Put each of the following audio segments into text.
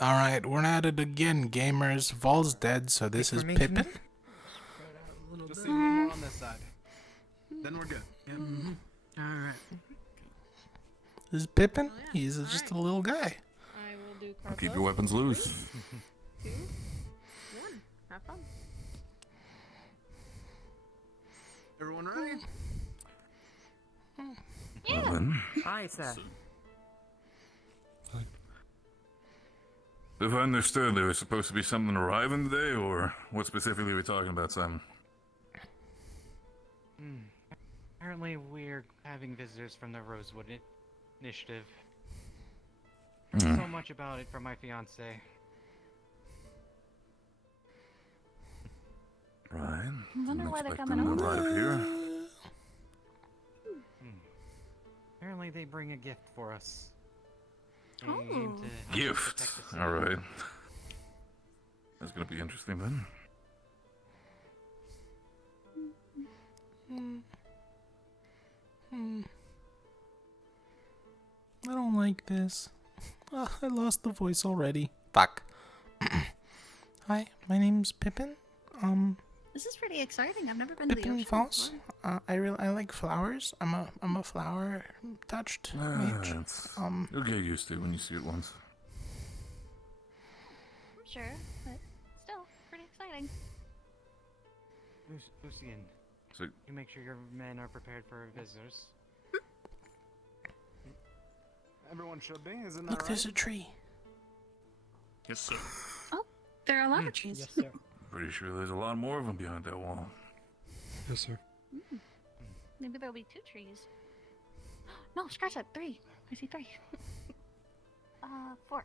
Alright, we're at it again, gamers. Vol's dead, so this is Pippin. Just a little more on this side. Then we're good. Yep. Alright. This is Pippin. Oh, yeah. He's just a little guy. I will do I'll cards. keep your weapons loose. 2, 1. Have fun. Everyone ready? Yeah. Well, then, Hi, sir. if I understood, there was supposed to be something arriving today, or what specifically are we talking about, Simon? Apparently, we're having visitors from the Rosewood Initiative. So much about it from my fiance. Right. Wonder Didn't why they're expect coming them to over. arrive here. Apparently, they bring a gift for us. They Oh. aim to help Gift. protect the city. All right. That's gonna be interesting then. I don't like this. I lost the voice already. Fuck. Hi, my name's Pippin. This is pretty exciting. I've never been to the Pippin ocean Falls. before. I like flowers. I'm a flower touched mage. You'll get used to it when you see it once. I'm sure, but still, pretty exciting. Lucian, So, you make sure your men are prepared for visitors. Everyone should be, isn't that Look, right? there's a tree. Yes, sir. There are a lot of trees. Yes, sir. pretty sure there's a lot more of them behind that wall. Yes, sir. Maybe there'll be 2 trees. No, scratch that. 3. I see 3. 4.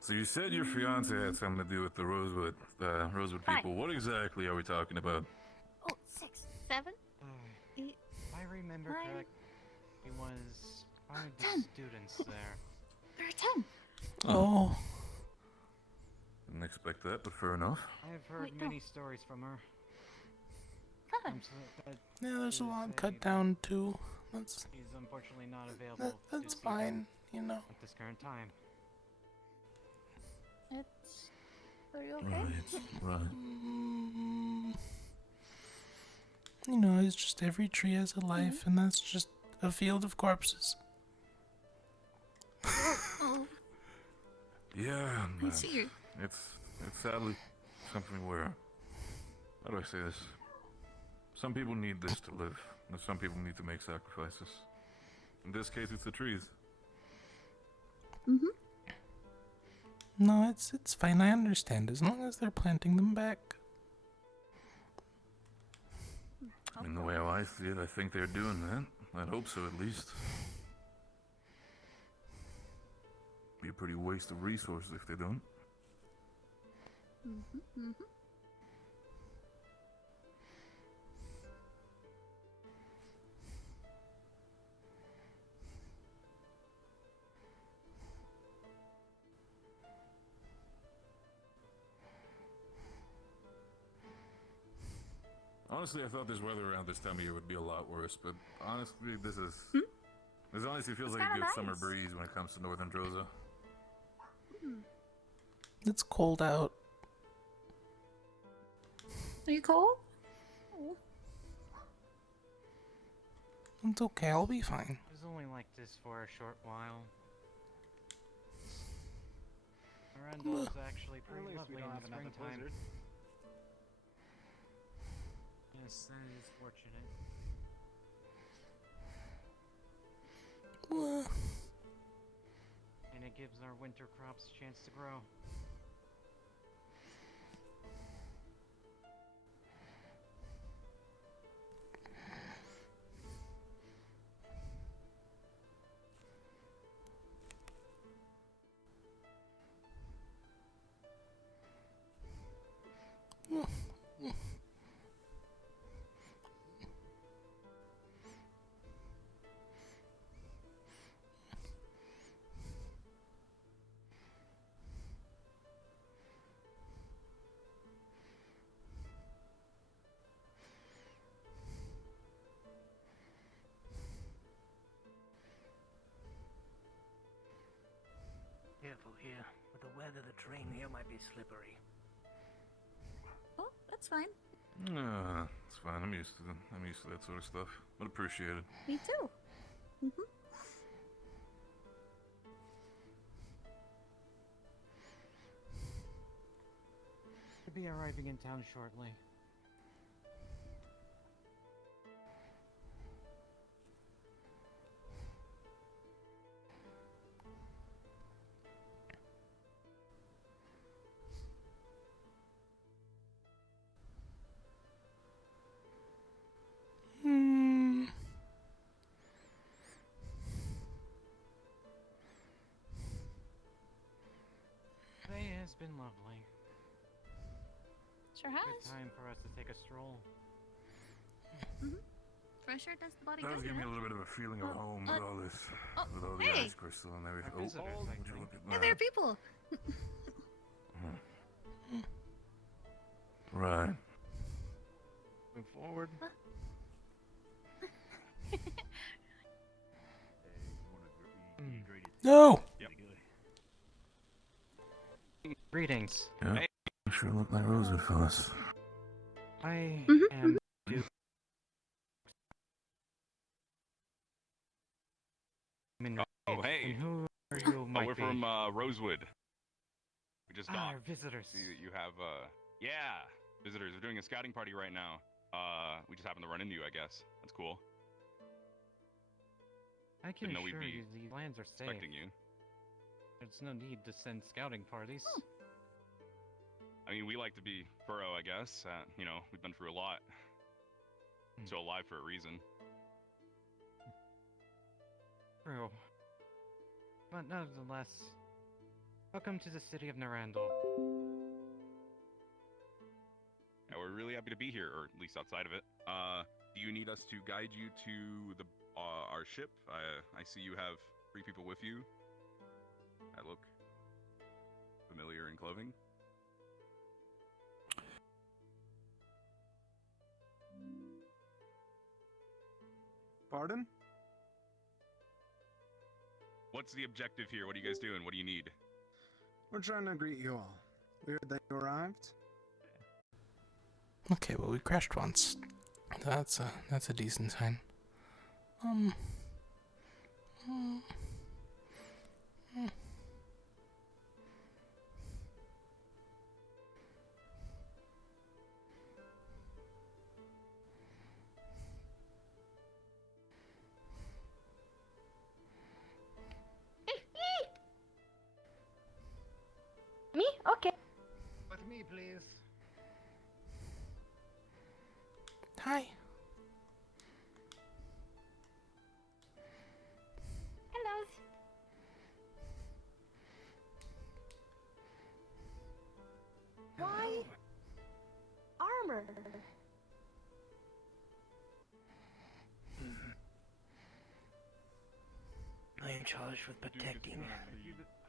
So you said your fiance had something to do with the Rosewood Fine. people. What exactly are we talking about? Oh, 6, 7, 8. If I remember Nine. correctly, it was one of the 10. students there. There are 10. Oh, Didn't expect that, but fair enough. I have heard Wait, many stories from her. Good. But yeah. There's a lot cut down too. That's she's unfortunately not available. that's to see them fine. You know. at this current time. It's... Are you okay? Right. You know, it's just every tree has a life, and that's just a field of corpses. Oh, Yeah, I man. see you. It's sadly something where, how do I say this? Some people need this to live, and some people need to make sacrifices. In this case, it's the trees. No, it's fine. I understand as long as they're planting them back. I mean, the way I see it, I think they're doing that. I'd hope so, at least. Be a pretty waste of resources if they don't. Honestly, I thought this weather around this time of year would be a lot worse, but honestly, this honestly feels like a kinda good summer nice. breeze when it comes to northern Droza. It's cold out. Are you cold? It's okay. I'll be fine. It was only like this for a short while. Miranda was actually At pretty least lovely we in don't the have another springtime. blizzard. Yes, that is fortunate. And it gives our winter crops a chance to grow. careful here. With the weather, the terrain here might be slippery. Oh, that's fine. It's fine. I'm used to that sort of stuff. But appreciate it. Me too. Should be arriving in town shortly. Today has been lovely. Sure Good has. time for us to take a stroll. For sure does the body That good, does you give me a know? little bit of a feeling of home with all this, with all the hey! ice crystal and everything. Our visitors, would you actually. look at Hey, that? there are people. Right. Move forward. No! Greetings. Yeah. Sure look like Rosewood fellas. I am Duke. Oh, hey. And who are you, might we're be? from Rosewood. We just Ah, docked. visitors. See that you have yeah, visitors. We're doing a scouting party right now. We just happened to run into you, I guess. That's cool. I can Didn't know we'd assure be you these lands are safe. Expecting you. There's no need to send scouting parties. I mean, we like to be thorough, I guess. You know, we've been through a lot. Still alive for a reason. True. But nevertheless, welcome to the city of Miranda. Yeah, we're really happy to be here, or at least outside of it. Do you need us to guide you to the our ship? I see you have 3 people with you. I look familiar in clothing. Pardon? What's the objective here? What are you guys doing? What do you need? We're trying to greet you all. We heard that you arrived. Okay, well we crashed once. That's a decent sign. Me? Okay. With me, please. Hi. Hello. Why? Armor. I am charged with protecting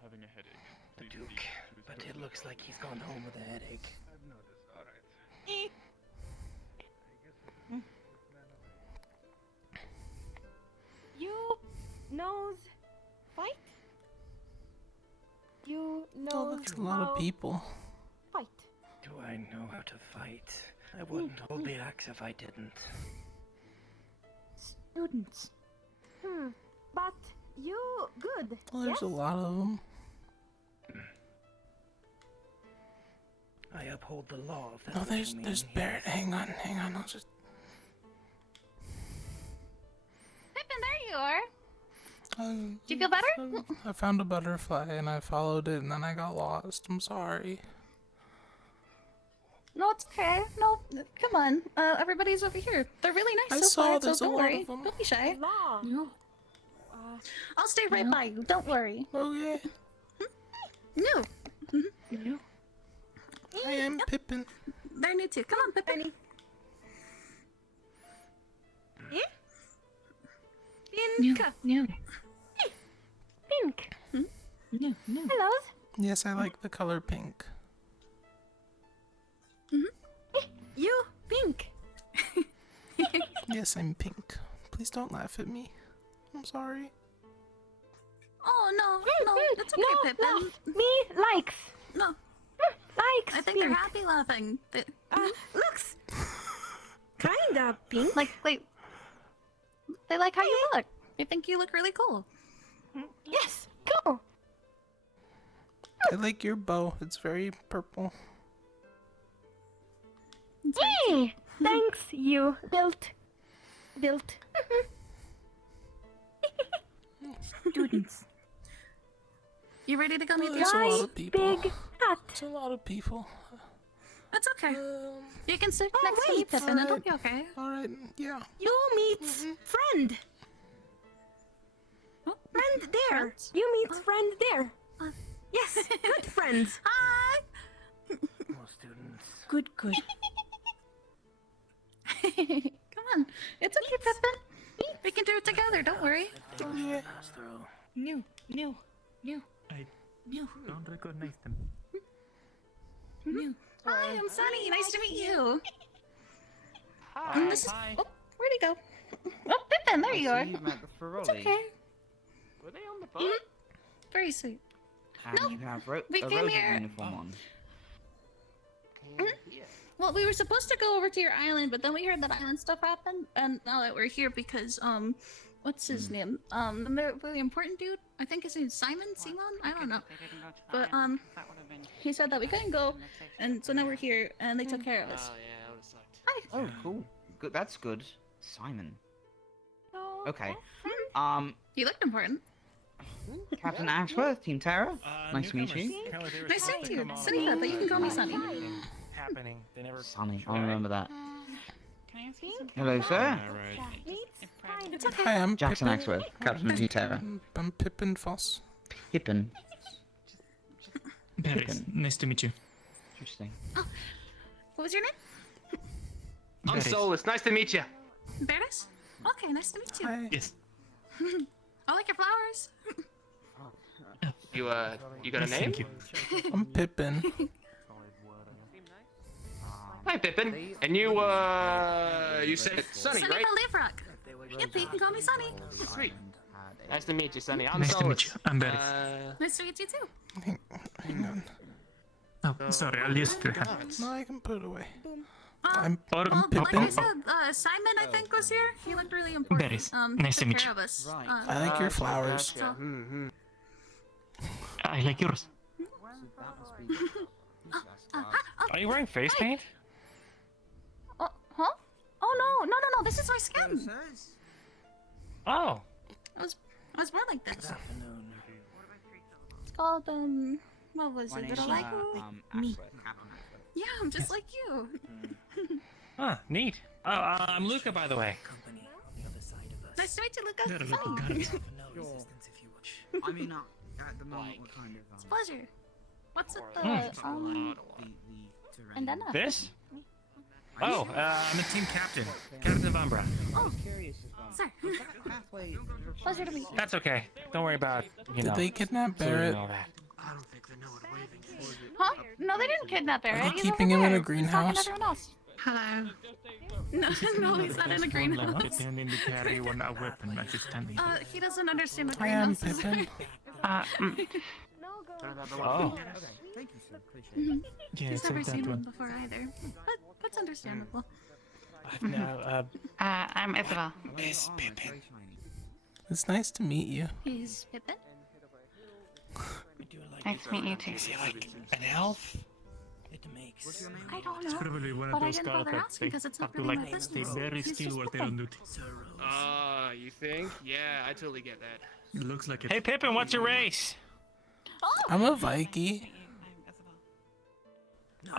Having a headache. the Duke, but it looks like he's gone home with a headache. I've noticed. Alright. You knows fight? You Oh, knows that's a lot how of people. fight. Do I know how to fight? I wouldn't hold the axe if I didn't. Students. But you good. Well, there's yes? a lot of them. I uphold the law. If that's No, what there's you mean, Barrett. yes. Hang on. I'll just. Pippin, there you are. Do you feel better? I found a butterfly and I followed it and then I got lost. I'm sorry. No, it's okay. No, come on. Everybody's over here. They're really nice I so saw far, there's so a don't lot worry. of them. Don't be shy. Law. No. I'll stay right by you. Don't worry. Okay. No. You. I am Pippin. They're new too. Come on, Pippin. Yeah? New. Pinka. New. Pink. New. Hello. Yes, I like the color pink. You pink. Yes, I'm pink. Please don't laugh at me. I'm sorry. Oh no, no, it's okay, No, Pippin. laugh. Me likes. No, Likes. I think they're Pink. happy laughing. Looks. Kinda pink. Like, they like how you look. They think you look really cool. Yes. Cool. I like your bow. It's very purple. Hey. Thanks, you built. Students. You ready to go meet the There's a lot others? of people. Big hat. It's a lot of people. That's okay. You can sit Oh, next to me, wait. Pippin. It'll be okay. Alright, yeah. You meet friend. Oh, Friend there. friends? You meet friend there. Uh, Yes, good friends. Hi. More students. Good. Come on. It's okay, Pippin. We can do it together. Don't worry. Yeah. New. I New. don't recognize them. New. Hi, I'm Sunny. Nice to meet you. Hi. And this is. Oh, where'd he go? Oh, Pippin, there you are. You met the Ferroli. It's okay. Were they on the boat? Very sweet. And No, you have we a came Rosewood here- uniform on. Yeah. Well, we were supposed to go over to your island, but then we heard that island stuff happened, and now that we're here because what's his name? The really important dude. I think his name's Simon. I don't know. But he said that we couldn't go, and so now we're here, and they took care of us. yeah, that would've sucked. Hi. Oh, cool. Good. That's good. Simon. Oh, Okay. You looked important. Captain Ashworth, Team Terra. Nice to meet you. Nice to meet you. Sunny Peppa. You can call me Sunny. Happening. They never. Sunny. I'll remember that. Can I ask you something? Hello, sir. It's okay. Hi, I'm Jackson Pippin. Ashworth, Captain of Team Terra. I'm Pippin Foss. Pippin. Paris. Nice to meet you. Interesting. What was your name? I'm Solus. Nice to meet you. Barris? Okay, nice to meet you. Hi. Yes. I like your flowers. You got a name? Thank you. I'm Pippin. Hi, Pippin. And you said Sunny, Sunny right? from Leaf Rock. Yep, you can call me Sunny. Sweet. Nice to meet you, Sunny. I'm Nice to meet Solus. you. I'm Paris. Nice to meet you too. Hang on. Oh, sorry. I'll use the hat. No, I can put it away. Well, like I Pippin. said, Simon I think was here. He looked really important. Barris. He Nice to took meet care you. of us. I like your flowers. So, I like yours. Are you wearing face paint? oh, huh? Oh no! This is my skin. Oh. I was born like this. It's called what was it? Vitiligo? Me. Yeah, I'm just like you. Huh, neat. Oh, I'm Luca, by the way. Nice to meet you, Luca. You're a little Sunny. garbage. I mean, at the moment, what kind of... It's a pleasure. What's it? And then This? Oh, I'm a team captain. Captain of Umbra. Oh, sir. Pleasure to meet you. That's okay. Don't worry about, you Did know, they kidnap food and Barrett? all that. Huh? No, they didn't kidnap Barrett. Are they He's keeping over him in there. a He's talking to greenhouse? everyone else. Hello. No, he's not in a greenhouse. Pretending to carry one a weapon as he's standing. He doesn't understand what Hi, I'm greenhouse is. Pippin. Oh. Yeah, He's it's never like seen that one one. before either. But that's understandable. Now, I'm Isabel. Miss Pippin. It's nice to meet you. He's Pippin. Nice to meet you too. Is he like an elf? I don't know. Probably one But of I those didn't guys bother that asking they 'cause it's not have to really like my stay business. very He's still just while they're on Pippin. duty. You think? Yeah, I totally get that. It looks like it. Hey, Pippin, what's your race? I'm a Viking.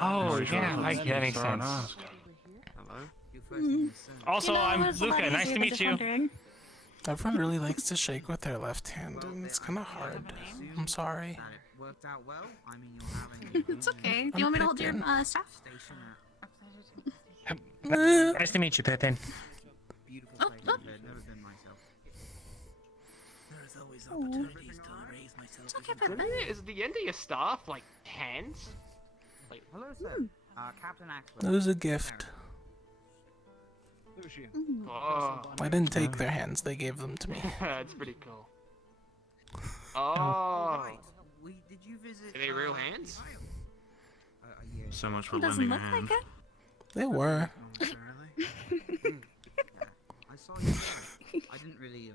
Oh, yeah, like that makes sense. Hello? Also, You know, it I'm was a lot Luca. Nice easier to than meet just you. wondering. Everyone really likes to shake with their left hand, and it's kind of hard. I'm sorry. Worked out well. I mean, you're having... It's okay. Do you want me to hold your staff? Nice to meet you, Pippin. Beautiful Oh, place. oh. I've never been myself. It's okay, Pippin. Is the end of your staff like hands? Hello, sir. Captain Axel. It was a gift. Oh, I didn't take their hands, they gave them to me. that's pretty cool. Oh. Right. Did you visit? Are they real hands? So much for It doesn't lending a look hand. like it. They were. I saw you there. I didn't really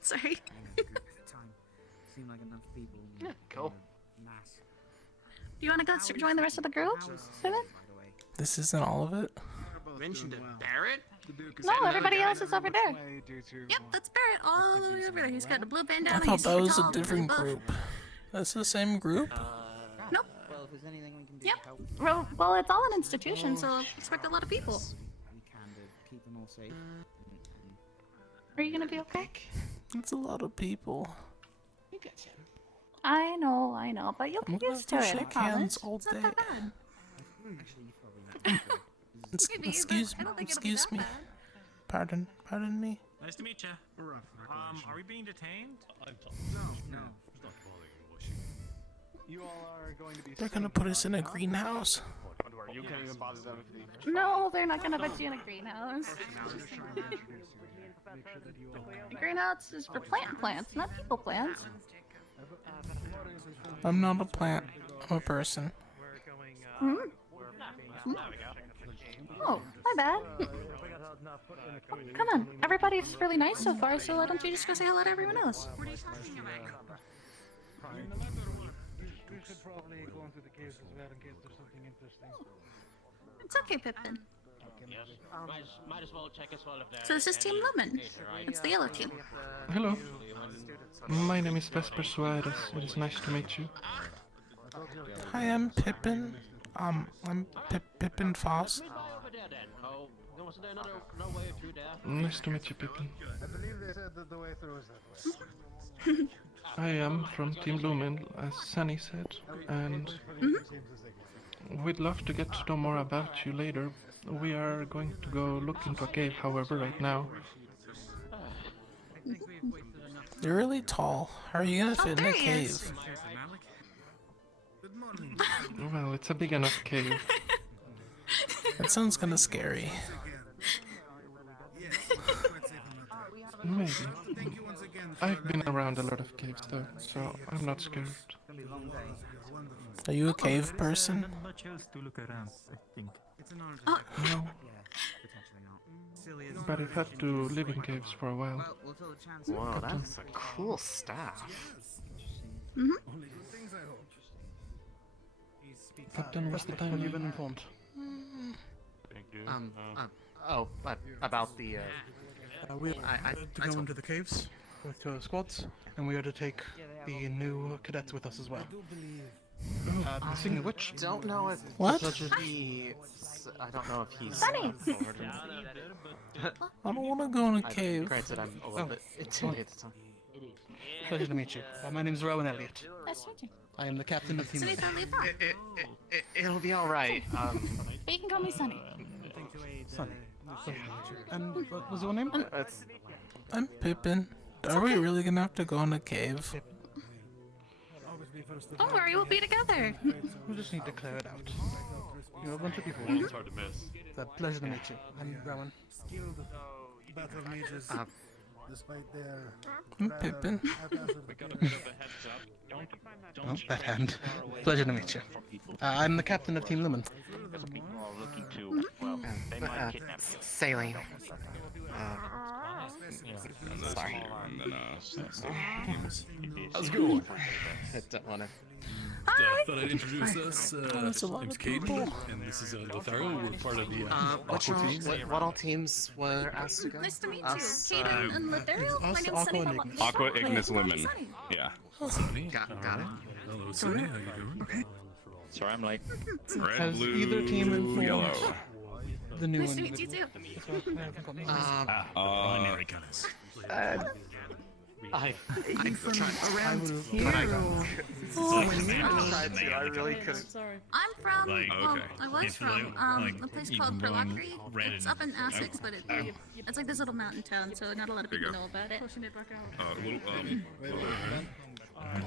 Sorry. at the time. Seemed like enough people. Yeah, cool. Mass. Do you want to go join the rest of the group, Steven? This isn't all of it. Mentioned it. Barrett? No, everybody else is over there. Yep, That's Barrett all the way over there. He's got the blue bandana. I thought he's that super was a tall, different buff. group. That's the same group? Nope. Well, if there's anything we can do Yep. to help, Well, it's all an institution, so expect a lot of people. we can to keep them all safe. Are you gonna be okay? That's a lot of people. I know, but you'll I'm get gonna used to have it. to I shake hands promise. all It's not day. that bad. Actually, you probably know. Maybe, but Excuse I don't think it'll be excuse that me. bad. Pardon me. Nice to meet you. Are we being detained? No. You all are going to be. They're gonna put us in a greenhouse. You can't even bother them if No, they're not gonna put you in a greenhouse. A greenhouse is for plants, not people plants. I'm not a plant. I'm a person. Hmm? Oh, my bad. Come on, everybody's really nice so far, so why don't you just go say hello to everyone else? We should probably go into the caves as well in case there's something interesting. It's okay, Pippin. Yes. Might as well check as well if there. So this is Team Lemon. It's the yellow team. Hello. My name is Vesper Suarez. It is nice to meet you. Hi, I'm Pippin. I'm Pippin Foss. Nice to meet you, Pippin. I believe they said that the way through is that way. I am from Team Lumen, as Sunny said, and we'd love to get to know more about you later. We are going to go look into a cave, however, right now. You're really tall. How are you gonna fit in a there he is. cave? Well, it's a big enough cave. That sounds kinda scary. Maybe. I've been around a lot of caves, though, so I'm not scared. Are you a cave person? No. But I've had to live in caves for a while. Wow, that's a cool staff. Captain, what's the time have you been informed? Thank you. About the We I to go into the caves with two squads, and we are to take the new cadets with us as well. Speaking of which, don't know if What? I don't know if he's Sunny! I don't wanna go in a cave. Granted, I'm a little bit intimidated. pleasure to meet you. My name is Rowan Elliott. Nice to meet you. I am the captain of Team Sunny's Lumen. totally fine. It'll be all right. But you can call me Sunny. Sunny. And what was your name? It's I'm Pippin. Are we really gonna have to go in a cave? Don't worry, we'll be together. We just need to clear it out. You're a bunch of people. It's hard to miss. It's a pleasure to meet you. I'm Rowan. Skilled battle mages, despite their. I'm Pippin. We got a bit of a heads up. Oh, that hand. Pleasure to meet you. I'm the captain of Team Lumen. Saline. Sorry. How's it going? I don't wanna. Thought I'd introduce us. That's a lot name's of people. Caden, and this is Lothario. We're part of the Which Aqua team. what all teams were asked to go? Nice to meet you. Us, Caden and Lothario. My name's Aqua, Sunny. and How- Ignis. Aqua, Wait, Ignis, who are you, Lemon. Sunny? Yeah. Sunny. Got it. Hello, Sunny. How you doing? Sorry, I'm late. Red, Has blue, either team informed yellow. the new Nice to meet you individual? too. I haven't got names. Binary colors. I Around here. tried to. I really couldn't. I'm from. Well, okay. I was from a place called even one Perlockery. red It's and- up in Essex, but it's like this little mountain town, so not a lot of There you people go. know about it.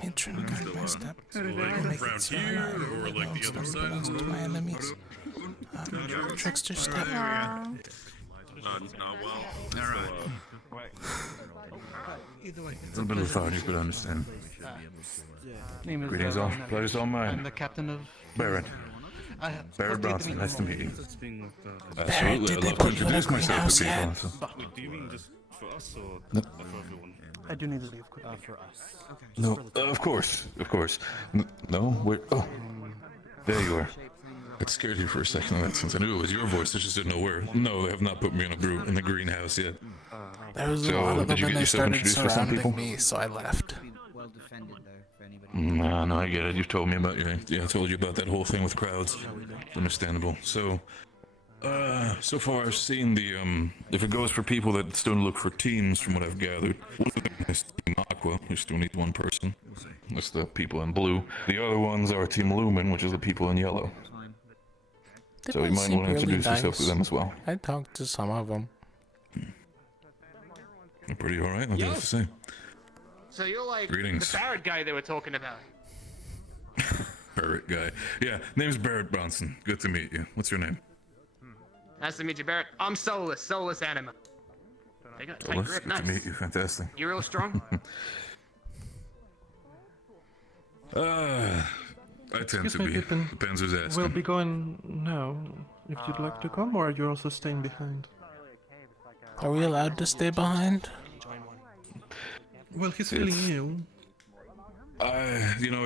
I'm trying to guide my steps. Like Make around it so here, I'm or not like the other side of unbeknownst the to my enemies. Trickster step. Either way, A little bit lethargic, but I understand. Name is Greetings all. Pleasure's all mine. I'm the captain of. Barrett. Pleased Barrett to Bronson, meet nice to you. meet you. Barrett, Absolutely, did I'd they love to put you in a introduce myself to greenhouse people. yet? So. Do you mean just for us or No. for everyone? I do need to leave quickly. for us. Okay. No, of course, of course. No, wait. Oh, there you are. It scared you for a second in that sense. I knew it was your voice. I just didn't know where. No, they have not put me in the greenhouse yet. There was a So, lot of did them you and get they yourself started introduced with some people? surrounding me, so I left. Well defended though, for anybody. No, I get it. You've told me about your. Yeah, I told you about that whole thing with crowds. Understandable. So, so far I've seen the if it goes for people that still look for teams, from what I've gathered, one of them is Team Aqua, who still needs one person. That's the people in blue. The other ones are Team Lumen, which is the people in yellow. They So you both might seem want to really introduce yourself to nice. them as well. I talked to some of them. They're pretty alright, I'll have to say. So you're like Greetings. the Barrett guy they were talking about. Barrett guy. Yeah, name's Barrett Bronson. Good to meet you. What's your name? Nice to meet you, Barrett. I'm Soulless Anima. They got a tight Ellis, grip, good nice. to meet you. Fantastic. You real strong? I tend Excuse to me, be. Pippin. Depends who's asking. We'll be going now. If you'd like to come, or you're also staying behind. Are we allowed to stay behind? Well, he's feeling ill.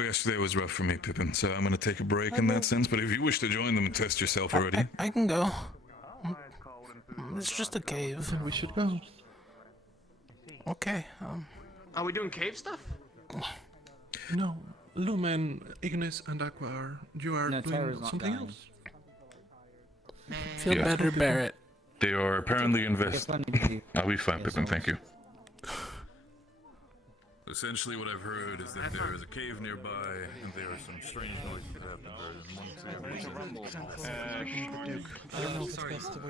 Yesterday was rough for me, Pippin, so I'm gonna take a break in that sense, but if you wish to join them and test yourself already. I can go. It's just a cave. Then we should go. Okay, Are we doing cave stuff? No, Lumen, Ignis, and Aqua are. You are No, doing Terra's not something dying. else? feel Yeah. better, Barrett. They are apparently Guess invested. what I need to do? I'll be fine, Yeah, Pippin, so- thank you. Essentially, what I've heard is that there is a cave nearby, and there are some strange noises that happen there.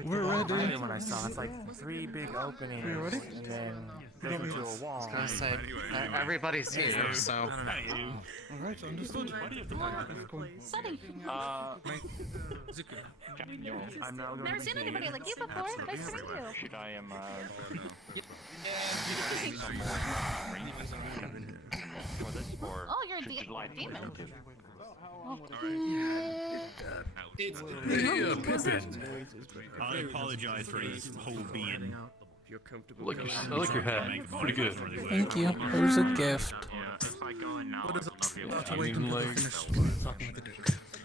We're ready. When I saw it's like 3 big openings, Are you ready? and then goes into a wall. I was gonna say, everybody's here, so. Alright, understood. Sunny. I'm now going Never seen anybody like you before. Nice to meet you. Should I for this or Oh, you're a demon. It's Pippin. I apologize for his whole being. I like your hat. Pretty good. Thank you. Here's a gift.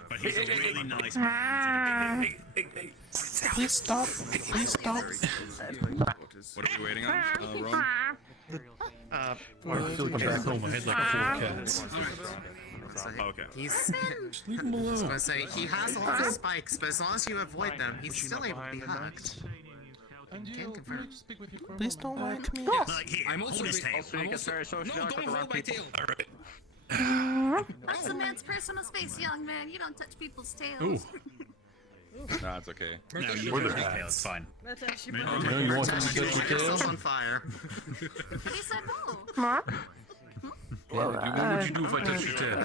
But he's a really nice Please stop. Please stop. What are we waiting on? Ron? I feel like I'm back home. I had like 4 cats. Okay. He's. Leave him I was alone. gonna say, he has all the spikes, but as long as you avoid them, he's still able to be hacked. And you, Can't confirm. speak with you for a Please moment. don't whack me. I'm also his tail. No, don't hold my tail. Alright. That's a man's personal space, young man. You don't touch people's tails. Ooh. Nah, it's okay. No, you don't have tail. It's fine. You want to set yourself on fire. He said no. What would you do if I touched your tail?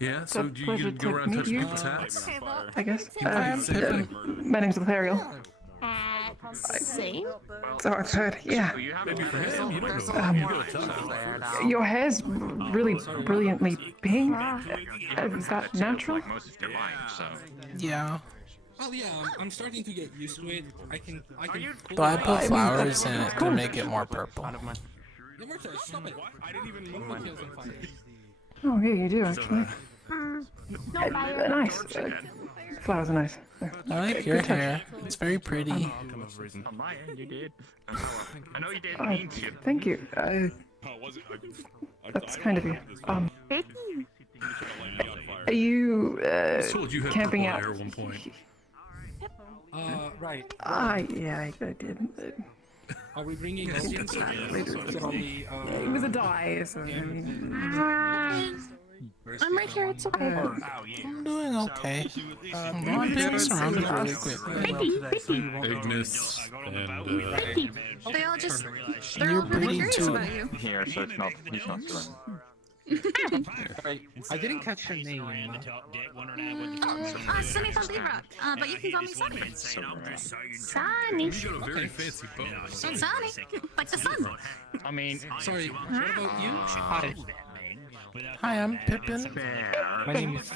Yeah, so do you go around touching people's hats? Okay, well, I guess. Pippin. My name's Ethereal. same. So I've heard, yeah. Maybe for him, you don't know. Your hair's really brilliantly pink. Is that natural? Yeah. Well, yeah, I'm starting to get used to it. I can. But I put flowers in it to make it more purple. Stop it. I didn't even move my tails on fire. Oh, yeah, you do actually. Nice. Flowers are nice. I like your hair. It's very pretty. On my end, you did. I know you didn't mean to. Thank you. That's kind of you. Are you told you had camping purple out? hair at one point. Right. Yeah, I did. Are we bringing Indians? It was a die. So, I mean, I'm right here. It's okay. I'm doing okay. I'm being surrounded really quickly. Ignis and They all just, they're You're all really pretty curious too. about you. Here, so it's not. He's not doing. I didn't catch your name. Sunny from Libra. But you can call me Sunny. Sunny. You got a very fancy bow. Sunny. Like the sun. I mean, Sorry, what about you? Hi. Hi, I'm Pippin. My name is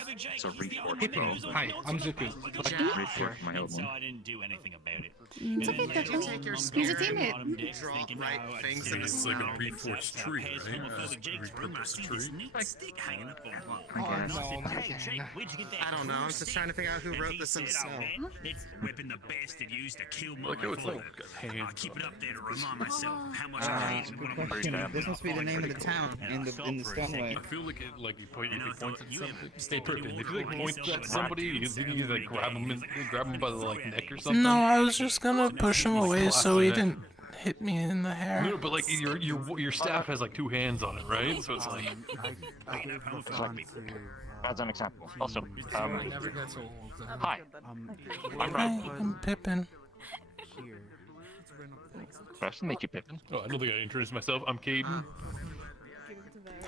Pippin. Hi, I'm Zuku. Report my old one. It's okay, Pippin. He's a teammate. Drop right things in the It's like a snow. reforged tree, right? Repurposed tree. Oh, no. I don't know. I was just trying to figure out who wrote this in snow. Whipping the bastard used to kill my Like, it's like I keep it up there to remind myself how much Uh, I hate when I'm good question. This must be the name of the town in the Stoneway. I feel like it, like you point, if you point at something, stay Pippin. If you like point at somebody, you think you like grab them by the like neck or something. No, I was just gonna push him away so he didn't hit me in the hair. No, but like your staff has like two hands on it, right? So it's like. As an example. Also, hi. I'm Hi, Rob. I'm Pippin. Nice to meet you, Pippin. Oh, I don't think I introduced myself. I'm Caden.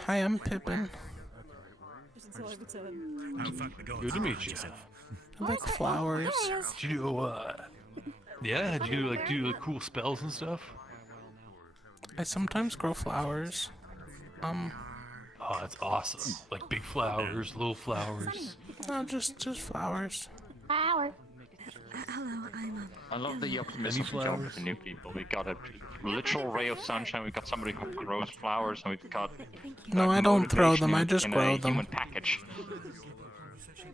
Hi, I'm Pippin. Good to meet you. I like flowers. Did you do yeah? Did you like do like cool spells and stuff? I sometimes grow flowers. Oh, that's awesome. Like big flowers, little flowers. No, just flowers. Hello, I love the optimism of job for new people. We got a literal ray of sunshine. We got somebody who grows flowers, and we've got. No, I don't throw them. I just in grow a them. Human package.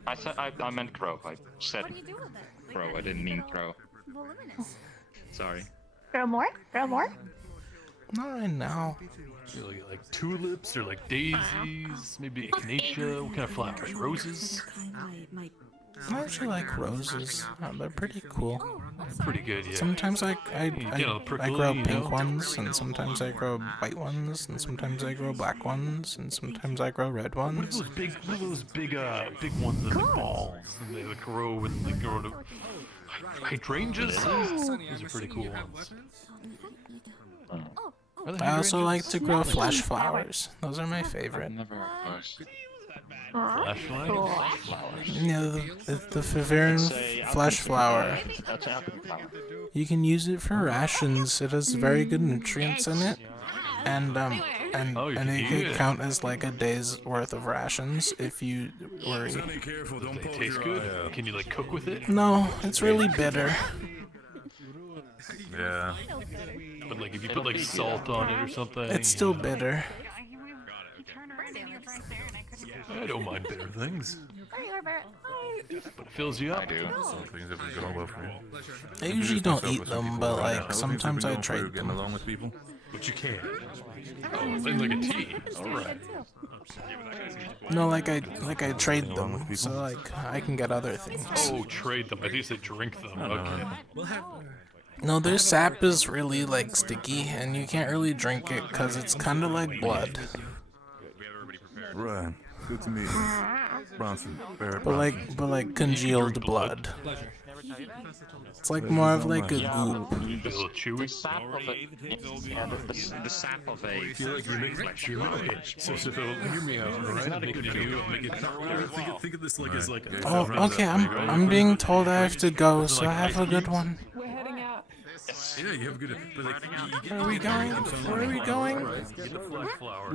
I said I meant grow. I said grow. I didn't mean throw. Sorry. Grow more? Grow more? Not right now. Like tulips or like daisies, maybe echinacea. What kind of flowers? Roses. I actually like roses. They're pretty cool. Pretty good, yeah. Sometimes I prickly, grow you pink know? ones, and sometimes I grow white ones, and sometimes I grow black ones, and sometimes I grow red What are ones. those big ones that are balls and they like grow and they grow to hydrangeas? Those are pretty cool ones. Are they I also like hydrangeas? to grow flesh flowers. Those are my favorite. Flashlight? Yeah, the Faveran flesh flower. You can use it for rations. It has very good nutrients in it, and it could count as like a day's worth of rations if you worry. They taste good? Can you like cook with it? No, it's really bitter. Yeah. But like if you put like salt on it or something. It's still bitter. I don't mind bitter things. But it fills you up. I do. Some things have been going well for you. I usually don't eat them, but like sometimes I trade Getting them. along with people. But you can. Oh, it's like a tea. Alright. No, like I trade them, so like I can get other things. Oh, trade them. I think you said drink them. Okay. No, their sap is really like sticky, and you can't really drink it because it's kind of like blood. Right. Good to meet you. Bronson. Barrett But Bronson. like congealed blood. It's like more of like a goop. A little chewy. The sap of a. Feel like you're making okay. So hear me out, alright? Make it think of this like as like a Oh, okay. I'm being told I have to go, so have a good one. We're heading out. yeah, you have a good. But like, Where are we going? Where are we going?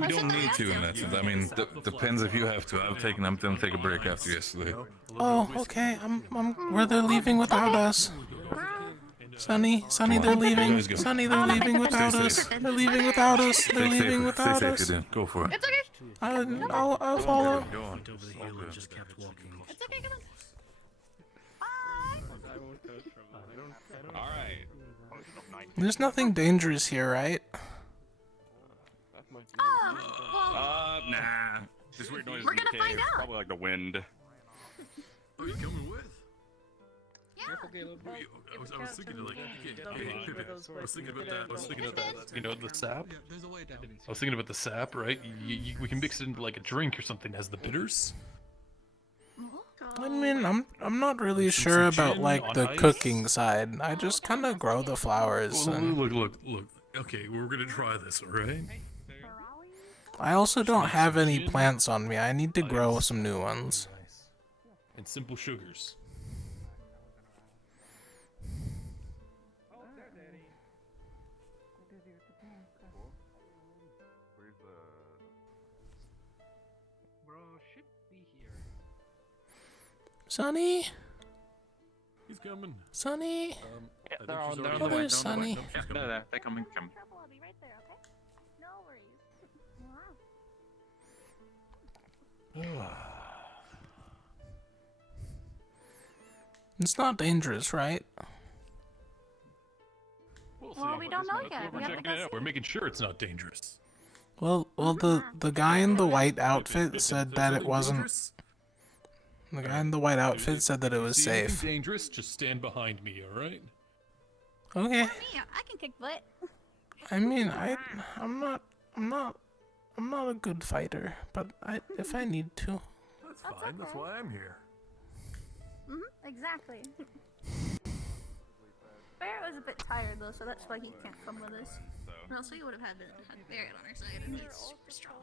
You don't need to in that sense. I mean, depends if you have to. I'm gonna take a break after yesterday. Oh, okay. Where they're leaving without us. Sunny, they're leaving. Sunny, they're leaving without us. They're leaving without us. They're leaving without Stay us. safe, then. Go for it. It's okay. I'll follow. Go on. It's okay, come on. Alright. There's nothing dangerous here, right? Nah. This weird noise We're in the gonna cave. find out. Probably like the wind. Are you coming with? Yeah. I was thinking like, I was thinking about that. I was thinking about that. You know, the sap. I was thinking about the sap, right? We can mix it into like a drink or something that has the bitters. I mean, I'm not really sure about like the cooking side. I just kind of grow the flowers. Well, And look. Okay, we're gonna try this, all right? I also don't have any plants on me. I need to grow some new ones. And simple sugars. Where's the? Bro, should be here. Sonny? He's coming. Sonny? Yeah, they're on Oh, the way. there's Sonny. Yeah, they're there. They're coming. I'll be right there, okay? No worries. It's not dangerous, right? We'll see. Well, we don't know yet. We're We have to checking go it out. see. We're making sure it's not dangerous. Well, the guy in the white outfit said that it wasn't. The guy in the white outfit said that it was See anything safe. dangerous? Just stand behind me, all right? Okay. Me, I can kick butt. I mean, I'm not a good fighter, but if I need to. That's fine. That's why I'm here. Exactly. Barrett was a bit tired though, so that's why he can't come with us. Or else we would have had Barrett on our side, and he's super strong.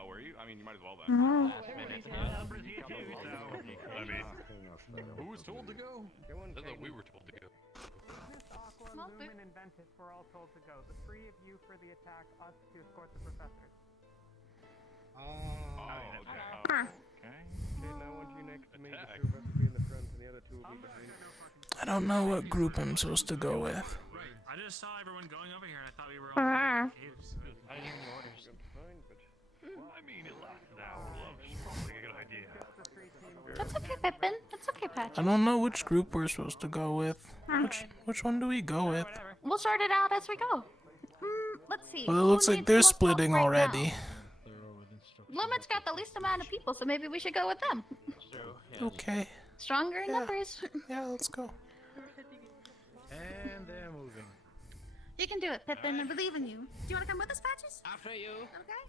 Oh, were you? I mean, you might as well then. I mean, who was told to go? I thought we were told to go. Small women and Ventus were all told to go. The three of you for the attack, us to escort the professors. Okay. Now once you next to me, the two of us will be in the front and the other two will be behind. I don't know what group I'm supposed to go with. I just saw everyone going over here and I thought we were all in the caves. I didn't hear the orders. Well, I mean, it lasted an hour long. It's probably a good idea. That's okay, Pippin. That's okay, Patrick. I don't know which group we're supposed to go with. Which one do we go with? We'll sort it out as we go. Let's see. Well, it Who looks like needs they're most help splitting right already. now? Lumit's got the least amount of people, so maybe we should go with them. Okay. Stronger in numbers. Yeah, let's go. And they're moving. You can do it, Pippin. I believe in you. Do you want to come with us, Patches? After you. Okay.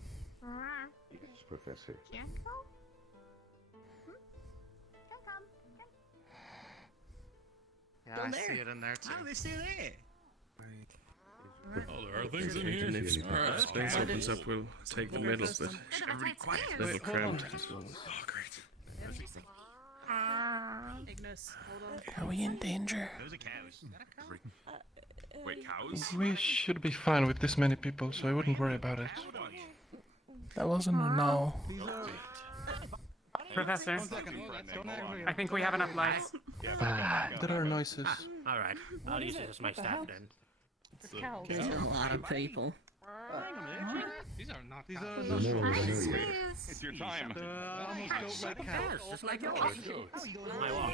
Yes, Professor. Yeah. Go. Come. Yeah, I see it in there too. Oh, they're still there. Oh, there are things in here. If space opens up, we'll take the middle, but Everybody quiet. a little cramped. Oh, great. Ignis, hold on. Are we in danger? Those are cows. Wait, cows? We should be fine with this many people, so I wouldn't worry about it. That wasn't a no. Professor, I think we have enough lights. There are noises. Alright, I'll use it as my staff then. There's a lot of people. These are not These cows. are It's your time. almost goat-like cows. Just like yours. My walk.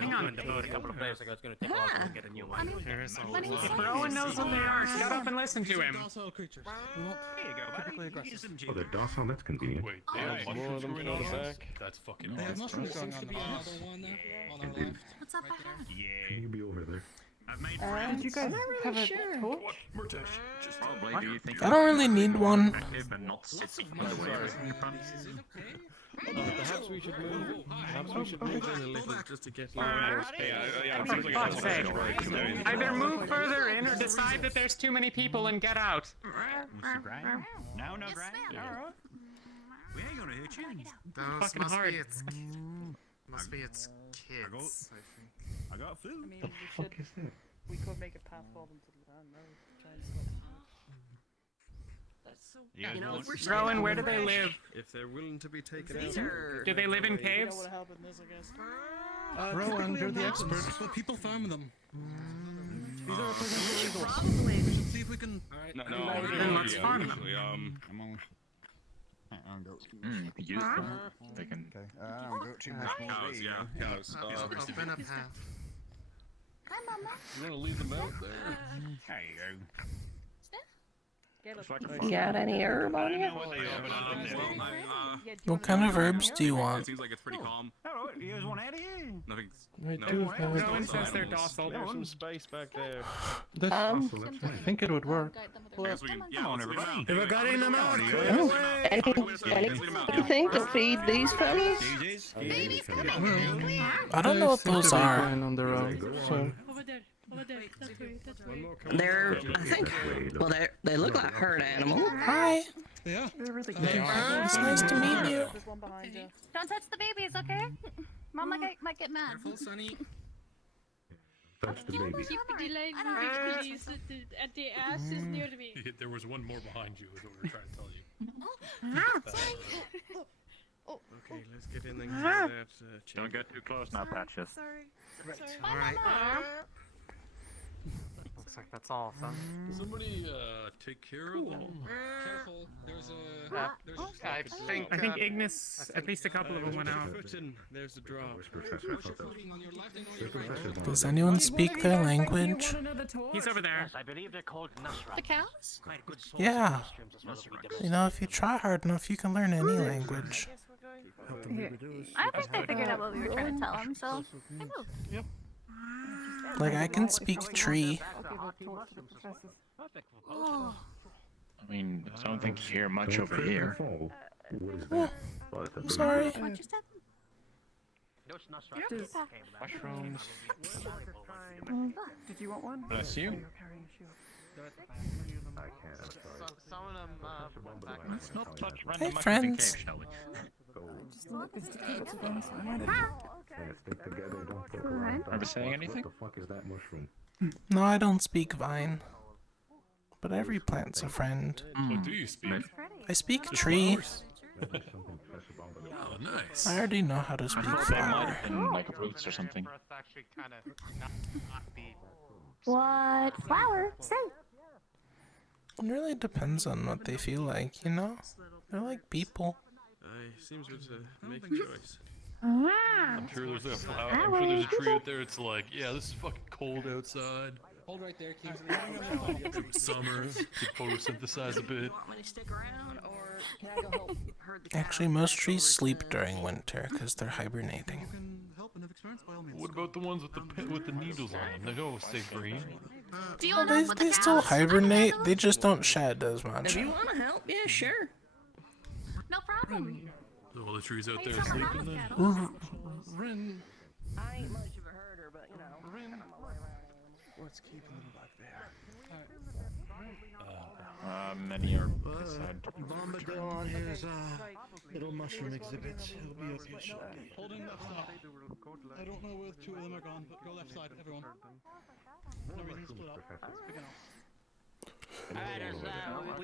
Hang on. A couple of days ago, it's going to take a while to get a new one. If Rowan knows what they are, shut up and listen to him. Docile creatures. There you go, buddy. Use them Oh, they're docile. That's convenient. Wait, they have mushrooms growing on us? That's fucking awesome. Indeed. What's up ahead? Can you be over there? I've made friends. Did you guys have a torch? Murtash, just Probably. Do you think I don't really need one. and not sit in the way in front? perhaps we should move. Perhaps we should move in a little just to get a little more space. For fuck's sake. Either move further in or decide that there's too many people and get out. Mr. Grind? No, no grind? We ain't gonna hurt you. Those fucking must hard. Be Must be its kids, I got food. I mean, we could make a path for them to the land, no? Try and split Yeah, You know, we're Rowan, where do they live? If they're willing to be taken These out. are- Do they live in You know caves? what help in this, I guess. Rowan, you're the expert. But people farm them. These are potentially illegal. Probably. We should see if we can. No, Then let's farm them. actually, I'm on. I'll go. You could use them. They can. I don't go too much more. cows, yeah, cows. Open a path. Hi, Mama. You want to leave them out there? There you go. You got any herb on you? What kind of herbs do you It want? seems like it's pretty calm. Oh, you guys want out of here? Nothing's. I No, do have Rowan says they're docile. There's some space back there. that. I think it would work. I guess we can. Yeah, Come on, let's leave 'em everybody. out. Have I got Anything To feed these fellas? I don't know what those are. Fine on their own, so They're, I think, well, they look like herd animals. Hi. Yeah. It's nice to meet you. There's one behind you. Don't touch the babies, okay? Mom might get mad. Careful, Sonny. Touch the baby. Keep the language, please. And the ass is near to me. There was one more behind you, is what we were trying to tell you. Okay, let's get in and get that. Don't get too close now, Patches. Sorry. Alright. Looks like that's all, son. Somebody take care of them. Careful, there's a... I think Ignis, at least a couple of them went out. There's the drop. Does anyone speak their language? He's over there. Yes, I believe they're called Nusra. The cows? Quite good source Yeah. of mushrooms as well as we get. You know, if you try hard enough, you can learn any language. I think they figured out what we were trying to tell them, so they moved. Yep. Like, I can speak tree. Oh. I mean, I don't think you hear much over here. Oh, I'm sorry. What you said? Mushrooms. Did you want one? Bless you. Some of them, Let's not touch Hey, random mushrooms in friends. cave, shall we? Are we saying anything? What the fuck is that mushroom? No, I don't speak Vine. But every plant's a friend. What do you speak? I speak tree. Oh, nice. I already know how to speak They might flower. have been like roots or something. What flower? Say. It really depends on what they feel like, you know? They're like people. Seems we to make a choice. I'm sure there's a flower. I'm sure there's a tree out there. It's like, yeah, this is fucking cold outside. Hold right there, keep Summer. Could photosynthesize a bit. Actually, most trees sleep during winter because they're hibernating. What about the ones with the needles on them? They don't always stay green. Do you Well, want to help with they the still cows? hibernate, they just don't shed as much. If you want to help, yeah, sure. No problem. All the trees out there sleeping then. Rin. I ain't much of a herder, but you know. Rin. Let's keep them back there. Many are inside. Bombadil on his little mushroom exhibit. He'll be up here shortly. Holding left side. I don't know where the two of them are gone, but go left side, everyone. No reason to split up. Alright,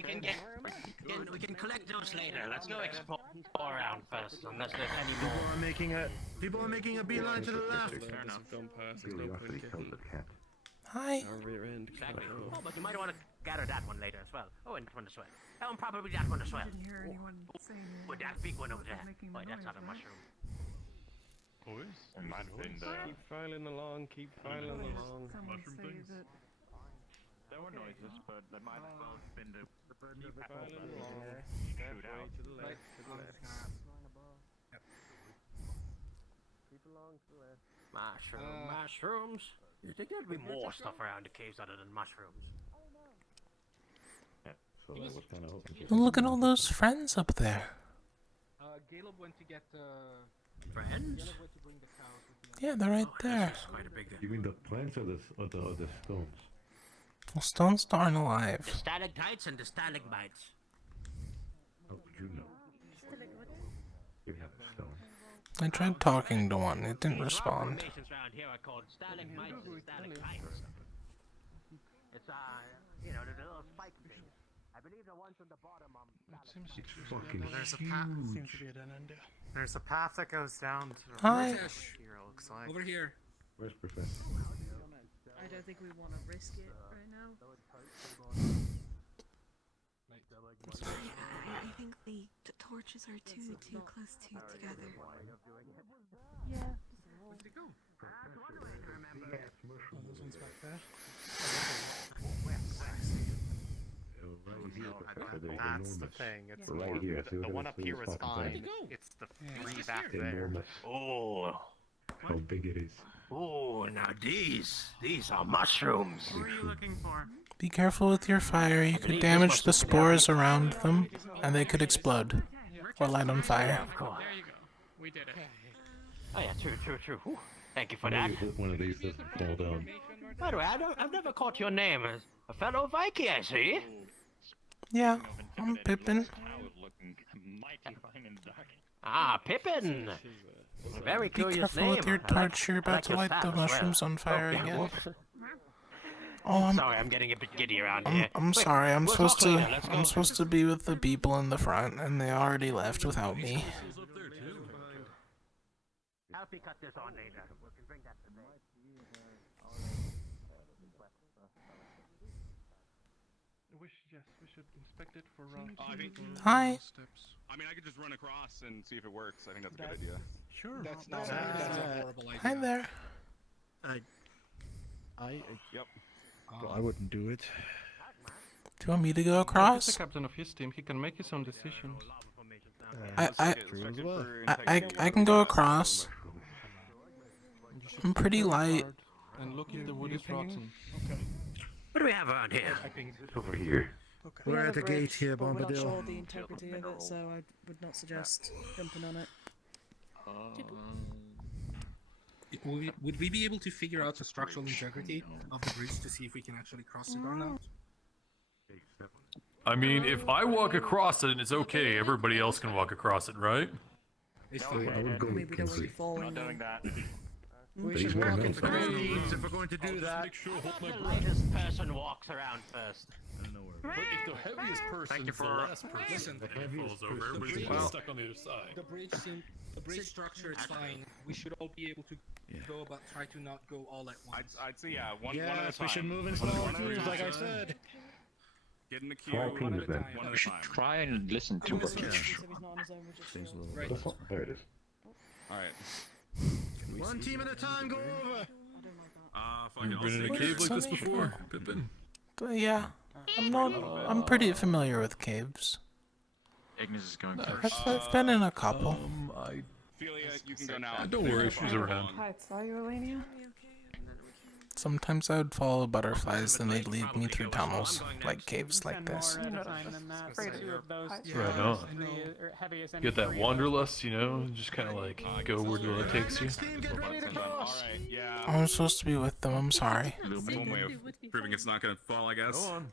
we can collect those later. Let's go explore around first, unless there's any more. People are making a beeline to the left. Fair enough. Curiosity killed the cat. Hi. Exactly. Oh, but you might want to gather that one later as well. Oh, and one as well. Oh, and probably that one as well. Oh, that big one over there. Oh, that's not a mushroom. It might have been the Keep filing along, Mushroom things. There were noises, but that might as well have been the Keep filing along. shoot out. To the left, to the left. Keep along to the left. Mushrooms. You think there'd be more stuff around the caves other than mushrooms? So that was kind of hoping. Look at all those friends up there. Caleb went to get Friends? Caleb went to bring the cows with him. Yeah, they're right there. Quite a big. You mean the plants or the stones? Well, stones aren't The alive. stalactites and the stalagmites. How would you know? You have a stone. I tried talking to one, it didn't These rock respond. formations around here are called stalagmites and stalactites. It's you know, the little spike things. I believe the ones on the bottom are Fucking There's a huge. path. Seems to be a dead end, yeah. There's a path that goes down to Hi. here, it looks like. Over here. Where's Professor? I don't think we want to risk it right now. I think the torches are too close together. Yeah. Where'd it go? Those ones back there. That's the thing. It's Right more, here, see the what one it up is, here is fucking fine. thing. It's the three back there. Enormous. Oh, How big it is. Oh, now these are mushrooms. What are you looking for? Be careful with your fire, you could damage the spores around them, and they could explode. Or light on fire. Of course. There you go. We did it. Oh yeah, true. Whew. Thank you for that. One of these doesn't fall down. By the way, I've never caught your name. A fellow Viking, I see. Yeah, I'm Pippin. Ah, Pippin. Very Be curious careful name. with your torch, you're about to light the mushrooms on fire again. Oh, Sorry, I'm getting a bit giddy around here. I'm Wait, sorry. we'll talk later. Let's go. I'm supposed to be with the people in the front, and they already left without me. Help me cut this on later. We can bring that to the We should inspect it for Hi. I mean, I could just run across and see if it works. I think that's a good idea. Sure. That's a horrible idea. Hi there. Yep. Well, I wouldn't do it. Do you want me to go He's across? the captain of his team. He can make his own decisions. I can go across. I'm pretty light. And look if the wood is rotten. Okay. What do we have around here? Over here. Okay. We're at the gate here, But we're not Bombadil. sure of the integrity of it, so I would not suggest jumping on it. Would we be able to figure out the structural integrity of the bridge to see if we can actually cross it or not? I mean, if I walk across it and it's okay, everybody else can walk across it, right? I would go Maybe don't want you with falling. Doing that. We But should he's walk wearing in no front of clothes. these if we're going to do that. The lightest person walks around first. But if the heaviest person is the last person that falls over, everybody's gonna be stuck on the other side. The bridge structure is fine. We should all be able to go, but try to not go all at once. I'd say one at a Yes, time. we should move in One small at a teams, time. like I said. Get in the queue. Small One teams at a then. time. One at We a should time. try and listen to what So he's not on his own, we'll just Right. There it is. All right. One team at a time, go over. Fuck it. You've been in a cave like this before, Pippin? Yeah, I'm pretty familiar with caves. Ignis is going I've been in a couple. Ophelia, you can go now. Don't worry, she's around. Hi, saw you, Elenia. Sometimes I would follow butterflies, and they'd lead me through tunnels, like caves like this. Right on. Get that wanderlust, you know, just kind of like go where the road takes you. Alright, yeah. I'm supposed to be with them, I'm sorry. One way of proving it's not gonna fall, I guess. Go on.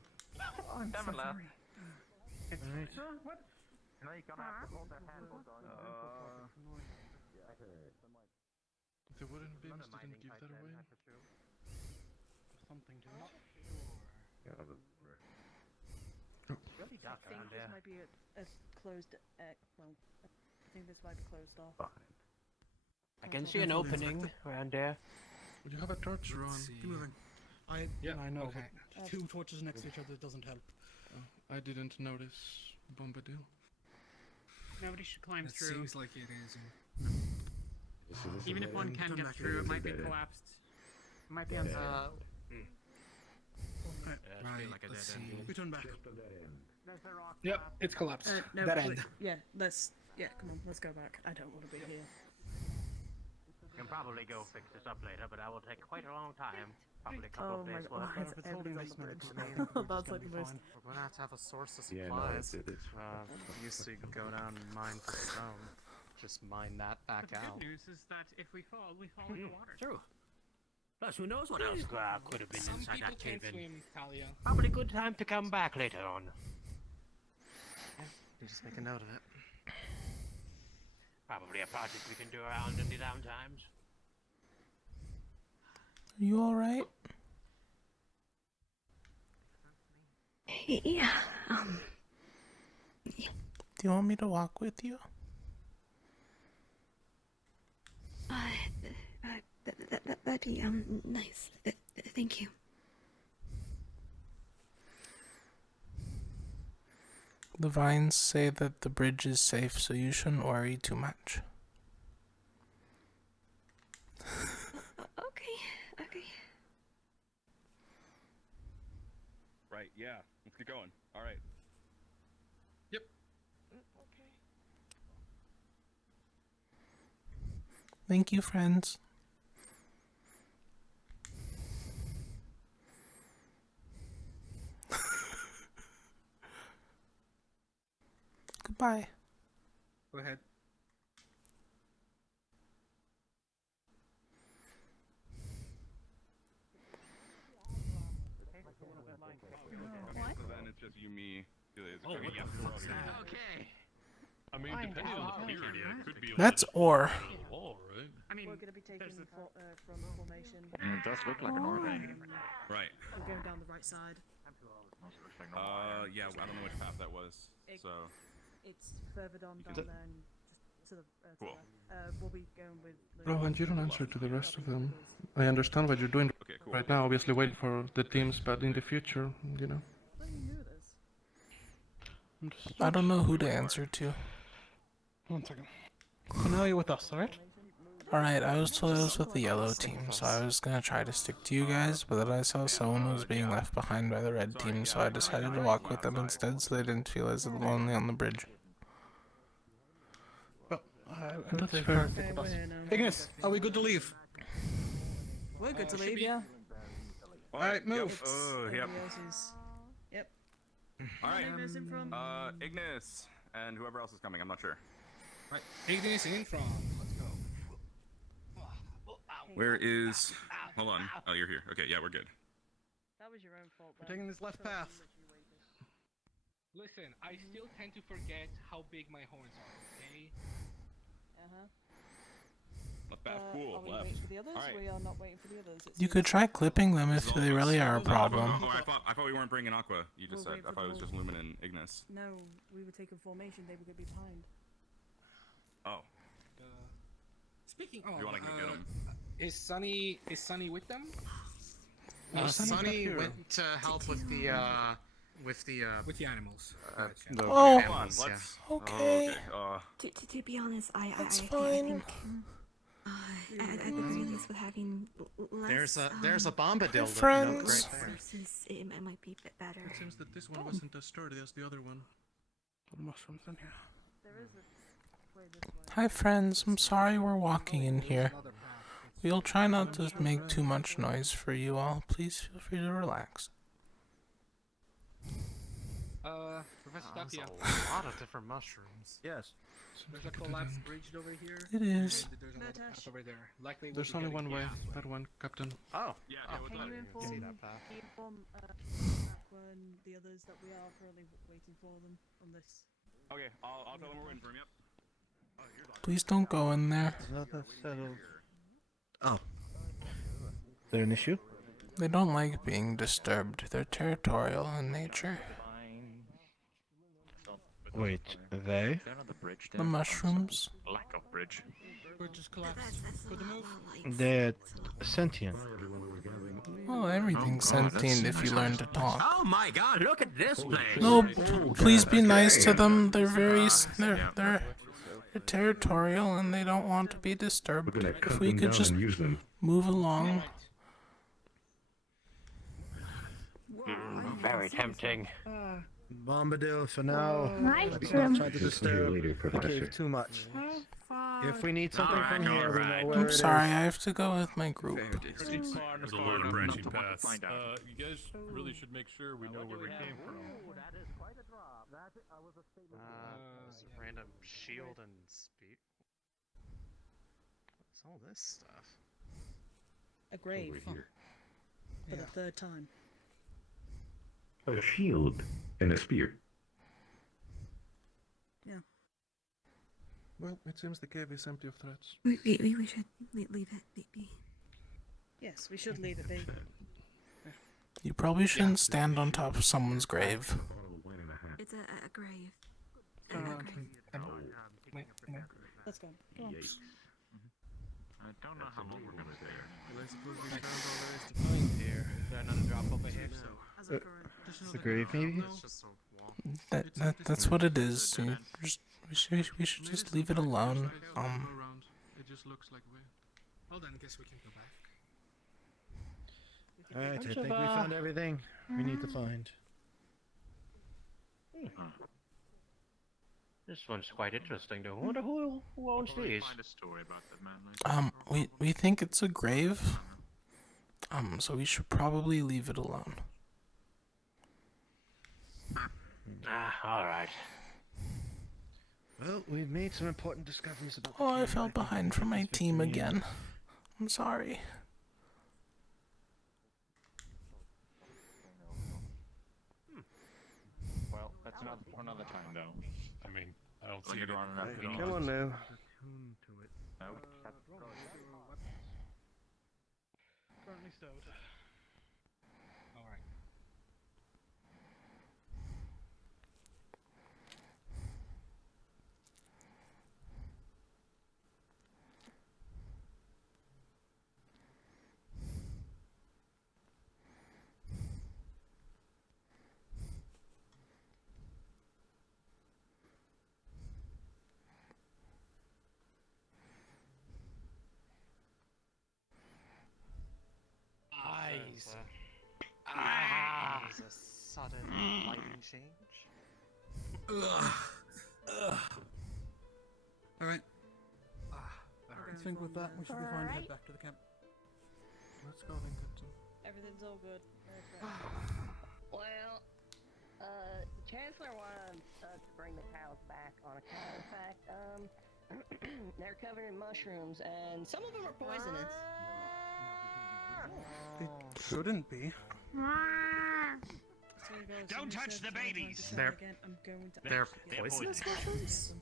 The wooden beams didn't give that away. Something to it. I think this might be a closed. Well, I think this might be closed off. I can see an opening around there. Would you have a torch, Ron? Keep moving. I know. Okay. But two torches next to each other doesn't help. I didn't notice Bombadil. Nobody should climb It through. seems like it is. Even if one can get through, it might be collapsed. It might be on top. Right, let's see. We turn back. Yep, it's collapsed. No, That wait, end. yeah, come on, let's go back. I don't want to be here. You can probably go fix this up later, but that will take quite a long time. Probably a couple of days worth. Why is everything on the bridge? That's like the most. We're gonna have a source of Yeah, no, supplies. it's Used to go down and mine for stone. Just mine that back But the out. good news is that if we fall in the water. True. Plus, who knows what else could have been Some inside people that cave can't in. swim, Talia. Probably a good time to come back later on. You just make a note of it. Probably a project we can do around in the downtimes. Are you alright? Yeah, Do you want me to walk with you? that'd be, nice. Thank you. The vines say that the bridge is safe, so you shouldn't worry too much. Okay. Right, yeah. Let's get going. Alright. Thank you, friends. Goodbye. Go ahead. just you, me. Oh, what the fuck's that? Okay. I mean, depending on the period, it could be. That's ore. Wall, right? I mean, we're going to be taking from formation. It does look like an ore vein. Right. We're going down the right side. Yeah, I don't know which path that was, so. It's further down there and just to the Cool. we'll be going with. Rohan, you don't answer to the rest of them. I understand what you're doing cool. right now, obviously waiting for the teams, but in the future, you know. I don't know who to answer to. 1 second. So now you're with us, alright? Alright, I was told I was with the yellow team, so I was gonna try to stick to you guys, but then I saw someone was being left behind by the red team, so I decided to walk with them instead so they didn't feel as lonely on the bridge. Well, That's fair. Ignis, are we good to leave? We're good to leave, yeah. Alright, move. Oh, yep. Yep. Alright. Ignis and whoever else is coming, I'm not sure. Right, Ignis in from. Let's go. Where is... Hold on. Oh, you're here. Okay, yeah, we're good. That was your own fault. We're taking this left path. Listen, I still tend to forget how big my horns are, okay? Left path, cool. Are we Left. waiting for the others? All right. We are not waiting for the others. You could try clipping them if they really are a problem. Oh, I thought we weren't bringing Aqua. You just said. I thought it was just Lumen and Ignis. No, we were taking formation. They were going to be behind. Oh. Speaking You wanna go get 'em? Is Sunny with them? Sunny went to help with the animals. Oh, Come on, let's. okay. To be honest, I That's think at the very least with having less there's a bombadil. Friends. resources, it might be a bit better. It seems that this one wasn't as sturdy as the other one. Put mushrooms in here. There is a way this way. Hi friends, I'm sorry we're walking in here. We'll try not to make too much noise for you all. Please feel free to relax. Professor There's Takia. a lot of different mushrooms. Yes. There's a collapsed bridge over here. It is. And there's another path over there. Likely There's only one way. That one, Captain. Oh. Yeah, Can you inform Aqua and the others that we are currently waiting for them on this? Okay, I'll tell them we're waiting for him. Yep. Please don't go in there. Oh. Is there an issue? They don't like being disturbed. They're territorial in nature. Wait, they? The mushrooms. Lack of bridge. Bridge just collapsed. Good to move. They're sentient. Well, everything's sentient if you learn to talk. Oh my god, look at this place! No, please be nice to them. They're they're territorial and they don't want to be disturbed. If we could just move along. Very tempting. Bombadil for now. Nice Let's trim. not try to disturb the cave too much. If we need something from here, we know where I'm it is. sorry, I have to go with my group. There's a lot of branching paths. You guys really should make sure we know where we came from. Random shield and speed. What's all this stuff? A grave. For the third time. A shield and a spear. Yeah. Well, it seems the cave is empty of threats. We should leave it be. Yes, we should leave it be. You probably shouldn't stand on top of someone's grave. It's a grave. Let's go. Come on. I don't know how long we're gonna stay here. I suppose we found all there is to find here. Is there another drop over here? It's a grave, maybe? That's what it is. We should just leave it alone. It just looks like we. Well then, guess we can go back. Alright, I think we found everything we need to find. This one's quite interesting though. I wonder who owns these? Find a story about that man later. We think it's a grave. So we should probably leave it alone. Alright. Well, we've made some important discoveries about Oh, I fell behind for my team again. I'm sorry. For another time, though. I mean, I don't see it. Come on now. Currently stowed. Alright. Eyes. Eyes. A sudden lighting change. Alright. I think with that, we should be fine to head back to the camp. Let's go, Lincoln. Everything's all good. Well, Chancellor wanted to bring the cows back on account of the fact, they're covered in mushrooms, and some of them are poisonous. They shouldn't be. Don't touch the babies! They're poisonous mushrooms?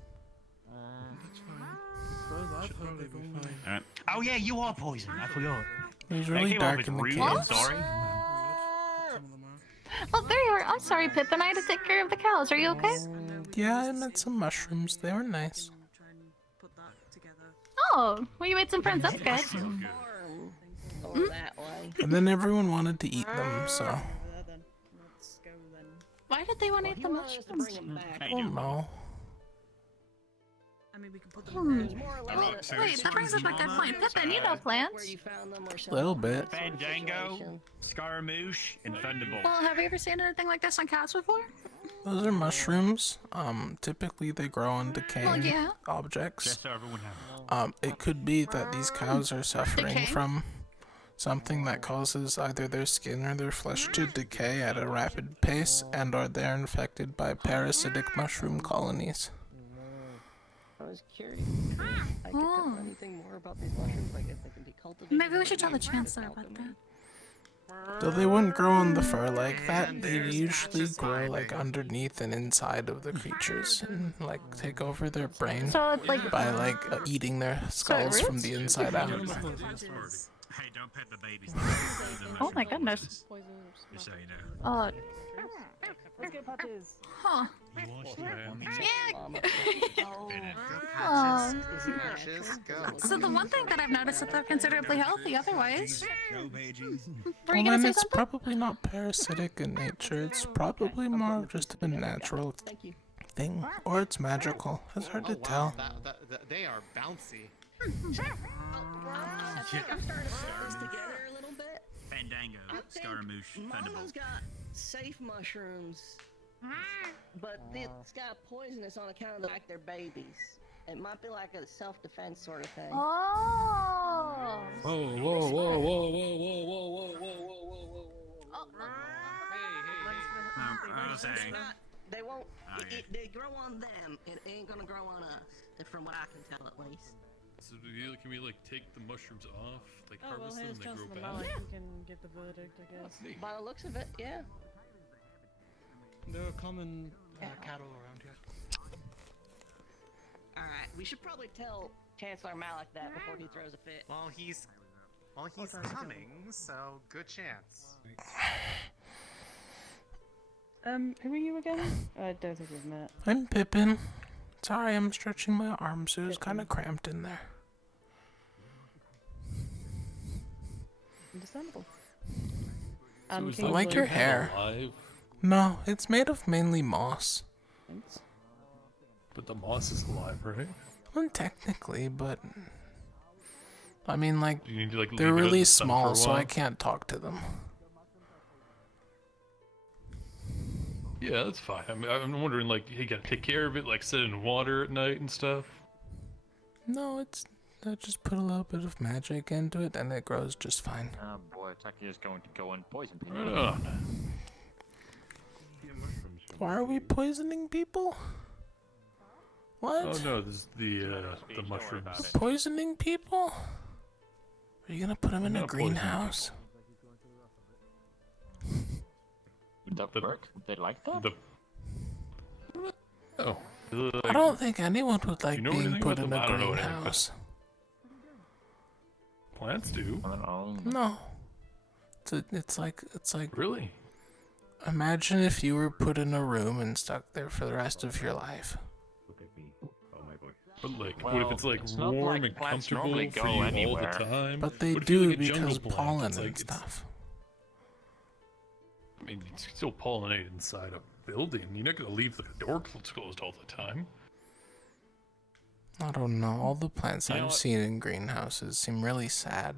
That's fine. Should probably be fine. Alright. Oh yeah, you are poison. I forgot. It was really dark in the cave. I'm sorry. Oh, there you are. I'm sorry, Pippin. I had to take care of the cows. Are you okay? Yeah, I met some mushrooms. They were nice. Oh, well, you made some friends. That's good. That way. And then everyone wanted to eat them, so. Why did they want to eat the mushrooms? I don't know. I mean, we can put them Wait, that brings up a good point. Pippin, you know plants. A little bit. Fandango, Scaramouche, and Thunderbolt. Well, have you ever seen anything like this on cows before? Those are mushrooms. Typically they grow on decaying yeah. objects. Just so everyone has. It could be that these cows are suffering Decay? from something that causes either their skin or their flesh to decay at a rapid pace, and or they're infected by parasitic mushroom colonies. I was curious. I could tell anything more about these mushrooms, like if they can be cultivated. Maybe we should tell the Chancellor about that. Though they wouldn't grow on the fur like that, they usually grow like underneath and inside of the creatures and like take over their brain So, like, by like eating their skulls from the inside out. Hey, don't pet the babies. Oh my goodness. Just so you know. Let's get patches. Huh. Aw. So the one thing that I've noticed is that they're considerably healthy otherwise. Were you Well, gonna then say it's something? probably not parasitic in nature. It's probably more of just a natural thing, or it's magical. It's hard to tell. They are bouncy. I'm starting to put this together a little bit. Fandango, Scaramouche, Mama's Thunderbolt. got safe mushrooms, but it's got poisonous on account of the fact they're babies. It might be like a self-defense sort of thing. Oh. Whoa, whoa, whoa, whoa, whoa, whoa, whoa, whoa, whoa, They won't. They grow on them. It ain't gonna grow on us, from what I can tell at least. So can we like take the mushrooms off, like Oh, well, harvest them here's and they grow Chancellor back? Malik. We can get the verdict, I guess. By the looks of it, yeah. There are common cattle around here. Alright, we should probably tell Chancellor Malik that before he throws a fit. Well, he's coming, so good chance. Who are you again? I don't think we've met. I'm Pippin. Sorry, I'm stretching my arms. It was kind of cramped in there. Understandable. So is I that like your thing hair. alive? No, it's made of mainly moss. But the moss is alive, right? Well, technically, but I mean, like, Do you need to, like, they're leave it out in really the sun for small, a so I while? can't talk to them. Yeah, that's fine. I'm wondering, like, you gotta take care of it, like set it in water at night and stuff. No, it's I just put a little bit of magic into it, and it grows just fine. Oh boy, Taki is going to go and poison people. Right on. Why are we poisoning people? What? Oh no, this is the mushrooms. Poisoning people? Are you gonna put them in a Not poisoning greenhouse? Would that work? Would they like that? I don't think anyone would like you know being anything put about in them? a I don't know anything about greenhouse. Plants do. No. It's like Really? imagine if you were put in a room and stuck there for the rest of your life. Look at me. Oh my boy. But like, what if it's like not warm like and plants comfortable normally for go you anywhere. all the time? But they What if you're do like a jungle because plant? pollen It's like, and stuff. I mean, you can still pollinate inside a building. You're not gonna leave the door closed all the time. I don't know. All the plants You know I've what? seen in greenhouses seem really sad.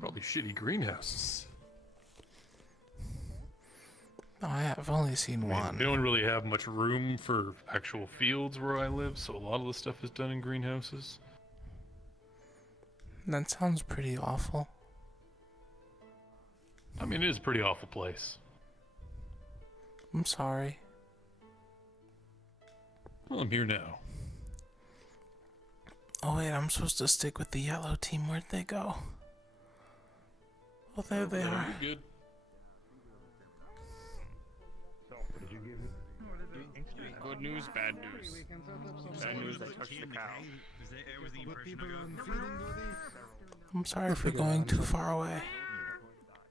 Probably shitty greenhouses. No, I've only seen I mean, one. we don't really have much room for actual fields where I live, so a lot of the stuff is done in greenhouses. That sounds pretty awful. I mean, it is a pretty awful place. I'm sorry. Well, I'm here now. Oh wait, I'm supposed to stick with the yellow team. Where'd they go? Oh, there they are. Good. Good news, bad news. Bad news, I touched the cow. I'm sorry for going too far away.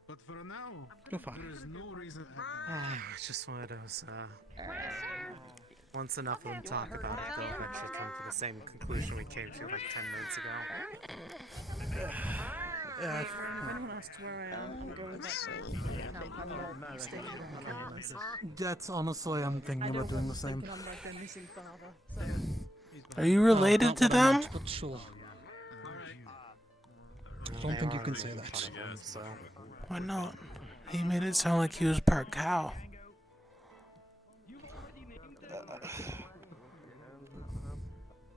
But for now, You're fine. there is no reason. It's just one of those, once enough of them talk about it, they'll eventually come to the same conclusion we came to like 10 minutes ago. Yeah, if anyone asks where I am, I'm going back to I'm not staying in camp. That's honestly, I'm thinking about doing the same. I'm like their missing father. So. Are you related to them? But sure. I don't think you can say that. Why not? He made it sound like he was part cow.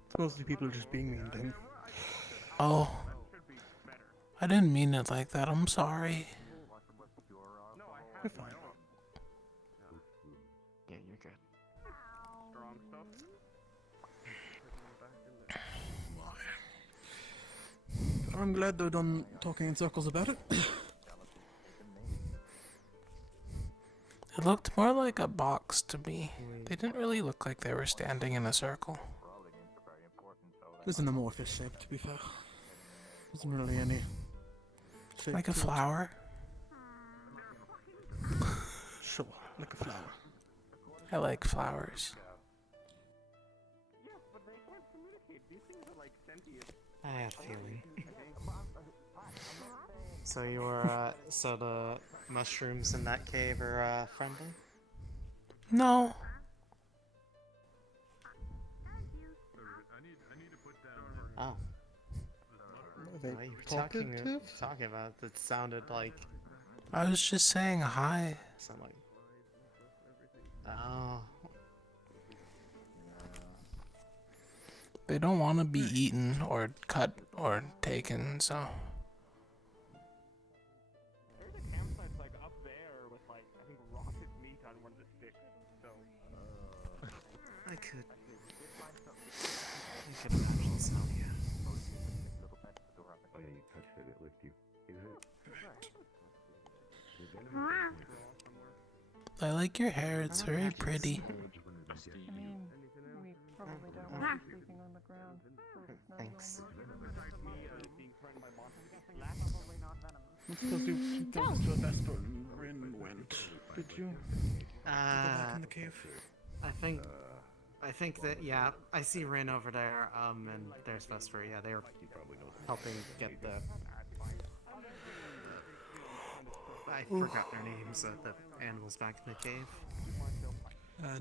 It's mostly people just being mean to him. Oh. I didn't mean it like that. I'm sorry. You're fine. Yeah, you're good. I'm glad they're done talking in circles about it. It looked more like a box to me. They didn't really look like they were standing in a circle. It's an amorphous shape, to be fair. Isn't really any shape Like a to it. flower? Sure, like a flower. I like flowers. I had a feeling. So you were, so the mushrooms in that cave are, friendly? No. Oh. They Well, you were talking talkative? about it, it sounded like I was just saying hi. something like. Oh. They don't want to be eaten or cut or taken, so. There's a campsite like up there with like I think rocket meat on one of the sticks. So. I could imagine so, yeah. Oh yeah, you touched it, it licked you. Is it? I like your hair, it's very pretty. I mean, we probably don't want to be sleeping on the ground. Thanks. It's because you noticed where Vesper and Rin went. Did you? Go back in the cave? I think that, yeah, I see Rin over there, and there's Vesper, yeah, they're helping get the... I forgot their names, the animals back in the cave.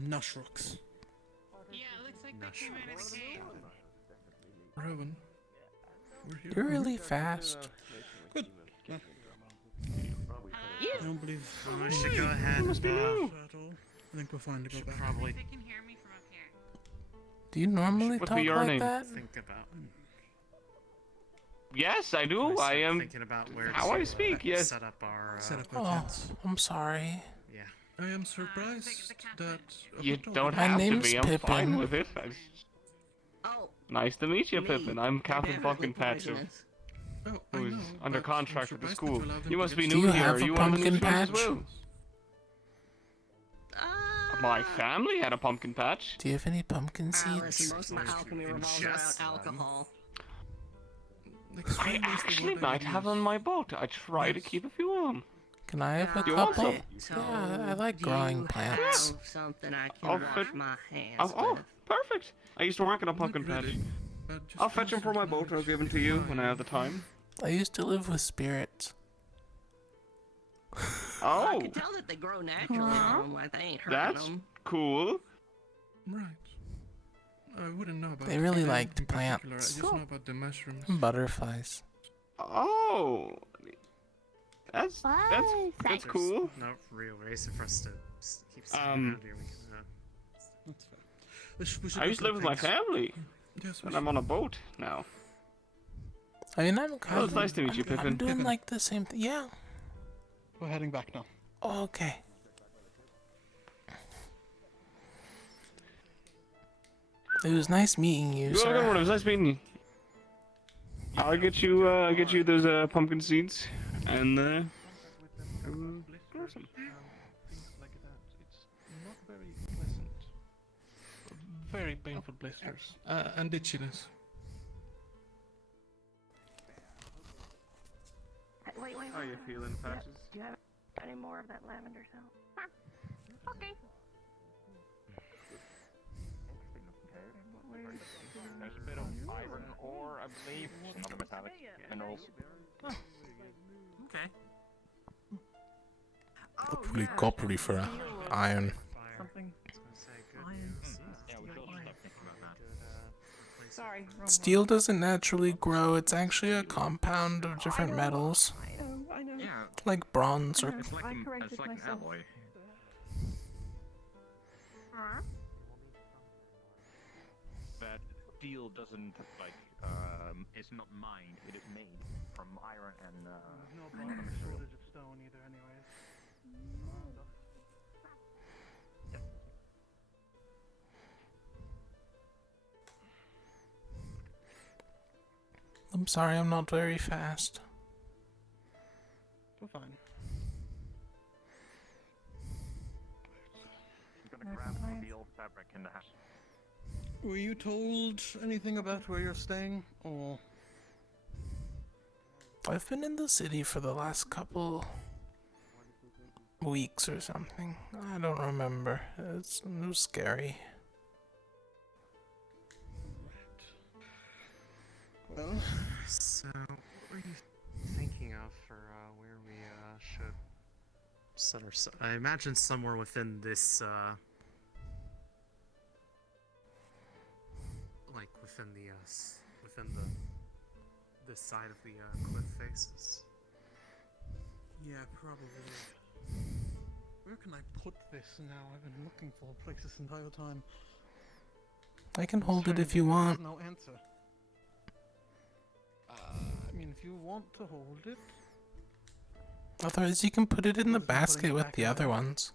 Nushrooks. Yeah, it looks like they came out of the cave. Rowan. We're here. You're really fast. Good. Yeah. I don't believe We should go ahead and, at all. I think we're fine to go back. probably They can hear me from up here. Do you normally What's talk your like name? that? think about Yes, I do. I am. thinking about where How to I speak, yes. set up our, Set up our Oh, tents. I'm sorry. yeah. I am surprised that... You Pippin don't My have to name's be. I'm Pippin. fine with it. Oh, Nice to meet you, me. Pippin. I'm Captain Never fucking looked like Patch, this. Oh, I who's know, under but I'm contract with the surprised that school. you allowed them You to must get be Do new you here. have Are a you one of the pumpkin new students patch? as well? I My family had a pumpkin patch. Do you have any pumpkin Listen, seeds? most of my alchemy revolves around alcohol. I actually might have on my boat. I try to keep a few on. Can I have a Do you want couple? some? Yeah, I like growing plants. Something I can I'll wash fit- my hands Oh, perfect. I used to work at a pumpkin patch. I'll fetch them for my boat. I'll give them to you when I have the time. I used to live with spirits. I Oh, can tell that they grow naturally on them, like they ain't hurting that's them. cool. Right. I wouldn't know about They really anything liked in particular, plants. I just know about the mushrooms. And butterflies. Oh, that's cool. No real reason for us to keep sitting Um, around here. That's fair. We should I do used to live with my things. family, Yes, we and I'm on a boat now. I mean, I'm kind Oh, of. it's nice to meet you, I'm Pippin. doing like the same thing. Yeah. We're heading back now. Oh, okay. It was nice meeting you, You're sir. welcome. It was nice meeting you. I'll get you those pumpkin seeds, and grow some. Things like that. It's not very pleasant. Very painful blisters. And itchiness. Wait. How are you feeling, Patches? Do you have any more of that lavender cell? Okay. There's a bit of iron ore, I believe, some other metallic minerals. Okay. Look pretty coppery for iron. Something. Yeah, we should also start thinking about that. Sorry. Steel doesn't naturally grow. It's actually a compound of different metals. I know. Yeah. Like bronze or... It's like I an corrected myself. alloy. That steel doesn't, like, it's not mined, it is made from iron and, There's no shortage of stone either, anyways. I'm sorry, I'm not very fast. We're fine. I'm gonna grab some of the old fabric in the house. Were you told anything about where you're staying, or? I've been in the city for the last couple weeks or something. I don't remember. It was scary. Well, so what were you thinking of for where we should set our? I imagine somewhere within this, like within the this side of the cliff faces. Yeah, probably. Where can I put this now? I've been looking for a place this entire time. I can hold it if you There's want. no answer. I mean, if you want to hold it. Otherwise, you can put it in the basket with the other ones.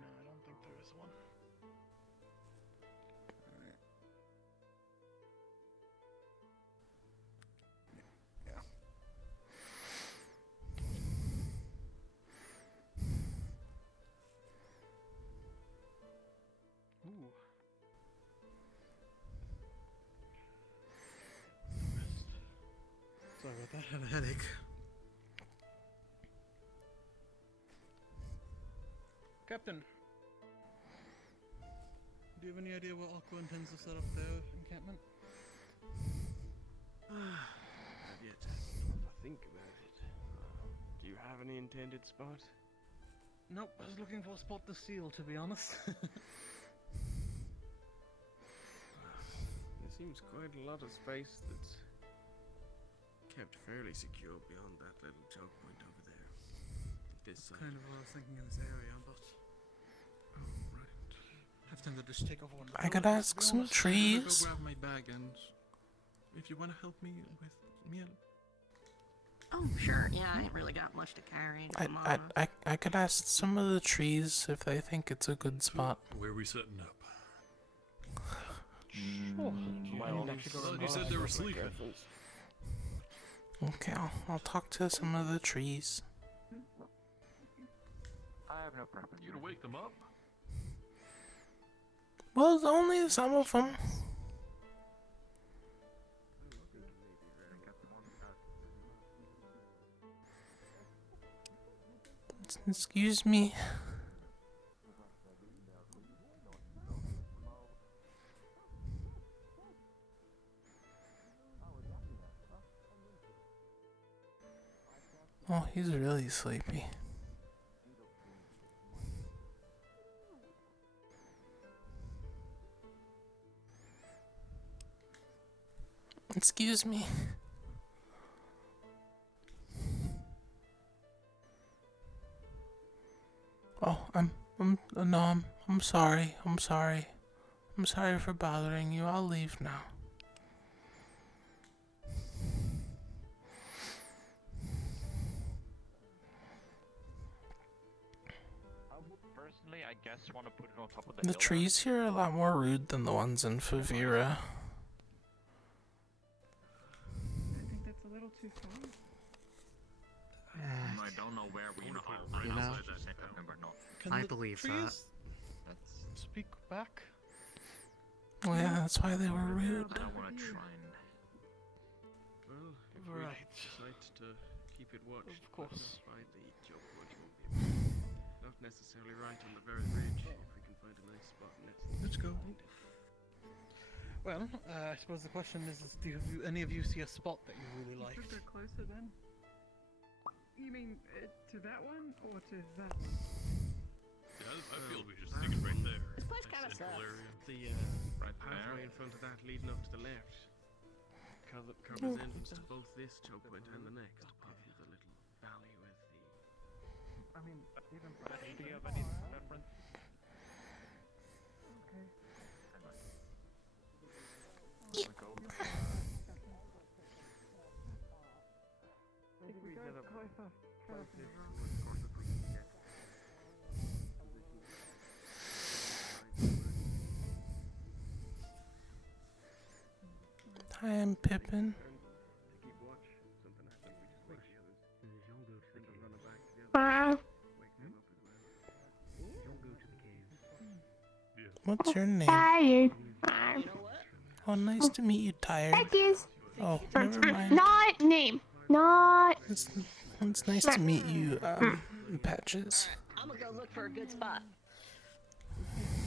No, I don't think there is one. Yeah. Ooh. Sorry about that. I had a headache. Captain, do you have any idea where Aqua intends to set up their encampment? Not yet. I think about it. Do you have any intended spot? Nope, I was looking for a spot to seal, to be honest. There seems quite a lot of space that's kept fairly secure beyond that little choke point over there. This side. Kind of what I was thinking in this area, but... Oh, right. Have time to just take off one. I could ask some trees. Go grab my bag, and if you want to help me with meal. Oh, sure. Yeah, I ain't really got much to carry. I could ask some of the trees if they think it's a good spot. Where are we setting up? Sure. You said they were sleeping. Okay, I'll talk to some of the trees. I have no preference. You gonna wake them up? Well, only some of them. Excuse me. Oh, he's really sleepy. Excuse me. Oh, I'm sorry. I'm sorry. I'm sorry for bothering you. I'll leave now. Personally, I guess want to put it on top of the The hill. trees here are a lot more rude than the ones in Favira. I think that's a little too far. I don't know where we are. You know, I the believe that. trees speak back? Well, yeah, that's why they were rude. I want to try and... Well, if Right. we decide to keep it watched, Of course. by the joke wood will be not necessarily right on the very ridge. If we can find a nice spot, Let's go. Well, I suppose the question is do any of you see a spot that you really like? Should go closer then. You mean to that one or to that one? Yeah, I feel we should stick it right there. This place kind of Central sucks. area. The Right pathway in front of that leading up to the left covers entrance to both this choke point and the next, apart from the little valley with the... I mean, even do you have any preference? Okay. If we go closer, Hi, I'm Pippin. What's your name? Tired. Oh, nice to meet you, Tired. That is Oh, never mind. not name. Not. It's nice to meet you, Patches. I'm gonna go look for a good spot.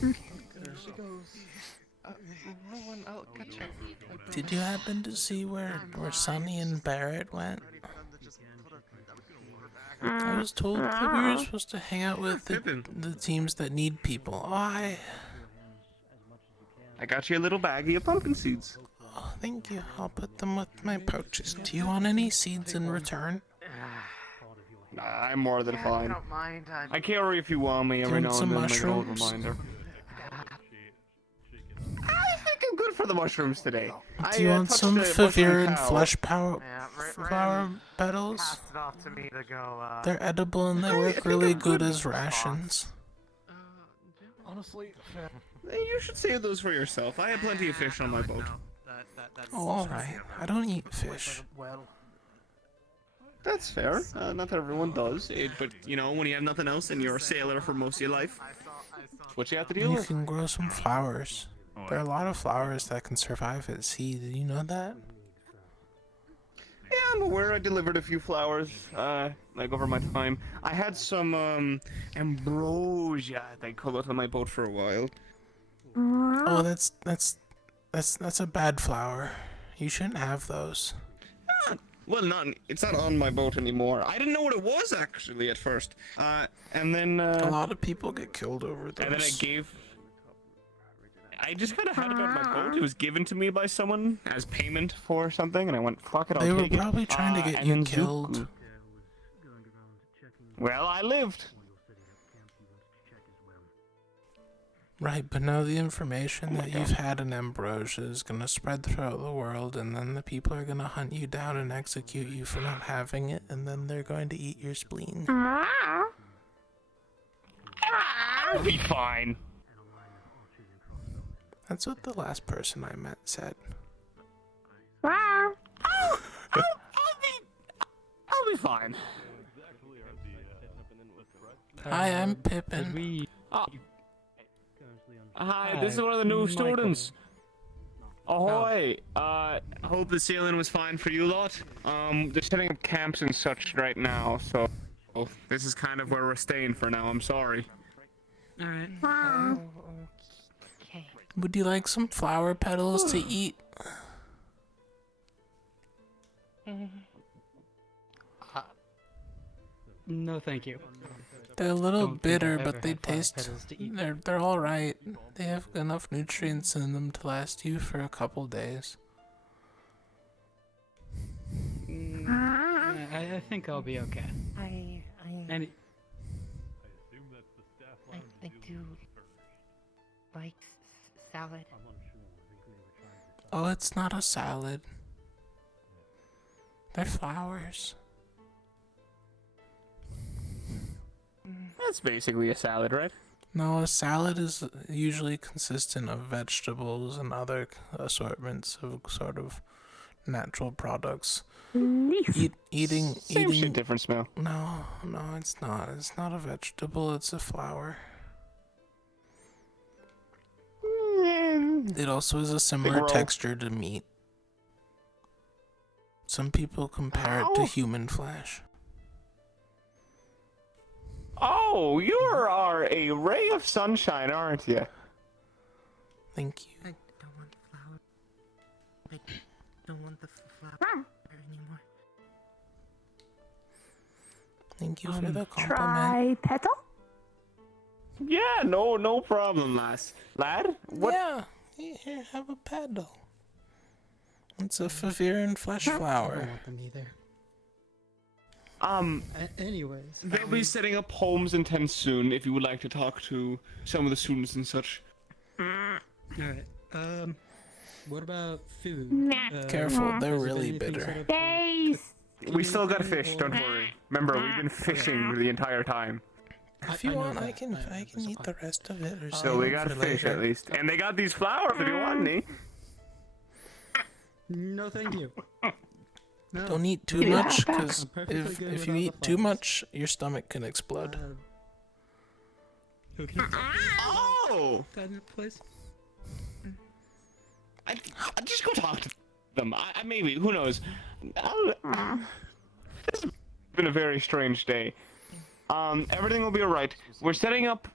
There she goes. Rowan, I'll catch up. Did you happen to see where Sunny and Barrett went? I was told that we were supposed to hang out with the teams that need people. Oh, I got you a little baggie of pumpkin seeds. Oh, thank you. I'll put them with my pouches. Do you want any seeds in return? Nah, I'm more than fine. I don't mind. I carry if you want me every Do you now want and some then, like an old mushrooms? reminder. I think I'm good for the mushrooms today. Do you want some Faviran cow. flesh flower petals? Passed it off to me to go. They're edible and they work really good as rations. Honestly, You should save those for yourself. I have plenty of fish on my boat. Oh, alright. I don't eat fish. That's fair. Not everyone does. But, you know, when you have nothing else and you're a sailor for most of your life, it's what you have to deal You with. can grow some flowers. There are a lot of flowers that can survive at sea. Did you know that? Yeah, I'm aware. I delivered a few flowers, like over my time. I had some, ambrosia, they call it, on my boat for a while. Oh, that's a bad flower. You shouldn't have those. Well, it's not on my boat anymore. I didn't know what it was, actually, at first. And then, a lot of people get killed over those. And then I just kind of had it on my boat. It was given to me by someone as payment for something, and I went, fuck it, I'll They take it. were probably trying to get and you then killed. Zuku. Well, I lived. Right, but now the information that you've had in Ambrosia is gonna spread throughout the world, and then the people are gonna hunt you down and execute you for not having it, and then they're going to eat your spleen. I'll be fine. That's what the last person I met said. fine. Hi, I'm Pippin. Hi, this is one of the new students. Ahoy! Hope the sailing was fine for you lot. They're setting up camps and such right now, so this is kind of where we're staying for now. I'm sorry. Alright. Okay. Would you like some flower petals to eat? No, thank you. They're a little Don't think bitter, I've but ever they had flower taste. petals to eat. They're all right. They have enough nutrients in them to last you for a couple days. I think I'll be okay. I do like salad. Oh, it's not a salad. They're flowers. That's basically a salad, right? No, a salad is usually consistent of vegetables and other assortments of sort of natural products. Eating. Same shit, different smell. No, it's not. It's not a vegetable. It's a flower. It also has a similar texture to meat. Some people compare it to human flesh. Oh, you are a ray of sunshine, aren't you? Thank you. I don't want the flower. I don't want the flower anymore. Thank you for the compliment. Try petal? Yeah, no problem, lad. What? Yeah, here, have a petal. It's a Faviran flesh I flower. don't want them either. Anyways. They'll be setting up homes in tents soon if you would like to talk to some of the students and such. Alright. What about food? Careful, they're is there really anything bitter. set up Days. We still got fish, don't worry. Remember, we've been fishing the entire time. If you want, I can eat the rest of it or So something. we got fish at least. And they got these flowers if you want any. No, thank you. No. Don't eat too Yeah. much, because I'm perfectly if good you without eat the too flowers. much, your stomach can explode. Who can you talk to? Oh! Please. I just go talk to them. I maybe, who knows? This has been a very strange day. Everything will be alright. We're setting up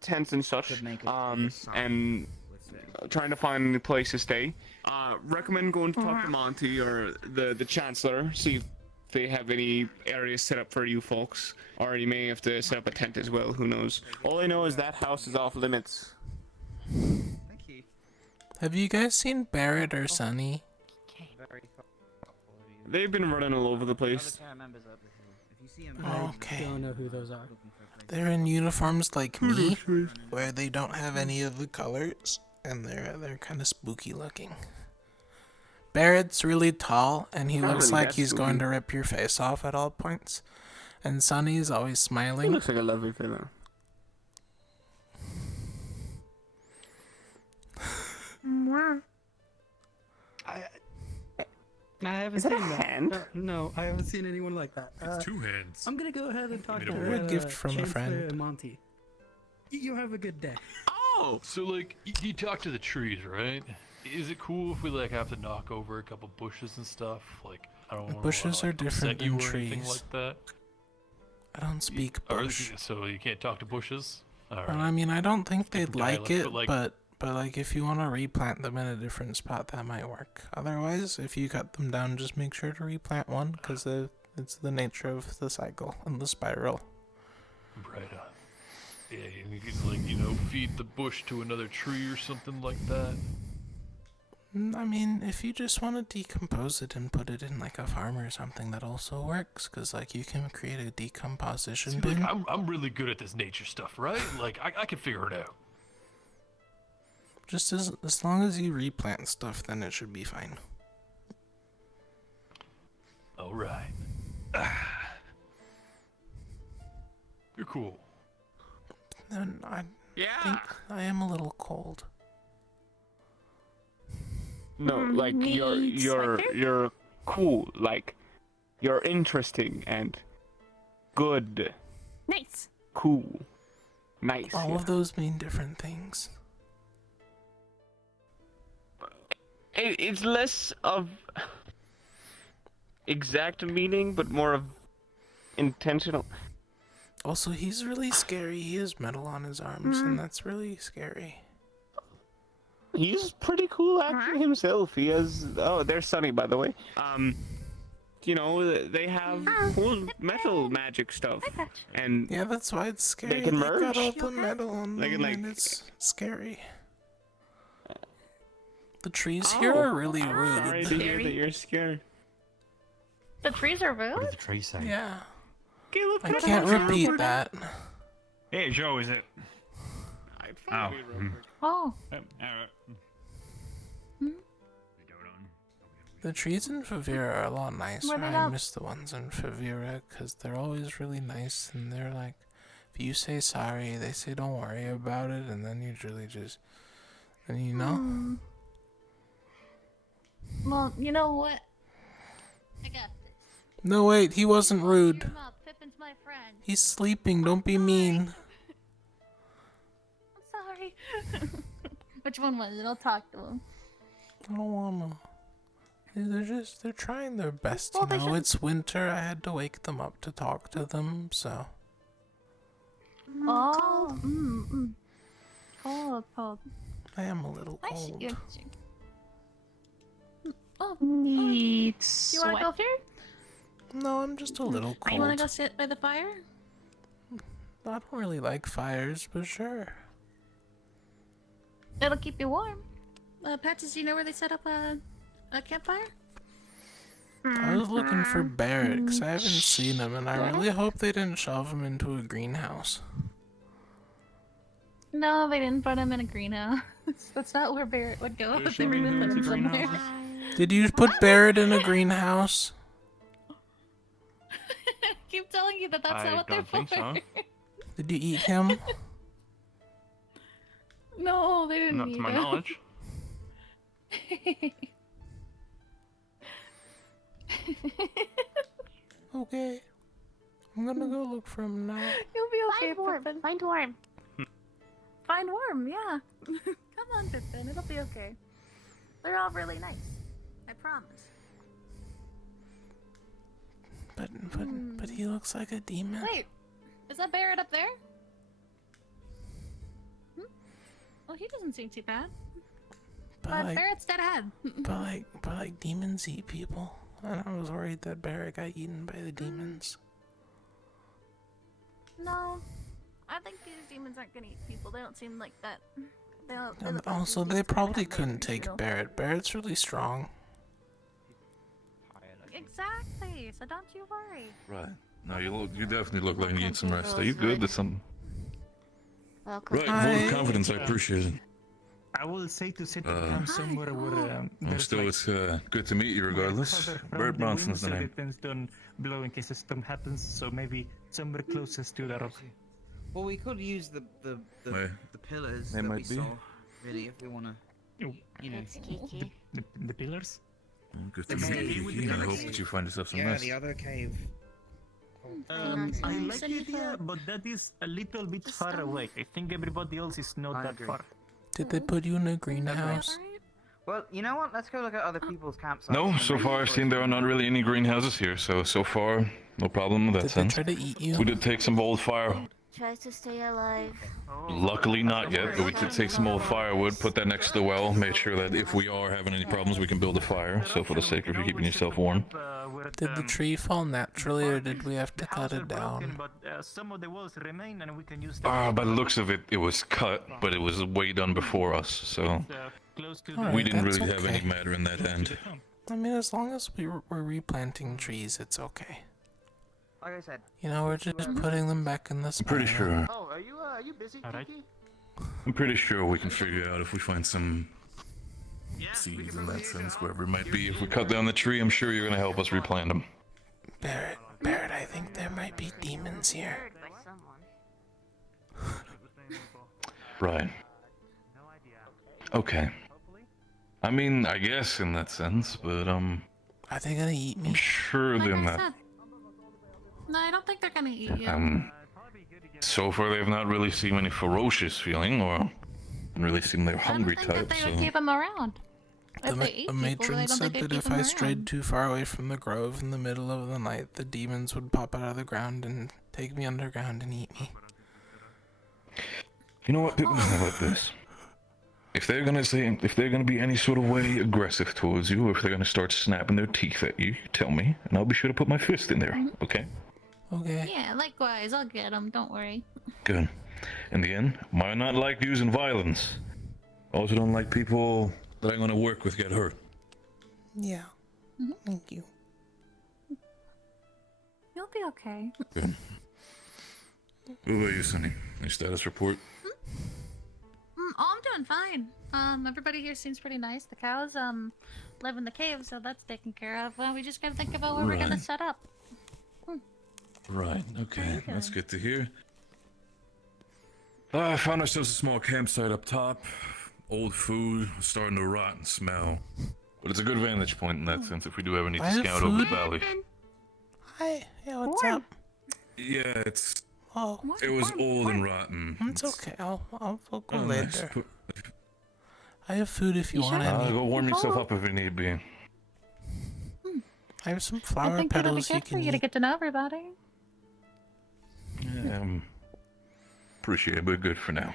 tents and such, and trying to find a place to stay. Recommend going to talk to Monty or the Chancellor, see if they have any areas set up for you folks. Or you may have to set up a tent as well, who knows. All I know is that house is off limits. Have you guys seen Barrett or Sunny? They've been running all over the place. Okay. I don't know who those are. They're in uniforms like me, where they don't have any of the colors, and they're kind of spooky looking. Barrett's really tall, and he Not looks really like that he's going spooky. to rip your face off at all points. And Sunny's always He smiling. looks like a lovely fellow. I haven't Is that seen a that. hand? No, I haven't seen anyone like that. It's two hands. I'm gonna go ahead and talk to Or a gift from a Chancellor friend. and Monty. You have a good day. Oh! So, like, you talk to the trees, right? Is it cool if we, like, have to knock over a couple bushes and stuff? Like, I don't want Bushes are different you than or anything trees. like that. I don't speak Or, bush. so you can't talk to bushes? Alright. Well, I mean, I don't think they'd like dialect, it, but, but like if you want to replant them in a different spot, that might work. Otherwise, if you cut them down, just make sure to replant one, because it's the nature of the cycle and the spiral. Right on. Yeah, you can, like, you know, feed the bush to another tree or something like that. I mean, if you just want to decompose it and put it in like a farm or something, that also works, because like you can create a decomposition See, bin. like, I'm really good at this nature stuff, right? Like, I can figure it out. Just as long as you replant stuff, then it should be fine. Alright. You're cool. Then I Yeah. think I am a little cold. No, like Need you're sweater? you're cool. Like You're interesting and good. Nice. Cool. Nice. All of those mean different things. It's less of exact meaning, but more of intentional. Also, he's really scary. He has metal on his arms, and that's really scary. He's pretty cool acting himself. He has. Oh, there's Sunny, by the way. You know, they have cool metal magic stuff, and yeah, that's why it's scary. They can merge. Got all the metal on They can, them, and like- it's scary. The trees here are really rude. Sorry to hear that you're scared. The trees are rude? What did the tree say? Yeah. Caleb, I can't repeat that. Hey, Joe, is it? Oh. Oh. Alright. The trees in Favira are a lot nicer. Where they I at? miss the ones in Favira because they're always really nice, and they're like, if you say sorry, they say don't worry about it, and then usually just, and you know. Well, you know what? I got this. No, wait, he wasn't rude. Cheer him up. Pippin's my friend. He's sleeping. Don't be mean. I'm sorry. Which one was it? I'll talk to him. I don't wanna. They're trying their best, Well, you they know. should- It's winter. I had to wake them up to talk to them, so. Oh. Cold. I am a little Nice. cold. Oh, Needs. you wanna go through? No, I'm just a little cold. You wanna go sit by the fire? I don't really like fires, but sure. It'll keep you warm. Patches, do you know where they set up a campfire? I was looking for Barrett because I haven't seen him, and I really hope they didn't shove him into a greenhouse. No, they didn't put him in a greenhouse. That's not where Barrett would go if they were gonna put him somewhere. Did you put Barrett in a greenhouse? Keep telling you that that's I not what they're don't think for. so. Did you eat him? No, they didn't. Not to eat my him. knowledge. Okay. I'm gonna go look for him now. You'll be okay, Find warm. Pippin. Find warm. Find warm, yeah. Come on, Pippin. It'll be okay. They're all really nice. I promise. But he looks like a demon. Wait, is that Barrett up there? Well, he doesn't seem too bad. But Barrett's dead ahead. But like demons eat people. And I was worried that Barrett got eaten by the demons. No, I think these demons aren't gonna eat people. They don't seem like that. They And look like also, these they beasts probably have couldn't layers, take you know? Barrett. Barrett's really strong. Exactly. So don't you worry. Right. No, you definitely look like you need some rest. Are you good? There's some. Welcome. Right, vote of confidence. I appreciate it. I will say to sit down somewhere where Well, still, it's good to meet you regardless. Bert Bronson's the name. Don't blow in case a storm happens, so maybe somewhere closest to that. Well, we could use the Wait. pillars They that we might be. saw, really, if we wanna, you know. The pillars? Good The to meet cave you. with the Kiki, I pillars. hope that you find yourself some Yeah, rest. the other cave. I like the idea, but that is a little bit far away. I think everybody else is not that far. Did they put you in a greenhouse? Well, you know what? Let's go look at other people's campsites. No, and so maybe far I've for- seen there are not really any greenhouses here, so far, no problem in that Did they sense. try to eat you? We did take some old fire. Tries to stay alive. Luckily not yet, but we did take some old firewood, put that next to the well, made sure that if we are having any problems we can build a fire, so for the sake of you keeping yourself warm. Did the tree fall naturally, or did we have to cut it down? But some of the walls remain, and we can use By the looks of it, it was cut, but it was way done before us, so close to Alright, we didn't that's really have any okay. matter in that end. I mean, as long as we're replanting trees, it's okay. Like I said. You know, we're just putting them back in the I'm spiral. pretty sure. Oh, are you busy, Kiki? I'm pretty sure we can figure out if we find some seeds in that sense, wherever it might be. If we cut down the tree, I'm sure you're gonna help us replant them. Barrett, I think there might be demons here. Right. Okay. I mean, I guess in that sense, but Are they gonna eat me? I'm sure they're Like I not. said. No, I don't think they're gonna eat you. So far they've not really seen any ferocious feeling, or haven't really seen their hungry I don't think type. that they So would keep them around. The, If they ate the people, matron I don't said think they'd that keep if them I around. strayed too far away from the grove in the middle of the night, the demons would pop out of the ground and take me underground and eat me. you know what? Pippin, how about this? If they're gonna be any sort of way aggressive towards you, or if they're gonna start snapping their teeth at you, tell me, and I'll be sure to put my fist in there. Okay? Okay. Yeah, likewise. I'll get them. Don't worry. Good. In the end, might not like using violence. Also don't like people that I'm gonna work with get hurt. Yeah. Thank you. You'll be okay. Good. What about you, Sonny? Any status report? Oh, I'm doing fine. Everybody here seems pretty nice. The cows, live in the cave, so that's taken care of. Well, we just gotta think about where we're gonna Right. set up. Right, okay, that's good to hear. I found ourselves a small campsite up top. Old food, starting to rot and smell. But it's a good vantage point in that sense if we do ever need to I have scout over the food. valley. Hi. Yeah, what's up? Yeah, it Oh. was old and rotten. It's okay. I'll go Oh, nice. later. I have food if you want any. Go warm yourself up if you need be. I have some I flower think it'll be petals you good for can you to eat. get to know everybody. Appreciate it, but good for now.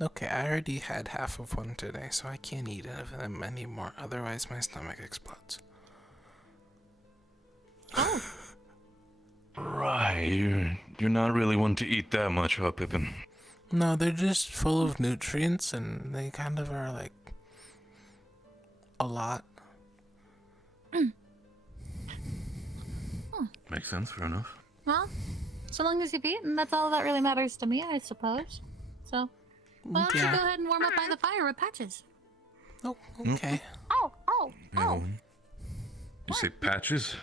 Okay, I already had half of one today, so I can't eat any of them anymore. Otherwise, my stomach explodes. Right, you're not really one to eat that much, huh, Pippin? No, they're just full of nutrients, and they kind of are like a lot. Makes sense, fair enough. Well, so long as you've eaten, that's all that really matters to me, I suppose. So, why don't you Yeah. go ahead and warm up by the fire with Patches? Oh, okay. Oh, oh, oh. You say patches?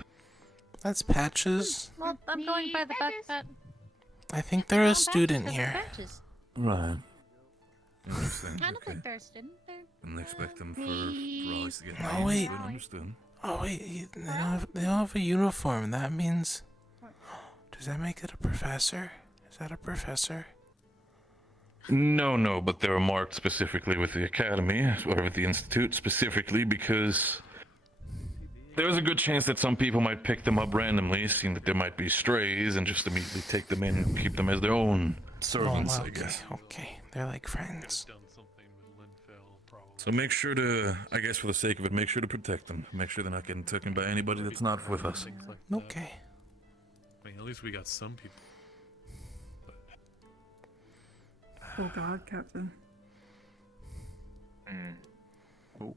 That's Patches. Well, I'm going by the fact that I think they're a student here. Patches. Right. Interesting. I don't Okay. think they're a student. Didn't expect them for Raleighs to get Oh, wait. Understood. Oh wait, they don't have a uniform. That means, does that make it a professor? Is that a professor? No, but they're marked specifically with the academy, or with the institute specifically, because there's a good chance that some people might pick them up randomly, seeing that there might be strays, and just immediately take them in and keep them as their own servants, I guess. Okay, they're like friends. So make sure to, I guess for the sake of it, make sure to protect them. Make sure they're not getting taken by anybody that's not with us. Okay. I mean, at least we got some people. Oh God, Captain. Oh.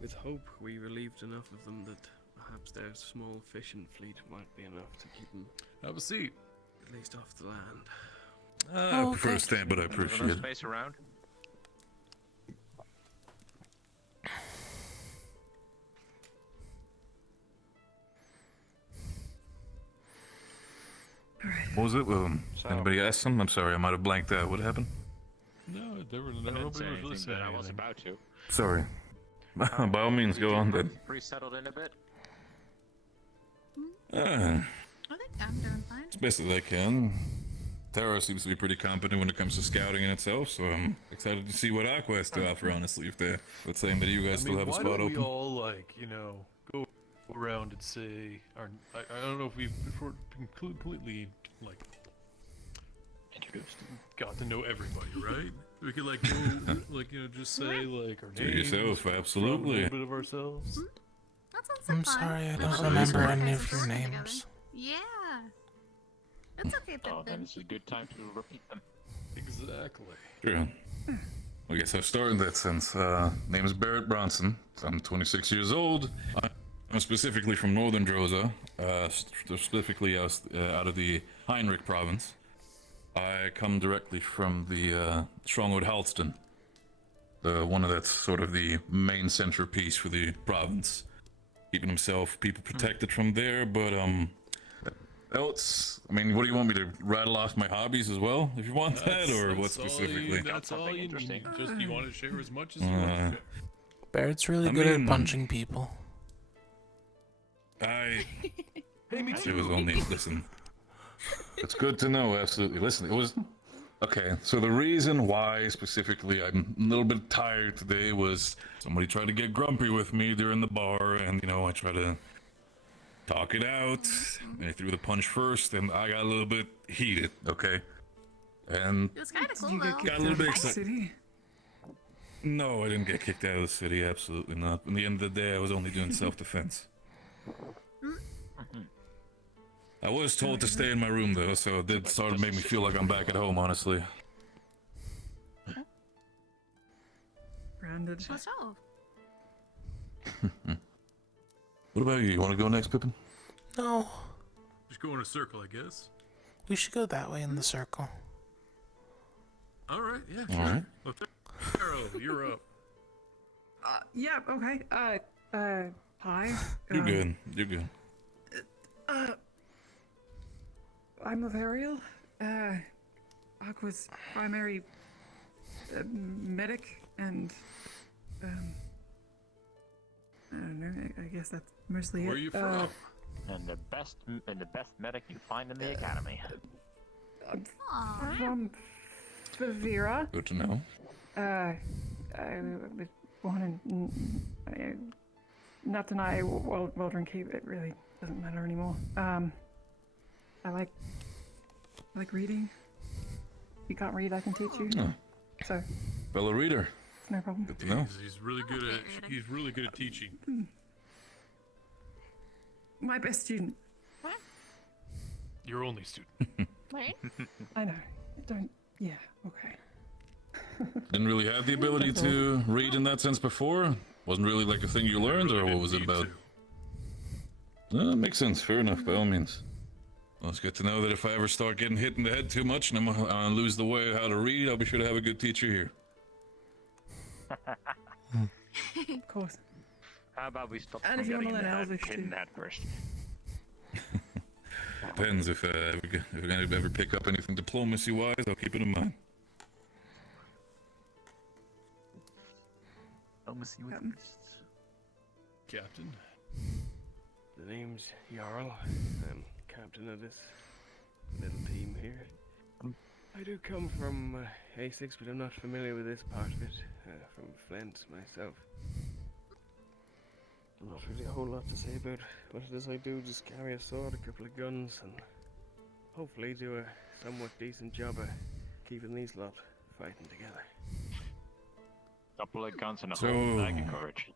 With hope, we relieved enough of them that perhaps their small fishing fleet might be enough to keep them. Have a seat. At least off the land. I prefer to stand, but I appreciate it. Space around. What was it? Anybody ask them? I'm sorry, I might have blanked out. What happened? No, nobody was really saying I was anything. about to. Sorry. By all means, go on then. Pretty settled in a bit. I think I'm doing fine. As best as I can. Tara seems to be pretty competent when it comes to scouting in itself, so I'm excited to see what Aqua has to offer, honestly, if they're saying that you guys still have a spot why don't open. we all, like, go around and say, I don't know if we're completely, like, introduced, got to know everybody, right? We could, like, go, like, just say, like, our Do names. yourself, probably absolutely. A little bit of ourselves. That sounds I'm fun. sorry, I We don't should remember just any work of your together. names. Yeah. It's okay, Oh, then Pippin. it's a good time to repeat them. Exactly. Sure. I guess I'll start in that sense. Name is Barrett Bronson. I'm 26 years old. I'm specifically from northern Droza, specifically out of the Heinrich province. I come directly from the stronghold Halston. The one that's sort of the main centerpiece for the province. Keeping himself people protected from there, but else, I mean, what do you want me to rattle off my hobbies as well, if you want that, or what specifically? That's all you need. Just you want to share as much as you want to share. Barrett's really good at punching people. Hey, me It was only, listen. It's good to know, absolutely. Listen, it was... Okay, so the reason why specifically I'm a little bit tired today was somebody tried to get grumpy with me during the bar, and, you know, I tried to talk it out. They threw the punch first, and I got a little bit heated, okay? And... It was kind of cool, though. Got a little bit excited. No, I didn't get kicked out of the city, absolutely not. In the end of the day, I was only doing self-defense. I was told to stay in my room though, so it did sort of make me feel like I'm back at home, honestly. Branded. What's up? What about you? You want to go next, Pippin? No. Just go in a circle, I guess. We should go that way in the circle. Alright, yeah, All right. Well, Carol, you're up. Yeah, okay. Hi. You're good. You're good. I'm Laverial. Aqua's primary medic, and I don't know. I guess that's mostly Where it. are you from? And the best medic you find in the academy. I'm from Favira. Good to know. I was born in Natanai, Waldron Keep. It really doesn't matter anymore. I like reading. If you can't read, I can teach you. Oh. So. Fellow reader. It's no problem. Good to know. He's really good at teaching. My best student. Your only student. Right? I know. Don't. Yeah. Okay. Didn't really have the ability to read in that sense before? Wasn't really like a thing you learned, or what was it about? Makes sense. Fair enough, by all means. Well, it's good to know that if I ever start getting hit in the head too much and I'm gonna lose the way of how to read, I'll be sure to have a good teacher here. Of course. How about we stop And from if you getting wanna learn Elvish hit in too. the head first? Depends if I ever pick up anything diplomacy-wise, I'll keep it in mind. Diplomacy with Captain. The name's Jarl. I'm captain of this little team here. I do come from A6, but I'm not familiar with this part of it. From Flint myself. Not really a whole lot to say about what it is I do. Just carry a sword, a couple of guns, and hopefully do a somewhat decent job of keeping these lot fighting together. Couple of guns and a whole bag of courage.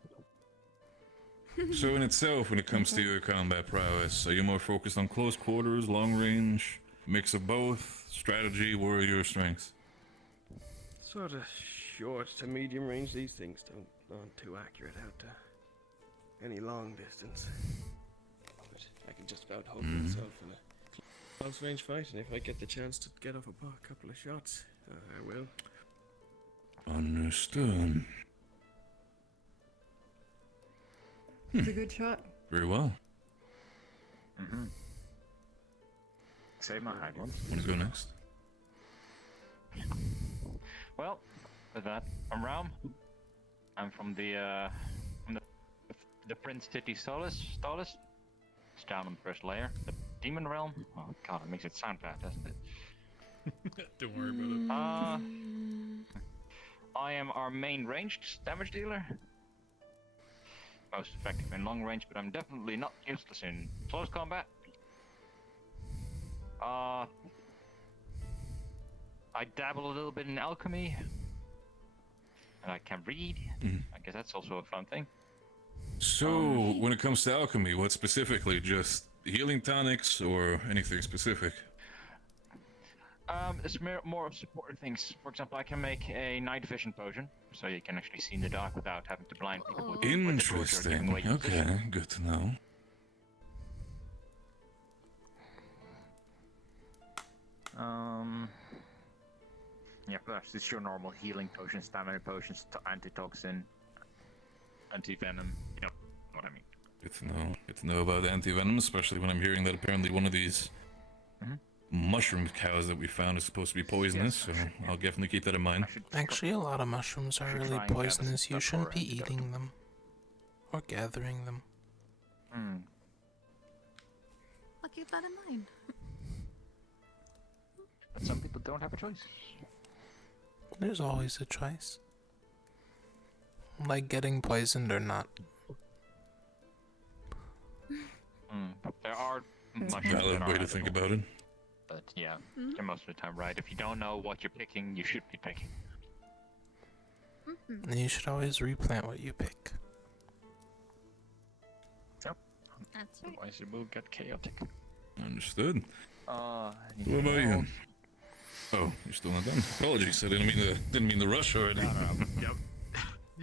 So in itself, when it comes to your combat prowess, are you more focused on close quarters, long range, mix of both, strategy? What are your strengths? Sort of short to medium range. These things aren't too accurate out to any long distance. But I can just about hold myself in a close range fight, and if I get the chance to get off a couple of shots, I will. Understood. It's a good shot. Very well. Save my high ones. Want to go next? Well, with that, I'm Raum. I'm from the Prince City Solace. It's down on the first layer. The Demon Realm. Oh god, it makes it sound bad, doesn't it? Don't worry about it. I am our main ranged damage dealer. Most effective in long range, but I'm definitely not useless in close combat. I dabble a little bit in alchemy, and I can read. I guess that's also a fun thing. So, when it comes to alchemy, what specifically? Just healing tonics or anything specific? It's more of supportive things. For example, I can make a night vision potion, so you can actually see in the dark without having to blind people with the torch or giving Interesting. away your position. Okay, good to know. Yeah, perhaps it's your normal healing potions, stamina potions, antitoxin, anti-venom. You know what I mean. Good to know. Good to know about anti-venom, especially when I'm hearing that apparently one of these mushroom cows that we found is supposed to be poisonous, so I'll definitely keep that in mind. Actually, a lot of mushrooms are really poisonous. You shouldn't be eating them. Or gathering them. I'll keep that in mind. But some people don't have a choice. There's always a choice. Like getting poisoned or not. There are mushrooms Valid that way are to think edible. about it. But yeah, you're most of the time right. If you don't know what you're picking, you should be picking. And you should always replant what you pick. Yep. That's right. Otherwise it will get chaotic. Understood. What Anything about you? else? Oh, you're still not done. Apologies, I didn't mean to rush already. Yep.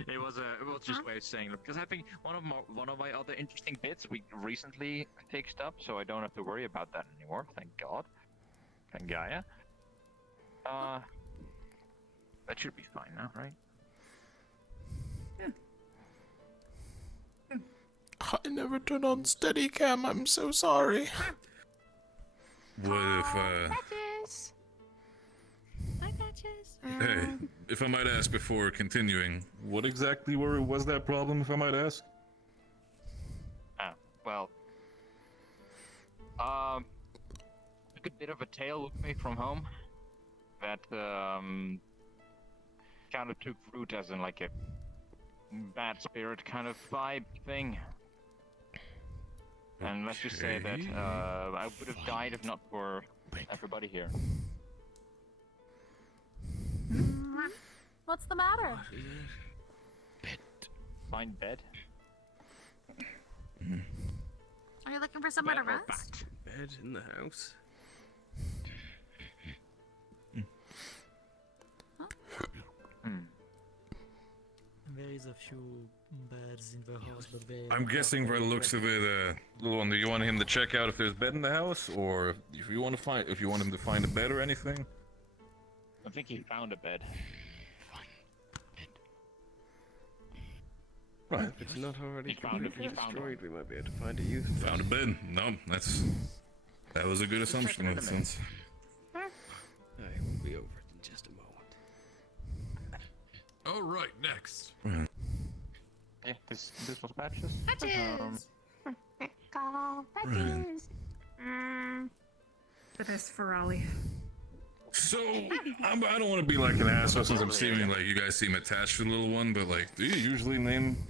It was just a way of saying, look, because I think one of my other interesting bits we recently fixed up, so I don't have to worry about that anymore. Thank God. Thank Gaia. That should be fine now, right? I never turned on Steadicam, I'm so sorry. What if, Patches! Hi, Patches. Hey, if I might ask before continuing, what exactly was that problem, if I might ask? Well, took a bit of a tail with me from home that kind of took root as in like a bad spirit kind of vibe thing. And let's just say that I would have died if not for everybody here. What's the matter? Find bed. Are you looking for somewhere to Bed or rest? Bed in the house. There is a few beds in the house, but they... I'm guessing by the looks of it, little one, do you want him to check out if there's bed in the house, or if you want him to find a bed or anything? I think he found a bed. Right. If it's not already He found completely it, he found destroyed, we might be able to find a use. Found a bed? No, that was a good assumption in that sense. I will be over it in just a moment. All right, next. Yeah, this was Patches. Patches! Call Patches! The best for Raleigh. So, I don't want to be like an asshole since I'm seeming like you guys seem attached to the little one, but like, do you usually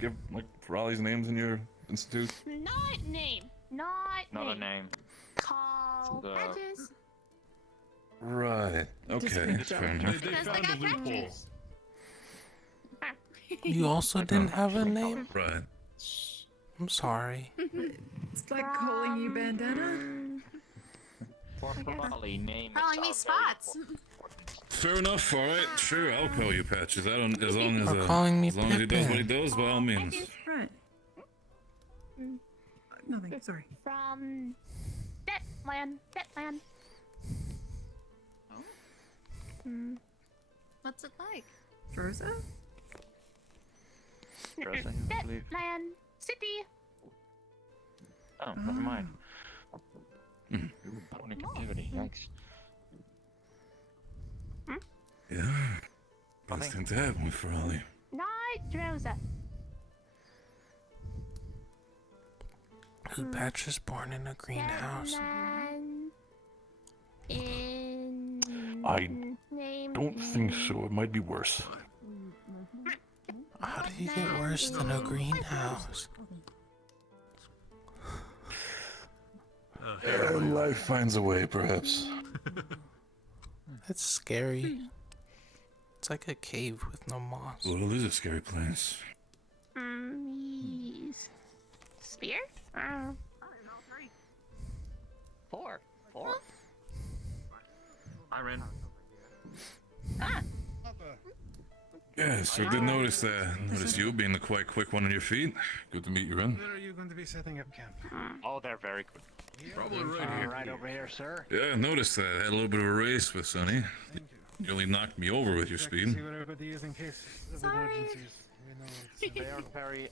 give like Raleigh's names in your institute? Not name. Not a name. Call The- Patches. Right. Okay. Fair enough. They found a loophole. You also didn't have a name? Right. I'm sorry. It's like calling you Bandana. Probably name Calling me Spots. Fair enough. All right. Sure. I'll call you Patches. As long as Or calling me as long as he does what he Pippin. does, by all means. Right. Nothing, sorry. From Detland. What's it like? Rosa? Interesting, I believe. Detland City. Oh, never mind. Pony captivity, yikes. Yeah. Best thing to happen with Raleigh. Not Rosa. Was Patches born in a greenhouse? I don't think so. It might be worse. How do you get worse than a greenhouse? Life finds a way, perhaps. That's scary. It's like a cave with no moss. Well, it is a scary place. Yes. Spear? Four. I ran. Yes, I did notice that. Notice you being the quite quick one on your feet. Good to meet you, Ren. Where are you going to be setting up camp? Oh, they're very good. Probably right here. Right over here, sir. Yeah, I noticed that. I had a little bit of a race with Sonny. You only knocked me over with your speed. See what everybody is in case of Sorry. emergencies. We know They are very.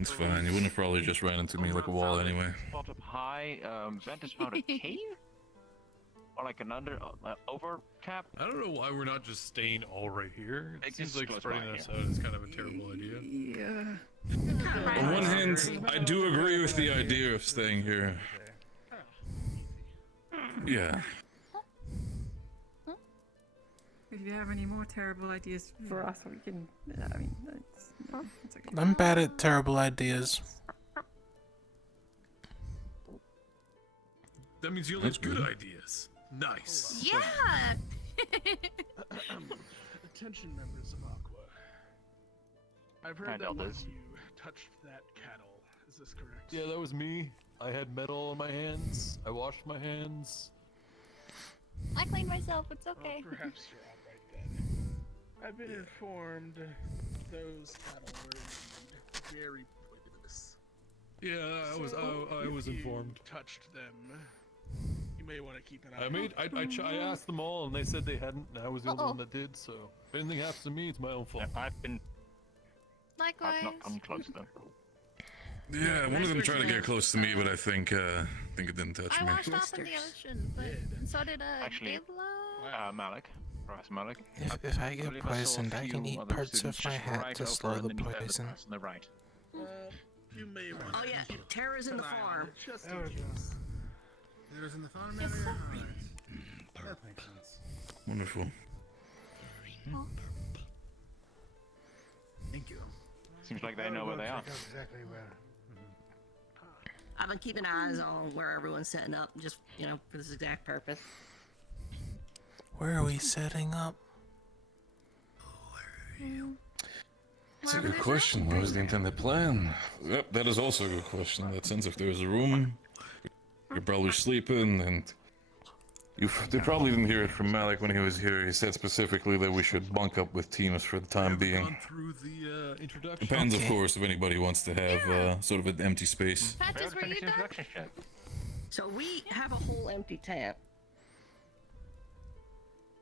It's fine. You wouldn't have probably just ran into me like a wall anyway. Spot up high. Ventus found a cave. or like another over cap. I don't know why we're not just staying all right here. It seems just like close spreading by us here. out is kind of a terrible idea. Yeah. On one hand, I do agree with the idea of staying here. Yeah. If you have any more terrible ideas for us, we can. I mean, it's okay. I'm bad at terrible ideas. That means you like good ideas. Nice. Yeah. Attention, members of Aqua. I've heard that one of you touched that cattle. Is this correct? Yeah, that was me. I had metal on my hands. I washed my hands. I cleaned myself. It's okay. Well, perhaps you're all right then. I've been informed those cattle were indeed very poisonous. Yeah, I was If you informed. touched them, you may want to keep an eye. I asked them all, and they said they hadn't. And I was the only one that did. So if anything happens to me, it's my own fault. I've been. Likewise. I've not come close to them. Yeah, one of them tried to get close to me, but I think it didn't touch I me. washed off in the ocean, but so did Actually, Gabla. Malik. Professor Malik. If I get poisoned, I can eat parts of my hat to slow the poison. On the right. You may want Oh yeah, Tara's in the farm. Just in case. There's in the farm area? Alright. That makes sense. Wonderful. Thank you. Seems like they know where they are. Exactly where. I've been keeping eyes on where everyone's setting up, just for this exact purpose. Where are we setting up? That's a good question. What was the intended plan? Yep, that is also a good question. In that sense, if there's a room, you're probably sleeping, and they probably didn't hear it from Malik when he was here. He said specifically that we should bunk up with teams for the time being. Gone through the introduction. Depends, of course, if anybody wants to have sort of an empty space. Patches, were you done? So we have a whole empty tent.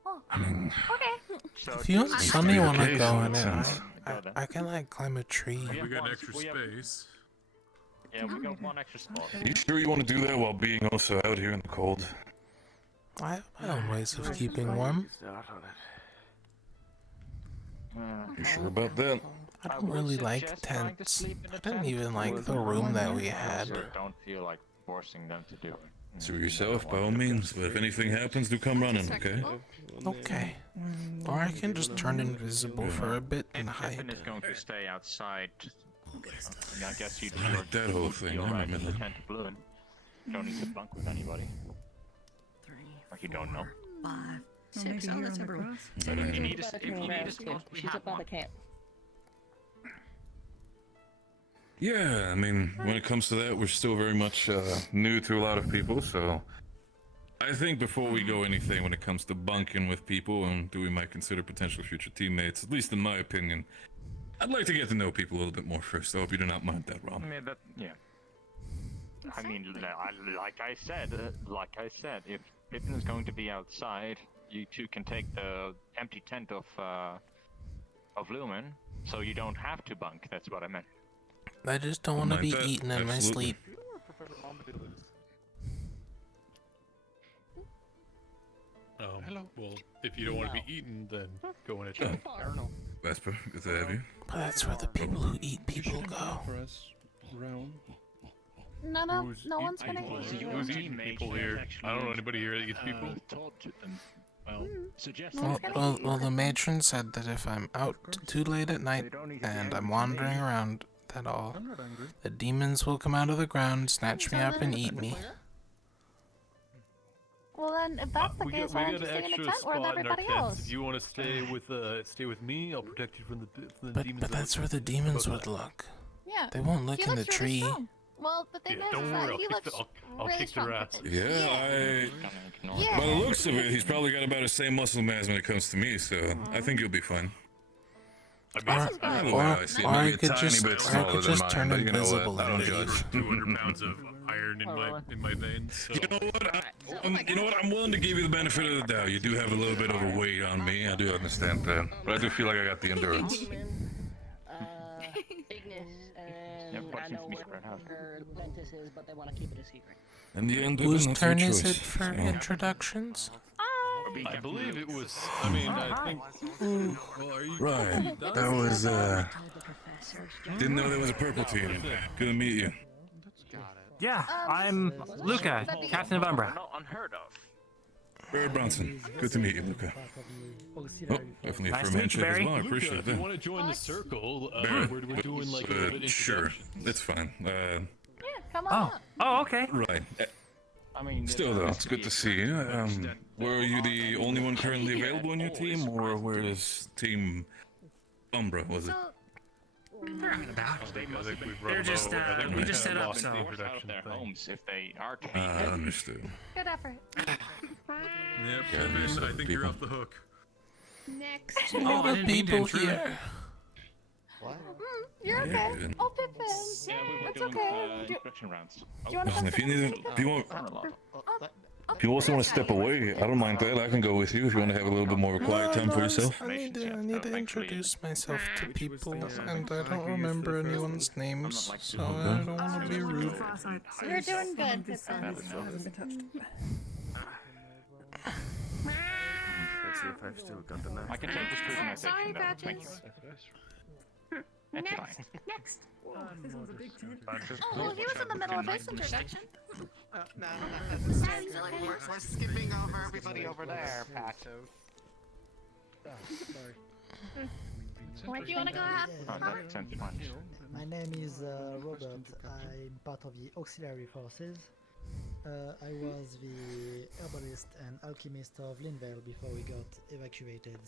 Oh. Okay. So If you and Sunny want to go in it, sense. I can like climb a tree. We got extra space. Yeah, we got one extra spot. You sure you want to do that while being also out here in the cold? I have my own ways of keeping warm. You sure about that? I don't really like tents. I didn't even like the room that we had. Don't feel like forcing them to do it. Suit yourself, by all means, but if anything happens, do come running, okay? Okay. Or I can just turn invisible for a bit and hide. Pippin is going to stay outside. I guess you Like that whole thing, I right in the remember. tent of Blue. Don't need to bunk with anybody. Like you don't know. 5, Well, 6. maybe Oh, here that's on the everyone. cross. If you need She's a, up if you need a by spot, we She's have up by the one. camp. Yeah, I mean, when it comes to that, we're still very much new to a lot of people, so I think before we go anything when it comes to bunking with people and who we might consider potential future teammates, at least in my opinion, I'd like to get to know people a little bit more first. I hope you do not mind that, I Ron. mean, I mean, like I said, if Pippin is going to be outside, you two can take the empty tent of Lumen, so you don't have to bunk. That's what I meant. I just don't want to be eaten in my sleep. Well, if you don't want to be eaten, then go in a tent. Vesper, good to have you. But that's where the people who eat people go. No one's gonna eat you. Who's eating people here? I don't know anybody here that eats people. Well, the matron said that if I'm out too late at night and I'm wandering around at all, the demons will come out of the ground, snatch me up, and eat me. Well then, if that's the We case, got why an don't you stay in a extra tent with spot in our everybody tents. else? If you want to stay with me, I'll protect you from the demons. But that's where the demons would look. Yeah. They won't look He in the looks really tree. strong. Well, the thing Yeah, is, don't that worry, he looks I'll really kick strong. their ass. Yeah, Yeah. by the looks of it, he's probably got about the same muscle mass when it comes to me, so I think you'll be fine. Or I could just turn but you know what? invisible I and don't leave. judge. 200 pounds of iron in my veins. So. You know what? I'm willing to give you the benefit of the doubt. You do have a little bit of a weight on me. I do understand that, but I do feel like I got the endurance. Ignis and I know where her dentist is, but they want to keep it a secret. In the end, Whose that's turn your is it choice. for introductions? I believe it was. I mean, I think. Right. That was, didn't know there was a purple team. Good to meet you. Yeah, I'm Luca, Captain of Umbra. Not unheard of. Barry Bronson. Good to meet you, Luca. Oh, definitely a Nice firm to meet you, handshake as Barry. well. I Luca, appreciate if you that. want to join the circle, Barry, we're doing like a little bit sure. introduction. It's fine. Come on up. Oh, okay. Right. I mean, Still, though, it's good to see you. Were you the only one currently available on your team, or where is Team Umbra, was it? They're out and about. They're just, we just set up, so. Out of their homes if they are to be. Understood. Good effort. Yep, Kevin, I think you're off the hook. Next. All the people here. You're okay. Oh, Pippin. Yeah, we were It's doing okay. inspection rounds. Do you want to Listen, come if you need, if you want, Oh, if you also want to step away, I don't mind that. I can go with you if you want to have a little bit more of a quiet time for yourself. I need to introduce myself to people, and I don't remember anyone's names, so I don't want to be rude. You're doing good, Pippin. Let's see if I've still got the knife. I can take the scrutinization Sorry, though. Thank you. Next. fine. Next. This one's a big tent. Oh, he was in the middle of his introduction. No, we're skipping over everybody over there, Pacho. Where do you want to go at? My name is Robert. I'm part of the auxiliary forces. I was the herbalist and alchemist of Linvale before we got evacuated,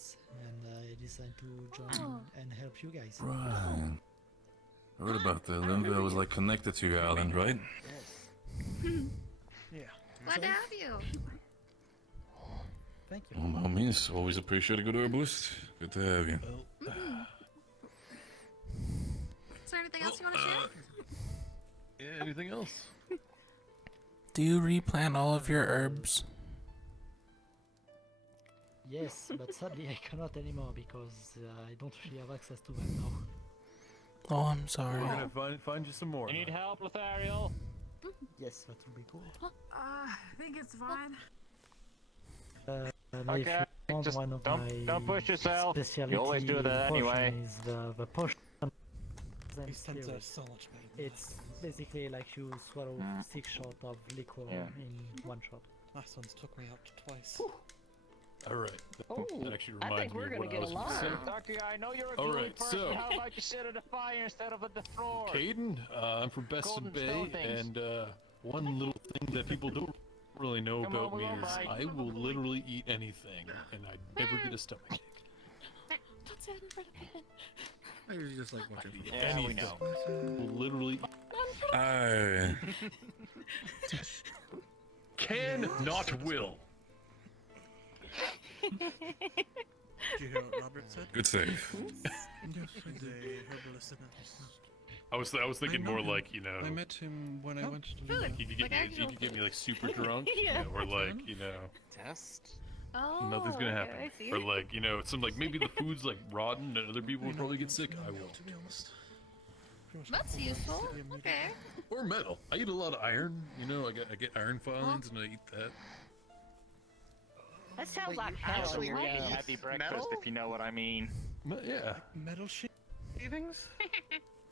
and I decided to join and help you guys. Right. I heard about that. Linville was like connected to your island, right? Yeah. Glad to have you. Thank you. Well, by all means, always appreciate a good herbalist. Good to have you. Is there anything else you want to share? Yeah, anything else? Do you replant all of your herbs? Yes, but sadly I cannot anymore because I don't really have access to them now. Oh, I'm sorry. We're gonna find you some more. You need help, Lothariel? Yes, that would be cool. I think it's fine. And Okay, if you want just one of don't push yourself. specialty You always do that anyway. potion is the potion. These tents are so much pain. It's basically like you swallow 6 shots of liquor in 1 shot. Last one's took me up twice. Alright. That actually reminds me of what I was going to say. Doctor, I know you're a All good right, person. so- How about you sit at the fire instead of at the floor? Caden, I'm from Beston Golden Bay, stone things. and one little thing that people don't really know Come on, about we me won't is bite. I will literally eat anything, and I never get a stomachache. Don't say it in front of Pippin. Maybe you just like watching football. Yeah, we Anything. know. Will literally Aye. can not will. Did you hear what Robert said? Good save. Yes, he's a herbalist. I was thinking know more him. like, you know, I met him when I went to Food. you could Like get me, actual you could get me food. like super drunk, Yeah. or like, you know, Test? Oh, nothing's gonna okay, happen, I see. or like, you know, some like maybe the food's like rotten and other people would probably get sick. I won't. To be honest. That's useful. Okay. Or metal. I eat a lot of iron. You know, I get iron filings and I eat that. That sounds like Actually, hell. you're eating heavy breakfast, if you know what I mean. Yeah. Metal shavings?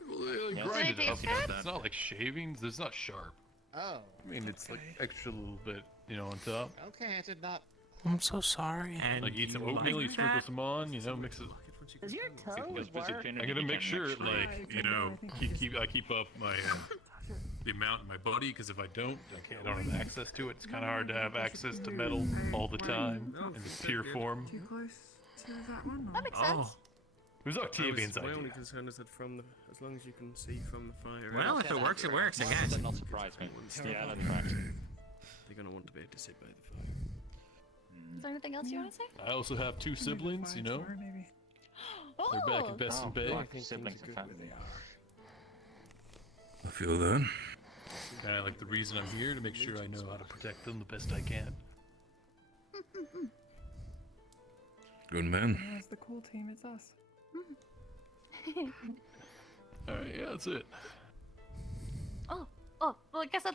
Well, they Yeah. grind Do they it up. taste good? It's not like shavings. It's not sharp. Oh. I mean, it's like extra little bit, you know, on top. Okay, I did not. I'm so sorry. Like eat some oatmeal, you sprinkle some on, you know, mix it. Does your toes work? I'm gonna make sure, like, you know, I keep up my the amount in my body, because if I don't have access to it. It's kind of hard to have access to metal all the time in its pure form. Too close to that one? That makes sense. It was Octavian's My idea. only concern is that as long as you can see from the fire. Well, if it works, it works, I guess. Does not surprise me. Yeah, that's right. They're gonna want to be able to sit by the fire. Is there anything else you want to say? I also have 2 siblings, you know. Oh, They're back in Beston Bay. Siblings and family. I feel that. Kind of like the reason I'm here, to make sure I know how to protect them the best I can. Good man. That's the cool team, it's us. Alright, yeah, that's it. Oh, well, I guess that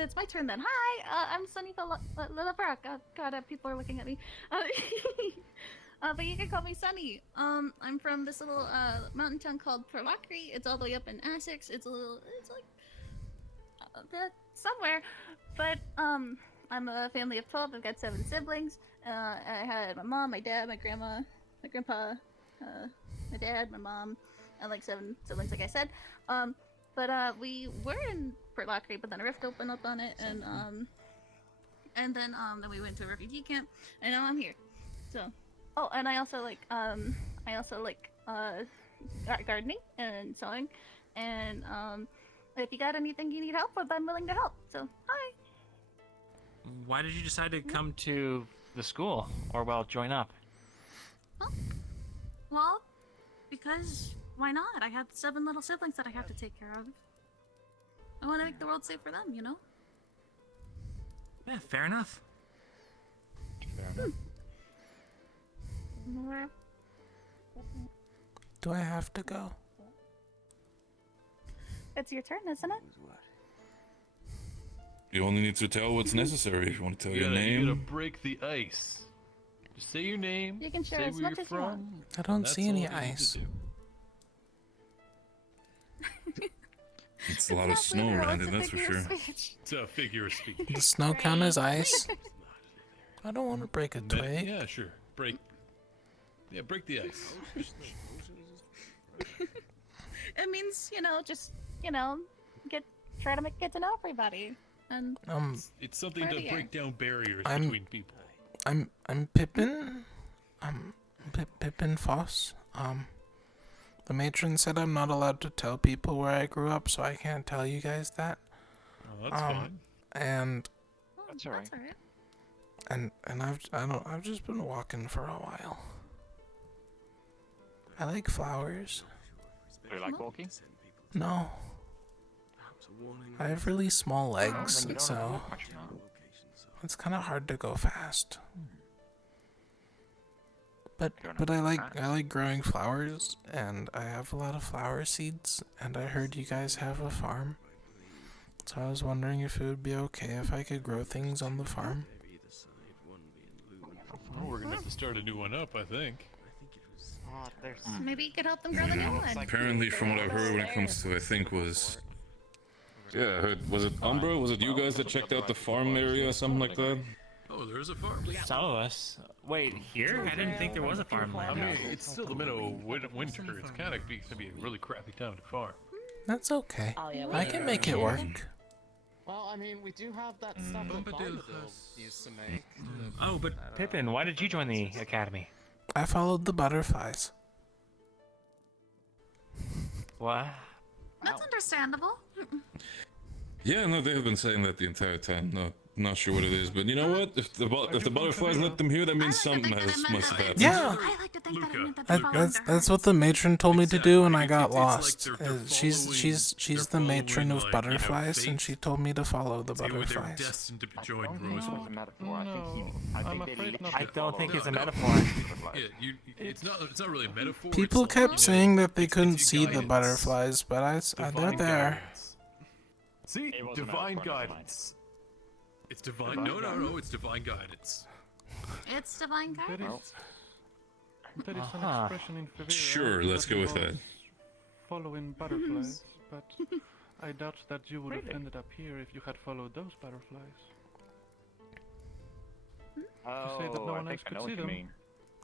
it's my turn then. Hi, I'm Sunny Lilibrock. God, people are looking at me. But you can call me Sunny. I'm from this little mountain town called Perlacri. It's all the way up in Essex. It's like somewhere. But I'm a family of 12. I've got 7 siblings. I had my mom, my dad, my grandma, my grandpa, my dad, my mom, and like 7 siblings, like I said. But we were in Perlacri, but then a rift opened up on it, and then we went to a refugee camp, and now I'm here. So, oh, and I also like gardening and sewing, and if you got anything you need help with, I'm willing to help. So, hi. Why did you decide to come to the school, or well, join up? Well, because why not? I have 7 little siblings that I have to take care of. I want to make the world safe for them, you know? Yeah, fair enough. Do I have to go? It's your turn, isn't it? You only need to tell what's necessary. If you want to tell your You name. gotta break the ice. Just say your name. You can share say as where much you're as you want. from. I don't That's see any all you need to ice. do. It's a lot of snow around it, that's for sure. It's a figure of speech. Does snow count as ice? I don't want to break a twig. Yeah, sure. Break the ice. It means, just, try to get to know everybody. And It's something to break down barriers I'm- between people. I'm Pippin. Pippin Foss. The matron said I'm not allowed to tell people where I grew up, so I can't tell you guys that. Oh, that's fine. And That's alright. and I've just been walking for a while. I like flowers. Do you like walking? No. I have really small legs, then you don't so walk much now. it's kind of hard to go fast. But I like growing flowers, and I have a lot of flower seeds, and I heard you guys have a farm. So I was wondering if it would be okay if I could grow things on the farm. Oh, we're gonna have to start a new one up, I think. maybe you could help them grow the new one. Apparently, from what I've heard when it comes to, I think was... Yeah, I heard, was it Umbra? Was it you guys that checked out the farm area or something like that? Oh, there's a farm. Some of us. Wait, here? I didn't think there was a farmland. I mean, it's still the middle of winter. It's kind of gonna be a really crappy time to farm. That's okay. Oh, yeah, I can make it work. Well, I mean, we do have that stuff that Bombadil used to make. Oh, but Pippin, why did you join the academy? I followed the butterflies. What? That's understandable. Yeah, no, they have been saying that the entire time. No, not sure what it is, but you know what? If the butterflies let them here, that means something must have happened. Yeah. I like to think that it meant that they followed their That's what the matron told me to do, and I got It's like lost. they're She's the matron of butterflies, and she told me to follow the They're butterflies. destined to join Rosewood. I don't think it's a metaphor. Yeah, it's not really a metaphor. People it's kept like, saying that they couldn't it's see the guidance. butterflies, but they're Divine there. guidance. See, divine guidance. It's divine. No, it's divine guidance. It's divine guidance. There is an expression in Favira Sure, let's go with that. involves following butterflies, but I doubt that you would have ended up here if you had followed those butterflies. To say that no one else could see them.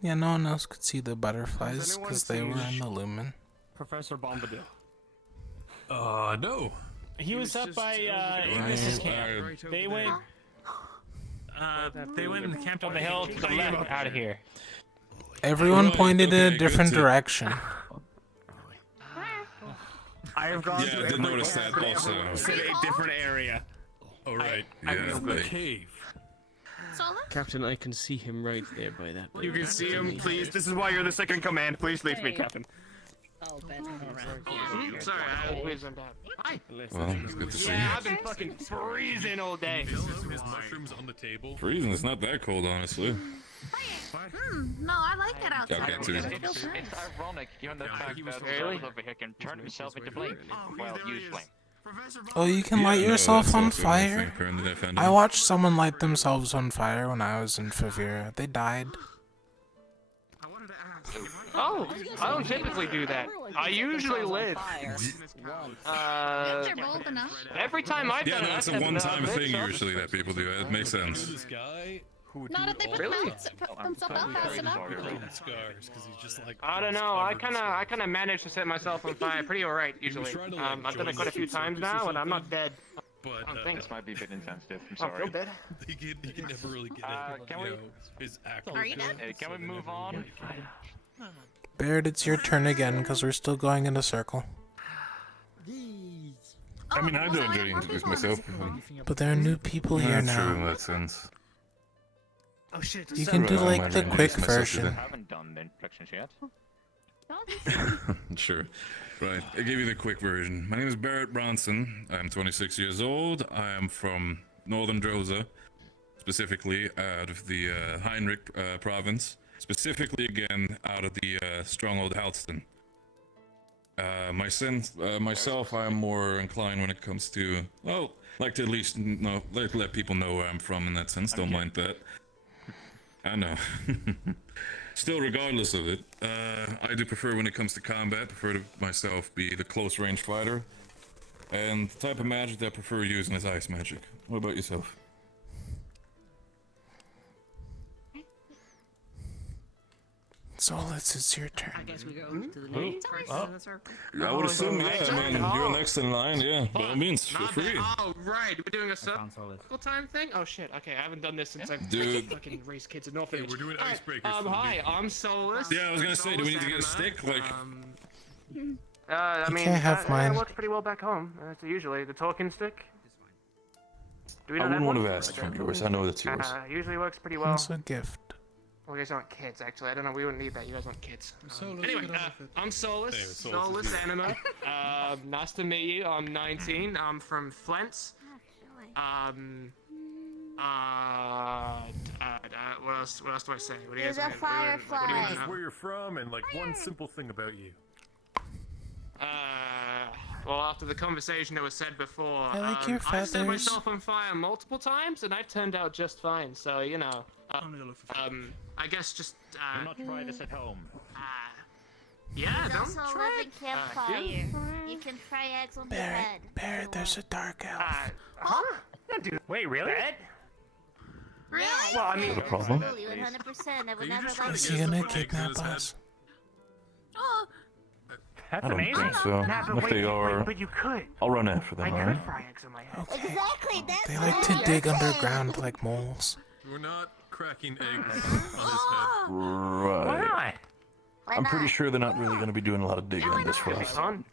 Yeah, no one else could see the butterflies because they were in the lumen. Professor Bombadil. No. He was up by Ignis's camp. They went and camped on the hill to the left out of here. Everyone pointed in a different direction. I have gone Yeah, to I did every notice that camp also. ever said a different area. All right. I Yeah, feel they- good. Cave. Sola? Captain, I can see him right there by that. You can see him, please. This is why you're the second command. Please leave me, Captain. Oh, Ben, alright. Sorry, please don't die. Hi. Well, it's good to see Yeah, you. I've been fucking freezing all day. His mushrooms on the table. Freezing, it's not that cold, honestly. No, I like it outside. Okay, too. It feels It's nice. ironic given the fact that Really? Charles over here can turn himself into flame. Well, use flame. Oh, you can light yourself on fire? I watched someone light themselves on fire when I was in Favira. They died. Oh, I don't typically do that. I usually live. They're bold enough. Every time I've done it, It's a one-time thing usually that people do. It makes sense. This guy who Not if they put themselves out fast enough. scars because he's just like. I don't know. I kind of manage to set myself on fire pretty alright usually. I've done it quite a few times now, and I'm not dead. But this might be a bit insensitive. I'm I sorry. feel dead. he can never really get it. Can we? His acting. Are you dead? Can we move on? Baird, it's your turn again, because we're still going in a circle. I mean, I do enjoy introduce myself. But there are new people here That's true in now. that sense. Oh shit. You can do Right, like the I'm quick introducing myself version. today. Haven't done the introductions yet. Sure. Right, I'll give you the quick version. My name is Barrett Bronson. I'm 26 years old. I am from northern Droza, specifically out of the Heinrich province. Specifically, again, out of the stronghold Halston. Myself, I am more inclined when it comes to, well, like to at least know, let people know where I'm from in that sense. Don't mind that. I know. Still, regardless of it, I do prefer when it comes to combat, prefer to myself be the close range fighter. And the type of magic that I prefer using is ice magic. What about yourself? Solus, it's your turn. I guess we go to the lady first in the circle. I would assume, yeah, I mean, you're next in line, yeah. By all means, feel free. Oh, right. We're doing a circle time thing? Oh, shit. Okay, I haven't done this since I've Dude. fucking raised kids in orphanage. We're doing Alright, icebreakers. for the hi, new- I'm Solus. Yeah, I was gonna say, do we need to get a stick? Like, I You mean, can't have mine. it works pretty well back home. So usually, the talking stick. Do we I not wouldn't have want one? to have asked from yours. I know that's yours. Usually works pretty well. It's a gift. Well, you guys aren't kids, actually. I don't know. We wouldn't need that. You guys aren't kids. Solus, Anyway, get on with it. I'm Solus. Anyway, Solus Solus is here. Anima. Nice to meet you. I'm 19. I'm from Flens. What else? What else do I say? What do you guys? There's a firefly. What do you want to Just know? where you're from and like one simple thing about you. Well, after the conversation that was said before, I like your I've set feathers. myself on fire multiple times, and I've turned out just fine. So you know, I guess just Do not try this at home. yeah, There's don't also a try. living campfire. You can fry eggs on the Barrett, bed. Barrett, there's a dark elf. Wait, really? Really? Well, I mean, a problem? Absolutely, 100%. I would you never just trying let Is to he get gonna somebody kidnap good as us? Oh, that's I don't amazing. think so. If they are, But you could. I'll run after them, I alright? could fry eggs on my head. Exactly, that's They like to dig underground like moles. We're not cracking eggs on his head. Right. Why I'm pretty not? sure they're not really going to be doing a lot of digging on this for us. Fun.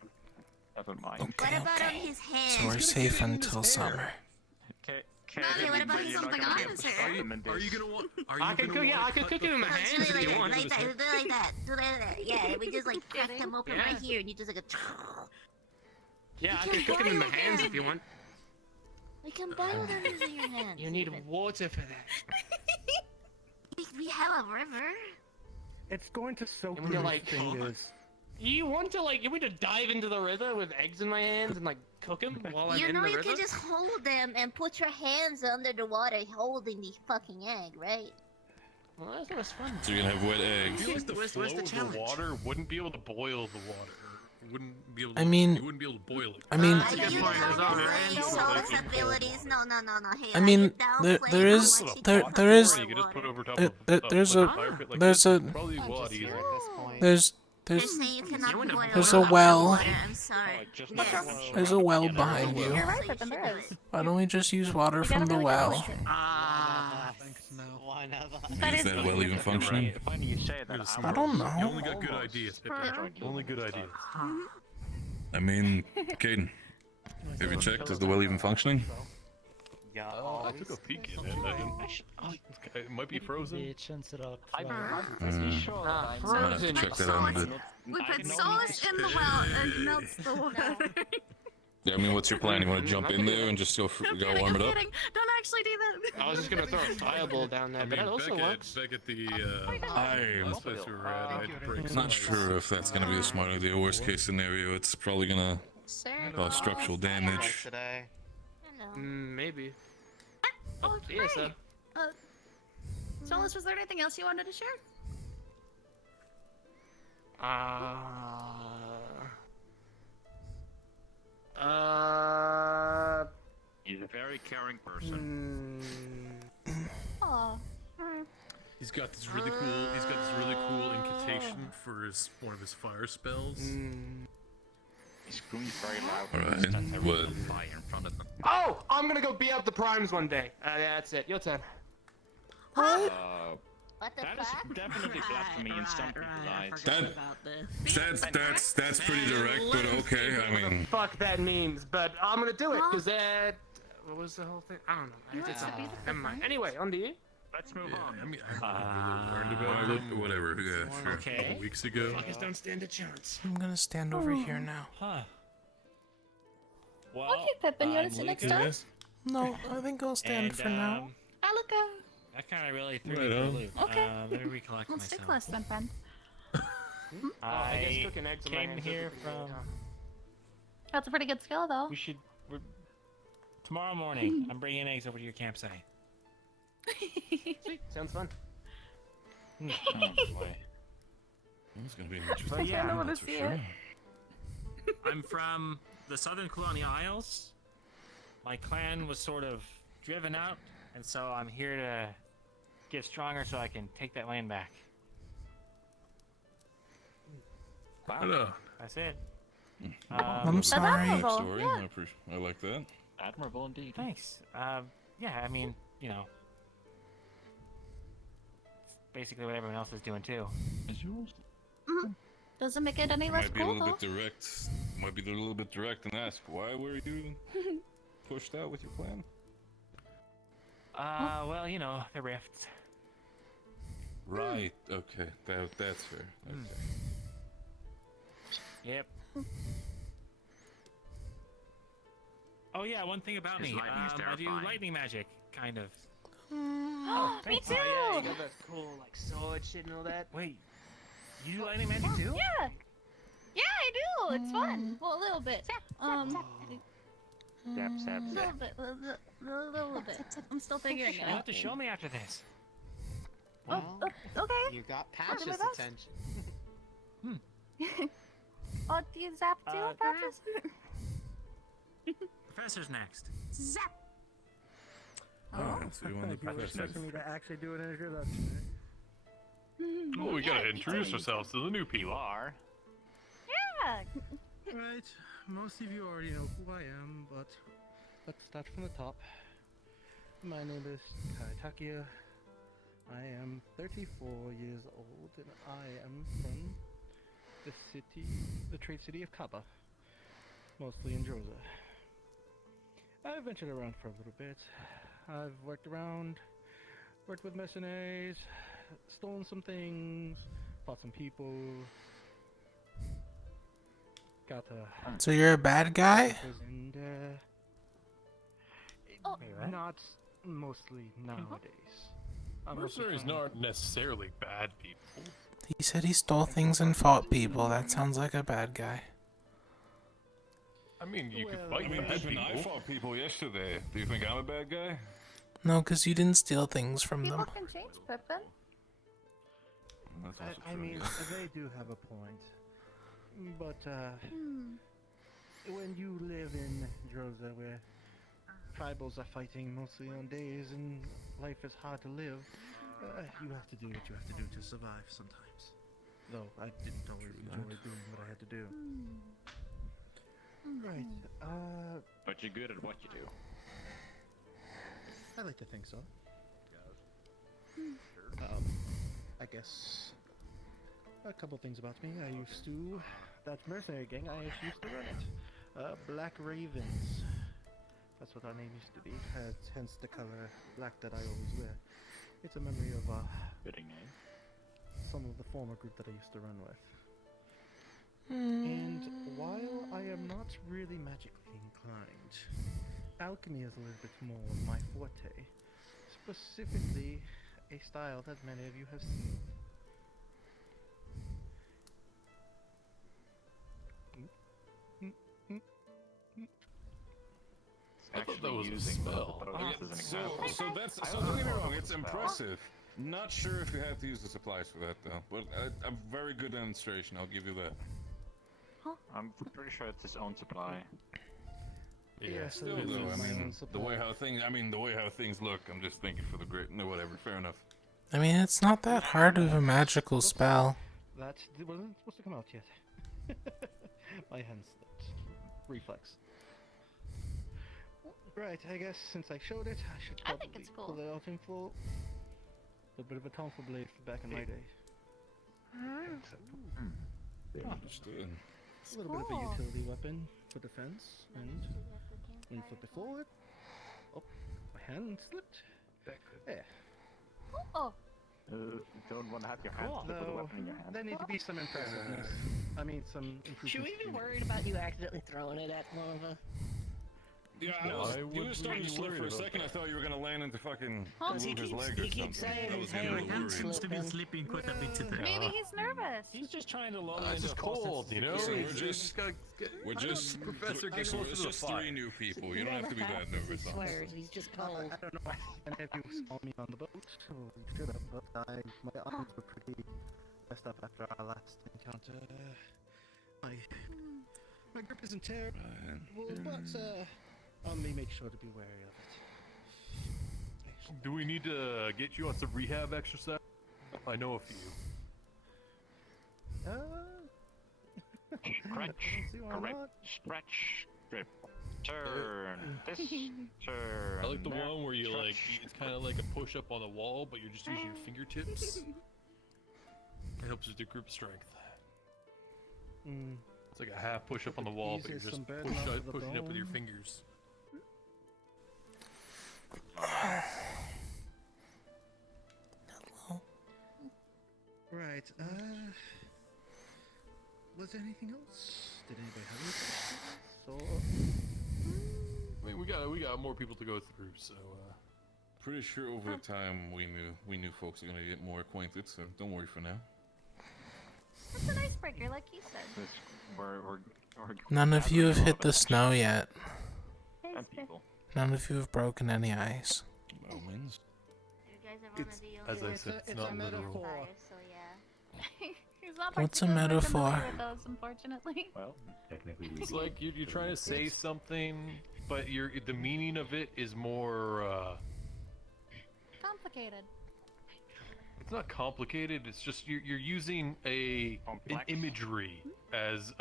Never mind. What Okay, about on okay. his hands? So we're safe until summer. Nani, what about something on his hair? Are you gonna want? Are you I could gonna cook. Yeah, I want to could cut cook it with my No, hands do it if you like want. that, like that, do it like that, do it like that. Yeah, we just like crack them open right here, and you just like a. Yeah, I You could can cook them in my boil hands them. if you want. We can boil them using your hands. You need even. water for that. We have a river. It's going to soak And when you're your like, fingers. You want me to dive into the river with eggs in my hands and like cook them while I'm You in know the you river? can just hold them and put your hands under the water holding the fucking egg, right? Well, that's not as fun. So you're going to have wet eggs. I feel like the Where's flow the of the challenge? water wouldn't be able to boil the water. Wouldn't be able to, I mean- you wouldn't be able to boil it. I mean, You downplay Solus abilities. No. Hey, I mean, you downplay there how much he can there is, You could just put over top there's of a, fire pit like there's this. a, Probably a lot easier. there's, You're saying you cannot boil there's a well. water. I'm sorry. Yes. There's a well behind you. You're right, but then there is. Why don't we just use water from the well? Is that well even functioning? Funny you say that. I don't You know. only got good ideas, Pippa. Only good ideas. I mean, Caden, have you checked? Is the well even functioning? Yeah, I took a peek in it. It might be frozen. Frozen. Check that out in a bit. We put Solus in the well and it melts the water. Yeah, I mean, what's your plan? You want to jump in there and just go warm it up? Kidding. Don't actually do that. I was just gonna throw a fireball down there, I but mean, that also works. back at the I'm place we were at, I had to break not sure if that's going to be a smart idea. Worst case scenario, it's probably going to Sir. Cause structural damage. Today. Hello. Maybe. Oh, yes, great. Solus, was there anything else you wanted to share? He's a very caring person. Oh. He's got this really cool incantation for one of his fire spells. He screams very loud. Alright, Sets everything what? on fire in front of them. Oh, I'm gonna go beat up the primes one day. That's it. Your turn. What the That is fuck? definitely blasphemy in some people's eyes. That's pretty direct, but okay. I mean, Fuck that means, but I'm gonna do it because that. What was the whole thing? I don't know. Never mind. Anyway, on to you. Let's move on. I mean, I learned about it. whatever. Yeah, sure. A couple weeks ago. Fuckers don't stand a chance. I'm gonna stand over here now. Huh. Well, Okay, Pippin, you wanna sit next to us? No, I think I'll stand for now. Alaka. That kind of really threw Right me for a on. loop. Okay. Let me recollect Let's stick myself. close then, friend. I guess cooking eggs in my came hands here would be from. That's a pretty good skill, though. We should. Tomorrow morning, I'm bringing eggs over to your campsite. Sweet. Sounds fun. Oh boy. It's gonna be an interesting But yeah, time, that's for sure. I'm from the Southern Colonial Isles. My clan was sort of driven out, and so I'm here to get stronger so I can take that land back. Wow. That's it. I'm sorry. Story. I like that. Admirable indeed. Thanks. Yeah, I mean, you know, it's basically what everyone else is doing too. Doesn't make it any less Might be a cool, little though. bit direct. Might be a little bit direct and ask, why were you pushed out with your plan? Well, you know, the rifts. Right. Okay. That's fair. Okay. Yep. Oh yeah, one thing about His me. lightning is I do terrifying. lightning magic, kind of. Oh, me too! Oh, yeah, you got that cool, like, sword shit and all that. Wait, you do lightning magic too? Yeah! Yeah, I do! It's fun! Well, a little bit. Zap, zap, A zap. little bit. A little bit. I'm still figuring it You'll out. have to show me after this. Well, Okay. you got I'll do my Patch's best. attention. Oh, do you zap too, Patches? Professor's next. Zap! Alright, so you want the professor. expecting me to actually do an introduction. Oh, we gotta Yeah, introduce ourselves to the new people. You are. Yeah! Right, most of you already know who I am, but let's start from the top. My name is Kaitakia. I am 34 years old, and I am from the trade city of Kaba, mostly in Droza. I've ventured around for a little bit. I've worked with mercenaries, stolen some things, fought some people. Got So you're a bad guy? and not mostly nowadays. Mercenaries aren't necessarily bad people. He said he stole things and fought people. That sounds like a bad guy. I mean, you could I fight mean, bad even I people. fought people yesterday. Do you think I'm a bad guy? No, because you didn't steal things from People them. can change, Pippin. That's also I true, mean, yeah. they do have a point. But, when you live in Droza where tribals are fighting mostly on days and life is hard to live, you have to do what you have to do to survive sometimes. Though I didn't always enjoy doing what I had to do. Right, But you're good at what you do. I like to think so. I guess a couple things about me. I used to, that mercenary gang, I used to run it. Black Ravens. That's what our name used to be. Hence the color black that I always wear. It's a memory of Fitting name. some of the former group that I used to run with. And while I am not really magically inclined, alchemy is a little bit more of my forte. Specifically, a style that many of you have seen. actually was a using spell. the potions as an example. So don't get me wrong, it's impressive. Not sure if you have to use the supplies for that though, but a very good demonstration, I'll give you that. I'm pretty sure it's his own supply. Yeah, still though, I mean, the way how things look, I'm just thinking for the great. No, whatever, fair enough. I mean, it's not that hard of a magical spell. That wasn't supposed to come out yet. My hand slipped. Reflex. Right, I guess since I showed it, I should probably pull it out in full. A bit of a tonfa blade for back in my day. Understood. A little bit of a utility weapon for defense, and when you flip it forward, oh, my hand slipped. Yeah. Oh. Don't want to have your hand slip with a weapon in your hand. There need to be some impressiveness. I mean, some improvements. Should we be worried about you accidentally throwing it at one of us? Yeah, you were starting to slip for a second. I thought you were gonna land into fucking his leg or something. My hand seems to be slipping quite a bit today. Maybe he's nervous. He's just trying to lull It's into just a false cold, you know? Listen, We're just Professor, get closer to the just fire. 3 new people. You don't have to be that nervous. He swears, he's just cold. I don't know if any of you saw me on the boat, or you should have, but my arms were pretty messed up after our last encounter. My grip isn't terrible, but I'll make sure to be wary of it. Do we need to get you on some rehab exercise? I know a few. Stretch, correct, stretch, grip, turn, this, turn. I like the there, one where you stretch. it's kind of like a push up on the wall, but you're just using your fingertips. It helps with your grip strength. It's like a half push up on the wall, but you're just pushing up with your fingers. Right, was there anything else? Did anybody have any questions? I mean, we got more people to go through, so Pretty sure over the time we knew folks are gonna get more acquainted, so don't worry for now. It's an icebreaker, like you said. We're None of you have hit the snow yet. Thanks, people. None of you have broken any ice. By all means. You guys are one of the as I said, it's not literal. so yeah. He's not What's a particularly metaphor? familiar with those, unfortunately. Well, technically It's like you're trying to say something, but the meaning of it is more. Complicated. It's not complicated. It's just you're using an imagery as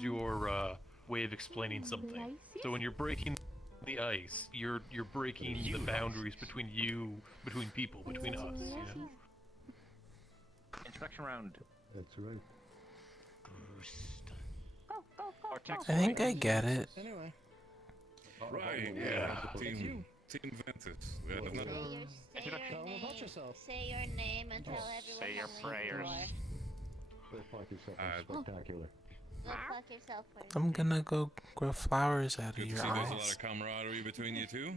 your way of explaining something. So when you're breaking the ice, you're breaking the boundaries between people, between us. You know? Inspection round. That's right. I think I get it. Anyway. Right, yeah. Team Ventus. We had another. Say your name and tell everyone Say your prayers. Go fuck yourself. Spectacular. Go fuck yourself first. I'm gonna go grow flowers out of Good to your see there's a lot eyes. of camaraderie between you two.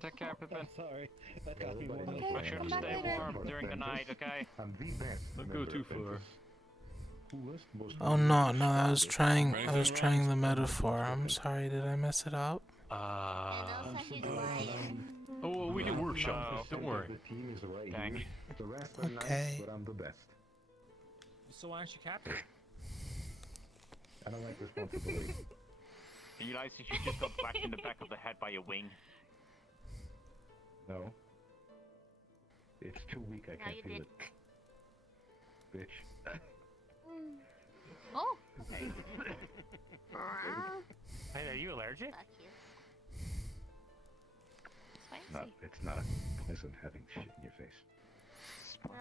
Take care, Pippin. Sorry, that got me more than Make sure to stay warm during the night, okay? I'm the best. Don't go too far. Oh no, I was trying the metaphor. I'm sorry, did I mess it up? Oh, well, we can workshop. Don't worry. The team is right. Dang. The rest are Okay. nice, but I'm the best. So why aren't you captain? I don't like responsibility. You guys, you just got whacked in the back of the head by a wing. No. It's too weak, I can't feel it. Bitch. Oh. Hey, are you allergic? Fuck you. It's not pleasant having shit in your face. No,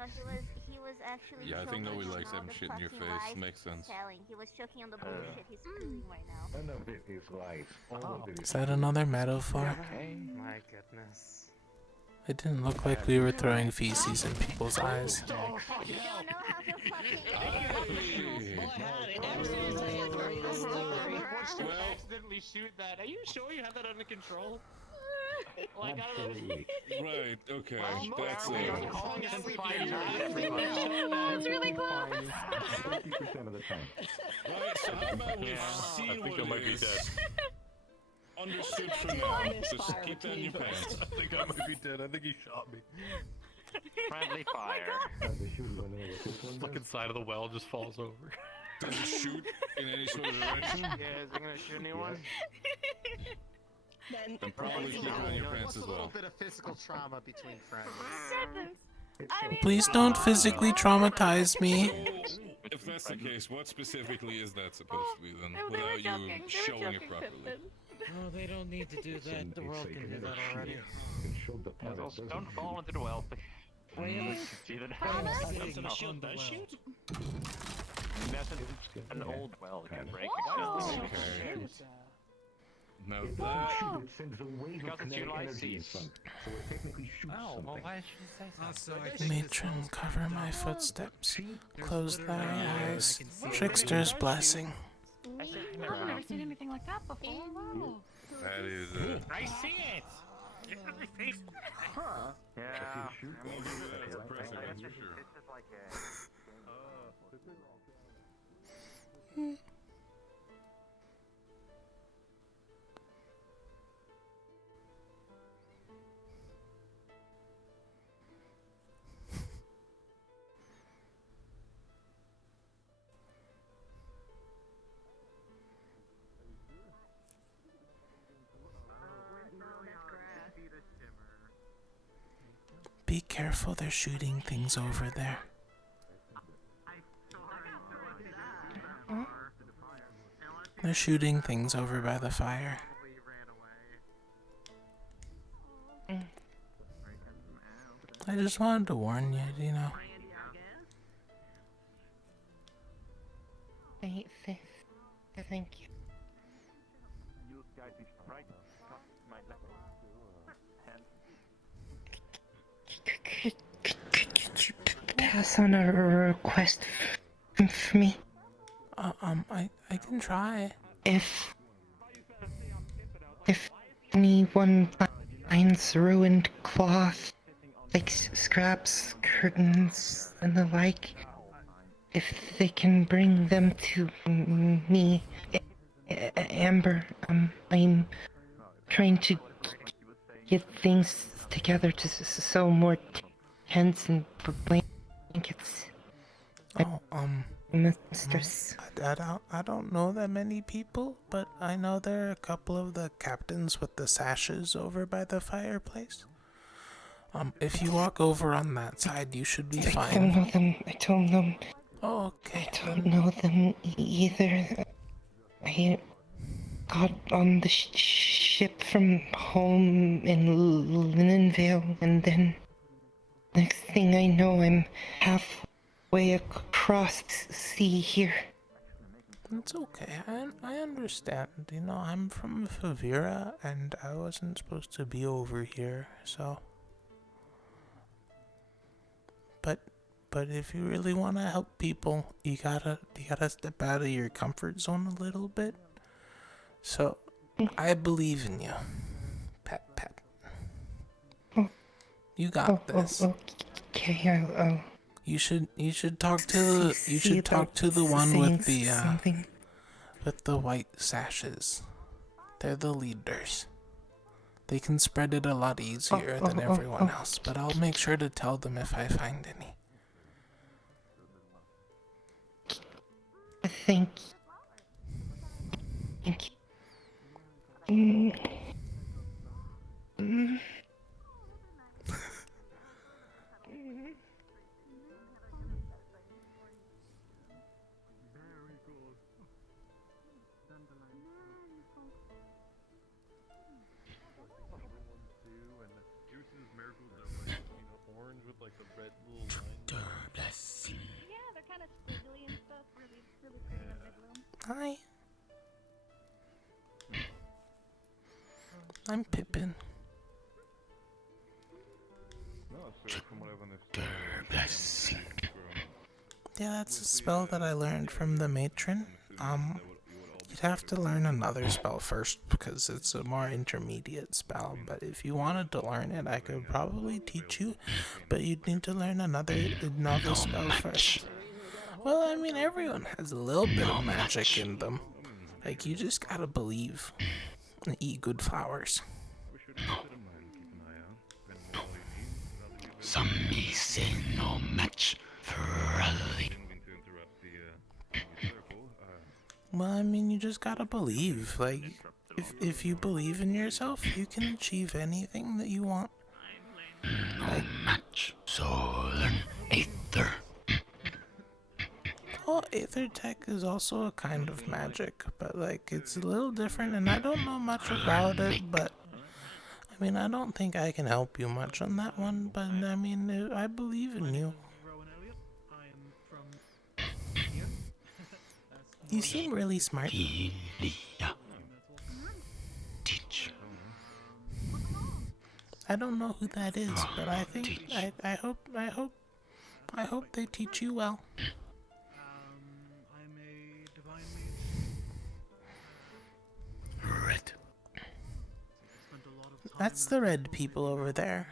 he was actually. Yeah, I think nobody choking on likes all having the shit in your fucking face. lies Makes he's sense. telling. He was choking on the bullshit he's spewing right now. None of it is lies. All of it Is that another metaphor? My goodness. It didn't look like we were throwing feces in people's eyes. You don't know how to fucking. Accidentally shoot that. Are you sure you have that under control? Like, I don't know. Right, okay. That's It's really close. 50% of the time. Right, so how about we I see think what I might it be is? dead. Understood for now. Just keep that in your pants. I think I might be dead. I think he shot me. Friendly fire. The fucking side of the well just falls over. Does it shoot in any sort of direction? Yeah, is it gonna shoot anyone? Then probably keep it in your pants as A little well. bit of physical trauma between friends. Please don't physically traumatize me. If that's the case, what specifically is that supposed to be then, without you showing it properly? Oh, they don't need to do that. The world can do that already. Yeah, also, don't fall into the well. Really? See that? That's a shield does shoot? That's an old well. You can break Okay. Now that... Because it's Ulysses. So it technically shoots Oh, well, something. why should you say so? Matron, cover my footsteps. Close thy eyes. Trickster's blessing. I've never seen anything like that before. Wow. That is I see it! It's on my face. Huh. Yeah. That's a press against for sure. It's just like Be careful, they're shooting things over there. They're shooting things over by the fire. I just wanted to warn you, you know. Thank you. You guys be right. My left hand. Could you pass on a request for me? I can try. If anyone finds ruined cloth, like scraps, curtains, and the like, if they can bring them to me, Amber, I'm trying to get things together to sew more tents and blankets. Mistress. I don't know that many people, but I know there are a couple of the captains with the sashes over by the fireplace. If you walk over on that side, you should be fine. I don't know them. I don't know. Oh, okay. I don't know them either. I got on the ship from home in Linenvale, and then next thing I know, I'm halfway across the sea here. It's okay. I understand. You know, I'm from Favira, and I wasn't supposed to be over here, so... But if you really want to help people, you gotta step out of your comfort zone a little bit. So, I believe in you. Pat. You got this. Okay, You should talk to the one with the white sashes. They're the leaders. They can spread it a lot easier than everyone else, but I'll make sure to tell them if I find any. Thank you. Orange with like the red little line. Yeah, they're kind of squiggly and stuff. Really pretty when they bloom. Hi. I'm Pippin. Yeah, that's a spell that I learned from the matron. You'd have to learn another spell first because it's a more intermediate spell, but if you wanted to learn it, I could probably teach you, but you'd need to learn another spell first. Well, I mean, everyone has a little bit of magic in them. Like, you just gotta believe. and eat good flowers. We should keep it in mind, keep an eye out. Depending on all you need, I'll give you Some may say no match for Ali. didn't mean to interrupt the circle. Well, I mean, you just gotta believe. Like, if you believe in yourself, you can achieve anything that you want. No match, Southern Aether. Well, Aether Tech is also a kind of magic, but like, it's a little different, and I don't know much about it, but I mean, I don't think I can help you much on that one, but I mean, I believe in you. You seem really smart. Teach. I don't know who that is, but I think I hope they teach you well. I'm a divine Red. That's the red people over there.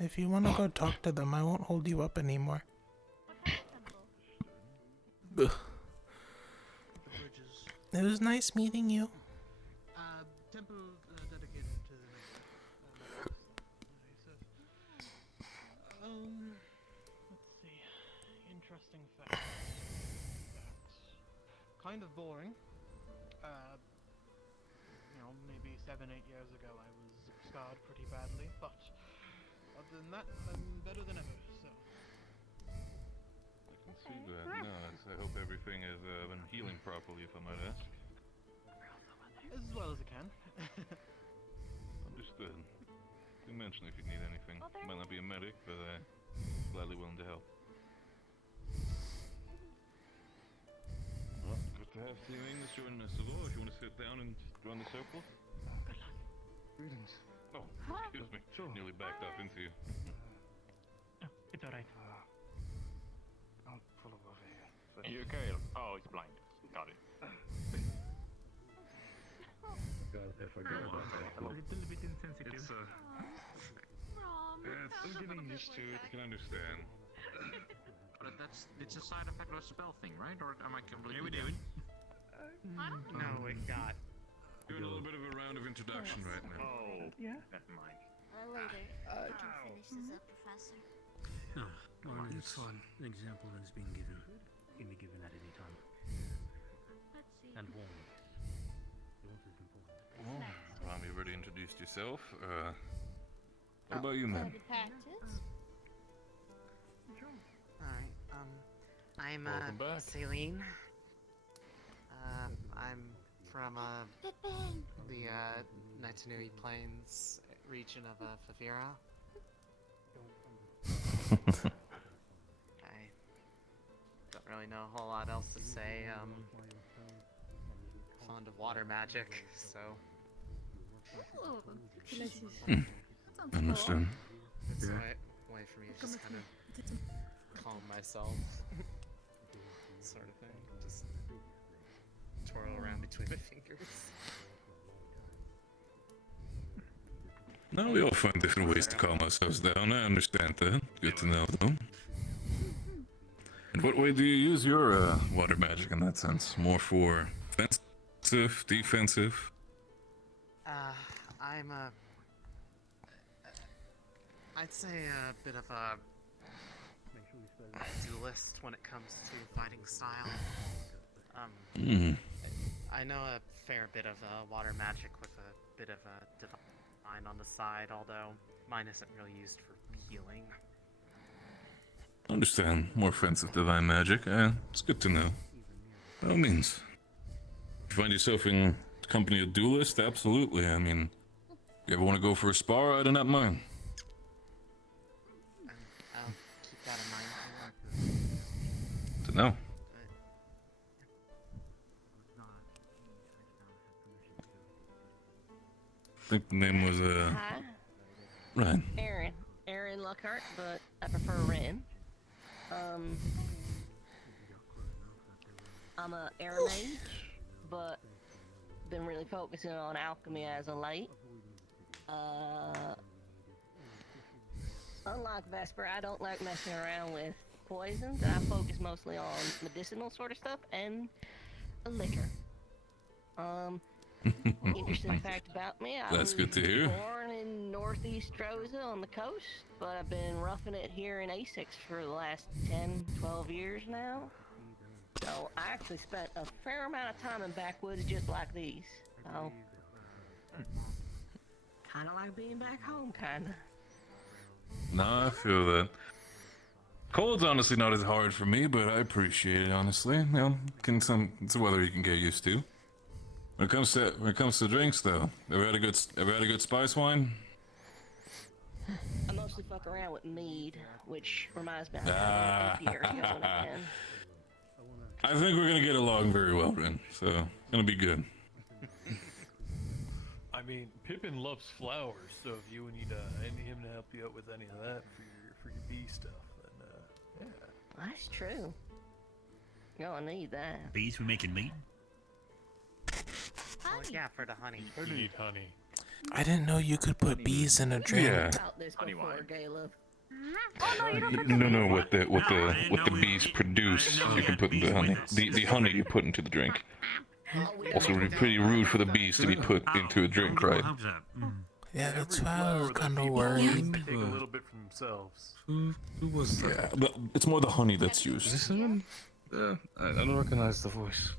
If you want to go talk to them, I won't hold you up anymore. Ugh. It was nice meeting you. temple dedicated to the let's see. Interesting facts. Kind of boring. Maybe 7-8 years ago I was scarred pretty badly, but other than that, I'm better than ever, so. I can see that. No, I hope everything has been healing properly, if I might ask. As well as I can. Understood. Do mention if you need anything. Might not be a medic, but gladly willing to help. Well, good to have Team English joining us as well. If you want to sit down and run the circle. Greetings. Oh, excuse me. Sure. Nearly backed up into you. It's alright. I'll pull up over here. Are you okay? Oh, he's blind. Got it. I forgot about that. A little bit insensitive. It's I'm getting used to it. I can understand. But it's a side effect of a spell thing, right? Or am I completely? Yeah, we do. No, it got. Doing a little bit of a round of introduction right now. Oh, yeah. Never mind. Later. You can finish this up, Professor. Or it's an example that is being given. Can be given at any time. Let's see. And warned. Yours is important. Well, Ram, you already introduced yourself. What about you, man? Patches. Alright, I'm Welcome back. Celine. I'm from the Naitanui Plains region of Favira. I don't really know a whole lot else to say. Fond of water magic, so. Oh, Understand. It's a way for me to just kind of calm myself, sort of thing. Just twirl around between my fingers. No, we all find different ways to calm ourselves down. I understand that. Good to know, though. And what way do you use your water magic in that sense? More for offensive, defensive? I'm I'd say a bit of a duelist when it comes to fighting style. I know a fair bit of water magic with a bit of a divine on the side, although mine isn't really used for healing. Understand. More offensive divine magic. It's good to know. By all means. If you find yourself in the company of duelists, absolutely. I mean, if you ever want to go for a spar, I do not mind. I'll keep that in mind. To know. I think the name was, Hi. Ryan. Aaron Lockhart, but I prefer Ren. I'm a air mage, but been really focusing on alchemy as of late. Unlike Vesper, I don't like messing around with poisons. I focus mostly on medicinal sort of stuff and liquor. Interesting fact about me, I That's was good to hear. born in northeast Rosa on the coast, but I've been roughing it here in Essex for the last 10, 12 years now. So I actually spent a fair amount of time in backwoods just like these. So, kind of like being back home, kind of. No, I feel that. Cold's honestly not as hard for me, but I appreciate it, honestly. You know, it's a weather you can get used to. When it comes to drinks, though, ever had a good spice wine? I mostly fuck around with mead, which reminds me I'm kind of an apiary going again. I think we're gonna get along very well, Ren. So it's gonna be good. I mean, Pippin loves flowers, so if you need him to help you out with any of that for your bee stuff, then yeah. That's true. Gonna need that. Bees for making meat? Well, yeah, for the honey. I need honey. I didn't know you could put bees in a drink. Yeah. About this before, Caleb. No, what the bees produce, you can put the honey. The honey you put into the drink. Also, it'd be pretty rude for the bees to be put into a drink, right? Yeah, that's why I was kind of worried. Take a little bit for themselves. Who was that? Yeah, but it's more the honey that's used. Is this someone? I don't recognize the voice.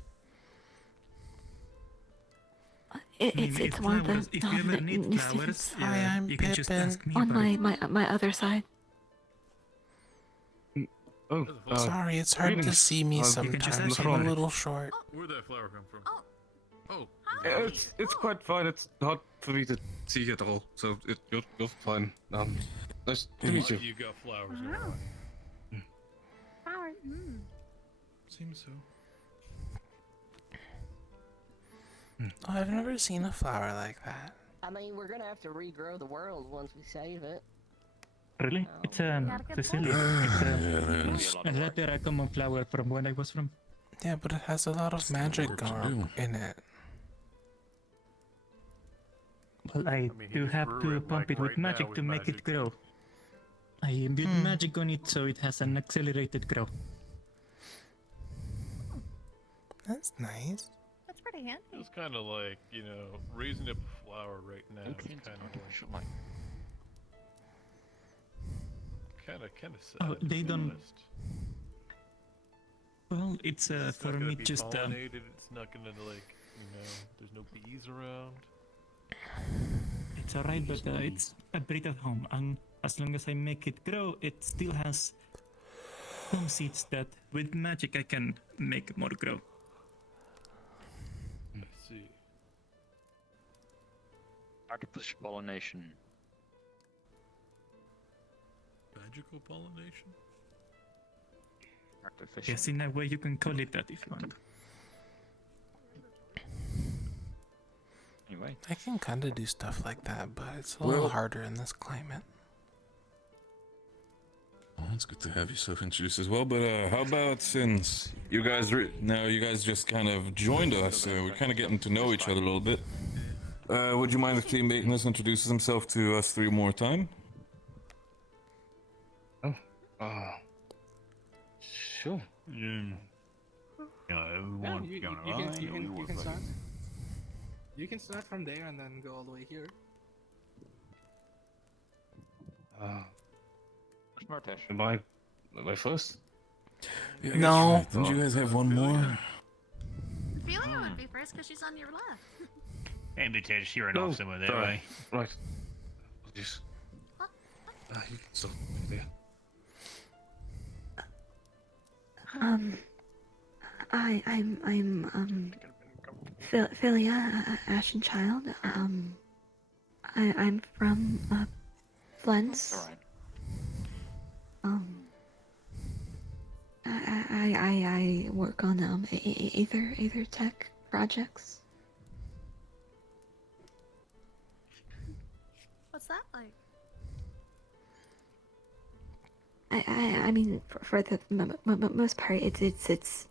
It's one of the If you ever need flowers, Hi, I'm you can just Pippin. ask me on about it. my other side. Oh, Sorry, it's hard to greetings. see me You can sometimes. just I'm a ask me. little short. Where'd that flower come from? Oh. Yeah, it's quite fine. It's hard for me to see at all, so you're fine. Nice to meet you. You got flowers. All right. Flower. Seems so. Oh, I've never seen a flower like that. I mean, we're gonna have to regrow the world once we save it. Really? It's Cecilia. It's a rather common flower from where I was from. Yeah, but it has a lot of magic going in it. Well, I do have to pump it with magic to make it grow. I imbued magic on it so it has an accelerated growth. That's nice. That's pretty handy. It's kind of like, raising up a flower right now. It's kind of sad. Oh, they to be don't. honest. Well, it's It's for not gonna me be just pollinated. It's not gonna there's no bees around. it's alright, but it's a breed at home, and as long as I make it grow, it still has some seeds that with magic I can make more grow. Let's see. Artificial pollination. Magical pollination? Artificial. Yes, in a way you can call it that if you want. Anyway. I can kind of do stuff like that, but it's a little harder in this climate. Well, it's good to have yourself introduced as well. But how about since you guys just kind of joined us, we're kind of getting to know each other a little bit. Would you mind if Team Bateness introduces himself to us three more time? Sure. You can start. You can start from there and then go all the way here. Am I first? Yeah, No. Didn't you guys have one more? Ophelia would be first because she's on your left. And because you're an off somewhere that way. Right. Just. You can start there. I'm Philia Ashenchild. I'm from Flens. I work on Aether Tech projects. What's that like? I mean, for the most part, it's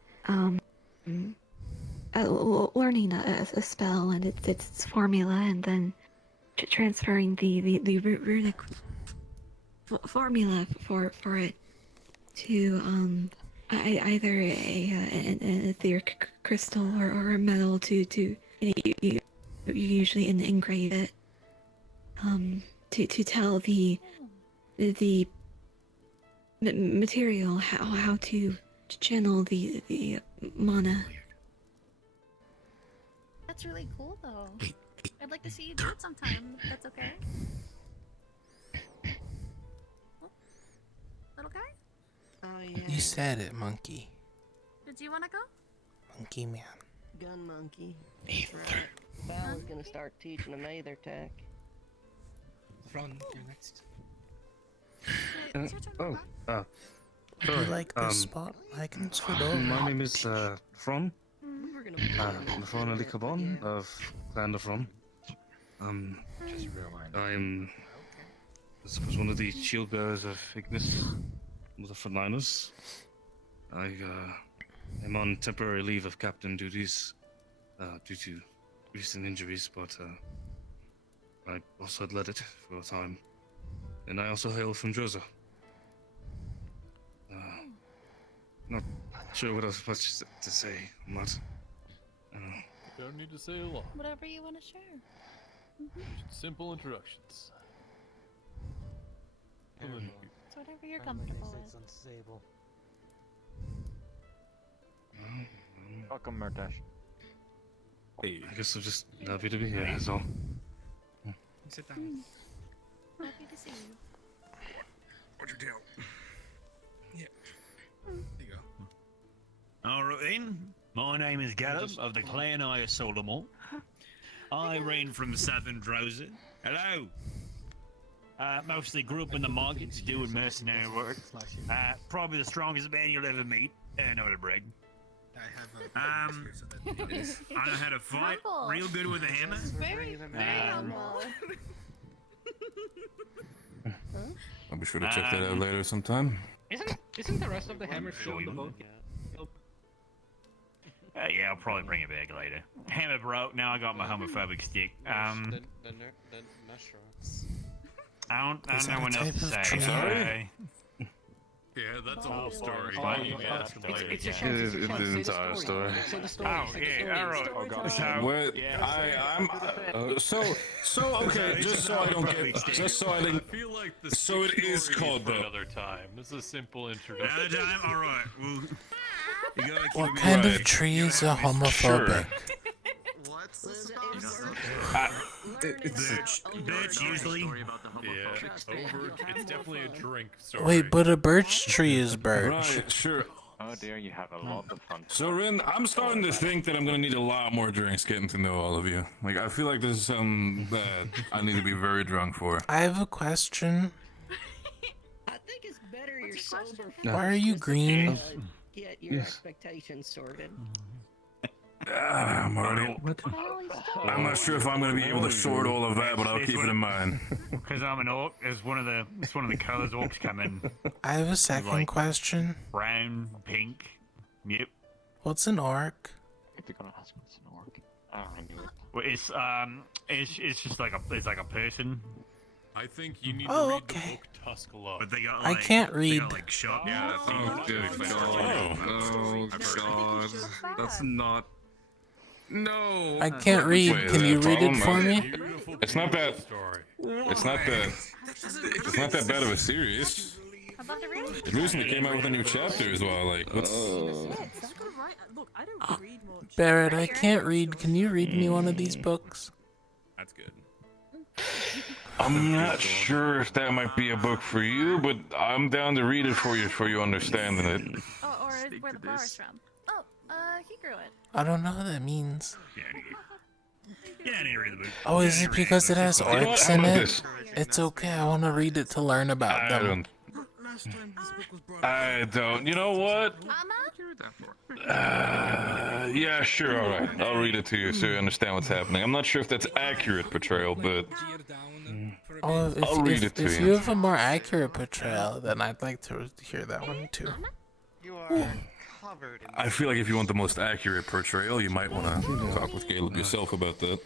learning a spell and its formula, and then transferring the runic formula for it to either an etheric crystal or a metal to usually engrave it to tell the material how to channel the mana. That's really cool, though. I'd like to see you do it sometime. If that's okay. Oh, little guy? Oh yeah. You said it, monkey. Did you want to go? Monkey man. Gun monkey. Right. Val was gonna start teaching him Aether Tech. Ron, you're next. It's your turn. Do you like this spot? I can scoot over. My name is Fron. The Fron of the Cabon of Clan of Fron. I'm, I suppose, one of the shield bearers of Ignis, one of the frontliners. I am on temporary leave of captain duties due to recent injuries, but I also led it for a time. And I also hail from Droza. Not sure what else much to say. I'm not. Don't need to say a lot. Whatever you want to share. Simple introductions. It's whatever you're comfortable with. Unstable. Welcome, Murtash. Hey, I guess I'm just happy to be here, that's all. Sit down. Happy to see you. What'd you tell? Yeah. There you go. Alright then. My name is Gallum of the clan I Solomon. I reign from Southern Droza. Hello. Mostly grew up in the markets doing mercenary work. Probably the strongest man you'll ever meet. Not a brag. I know how to fight real good with a hammer. Very humble. I'll be sure to check that out later sometime. Isn't the rest of the hammer still in the boat? Yeah, I'll probably bring it back later. Hammer broke, now I got my homophobic stick. The mushrooms. I don't know what else to say. Sorry? Yeah, that's a whole story. It's a It is the entire story. Oh, yeah, alright. So, okay, just so I don't get, just so I didn't. I feel like the So it is called for the. another time. This is a simple introduction. Another time? Alright. Well, you gotta keep What me kind right. of tree is a homophobic? Birch usually. Yeah, it's definitely a drink story. Wait, but a birch tree is birch. Right, sure. Oh dear, you have a lot of fun. So Rin, I'm starting to think that I'm gonna need a lot more drinks getting to know all of you. Like, I feel like this is something that I need to be very drunk for. I have a question. I think it's better you're sober. Why are you green? Get your expectations sorted. I'm not sure if I'm gonna be able to sort all of that, but I'll keep it in mind. Because I'm an orc, it's one of the colors orcs come in. I have a second question. Brown, pink. Yep. What's an orc? If you're gonna ask what's an orc, I knew it. Well, it's just like a person. I think you need to read the book Tusk Love. But they got I can't read. like shot. Yeah, oh god. That's not. No. I can't read. Wait, Can you read it for me? It's not that. It's not that. It's not that bad of a series. It recently came out with a new chapter as well. Like, what's? Barrett, I can't read. Can you read me one of these books? That's good. I'm not sure if that might be a book for you, but I'm down to read it for you understanding it. Oh, or where the flower's from. Oh, he grew it. I don't know what that means. Yeah, I need to read the book. Oh, is it because it has orcs in it? It's okay. I want to read it to learn about them. I don't. You know what? Yeah, sure. All right. I'll read it to you so you understand what's happening. I'm not sure if that's accurate portrayal, but Oh, I'll read it to if you. you have a more accurate portrayal, then I'd like to hear that one too. You are covered in I feel like if you want the most accurate portrayal, you might want to talk with Caleb yourself about that.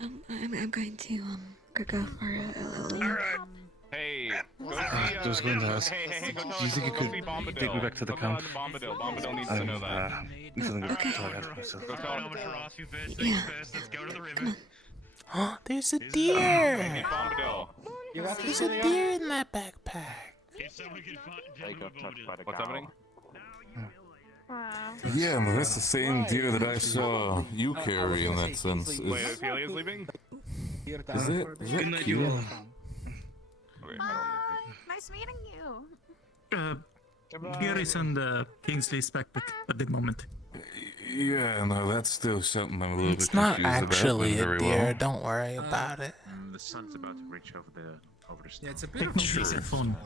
I'm going to go for a little. Hey, I was going to ask, do you think you could take me back to the camp? Bombadil needs to know that. Need to go to the toilet myself. Go tell him. Let's go to the river. There's a deer! Hey, Bombadil. There's a deer in that backpack. What's happening? Yeah, man, that's the same deer that I saw you carry in that sense. Wait, Ophelia's leaving? Is that Keelan? Nice meeting you. Here is on the Kingsley's backpack at the moment. Yeah, no, that's still something I'm a little It's bit not confused about. actually a Very deer, well. don't worry about it. The sun's about to reach over the Yeah, it's a bit of a Sure. phone.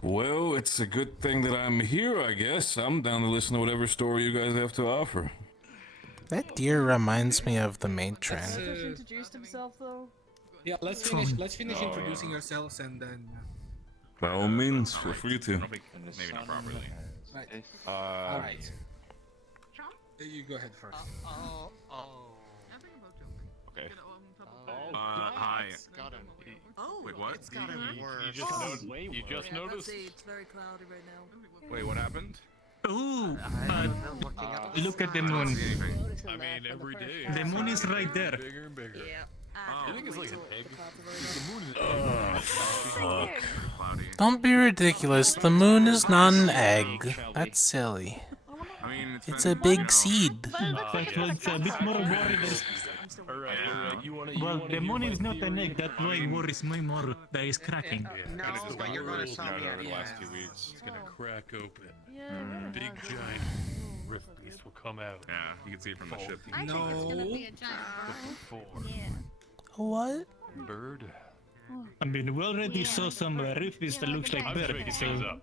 Well, it's a good thing that I'm here, I guess. I'm down to listen to whatever story you guys have to offer. That deer reminds me of the Matron. Introduced himself though. Yeah, let's finish introducing yourselves and then. By all means, feel free to. Maybe not properly. Right. All right. You go ahead first. Okay. hi. Wait, what? You just noticed? It's very cloudy right now. Wait, what happened? Ooh, look at the moon. I mean, every day. The moon is right there. Bigger and bigger. Yeah. You think it's like an egg? The moon is Oh, fuck. Don't be ridiculous. The moon is not an egg. That's silly. I mean, It's a big seed. That was a bit more worried. Well, the moon is not an egg. That why worries me more. That is cracking. No, but you're gonna tell me over the last 2 weeks. It's gonna crack open. Big giant rift beast will come out. Yeah, you can see it from the ship. I think it's gonna be a giant bird. What? Bird? I mean, we already saw some riffs that looks like birds. So.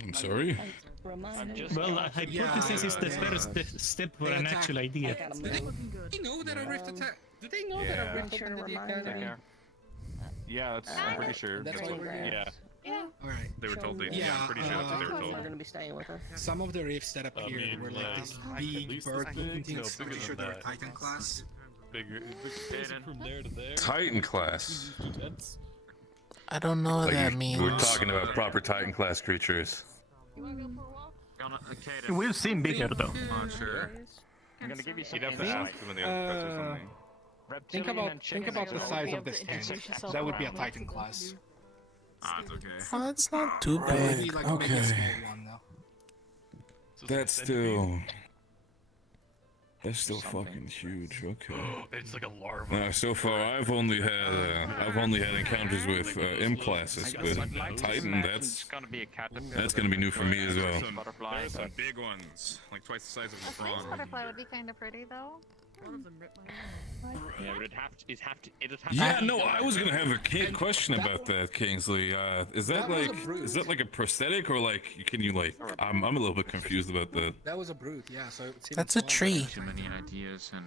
I'm sorry? Well, a hypothesis is the first step for an actual idea. Do they know that a rift attack? Do they know that a rift opened in the academy? Yeah, I'm pretty sure. That's why we're here. Yeah. Alright. They were told they. Yeah, I'm pretty sure that's what they were told. We're gonna be staying with her. Some of the rifts that appeared were like these big bird-looking things. I'm pretty sure they were Titan class. Bigger from there to there. Titan class. I don't know what Like that means. We're talking about proper Titan class creatures. We've seen bigger though. Oh, sure. I'm gonna give you some. You'd have to ask them in the other press or something. Think about the size of this tent. That would be a Titan class. Ah, it's okay. Oh, that's not too Maybe big. like maybe a Okay. small one though. That's still fucking huge. Okay. It's like a larva. So far, I've only had encounters with M classes, but Titan, that's gonna be new for me as well. There's some big ones, like twice the size of a Space frog. butterfly would be kind of pretty though. Yeah, but it'd have to. Yeah, no, I was gonna have a question about that, Kingsley. Is that like a prosthetic or like can you like? I'm a little bit confused about that. That was a brute, yeah. So That's a tree. Too many ideas and.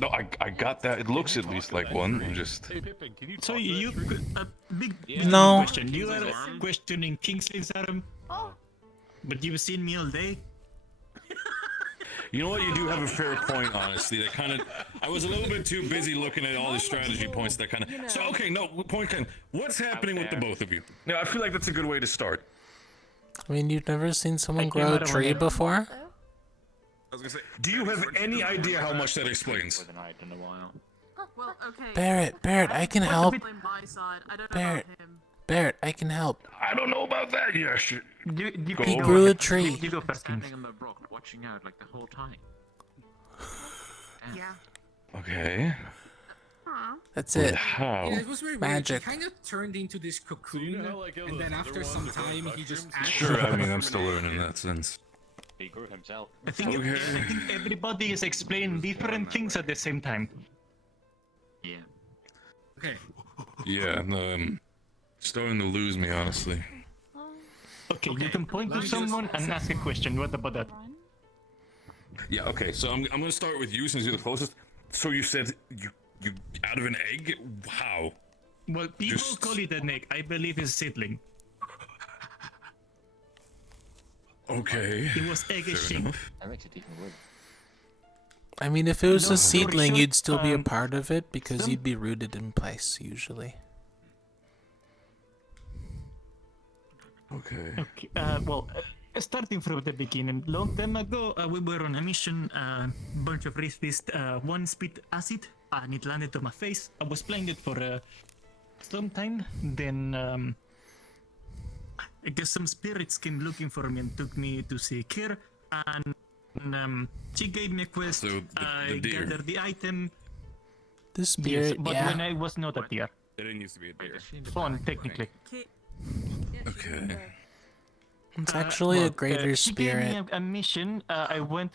No, I got that. It looks at least like one. I'm just. Hey Pippin, can you So talk you, to that tree? big No. question. You are questioning Kingsley's arm, but you've seen me all day. You know what? You do have a fair point, honestly. That kind of. I was a little bit too busy looking at all the strategy points. That kind of. So okay, no point. What's happening with the both of you? No, I feel like that's a good way to start. I mean, you've never seen someone grow a tree before? I was gonna say. Do you have any idea how much that explains? Well, okay. Barrett, I can help. Blame my side. I don't know Barrett, about him. Barrett, I can help. I don't know about that. Yeah, He grew a tree. You go first, Standing on the rock, watching out like the whole time. Yeah. Okay. That's But it. how? Yeah, it was very Magic. weird. He kind of turned into this cocoon, and then after some time, he just. Sure, I mean, I'm still learning in that sense. He grew himself. I think everybody is explaining different things at the same time. Yeah. Okay. Yeah, no, starting to lose me, honestly. Okay, you can point to someone and ask a question. What about that? Yeah, okay, so I'm gonna start with you since you're the closest. So you said you out of an egg? How? Well, people call it an egg. I believe it's seedling. Okay. It was egg Fair shaped. enough. I makes it even wood. I mean, if it was Long a story seedling, short, you'd still be a part of it because you'd be rooted in place usually. Okay. Okay. Well, starting from the beginning, long time ago, we were on a mission. Bunch of racist. One spit acid, and it landed on my face. I was playing it for some time. Then I guess some spirits came looking for me and took me to see Kir, and she gave me a quest. So the I deer. gathered the item. The spirit, yes, but yeah. when I was not a deer. It didn't used to be a deer. Fawn, technically. Okay. It's actually a greater She gave me spirit. a mission. I went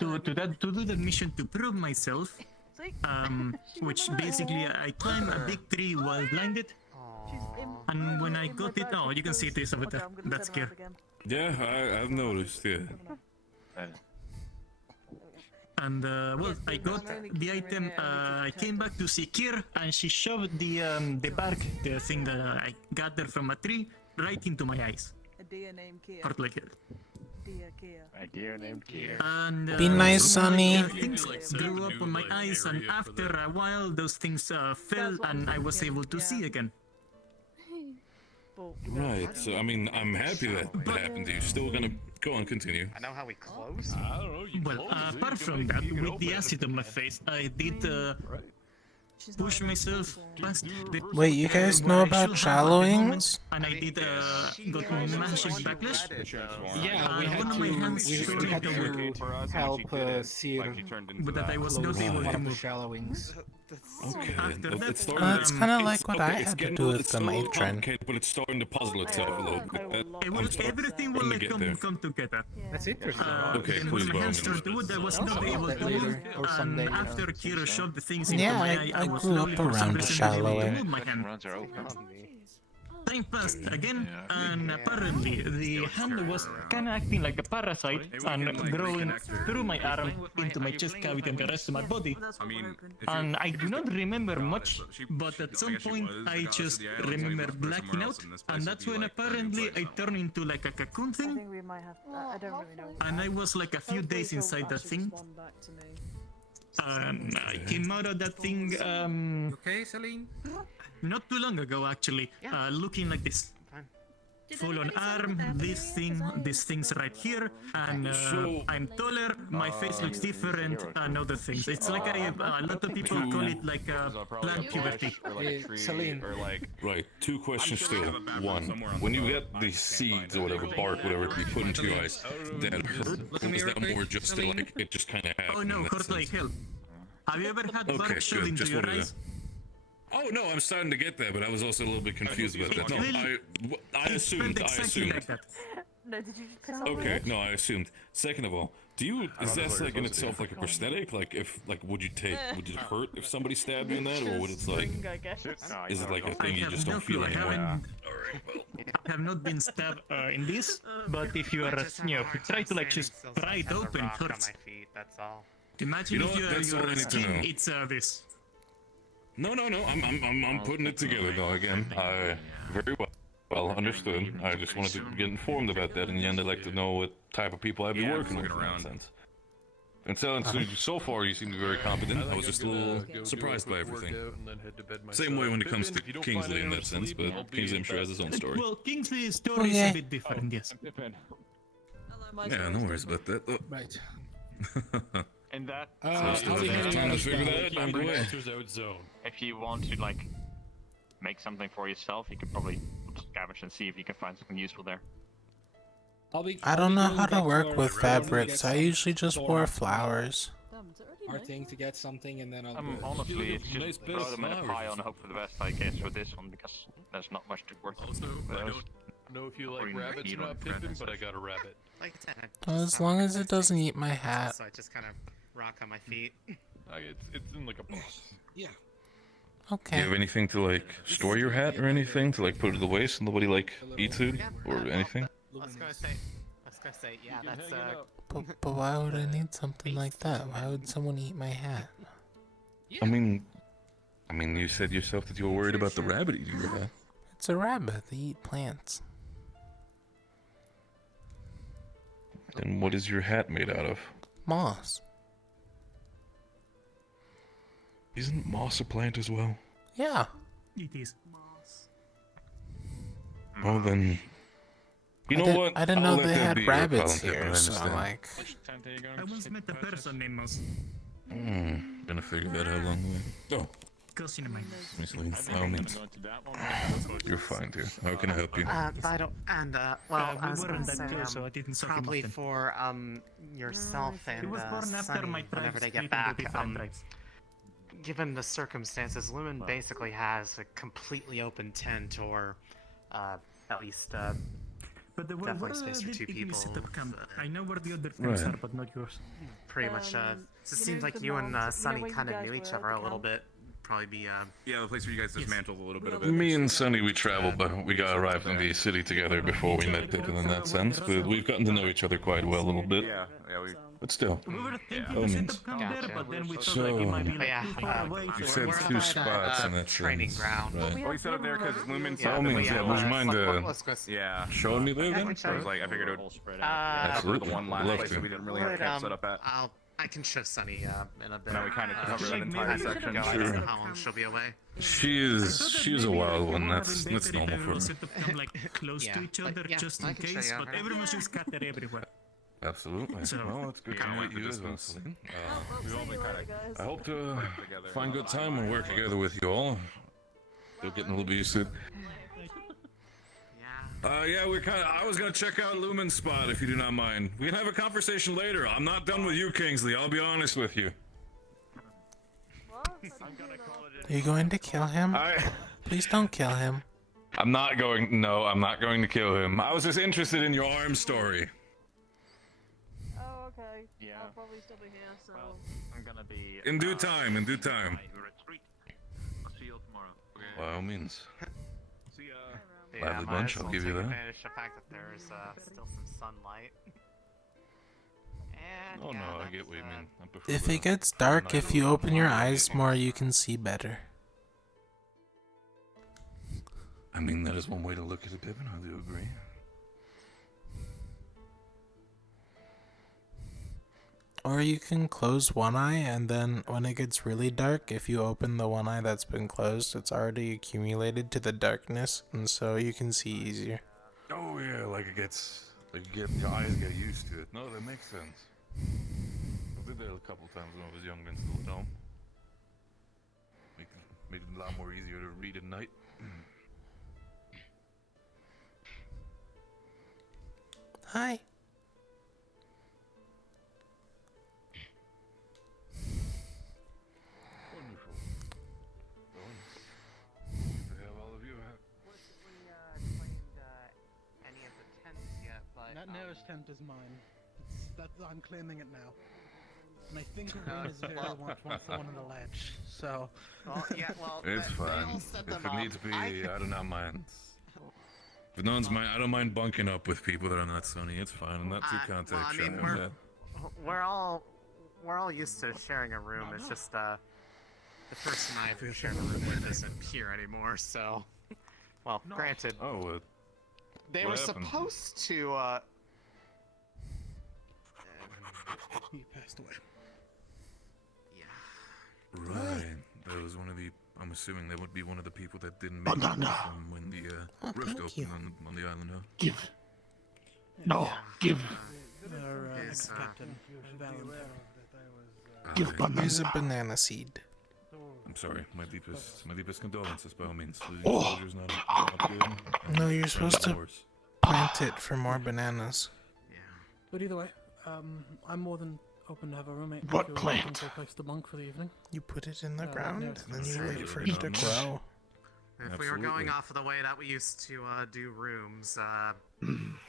to do the mission to prove myself. Which basically I climbed a big tree while blinded. And when I got it, oh, you can see it is over there. That's Kir. Yeah, I've noticed. Yeah. And well, I got the item. I came back to see Kir, and she shoved the bark, the thing that I gathered from a tree, right into my eyes. A deer named Kia. Part like it. A deer named Kier. And Be nice, Sonny. things grew up on my eyes, and after a while, those things fell, and I was able to see again. Right. So I mean, I'm happy that happened to you. Still gonna go on, continue. I know how we close. I don't know. Well, apart from that, with the acid on my face, I did push myself past the... Wait, you guys know about shallowings? And I did got massive backlash. Yeah, we had one of my hands we turned had into to help Seer but that I was not close able one to of the move. shallowings. Okay. After that, It's starting It's kind of like what I it's had to getting do with it's the still a little matron. complicated, but it's starting to puzzle itself a little bit. Everything will like come together. That's interesting. Okay, And please, when my by all hands turned to wood, I was not able to later, move. or someday, And you know. after Kira shoved the things into Yeah, my eye, I was grew slowly up for some around reason able to shallowing. move my hand. Runs are open. Time passed again, and apparently the hand was kind of acting like a parasite and growing through my arm into my chest cavity and the rest of my body. And I do not remember much, but at some point I just remember blacking out, and that's when apparently I turned into like a cocoon thing, I don't really know. and I was like a few days inside that thing. I came out of that thing Okay, Celine? not too long ago actually, looking like this. Full on arm, these things right here, and I'm taller, my face looks different, and other things. It's like a lot of people call it like plant puberty. Celine. Right. Two questions still. One, when you get these seeds or whatever, bark, whatever, to be put into your eyes, that hurt? Or was that more just to, like, it just kind of happened? Oh no, in that hurt like sense? hell. Have you ever had Okay, bark shove good. into Just your wanted eyes? to... Oh no, I'm starting to get that, but I was also a little bit confused about that. No, I It assumed. felt exactly like that. No, did you just piss off? Okay, no, I assumed. Second of all, is that like in itself like a prosthetic? Like would it hurt if somebody stabbed you in that, or would it like, I guess. is it like a I thing you have just no don't feel clue. anymore? I have not been stabbed in this, but if you are, try to like just pry it open, it hurts. That's all. Imagine You know if what? That's all I your need to skin know. eats this. No, I'm putting it together though. Again, I very well understood. I just wanted to get informed about that. In the end, I'd like to know what type of people I'd be working with in that sense. And so far, you seem to be very competent. I was just a little surprised by everything. Same way when it comes to Kingsley in that sense, but Kingsley, I'm sure, has his own story. Well, Kingsley's story is a bit different, yes. Yeah, no worries about that. Oh. Right. And that. Still have time to figure that out. I'm away. If you want to like make something for yourself, you could probably scavenge and see if you can find something useful there. I don't know how to work with fabrics. I usually just wore flowers. Our thing to get something, and then I'll. Honestly, it's just throw them in a pile and hope for the best, I guess, with this one, because there's not much to work with. I don't know if you like rabbits or not, Pippin, but I got a rabbit. Like I said, As long as it doesn't eat my hat. so I just kind of rock on my feet. It's in like a box. Yeah. Do Okay. you have anything to like store your hat or anything to like put it to waste and nobody like eats it or anything? I was gonna say, yeah, that's But why would I need something like that? Why would someone eat my hat? I mean, you said yourself that you were worried about the rabbit eating your hat. It's a rabbit. They eat plants. Then what is your hat made out of? Moss. Isn't moss a plant as well? Yeah. It is. Oh, then. You know what? I didn't know I'll let they that had be your rabbits politics, I here, so understand. like. I once met a person named Moss. Gonna figure that out along the way. Oh. Cousin of mine. Miss Lee, by all means. You're fine, dear. How can I help you? I don't, and well, I we was weren't gonna that say, close, so I didn't talk him probably often. for yourself He and was born after Sunny, my whenever tribes they split get into back. different tribes. Given the circumstances, Lumen basically has a completely open tent, or at least But the definitely space for two people. Set up camp. I know where the other camps Right. are, but not yours. Pretty much. It seems like you and Sunny kind of knew each other a little bit. Probably be Yeah, the place where you guys dismantled a little bit of it. Me and Sunny, we traveled, but we got arrived in the city together before we met people in that sense. But we've gotten to know each other quite well a little bit. Yeah, we. But still, We were thinking by all to set means. up camp there, but then we thought So, like it might be like too far away. you so said we're two at, spots in that training sense. ground. Right. Oh, you set up there because Lumen By all means, yeah. Would you mind yeah. showing me there then? I was like, I figured it would. Absolutely. The one I'd last love place to. that we didn't really have camp set up at. I can show Sunny in a bit. Now we kind of covered an entire section. I don't know how long she'll be away. She's a wild one. That's normal for her. set up camp like close to each other just in case, but everyone should scatter everywhere. Absolutely. So- Well, it's good to meet you as well, Celine. We all been kind of. I hope to find good time and work together with you all. Still getting a little bit used to it. Yeah, I was gonna check out Lumen's spot if you do not mind. We can have a conversation later. I'm not done with you, Kingsley. I'll be honest with you. Are you going to kill him? Please don't kill him. I'm not going to kill him. I was just interested in your arm story. Oh, okay. Yeah. I'll probably still be here, so. I'm gonna be. In due time, in due time. I'll see you all tomorrow. By all means. See ya. Lively bunch, I'll give you that. Advantage of the fact that there is still some sunlight. And Oh no, I get what you mean. I prefer If the it gets dark, if you open your night. eyes more, you can see better. I mean, that is one way to look at it, Pippin. I do agree. Or you can close one eye, and then when it gets really dark, if you open the one eye that's been closed, it's already accumulated to the darkness, and so you can see easier. Oh yeah, your eyes get used to it. No, that makes sense. I did that a couple times when I was younger and still at home. Made it a lot more easier to read at night. Hi. Wonderful. Good to have all of you. any of the tents yet, but That nearest tent is mine. I'm claiming it now. And I think Arena is very much wants the one on the ledge. So. It's fine. If it needs to be, I do not mind. If no one's mind, I don't mind bunking up with people that are not Sunny. It's fine. I'm not too contact shy. we're all used to sharing a room. It's just the person I've shared a room with isn't here anymore. So, well, granted. Oh, they what were happened? supposed to. He passed away. Right. That was one of the. I'm assuming that would be one of the people that didn't make it from when the rift opened on the island, huh? Give. No, give. Captain Valentine. Here's a banana seed. I'm sorry. My deepest condolences, by all means. Losing soldiers not good. No, you're supposed to plant it for more bananas. But either way, I'm more than open to have a roommate. What if you're plant? looking for a place to bunk for the evening. You put it in the ground, yes. and then you wait for it Eat. to grow. If we were going off of the way that we used to do rooms,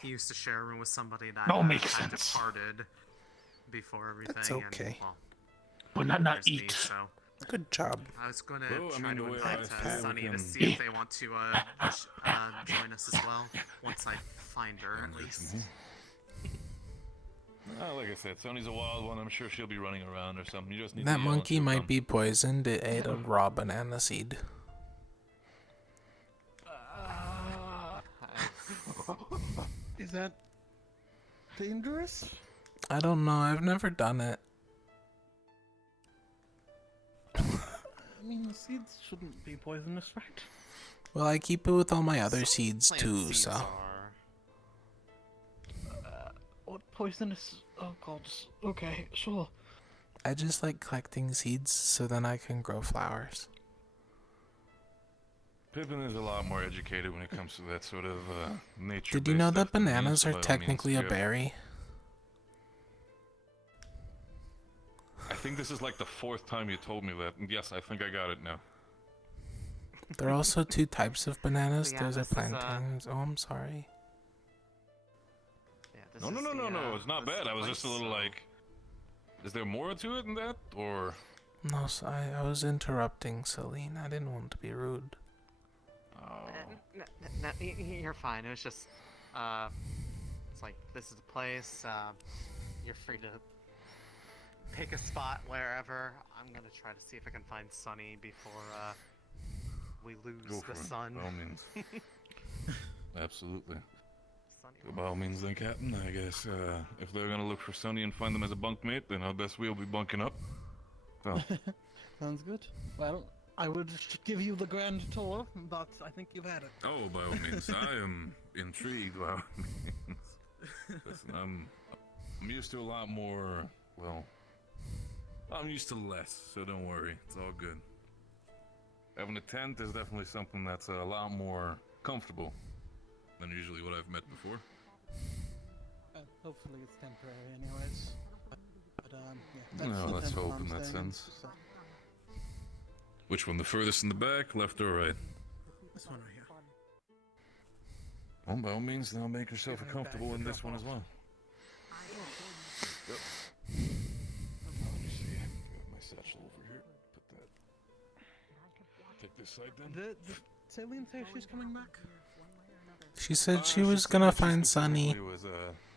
he used to share a room with somebody that No, makes had sense. departed before everything. That's okay. And, But not there's me, eat. so Good job. I was going to Well, I try mean, to the way invite I see it, Sunny we to can- see if they want to join us as well, once I find her, at least. Like I said, Sonny's a wild one. I'm sure she'll be running around or something. You just need That to yell and monkey she'll might come. be poisoned. It ate a raw banana seed. Is that dangerous? I don't know. I've never done it. I mean, the seeds shouldn't be poisonous, right? Well, I keep it with all my other seeds too, Seeds so. are. What poisonous? Oh god. Okay, sure. I just like collecting seeds so then I can grow flowers. Pippin is a lot more educated when it comes to that sort of nature. Did you know that bananas are technically a berry? I think this is like the 4th time you told me that. And yes, I think I got it now. There are also 2 types of bananas. Yeah, There's a this is, plantains. Oh, I'm sorry. Yeah, this No, is no, it's not bad. I was just a little like, is there more to it than that, or? No, so I was interrupting Celine. I didn't want to be rude. No, you're fine. It was just, it's like, this is the place. You're free to pick a spot wherever. I'm gonna try to see if I can find Sunny before we lose the sun. By all means. Absolutely. By all means, then, Captain. I guess if they're gonna look for Sunny and find them as a bunkmate, then I guess we'll be bunking up. So. Sounds good. Well, I would give you the grand tour, but I think you've had it. Oh, by all means, I am intrigued. By all means. Listen, I'm used to a lot more. Well, I'm used to less, so don't worry. It's all good. Having a tent is definitely something that's a lot more comfortable than usually what I've met before. Hopefully it's temporary anyways. But yeah. No, let's hope in that sense. So. Which one, the furthest in the back, left or right? This one right here. Well, by all means, now make yourself comfortable in this one as well. Yep. Let me see. Got my satchel over here. Put that. Take this side then. The Celine say she's coming back? She said she was gonna find Sunny. She was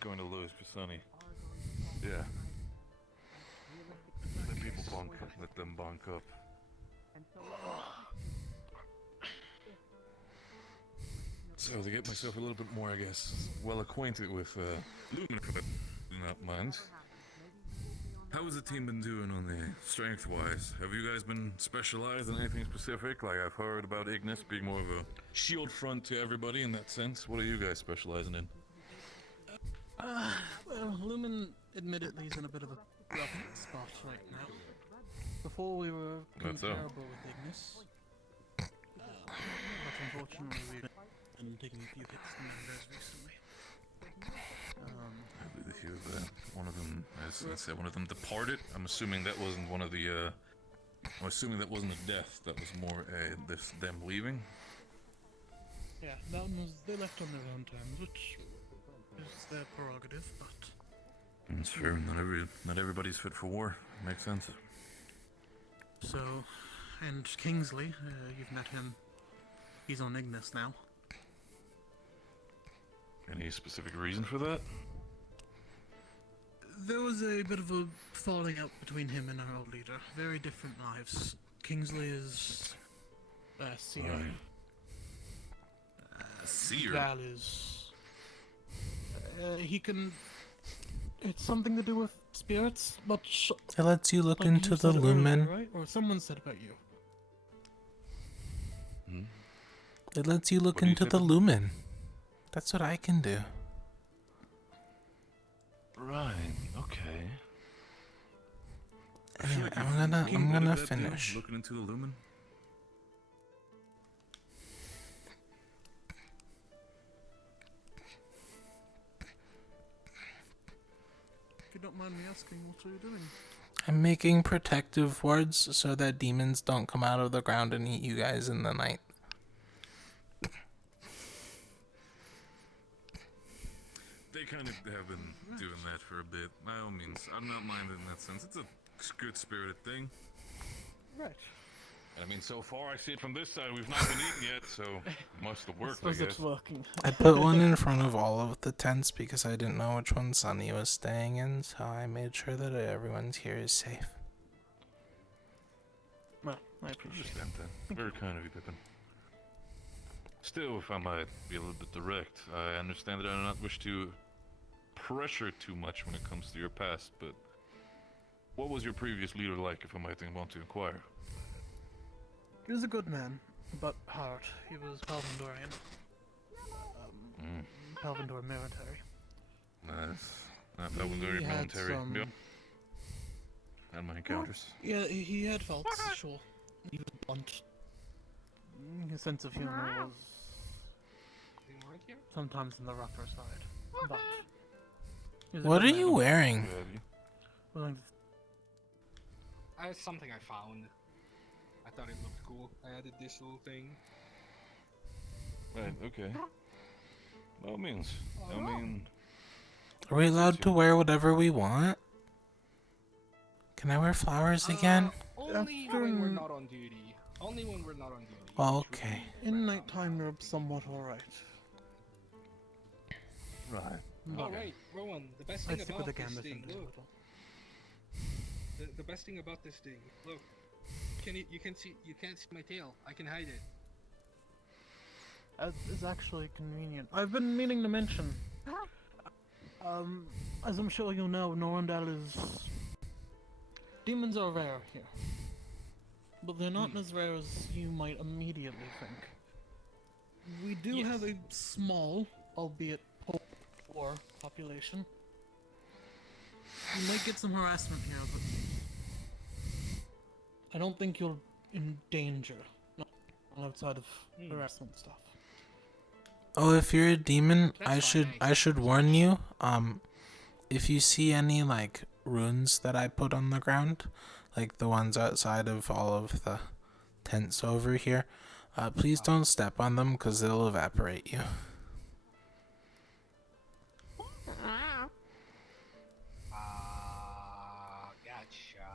going to lose for Sunny. Yeah. Let people bunk. Let them bunk up. So to get myself a little bit more, I guess, well acquainted with Lumen, if I do not mind. How has the team been doing on the strength-wise? Have you guys been specialized in anything specific? Like I've heard about Ignis being more of a shield front to everybody in that sense. What are you guys specializing in? Well, Lumen admittedly is in a bit of a rough spot right now. Before we were comparable with Ignis. But unfortunately we've been taking a few hits from members recently. I believe one of them, as I said, one of them departed. I'm assuming that wasn't one of the, I'm assuming that wasn't a death, that was more them leaving. Yeah, that one was, they left on their own terms, which is their prerogative, but... That's fair, not everybody's fit for war, makes sense. So, and Kingsley, you've met him, he's on Ignis now. Any specific reason for that? There was a bit of a falling out between him and our old leader. Very different lives. Kingsley is seer. Right. Seer? Val is... he can... It's something to do with spirits, but... It lets you look like into you the said lumen. Earlier, right? Or someone said about you. It lets you look into the lumen. That's what I can do. Right, okay. Anyway, I'm gonna finish. Looking into the lumen? If you don't mind me asking, what are you doing? I'm making protective wards so that demons don't come out of the ground and eat you guys in the night. They kind of have been doing that for a bit. By all means, I'm not minded in that sense. It's a good spirited thing. Right. I mean, so far I see it from this side. We've not been eaten yet, so must have worked. I suppose guess. it's working. I put one in front of all of the tents because I didn't know which one Sunny was staying in, so I made sure that everyone's here is safe. Well, I appreciate that. Very kind of you, Pippin. Still, if I might be a little bit direct, I understand that I do not wish to pressure too much when it comes to your past, but what was your previous leader like, if I might want to inquire? He was a good man, but hard. He was Palvandorian. Palvandor military. Nice. Not Palvandorian had military. some- Yep. Had my encounters. Yeah, he had faults, sure. He was blunt. His sense of humor was sometimes on the rougher side. But he was a What good are man. you wearing? Willing It's something I found. I thought it looked cool. I added this little thing. Right, okay. By all means. I mean... Are we allowed to wear whatever we want? Can I wear flowers again? Only when we're not on duty. Only when we're not on duty. Okay. In nighttime, you're somewhat alright. Right. Oh right, Rowan. The best I thing stick with about the this gambit thing. and the Look. The best thing about this thing. Look. You can't see my tail. I can hide it. It's actually convenient. I've been meaning to mention. As I'm sure you know, Norandel is. Demons are rare here. But they're not as rare as you might immediately think. We do have a small, albeit poor, population. You might get some harassment here, but I don't think you're in danger. Not outside of harassment stuff. Oh, if you're a demon, I should warn you. If you see any like runes that I put on the ground, like the ones outside of all of the tents over here, please don't step on them because they'll evaporate you. Gotcha.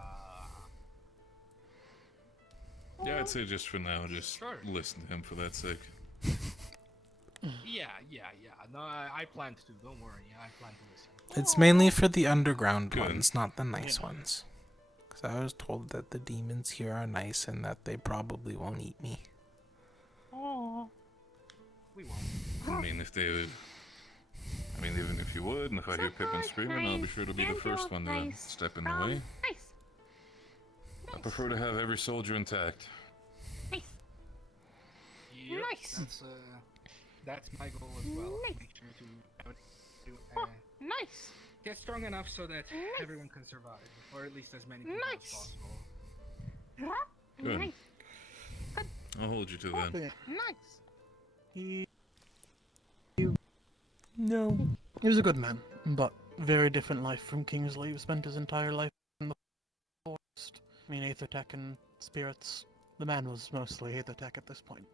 Yeah, I'd say just for now, just Sure. listen to him for that sake. Yeah. No, I plan to. Don't worry. I plan to listen. It's mainly for the underground Good. ones, not the nice ones. Because I was told that the demons here are nice and that they probably won't eat me. We won't. I mean, if they would... I mean, even if you would, and if I hear Pippin screaming, I'll be sure to be the first one to step in the way. I prefer to have every soldier intact. Yep, that's my goal as well. Make sure to get strong enough so that everyone can survive, or at least as many people as possible. Good. I'll hold you to that. No. He was a good man, but very different life from Kingsley, who spent his entire life in the forest. I mean, Aethertech and spirits. The man was mostly Aethertech at this point.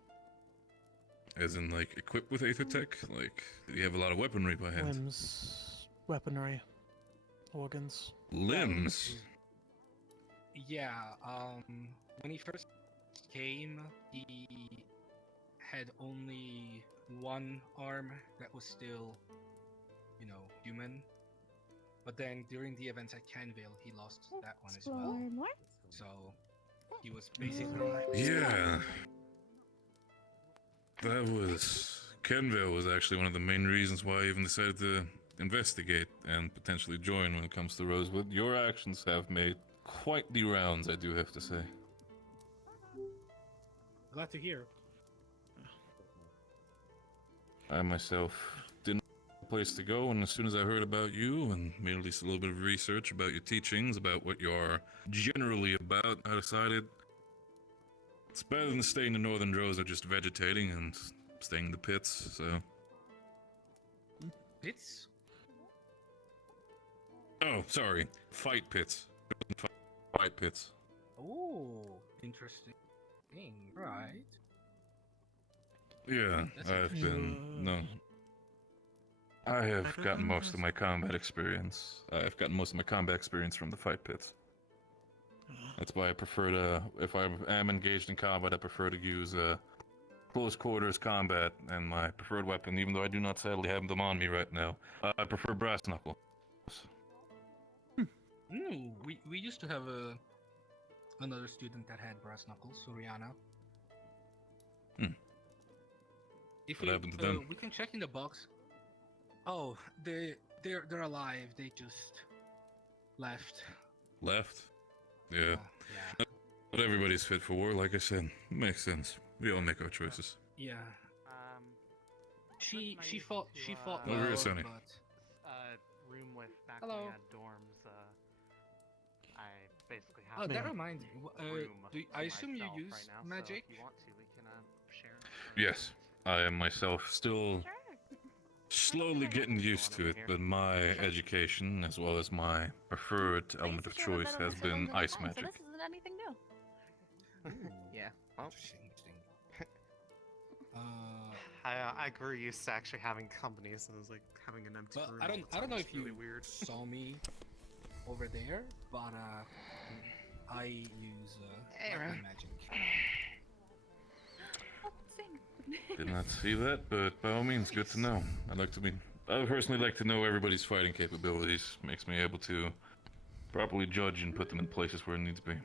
As in, like, equipped with Aethertech? Like, did he have a lot of weaponry by hand? Limbs, weaponry, organs. Limbs? Yeah, when he first came, he had only one arm that was still, human. But then during the events at Canville, he lost that one as well. So, he was basically... Yeah. That was... Kenville was actually one of the main reasons why I even decided to investigate and potentially join when it comes to Rosewood. Your actions have made quite the rounds, I do have to say. Glad to hear. I myself didn't have a place to go, and as soon as I heard about you and made at least a little bit of research about your teachings, about what you're generally about, I decided it's better than staying in Northern Droza just vegetating and staying in the pits, so... Pits? Oh, sorry. Fight pits. Fight pits. Oh, interesting. Right. Yeah, That's I've been... No. I have gotten most of my combat experience. I've gotten most of my combat experience from the fight pits. That's why I prefer to... If I am engaged in combat, I prefer to use close quarters combat, and my preferred weapon, even though I do not sadly have them on me right now, I prefer brass knuckle. We used to have another student that had brass knuckles, Suriana. If What happened to them? we can check in the box. Oh, they're alive. They just left. Left? Yeah. Yeah. Not everybody's fit for war, like I said. Makes sense. We all make our choices. Yeah. She fought Over here, well, Sonny. but Room with back Hello. when we had dorms. I basically have. oh, that a reminds me. room I to assume you myself use right now, magic. So if you want to, we can share. Yes, I am myself still slowly getting used to it, but my education, as well as my preferred element of choice, has been ice So magic. this isn't anything new. Yeah. Well, Interesting. I grew used to actually having company, so it was like having an empty But room. I don't know if really you weird. saw me over there, but I use Aaron. magic. Did not see that, but by all means, good to know. I personally like to know everybody's fighting capabilities. Makes me able to properly judge and put them in places where it needs to be.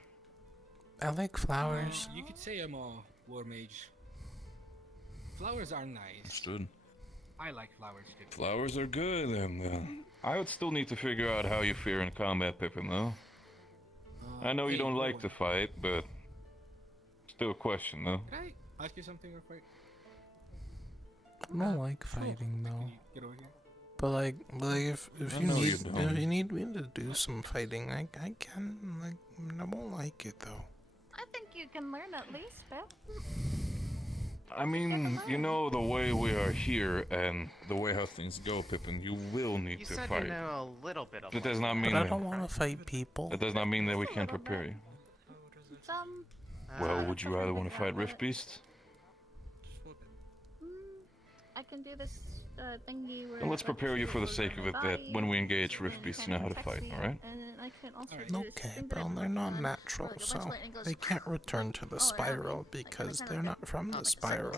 I like flowers. You could say I'm a war mage. Flowers are nice. Understood. I like flowers too. Flowers are good, and I would still need to figure out how you fare in combat, Pippin, though. I know you don't like to fight, but still a question, though. Can I ask you something real quick? I don't like fighting though. Get over here. But like if I you know you need don't. if you need me to do some fighting, I can. Like I won't like it though. I think you can learn at least, Bill. I mean, you know the way we are here and the way how things go, Pippin, you will need You to said fight. you know a little bit of. That does not mean But I that, don't want to fight people. that does not mean that we can't prepare you. Some. Well, would you rather want to fight Rift Beasts? I can do this thingy where. Then let's prepare you for the sake of it that when we engage Rift Beasts, you know how to fight, alright? And I can also do this Okay, thing that but I'm they're working not on, natural, like a bunch so of lightning goes they can't return to the spiral because they're not from the spiral.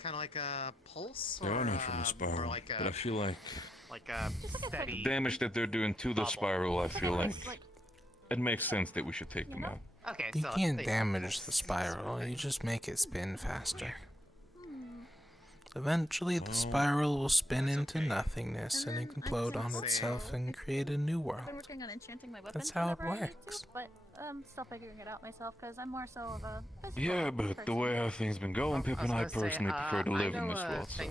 Kind of like a pulse. They or, are not from the or spiral, like but I feel like a the steady. damage that they're doing to the spiral, I feel like it makes sense that we should take them out. Okay, You so can't damage the spiral, you just make it spin faster. Eventually, the spiral will spin into nothingness and implode on itself and create a new world. I've been working on enchanting my weapons. That's how it whenever I need works. to, but I'm still figuring it out myself because I'm more so of a physical Yeah, but the person. way how things been going, Pip and I personally prefer to live in this world, so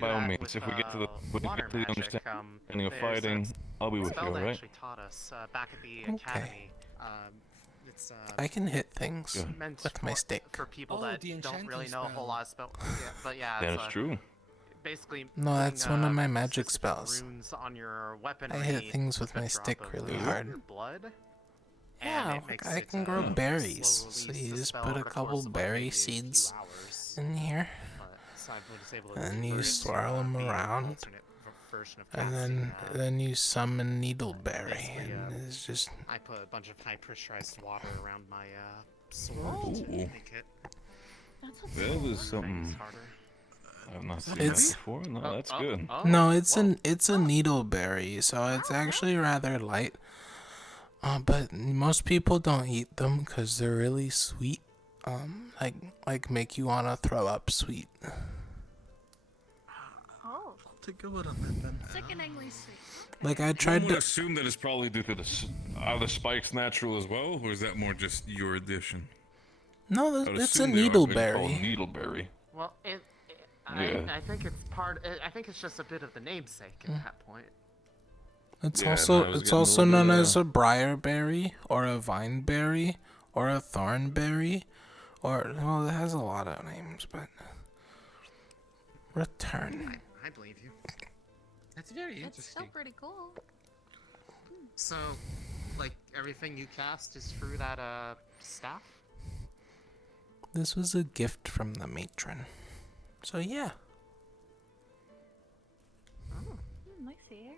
by all means, if we get to the understanding of fighting, I'll be with you, spell they alright? actually taught us back at the academy. It's I can hit things meant with my stick. for people Oh, that the don't really enchanting know a whole spell. lot of spell. Yeah, but yeah, That it's, is true. Basically, No, that's putting, one of my magic specific spells. runes on your weapon. I hit things with my stick really hard. Blood. Yeah, like I can grow berries. So you just put a couple berry seeds in here, and you swirl them around, and then you summon needleberry, and it's just. I put a bunch of high pressurized water around my sword to Ooh. make it. That is something I've not seen that It's- before. No, that's good. No, it's a needleberry, so it's actually rather light. But most people don't eat them because they're really sweet. Like make you wanna throw up sweet. Oh. Take a word on that then. Sickeningly sweet. Like I I tried would to. assume that it's probably due to are the spikes natural as well, or is that more just your addition? No, I would it's a assume they are maybe called needleberry. Needleberry. Well, Yeah. I think it's part. I think it's just a bit of the namesake at that point. It's Yeah, also no, I was it's getting a also little known bit, as a briarberry or a vineberry or a thornberry, or well, it has a lot of names, but return. I believe you. That's very It's interesting. still pretty cool. So, like everything you cast is through that staff. This was a gift from the matron. So yeah. Nice here.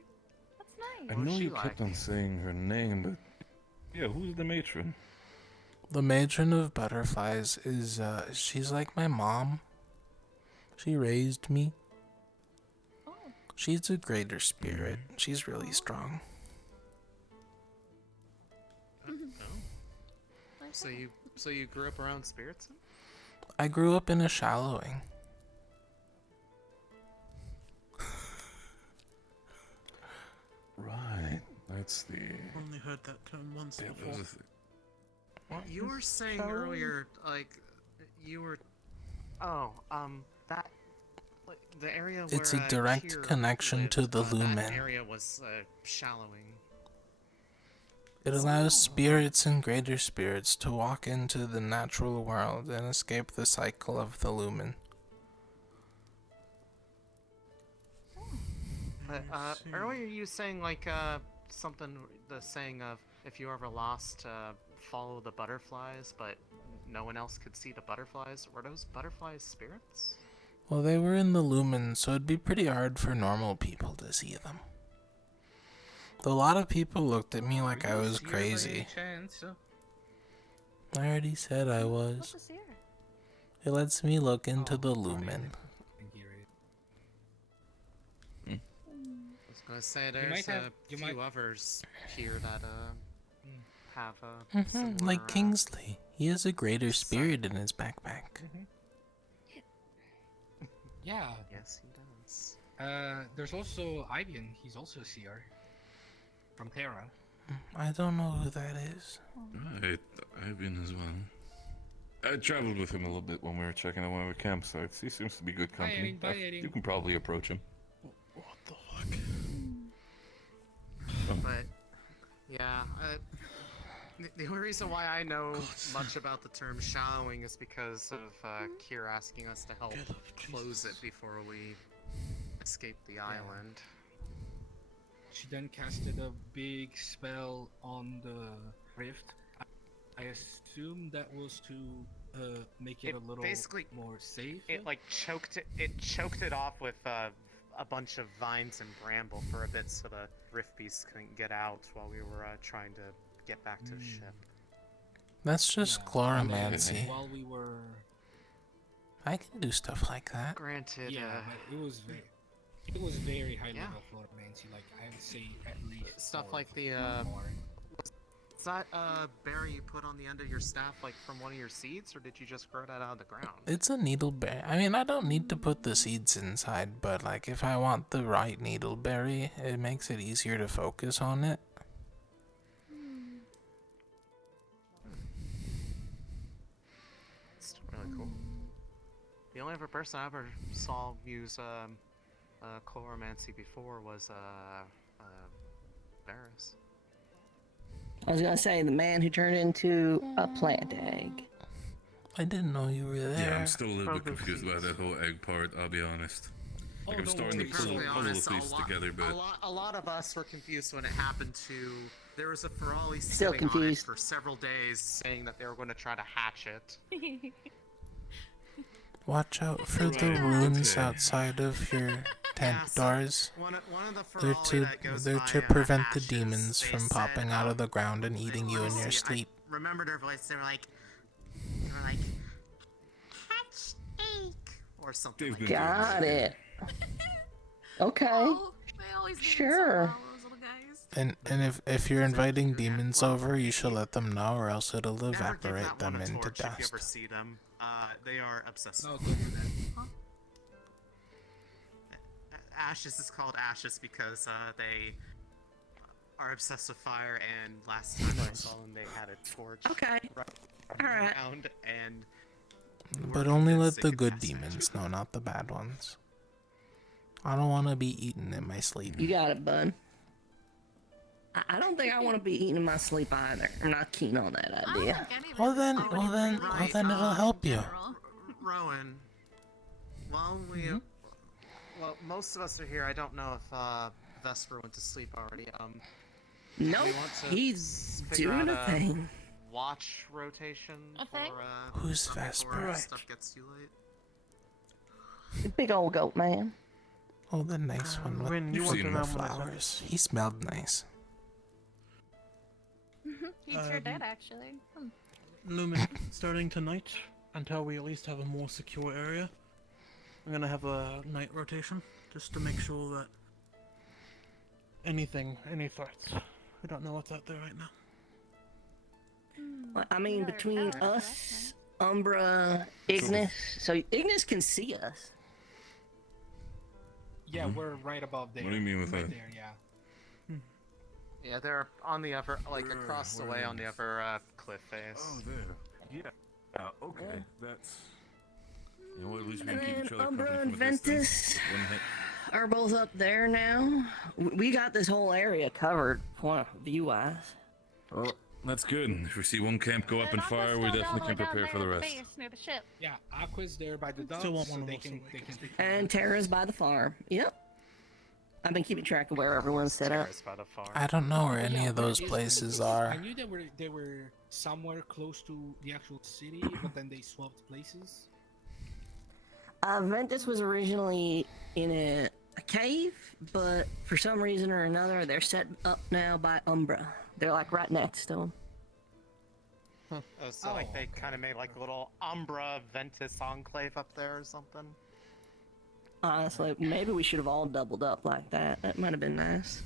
That's nice. I know you kept on saying her name, but yeah, who's the matron? The matron of butterflies is she's like my mom. She raised me. She's a greater spirit. She's really strong. So you grew up around spirits? I grew up in a shallowing. It's the. Only heard that term once Yeah, before. What you were saying Shall we? earlier, like, you were. Oh, that. Like, the area where. It's a direct Kier connection lived, to the That lumen. area was, shallowing. It allows spirits and greater spirits to walk into the natural world and escape the cycle of the lumen. But, earlier you were saying, like, something, the saying of, if you ever lost, follow the butterflies, but no one else could see the butterflies. Were those butterflies spirits? Well, they were in the lumen, so it'd be pretty hard for normal people to see them. Though a lot of people looked at me like I was crazy. I already said I was. It lets me look into the lumen. I was gonna say there's a few others here that have a similar, Like Kingsley. He has a greater spirit in his backpack. Yeah. Yes, he does. There's also Ivian. He's also a seer. From Terra. I don't know who that is. I've been as well. I traveled with him a little bit when we were checking out one of our campsites. He seems to be good company. You can probably approach him. What the fuck? But yeah, the only reason why I know much about the term shallowing is because of Kier asking us to help close it before we escape the island. She then casted a big spell on the rift. I assume that was to make it a little basically more safe. It like choked it. It choked it off with a bunch of vines and bramble for a bit, so the rift beast couldn't get out while we were trying to get back to the ship. That's just chloromancy. While we were. I can do stuff like that. Granted, Yeah, but it was very high level chloromancy. Like I would say at least stuff like the more. is that berry you put on the end of your staff like from one of your seeds, or did you just grow that out of the ground? It's a needleberry. I mean, I don't need to put the seeds inside, but like if I want the right needleberry, it makes it easier to focus on it. It's really cool. The only other person I ever saw use chloromancy before was Varys. I was gonna say the man who turned into a plant egg. I didn't know you were there. Yeah, I'm still a little bit confused by that whole egg part, I'll be honest. Like, I'm starting to puzzle pieces together, but... A lot of us were confused when it happened to... There was a Ferrari Still sitting on it confused. for several days saying that they were going to try to hatch it. Watch out for the runes outside of your tent doors. One of the They're Ferrari to that goes they're by, to prevent the hatches, demons they from said, popping out of the ground and eating you in your sleep. I remembered her voice. They were like, hatch egg or something like that. Got it. Okay. Oh, they always did Sure. so well, those little guys. And if you're inviting demons over, you should let them know, or else it'll evaporate them into If you dust. ever see them, they are obsessive. No, don't do that. Ashes is called Ashes because they are obsessed with fire, and last time I saw them, they had a torch. Okay. Alright. And But only let the good demons know, not the bad ones. I don't want to be eaten in my sleep. You got it, bud. I don't think I want to be eating in my sleep either. I'm not keen on that idea. Well then it'll help you. Rowan, while we, well, most of us are here. I don't know if Vesper went to sleep already. Nope, we want to he's figure doing out a thing. Watch rotation for Who's before Vesper? stuff gets too late. Big old goat man. Oh, the nice one with Rin, you the want to know what I flowers. He smelled nice. He sure did, actually. Lumen, starting tonight, until we at least have a more secure area, I'm gonna have a night rotation, just to make sure that any threats. We don't know what's out there right now. Well, I mean, between us, Umbra, Ignis, so Ignis can see us. Yeah, we're right above there. What do you mean with right that? there, yeah. Yeah, they're on the upper, like across the way on the upper cliff face. Oh, there. Yeah. Okay. That's. You know what? At least we can keep each other Umbra company and from a distance. Ventus One hit. are both up there now. We got this whole area covered, view-wise. Well, that's good. If we see one camp go up in fire, we definitely can prepare for the rest. Near the ship. Yeah, Aqua's there by the docks, Still want so one of they those can. And Terra's by the farm. Yep. I've been keeping track of where everyone's set up. Terrace by the farm. I don't know where any Yeah, of those where is places Ventus? are. I knew they were somewhere close to the actual city, but then they swapped places. Ventus was originally in a cave, but for some reason or another, they're set up now by Umbra. They're like right next to them. Oh, so like they kind of made like a little Umbra Ventus enclave up there or something. Honestly, maybe we should have all doubled up like that. That might have been nice.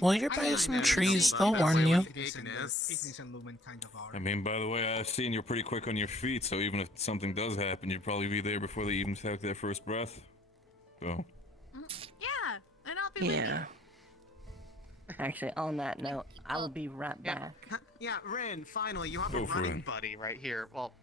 Well, you're by some trees, they'll warn you. Ignis and Lumen kind of are. I mean, by the way, I've seen you're pretty quick on your feet, so even if something does happen, you'd probably be there before they even take their first breath. So. Yeah, and I'll be waiting. Yeah. Actually, on that note, I will be right back. Yeah, Rin, finally, you have Go a for running it. buddy right here. Well,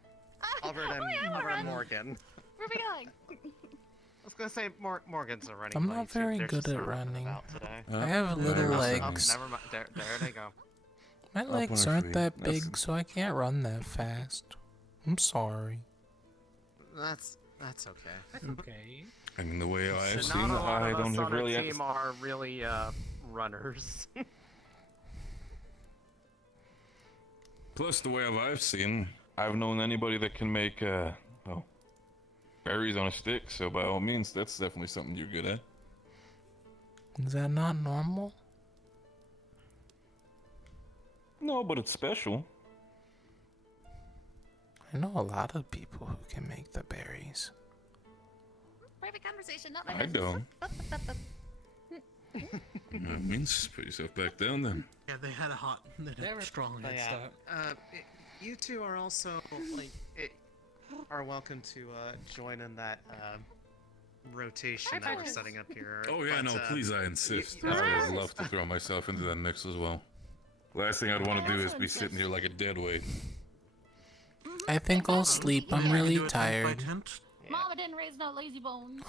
other than Morgan. Where are we going? I was gonna say Morgan's a running I'm buddy not too. very They're good just at sort of running. out today. I have little Oh, legs. never mind. There they go. My Up legs on our aren't feet. that That's- big, so I can't run that fast. I'm sorry. That's okay. Okay. I mean, the way I've So seen not it, a lot I of don't us have on our really. team are really runners. Plus, the way I've seen, I've known anybody that can make, well, berries on a stick, so by all means, that's definitely something you're good at. Is that not normal? No, but it's special. I know a lot of people who can make the berries. Private conversation, not my I business. That means put yourself back down then. Yeah, they had a hot, strong head start. You two are also are welcome to join in that rotation that we're setting up here. Oh yeah, no, please, I insist. you- I would love to throw myself into that mix as well. Last thing I'd want to do is be sitting here like a dead weight. I think I'll sleep. I'm really tired. Mama didn't raise no lazy bones.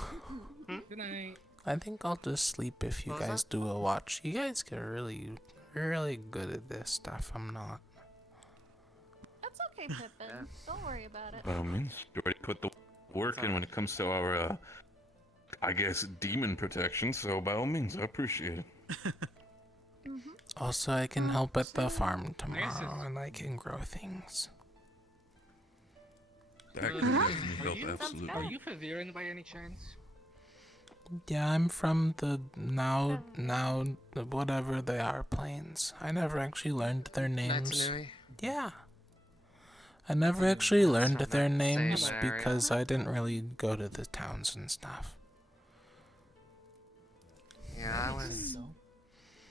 Good night. I think I'll just sleep if you guys do a watch. You guys get really good at this stuff. I'm not. That's okay, Pippin. Don't worry about it. By all means, you already put the work in when it comes to our, I guess, demon protection. So by all means, I appreciate it. Also, I can help at the farm tomorrow, and I can grow things. That could definitely help, Are absolutely. you Faviran by any chance? Yeah, I'm from the now whatever they are plains. I never actually learned their names. Natsanui? Yeah. I never actually learned from their that names same area. because I didn't really go to the towns and stuff. Yeah,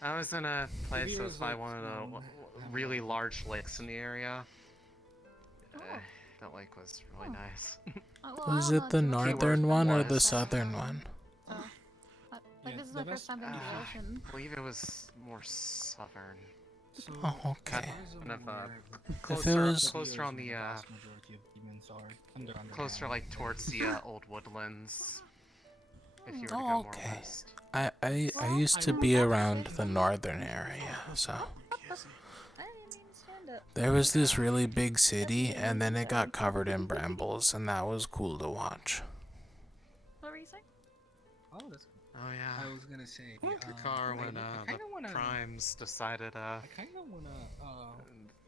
I was in a place that was by one of the really large lakes in the area. That lake was really nice. Was it the northern one or the southern one? Like, this is my first time being to the ocean. I believe it was more southern. Oh, okay. Kind of, If it was closer on the closer like towards the old woodlands. If you were to go Oh, more okay. west. I used to be around the northern area, so there was this really big city, and then it got covered in brambles, and that was cool to watch. What were you saying? Oh, that's. Oh yeah. I was gonna say. The car when the Primes decided I kind of wanna.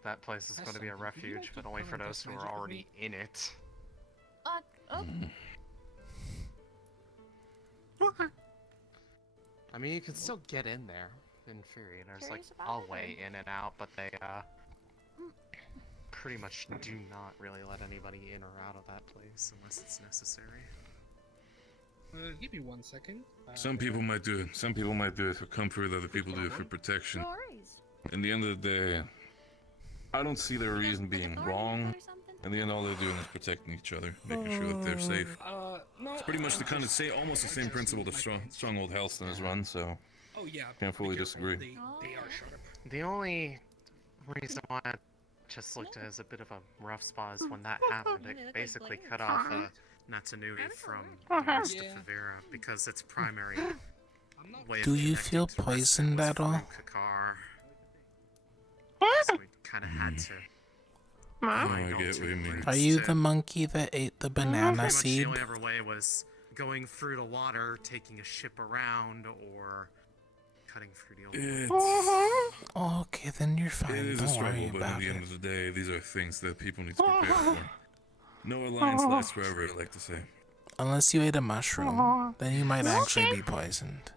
that place is going to be a refuge, but only for those who are already in it. Oh. I mean, you can still get in there, in theory. There's like Curious about a way in and out, but they pretty much do not really let anybody in or out of that place unless it's necessary. Give me 1 second. Some people might do it. Some people might do it for comfort. Other people do it for protection. No worries. In the end of the day, I don't see their reason being wrong. In the end, all they're doing is protecting each other, making sure that they're safe. No, It's pretty much the kind of almost the same principle that Stronghold Hellston has run. So. Oh yeah. Can't fully disagree. They are sharp. The only reason why I just looked at it as a bit of a rough spot is when that happened, it basically cut off Natsunui from the rest of Favera because its primary way Do of you connecting feel to Respite poisoned was at all? through Kakar. So we kind of had to. Oh, I get what you mean. Are you the monkey that ate the banana Pretty much seed? the only other way was going through the water, taking a ship around, or cutting through the old Oh, okay, then you're fine. It is a Don't struggle, worry but at about the it. end of the day, these are things that people need to prepare for. No alliance lasts forever, I like to say. Unless you ate a mushroom, then you might actually be poisoned.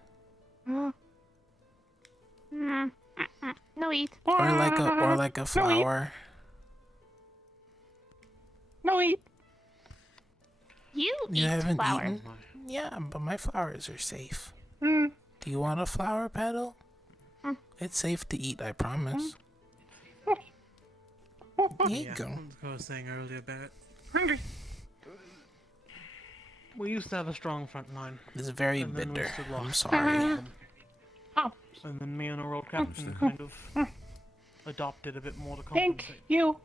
No eat. Or like a flower. No eat. You You eat haven't flower. eaten? Yeah, but my flowers are safe. Mm. Do you want a flower petal? It's safe to eat, I promise. There you go. That's what I was saying earlier, Barrett. Hungry. We used to have a strong front line. It's very and then we bitter. stood I'm lost. sorry. And then me and our old captain kind of adopted a bit more to Thank compensate. you.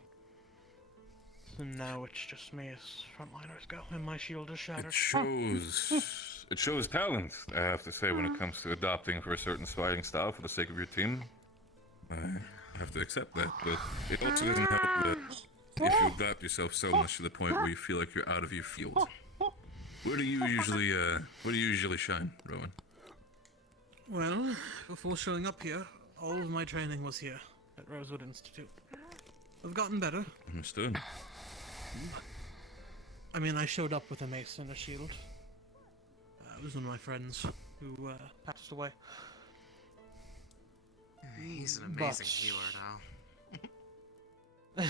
So now it's just me as frontliners go, and my shield is shattered. It shows talent, I have to say, when it comes to adopting for a certain fighting style for the sake of your team. I have to accept that, but it also doesn't help that if you adapt yourself so much to the point where you feel like you're out of your field. Where do you usually shine, Rowan? Well, before showing up here, all of my training was here at Rosewood Institute. I've gotten better. Understood. I mean, I showed up with a mace and a shield. It was one of my friends who passed away. He's an amazing healer, though.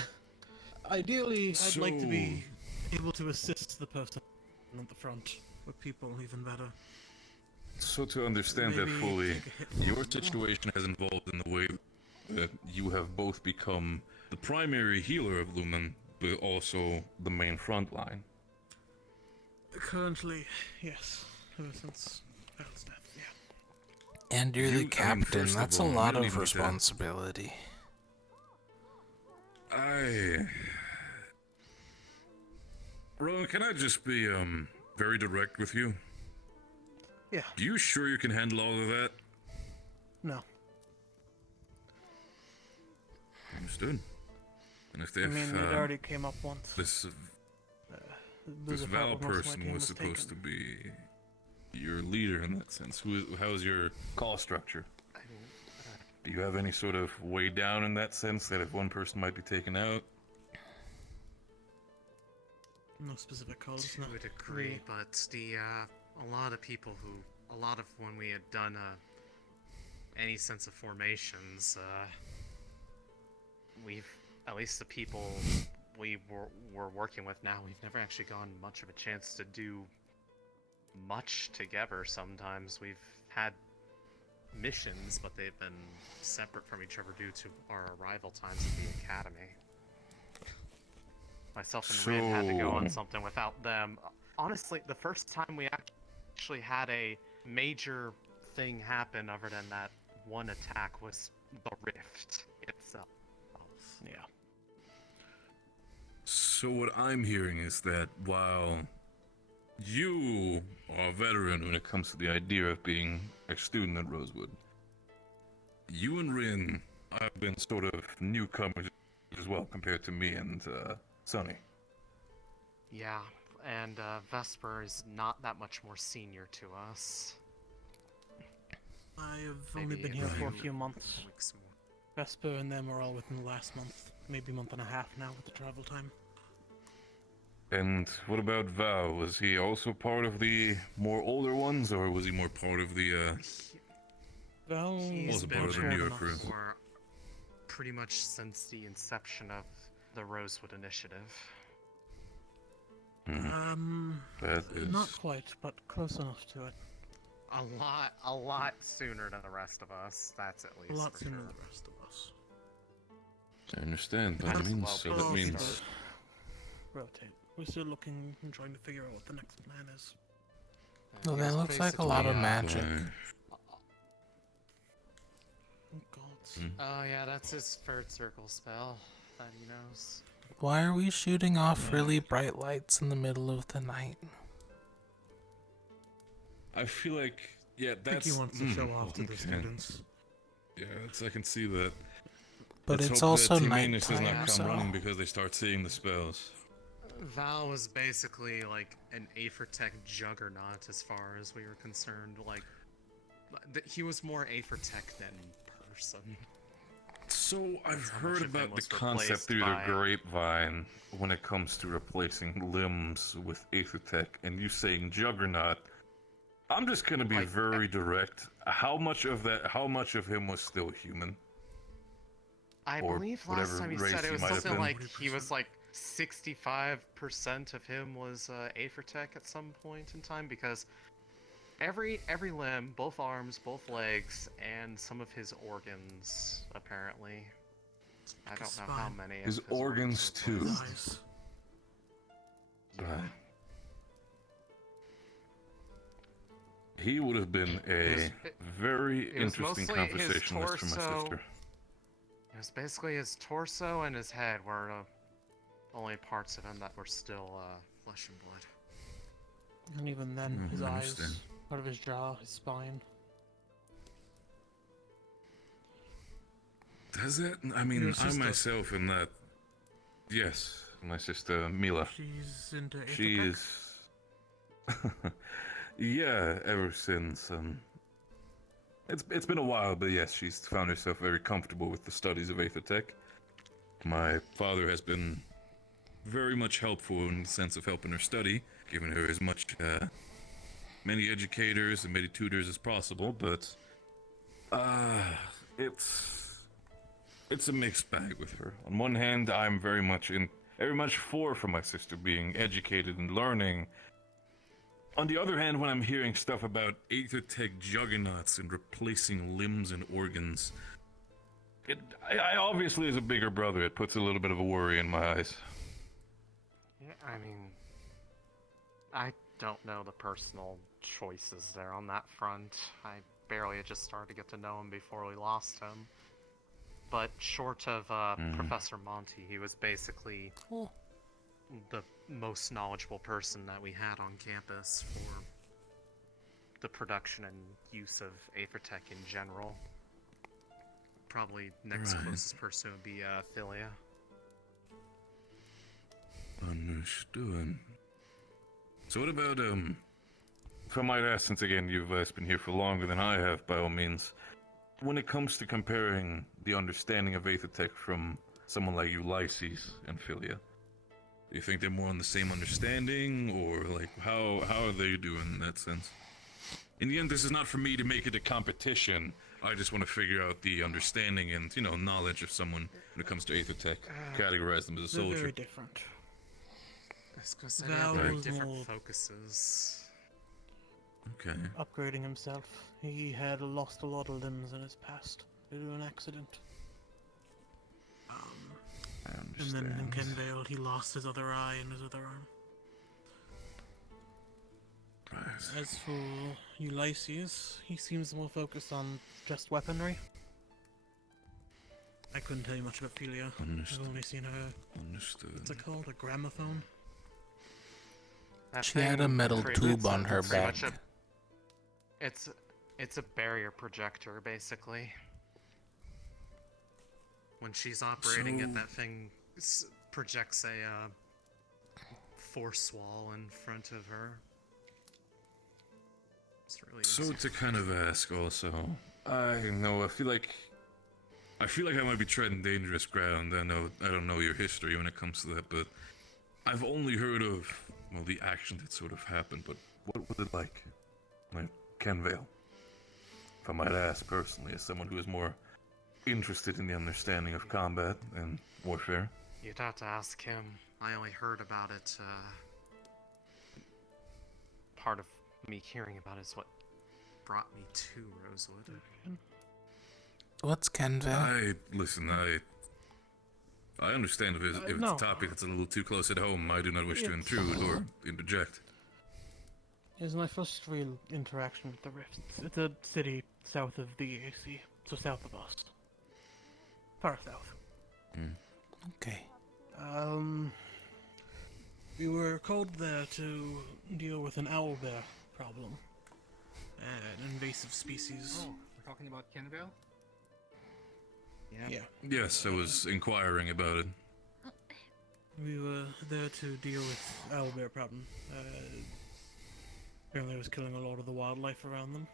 Ideally, I'd like to be So- able to assist the person at the front with people even better. So to understand that Maybe fully, take a hit. your situation has involved in the way that you have both become the primary healer of Lumen, but also the main front line. Currently, yes. Ever since Val's death, yeah. And you're the You- captain. first of That's a all, lot really of need to- responsibility. Rowan, can I just be very direct with you? Yeah. Are you sure you can handle all of that? No. Understood. And if I mean, it already came up once. this There's this a fact Val that most of my person team was supposed taken. to be your leader in that sense. How's your call structure? Do you have any sort of way down in that sense that if one person might be taken out? No specific calls, To no. a degree, but the a lot of people who, a lot of when we had done any sense of formations, we've, at least the people we were working with now, we've never actually gotten much of a chance to do much together. Sometimes we've had missions, but they've been separate from each other due to our arrival times at the academy. Myself and Rin had to go on something without them. Honestly, the first time we actually had a major thing happen other than that one attack was the rift itself. Yeah. So what I'm hearing is that while you are a veteran when it comes to the idea of being a student at Rosewood, you and Rin have been sort of newcomers as well compared to me and Sonny. Yeah, and Vesper is not that much more senior to us. I've only Maybe been here for a few few months. weeks more. Vesper and them are all within the last month, maybe month and a half now with the travel time. And what about Val? Was he also part of the more older ones, or was he more part of the Val He's was a been part of the with newer us crew? for pretty much since the inception of the Rosewood Initiative. That is Not quite, but close enough to it. A lot sooner than the rest of us. That's at least A lot for sooner sure. than the rest of us. I understand. That's That means well so. That before means us. Rotate. We're still looking and trying to figure out what the next plan is. Well, that looks like a lot of magic. Oh yeah, that's his third circle spell that he knows. Why are we shooting off really bright lights in the middle of the night? I feel like, yeah, I think that's... he wants to show off to the students. Yeah, I can see that. But Let's it's hope also that Team Manus does nighttime, not come so... running because they start seeing the spells. Val was basically like an Aethertech juggernaut as far as we were concerned. Like, he was more Aethertech than person. So I've how much heard of him about the was concept replaced through by- the grapevine when it comes to replacing limbs with Aethertech, and you saying Juggernaut. I'm just gonna be very direct. How much of him was still human? I Or believe whatever last time he race said it he was might have something been. like he was like 65% of him was Aethertech at some point in time, because every limb, both arms, both legs, and some of his organs apparently. I don't know how many. His organs too. Nice. Right. He would have been a very It was interesting mostly his conversationalist for my torso. sister. It was basically his torso and his head were the only parts of him that were still flesh and blood. And even then, his I eyes, understand. part of his jaw, his spine. Does it? I mean, Your I sister. myself am that. Yes, my sister Mila. She's into She Aethertech? is. Yeah, ever since. It's been a while, but yes, she's found herself very comfortable with the studies of Aethertech. My father has been very much helpful in the sense of helping her study, giving her as much many educators and many tutors as possible. But it's a mixed bag with her. On one hand, I'm very much for my sister being educated and learning. On the other hand, when I'm hearing stuff about Aethertech juggernauts and replacing limbs and organs, I obviously, as a bigger brother, it puts a little bit of a worry in my eyes. Yeah, I mean, I don't know the personal choices there on that front. I barely had just started to get to know him before we lost him. But short of Professor Monty, he was basically the most knowledgeable person that we had on campus for the production and use of Aethertech in general. Probably next Right. closest person would be Philia. Understood. So what about, if I might ask, since again you've been here for longer than I have, by all means, when it comes to comparing the understanding of Aethertech from someone like Ulysses and Philia, do you think they're more on the same understanding, or like how are they doing in that sense? In the end, this is not for me to make it a competition. I just want to figure out the understanding and, knowledge of someone when it comes to Aethertech. Categorize them as a They're soldier. very different. I was gonna say Val they have was different more focuses. Okay. upgrading himself. He had lost a lot of limbs in his past due to an accident. And then in Kenvale, he lost his other eye and his other arm. As for Ulysses, he seems more focused on just weaponry. I couldn't tell you much about Philia. Understood. I've only seen her. Understood. What's it called? A gramophone? That She had a thing metal pretty- tube it's on her pretty much back. It's a barrier projector, basically. When she's operating it, So- that thing projects a force wall in front of her. It's really So to kind of ask also, I feel like I might be treading dangerous ground. I don't know your history when it comes to that, but I've only heard of, the action that sort of happened, but what was it like Kenvale? If I might ask personally, as someone who is more interested in the understanding of combat and warfare. You'd have to ask him. I only heard about it, part of me hearing about it is what brought me to Rosewood. What's Kenvale? I understand if it's no. a topic that's a little too close at home. I do not wish to It's- intrude or interject. It was my first real interaction with the Rifts. It's a city south of the EAC, so south of us. far south. Okay. We were called there to deal with an owl bear problem. An invasive species. Oh, we're talking about Kenville? Yeah. Yes, I was inquiring about it. We were there to deal with owl bear problem. Apparently it was killing a lot of the wildlife around them.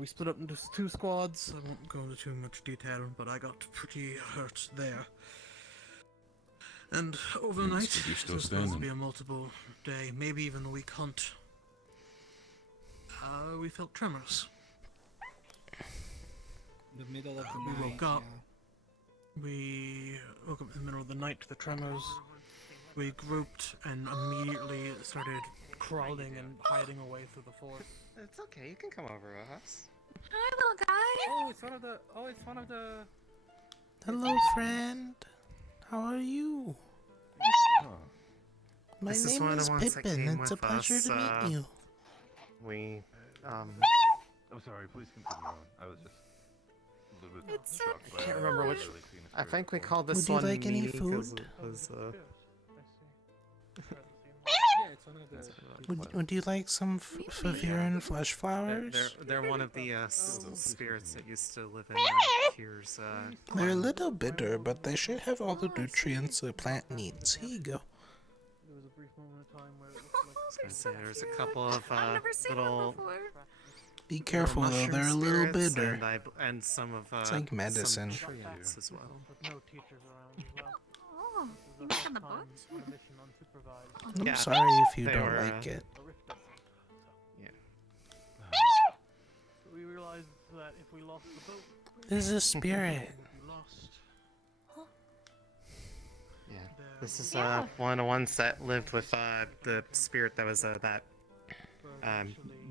We split up into 2 squads. I won't go into too much detail, but I got pretty hurt there. And overnight, You're it still was supposed to standing. be a multiple day, maybe even a week hunt. We felt tremors. The middle of the We night. woke up. We woke up in the middle of the night to the tremors. We grouped and immediately started crawling and hiding away through the forest. It's okay. You can come over to us. Hi, little guy. Oh, it's one of the. Oh, it's one of the. Hello, friend. How are you? My This is name one of is the ones that Pippin. came It's a with pleasure us, to meet you. We, I'm sorry, please continue on. I was just a little bit It's shocked by I can't remember which. early Phoenix I think we called Would this you one like any Meanie 'cause food? it was, Yeah, it's one of the. Would you like some Faviran flesh flowers? They're one of the spirits that used to live in Kier's. They're a little bitter, but they should have all the nutrients a plant needs. Here you go. There was a brief moment of time where it There's a couple of I've never seen them little. before. Be careful though, they're a little spirits bitter. and some of It's like medicine. some treants as well. with no teachers around as well. Oh, you making the books? On a mission unsupervised. I'm Yeah, sorry if you they don't were, like it. Yeah. So we realized that if we lost the boat, This is a spirit. we lost. Yeah. This is one of the ones that lived with the spirit that was that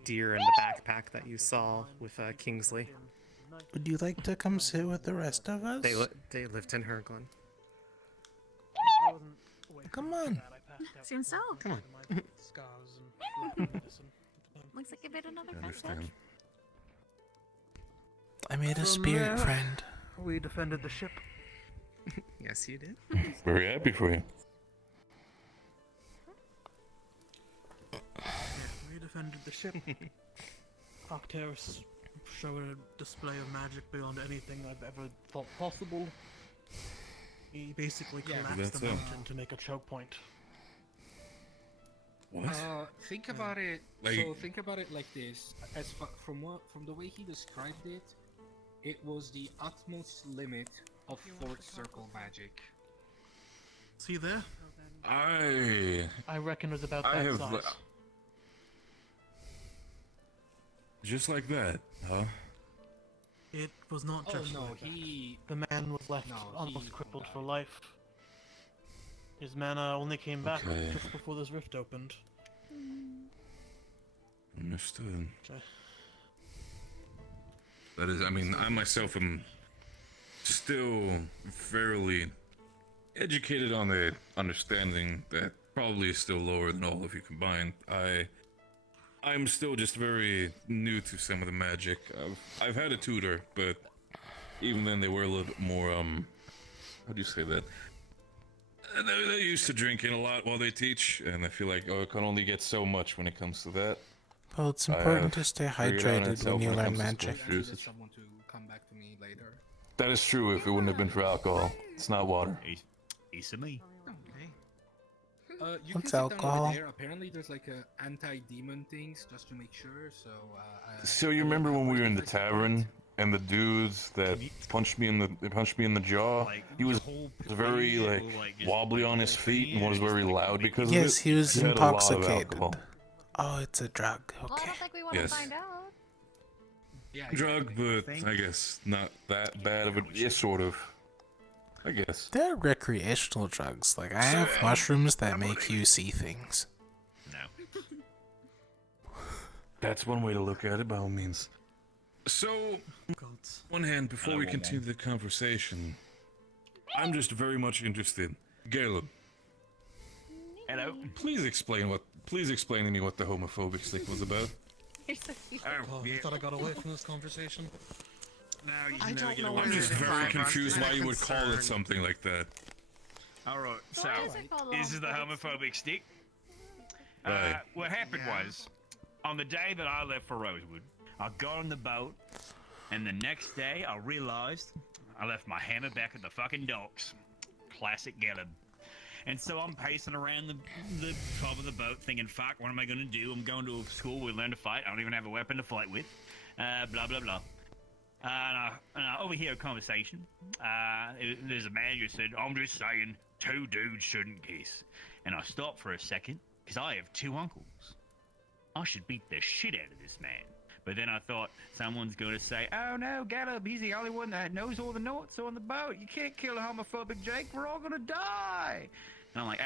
deer in the backpack that you saw with Kingsley. Would you like to come sit with the rest of us? They lived in Herglin. Come on. Seems so. Come on. Scars and medicine. Looks like you made another I friend. understand. I made a From spirit there, friend. We defended the ship. Yes, you did. Very happy for you. We defended the ship. Octaris showed a display of magic beyond anything I've ever thought possible. He basically collapsed That's the it. mountain to make a choke point. What? Think about it. Like- So think about it like this. From the way he described it, it was the utmost limit of fourth circle magic. See there? I reckon it was about I that have size. just like that, huh? It was not Oh just no, like that. he. The man was left No, almost he crippled died. for life. His mana only came back Okay. just before this rift opened. Understood. Okay. That is, I mean, I myself am still fairly educated on the understanding that probably is still lower than all of you combined. I'm still just very new to some of the magic. I've had a tutor, but even then they were a little bit more, how do you say that? They're used to drinking a lot while they teach, and I feel like, I can only get so much when it comes to that. Well, it's I important have to stay figured it out hydrated itself when you it learn comes to magic. special uses. Someone to come back to me later. That is true if it wouldn't have been for alcohol. It's not water. Easy me. Okay. You What's can sit down alcohol? over there. Apparently, there's like a anti-demon things just to make sure. So. So you remember when we were in the tavern and the dudes that punched me in the jaw? He was very like wobbly on his feet and was very loud because of it. Yes, he was had a lot of intoxicated. alcohol. Oh, it's a drug. Well, I Okay. don't think we want Yes. to find out. Yeah. Drug, but I guess not that bad of a. Yeah, sort of. I guess. They're recreational drugs. Like, I have mushrooms that make you see things. No. That's one way to look at it, by all means. So, one hand, before we continue the conversation, I'm just very much interested. Caleb. Hello. Please explain to me what the homophobic stick was about. You're so cute. Oh, you thought I got away from this conversation? Now you I never don't get know away whether I'm with just this it. very is confused why you would call it concern. something like that. Alright, so, So why is it called this is the homophobic homophobic stick. Right. What happened was, on the day that I left for Rosewood, I got on the boat, and the next day I realized I left my hammer back at the fucking docks. Classic Gellib. And so I'm pacing around the top of the boat thinking, fuck, what am I going to do? I'm going to a school where we learn to fight. I don't even have a weapon to fight with. Blah, blah, blah. And I overhear a conversation. There's a man who said, I'm just saying, 2 dudes shouldn't kiss. And I stopped for a second, because I have 2 uncles. I should beat the shit out of this man. But then I thought, someone's going to say, oh no, Gallop, he's the only one that knows all the notes on the boat. You can't kill a homophobic Jake, we're all going to die. And I'm like,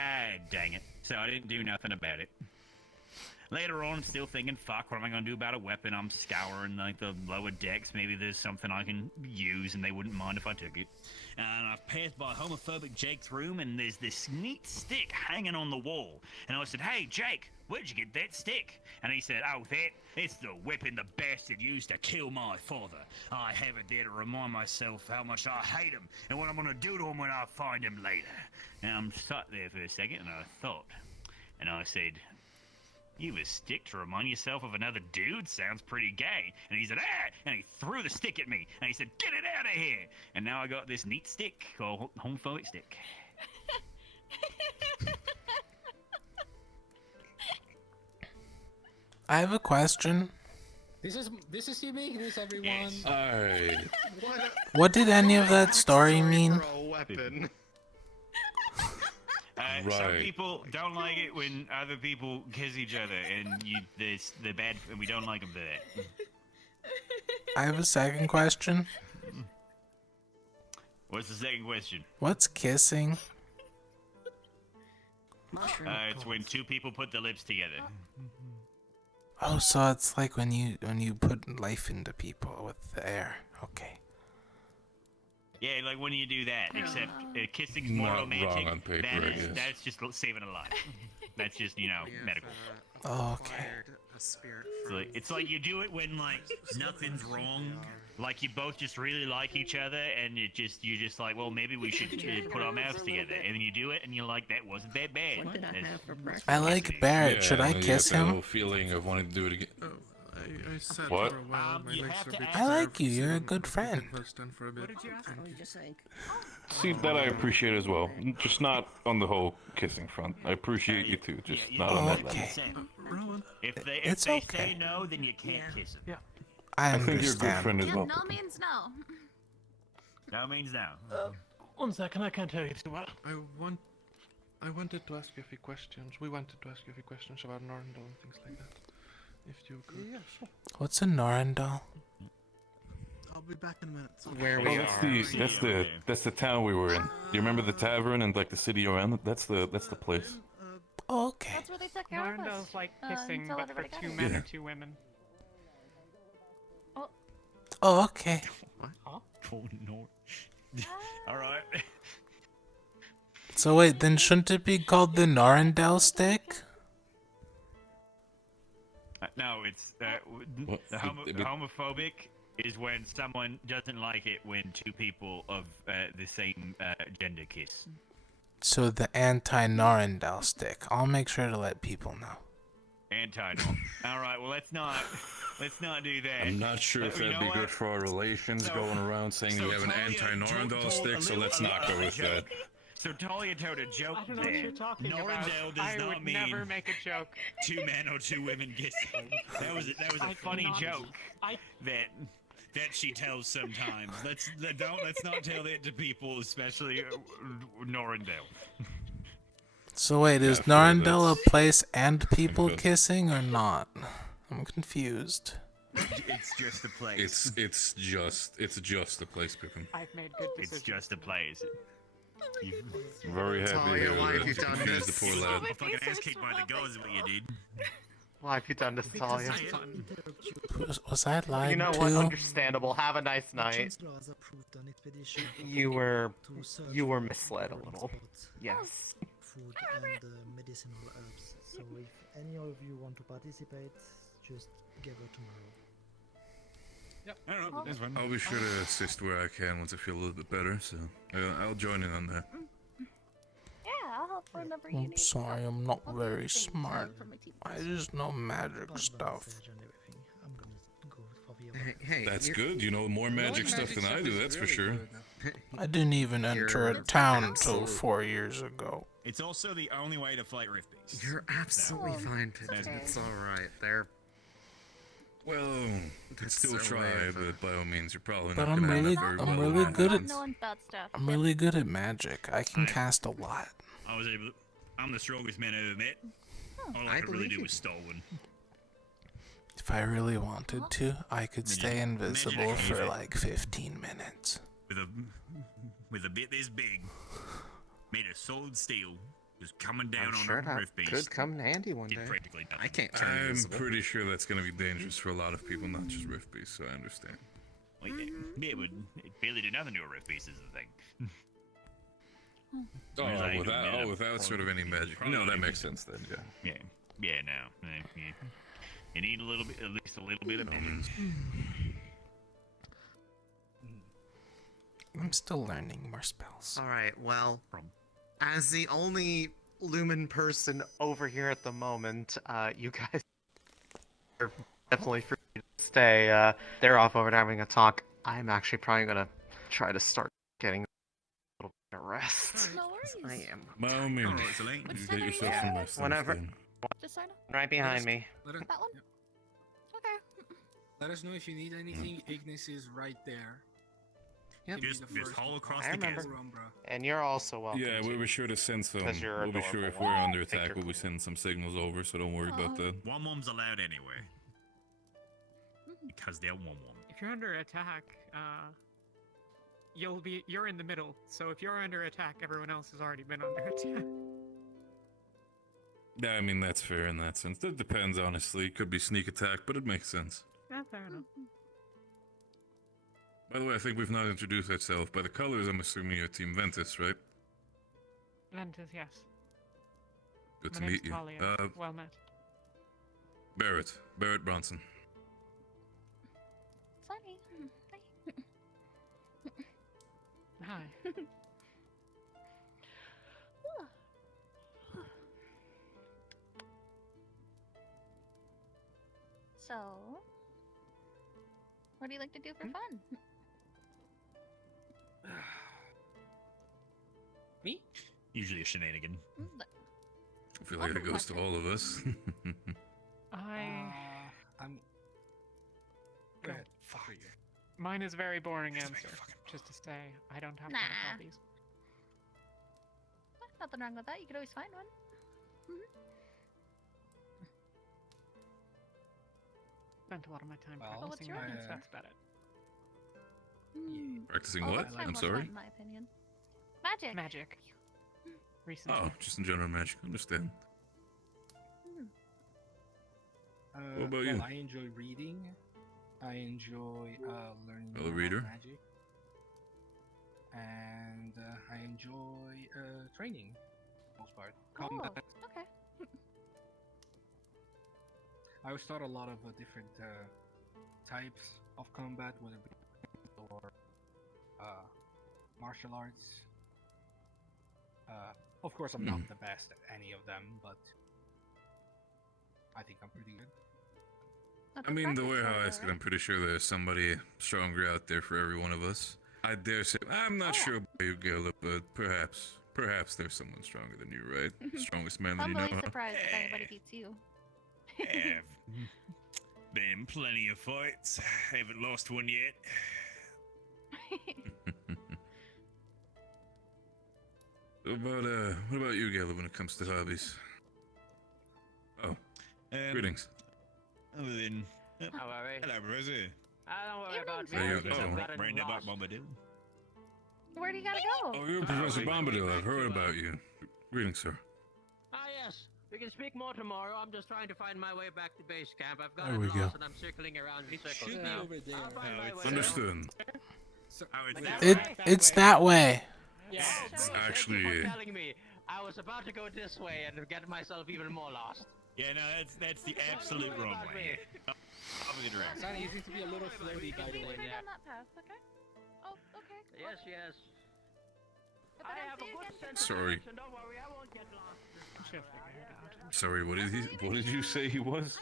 dang it. So I didn't do nothing about it. Later on, I'm still thinking, fuck, what am I going to do about a weapon? I'm scouring like the lower decks. Maybe there's something I can use and they wouldn't mind if I took it. And I've passed by homophobic Jake's room and there's this neat stick hanging on the wall. And I said, hey, Jake, where'd you get that stick? And he said, oh, it's the weapon the bastard used to kill my father. I have it there to remind myself how much I hate him and what I'm going to do to him when I find him later. And I'm sat there for a second and I thought, and I said, you have a stick to remind yourself of another dude? Sounds pretty gay. And he said, and he threw the stick at me. And he said, get it out of here. And now I got this neat stick called homophobic stick. I have a question. This is you making this, everyone. Alright. What did any of that story mean? Weapon. Some people don't like it when other people kiss each other, and they're bad, and we don't like them for that. I have a second question. What's the second question? What's kissing? It's when 2 people put their lips together. Oh, so it's like when you put life into people with the air. Okay. Yeah, like when you do that, except kissing's more Not romantic. wrong on paper, I guess. That's just saving a life. That's just, medical. Oh, okay. It's like you do it when like nothing's wrong, like you both just really like each other, and you're just like, well, maybe we should put our mouths together, and then you do it, and you're like, that wasn't that bad. What did I have for breakfast? I like Barrett. Should I you kiss get that him? whole feeling of wanting to do it again. I sat What? for a while. My legs are a bit I like you. You're a good friend. For a bit. See, that I appreciate as well. Just not on the whole kissing front. I appreciate you too, just not on that level. Rowan. If they okay. say no, then you can't kiss them. Yeah. I think you're a good friend as Yeah, well. no means no. No means no. One second, I can't tell you too well. I wanted to ask you a few questions. We wanted to ask you a few questions about Norndal and things like that. If you could. Yeah, sure. What's a Norandal? I'll be back in a minute. Where we are. That's the town we were in. Do you remember the tavern and like the city around it? That's the place. Oh, okay. That's where they took care of us. Norndal's like kissing, until but for everybody got 2 it. men or 2 women. Oh, okay. Oh no. Alright. So wait, then shouldn't it be called the Norandel stick? No, it's What? homophobic is when someone doesn't like it when 2 people of the same gender kiss. So the anti-Norandel stick. I'll make sure to let people know. All right, well let's not do that. I'm not sure if that'd be good for our relations going around saying you have an anti-Norandel stick, so let's not go with that. So Talia told a joke I don't know what there. you're talking about. Norandel does I not would mean never make a joke. 2 men or 2 women kissing. That was a I funny cannot- joke I that she tells sometimes. Let's not tell that to people, especially Norandel. So wait, is Norandel a place and people kissing or not? I'm confused. It's just a place. It's just a place, Pippin. I've made good decisions. It's just a place. I'm very happy Talia, why have you done confuse this? the poor lad. I'm fucking ass kicked by the gods is what you did. Why have you done this, Talia? Was I lied You know to? what? Understandable. Have a nice night. You were misled a little. Yes. Food and medicinal herbs. So if any of you want to participate, just gather tomorrow. Yep. I don't know. That's fine. I'll be sure to assist where I can once I feel a little bit better. So I'll join in on that. Yeah, I'll help whenever you I'm need. sorry, I'm not I'll do very everything smart. for my team. I just know magic stuff. I'm gonna go for the Hey, That's good. You know more magic stuff than I do. That's for sure. I didn't even enter a town till 4 years ago. It's also the only way to fight rift beasts. You're absolutely fine, Pigeon. It's alright. They're... Well, it's still so try, way but by all means, you're probably But not I'm gonna really, have very I'm well really in good at, hands. Knowing about stuff. I'm really good at magic. I can cast a lot. I was able. I'm the strongest man I ever met. All I could really do was stolen. If I really wanted to, I could stay invisible for like 15 minutes. With a bit this big, made of solid steel, just coming down I'm on sure a that rift beast. could come in handy one day. Did practically nothing. I can't turn I'm invisible. pretty sure that's going to be dangerous for a lot of people, not just rift beasts. So I understand. Well, yeah, it would barely do nothing to a rift beast is the thing. Without sort of any magic. No, that makes sense then. Yeah. Yeah. No. Yeah. You need a little bit, at least a little bit of magic. I'm still learning more spells. Alright, well, as the only Lumen person over here at the moment, you guys are definitely free to stay. They're off over there having a talk. I'm actually probably gonna try to start getting a little bit of rest. No worries. I am. By all means, you get yourself some rest. Whenever. then. Just sign up. Right behind me. Let us, That one? Okay. let us know if you need anything. Ignis is right there. Yep. Just haul across I the remember. chasm. And you're also welcome. Yeah, we'll be sure to send some. 'Cause you're We'll be sure if adorable. we're under Think attack, you're we'll be sending some signals over. So don't worry about that. One mom's allowed anyway. Because they're one. If you're under attack, you're in the middle. So if you're under attack, everyone else has already been under attack. Yeah, I mean that's fair in that sense. That depends, honestly. It could be sneak attack, but it makes sense. Yeah, fair enough. By the way, I think we've not introduced ourselves. By the colors, I'm assuming you're Team Ventus, right? Ventus, yes. Good My to name's meet you. Talia. Well met. Barrett Bronson. Sunny. Hi. So, what do you like to do for fun? Me? Usually a shenanigan. I feel like it goes to all of us. I'm. Go ahead. Fuck you. Mine is a very boring answer. Just to say, I don't have Nah. hobbies. Nothing wrong with that. You could always find one. Spent a lot of my time Well, what's practicing your mine, answer? that's about it. Practicing Oh, what? let's find I'm more sorry? fun, in my opinion. Magic. Magic. Recently. Oh, just in general magic. Understand. What about you? I enjoy reading. I enjoy learning Fellow more reader? about magic. And I enjoy training, for the most part. Combat. Okay. I always taught a lot of different types of combat, whether it be or martial arts. Of course, I'm not the best at any of them, but I think I'm pretty good. I mean, the way how I ask it, I'm pretty sure there's somebody stronger out there for every one of us. I dare say, I'm not sure about you, Gilip, but perhaps there's someone stronger than you, right? Strongest man that I'm you know. really surprised if anybody beats you. Have been plenty of fights. Haven't lost one yet. What about you, Gilip, when it comes to hobbies? Oh, greetings. Other than... How are we? Hello, Rosie. Don't worry about me. Hey, I've gotten Miranda lost. Bombadil. Where do you gotta go? Oh, you're Professor Bombadil. I've heard about you. Greetings, sir. Yes. We can speak more tomorrow. I'm just trying to find my way back to base camp. I've There gotten we lost go. and I'm circling around in circles should be now. over there. I'll find my way. Understood. It's that way. It's Thank you actually. for telling me. I was about to go this way and get myself even more lost. Yeah, no, that's the absolute wrong way. Opposite direction. Sonny, you seem to be a little floaty, by the way. Turn down that path, okay? Oh, okay. Yes, yes. If I don't have see a you good again, sense of Sorry. direction. Don't worry, I won't get lost. Sorry, what did you say he was?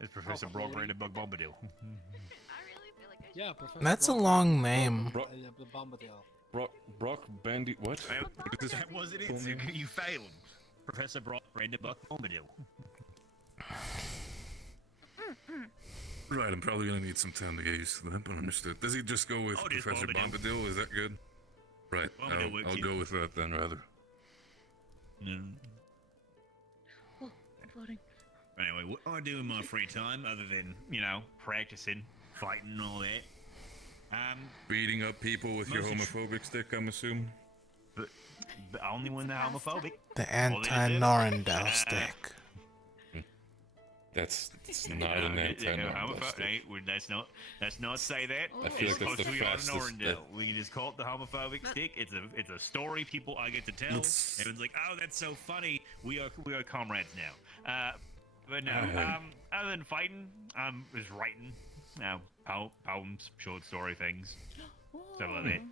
It's Professor Brock Bug Bombadil. Yeah, Professor That's a Brock- long name. The Bombadil. Brock Bandy. What? That was it. You failed. Professor Brock Bug Bombadil. Right, I'm probably gonna need some time to get used to that, but understood. Does he just go with just Professor Bombadil? Is that good? Right, I'll go with that then, rather. Oh, anyway, what I do in my free time, other than, practicing, fighting and all that, beating up people with your homophobic stick, I'm assuming? But only when they're homophobic. The anti-Norendale stick. That's not an anti-Norendale stick. Let's not say that. I feel like that's the fastest. We can just call it the homophobic stick. It's a story I get to tell. Everyone's like, oh, that's so funny. We are comrades now. But no, other than fighting, I'm just writing poems, short story things, stuff like that.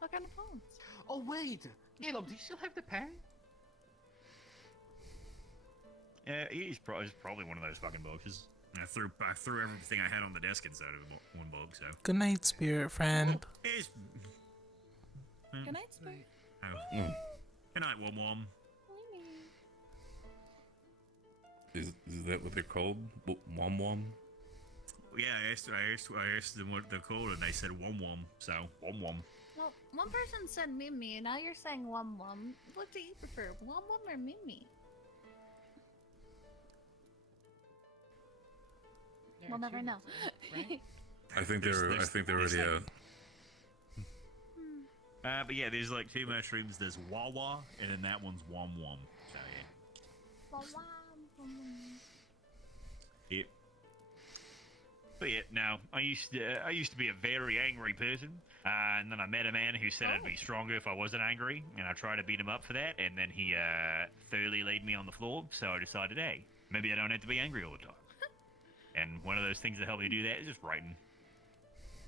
What kind of poems? Oh wait, Caleb, do you still have the pen? Yeah, he's probably one of those fucking boxes. I threw everything I had on the desk inside of one box. So. Good night, spirit friend. Good night, spirit. Good night, Wom Wom. Is that what they're called? Wom Wom? Yeah, I asked them what they're called, and they said Wom Wom. So Wom Wom. Well, one person said Mimi, and now you're saying Wum Wum. What do you prefer, Wum Wum or Mimi? We'll never know. I think they're already out. But yeah, there's like two mushrooms. There's Wawa, and then that one's Wom Wom. So yeah. Yep. But yeah, no, I used to be a very angry person, and then I met a man who said I'd be stronger if I wasn't angry, and I tried to beat him up for that, and then he thoroughly laid me on the floor. So I decided, hey, maybe I don't have to be angry all the time. And one of those things that help you do that is just writing,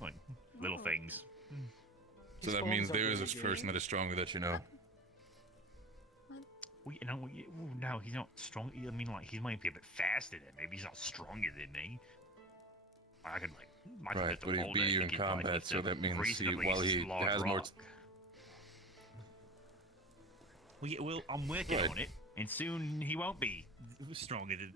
like little things. So that means there is a person that is stronger that you know. Well, no, he's not strong. I mean, like, he might be a bit faster than me. Maybe he's not stronger than me. I can Right, but he'd beat you in combat, so that means while he has more. Well, I'm working on it, and soon he won't be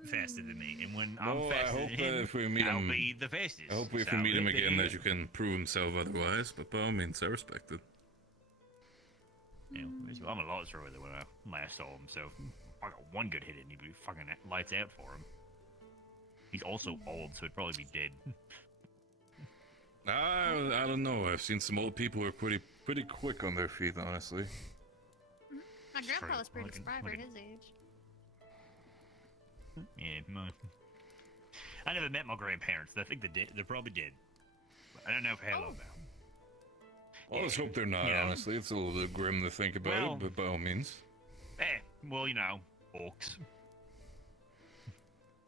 faster than me. And when I'm faster than him, I'll be the fastest. I hope if we meet him again that you can prove himself otherwise, but by all means, I respect it. Yeah, I'm a lot stronger than when I last saw him, so I got one good hit and he'd be fucking lights out for him. He's also old, so he'd probably be dead. I don't know. I've seen some old people who are pretty quick on their feet, honestly. My grandpa was pretty spry for his age. Yeah, I never met my grandparents. I think they're probably dead. But I don't know for how long now. Well, let's hope they're not, honestly. It's a little bit grim to think about it, but by all means. Well, orcs.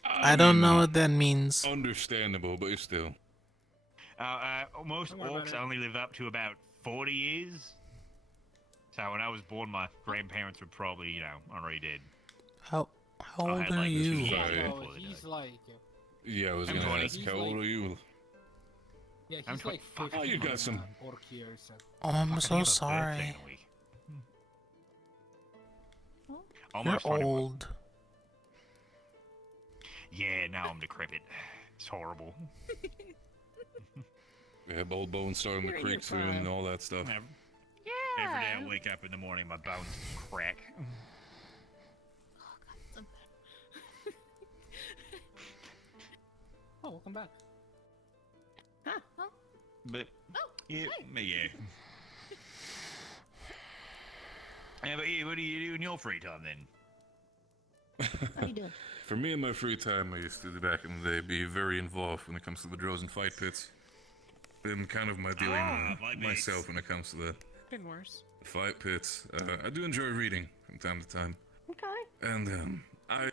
I don't know what that means. Understandable, but still. Most orcs only live up to about 40 years. So when I was born, my grandparents were probably, already dead. How old are you? He's like... Yeah, I was going to ask, how old are you? Yeah, he's like 50. Oh, you got some... orc years. Oh, I'm so sorry. You're old. Yeah, now I'm decrepit. It's horrible. We have old bones starting to creak soon and all that stuff. Every day I wake up in the morning, my bones crack. Oh, welcome back. But yeah. But what do you do in your free time then? What are you doing? For me in my free time, I used to, back in the day, be very involved when it comes to the Drozen fight pits. Been kind of my dealing myself when it comes to the Been worse. fight pits. I do enjoy reading from time to time. Okay. And I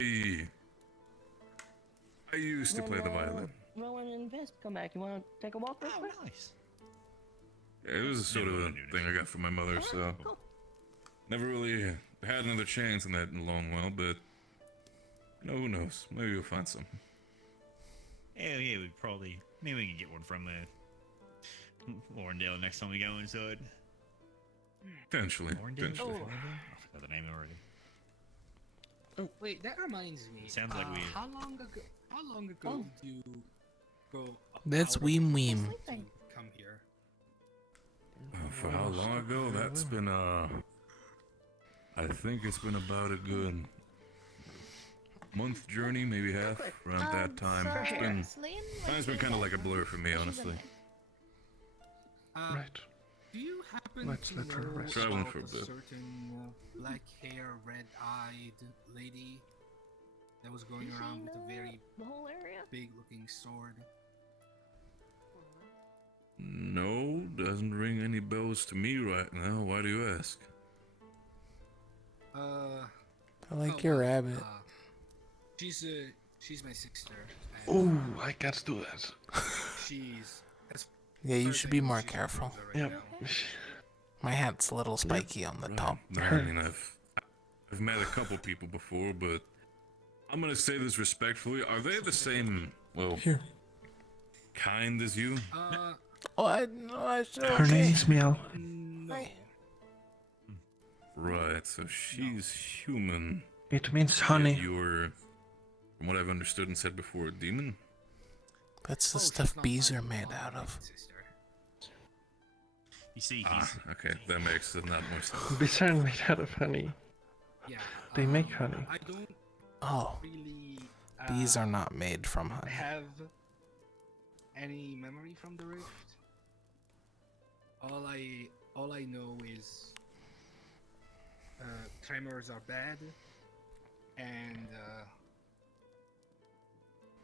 used to play the violin. Rowan and Vesp come back. You want to take a walk real quick? Nice. Yeah, it was a sort of a thing I got from my mother, so never really had another chance in that in a long while. But who knows? Maybe we'll find some. Yeah, we probably maybe we can get one from Warrendale next time we go inside. Potentially. Warrendale? Potentially. I forgot the name already. Oh wait, that reminds me. Sounds like we. How long ago did you go? That's out Weem of Weem. to Come here. For how long ago? That's been I think it's been about a good month journey, maybe half, around that time. It's been kind of like a blur for me, honestly. Right. Do you happen Let's to let her know rest. Traveling about for a a bit. certain black hair, red-eyed lady that was going around with a very the whole area? big-looking sword? No, doesn't ring any bells to me right now. Why do you ask? I like your rabbit. She's my sister. Oh, I can't do that. She's Yeah, you should be more careful. Yep. My hat's a little spiky on the top. No, I mean, I've met a couple people before, but I'm gonna say this respectfully. Are they the same, well, kind as you? Oh, I Her name's Meow. Right, so she's human. It means honey. You're, from what I've understood and said before, a demon? That's the stuff bees are made out of. You see, okay, that makes a lot more sense. Bees are made out of honey. Yeah. They make honey. I don't Oh, really bees are not made from honey. have any memory from the rift. All I know is tremors are bad, and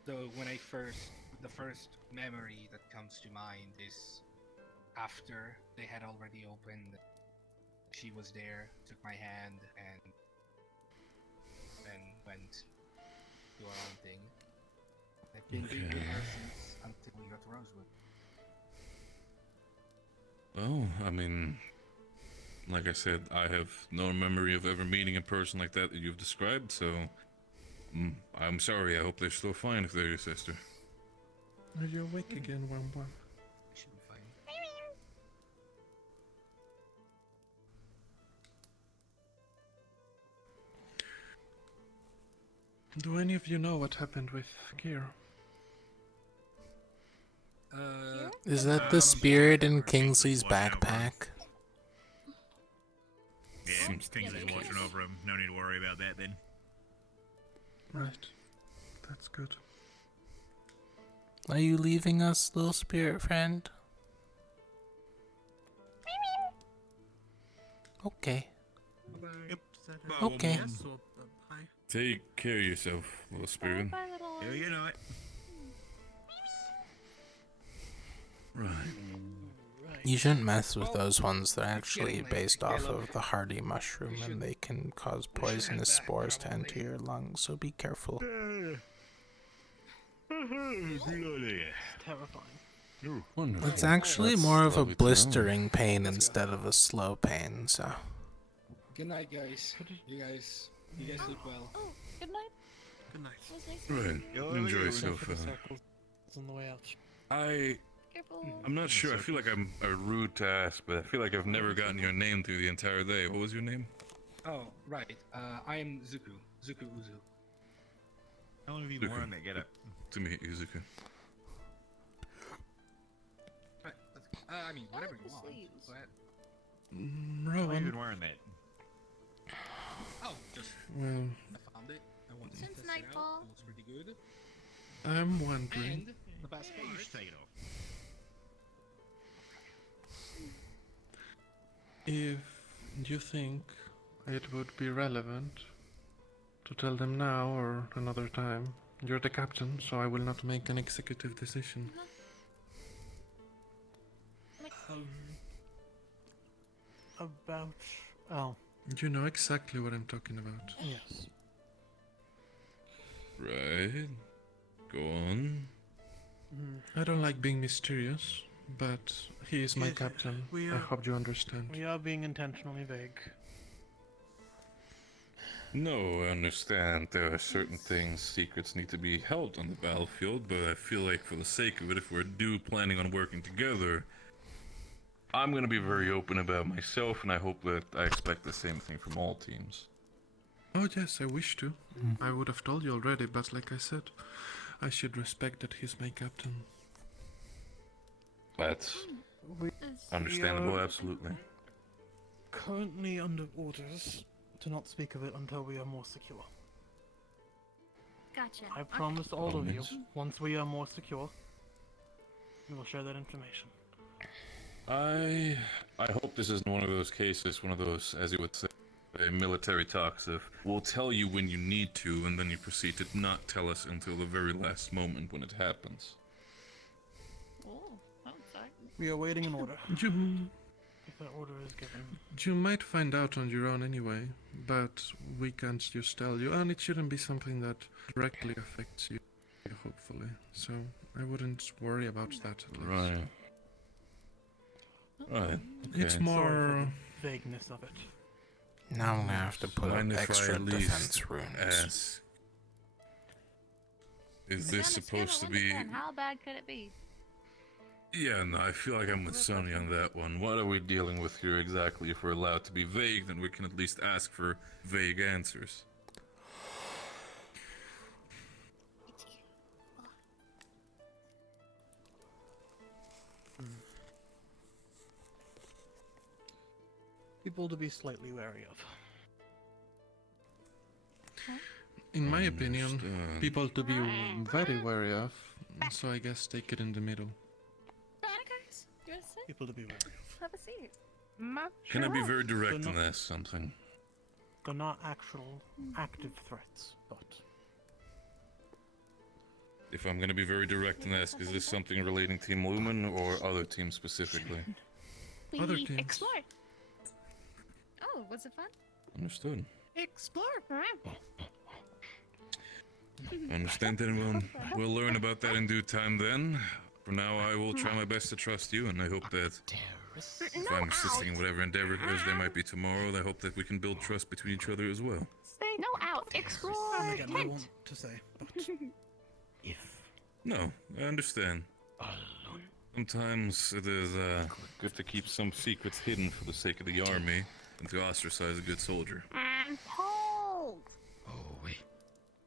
the first memory that comes to mind is after they had already opened. She was there, took my hand, and then went do our own thing. I've been doing good her since until we got to Rosewood. Well, I mean, like I said, I have no memory of ever meeting a person like that you've described, so I'm sorry. I hope they're still fine if they're your sister. Are you awake again, Worm? Should be fine. Do any of you know what happened with Kier? Is that the spirit in Kingsley's backpack? Yeah, Kingsley's watching over him. No need to worry about that then. Right. That's good. Are you leaving us, little spirit friend? Okay. Yep. Okay. Take care of yourself, little spirit. Yeah, you know it. Right. You shouldn't mess with those ones. They're actually based off of the hardy mushroom, and they can cause poisonous spores to enter your lungs, so be careful. Terrifying. It's actually more of a blistering pain instead of a slow pain, so... Good night, guys. You guys sleep well. Oh, good night. Good night. It was nice Right. Enjoy yourself. On the way out. I'm not sure. I feel like I'm rude to ask, but I feel like I've never gotten your name through the entire day. What was your name? Oh, right. I am Zuku. Zuku Uzu. How long have you been wearing that getup? To meet you, Zuku. Right. I mean, whatever you want. Go ahead. How long have you been wearing that? Oh, just I found it. I wanted to Since test nightfall. It out. It looks pretty good. I'm wondering. And the best part. You should take it off. If you think it would be relevant to tell them now or another time. You're the captain, so I will not make an executive decision. About... Oh. You know exactly what I'm talking about. Yes. Right. Go on. I don't like being mysterious, but he is my captain. I hope you understand. We are being intentionally vague. No, I understand there are certain things, secrets need to be held on the battlefield, but I feel like for the sake of it, if we're planning on working together, I'm gonna be very open about myself, and I hope that I expect the same thing from all teams. Oh yes, I wish to. I would have told you already, but like I said, I should respect that he's my captain. That's We understandable, are absolutely. currently under orders to not speak of it until we are more secure. Gotcha. I promise all of you, Yes. once we are more secure, we will share that information. I hope this isn't one of those cases, one of those, as you would say, military talks of, we'll tell you when you need to, and then you proceed to not tell us until the very last moment when it happens. Oh, outside. We are waiting an order. If that order is given. You might find out on your own anyway, but we can't just tell you, and it shouldn't be something that directly affects you, hopefully. So I wouldn't worry about that at least. Right. Right. It's Okay. more Sorry for the vagueness of it. Now I'm gonna have to put up Mind if I extra at least defense rooms. ask, is this supposed to be... How bad could it be? Yeah, no, I feel like I'm with Sonny on that one. What are we dealing with here exactly? If we're allowed to be vague, then we can at least ask for vague answers. People to be slightly wary of. In my opinion, Understand. people to be very wary of, so I guess take it in the middle. Guys, you wanna sit? People to be wary of. Have a seat. Can I be very direct So and no- ask something? They're not actual active threats, but If I'm gonna be very direct and ask, is this something relating Team Lumen or other teams specifically? We Other teams. explore. Oh, was it fun? Understood. Explore. I understand that, and we'll learn about that in due time then. For now, I will try my best to trust you, and I hope that if I'm assisting in whatever endeavors there might be tomorrow, I hope that we can build trust between each other as well. No out. Explore and again, I tent. want to say, but if No, I understand. Sometimes it is good to keep some secrets hidden for the sake of the army and to ostracize a good soldier. Hold.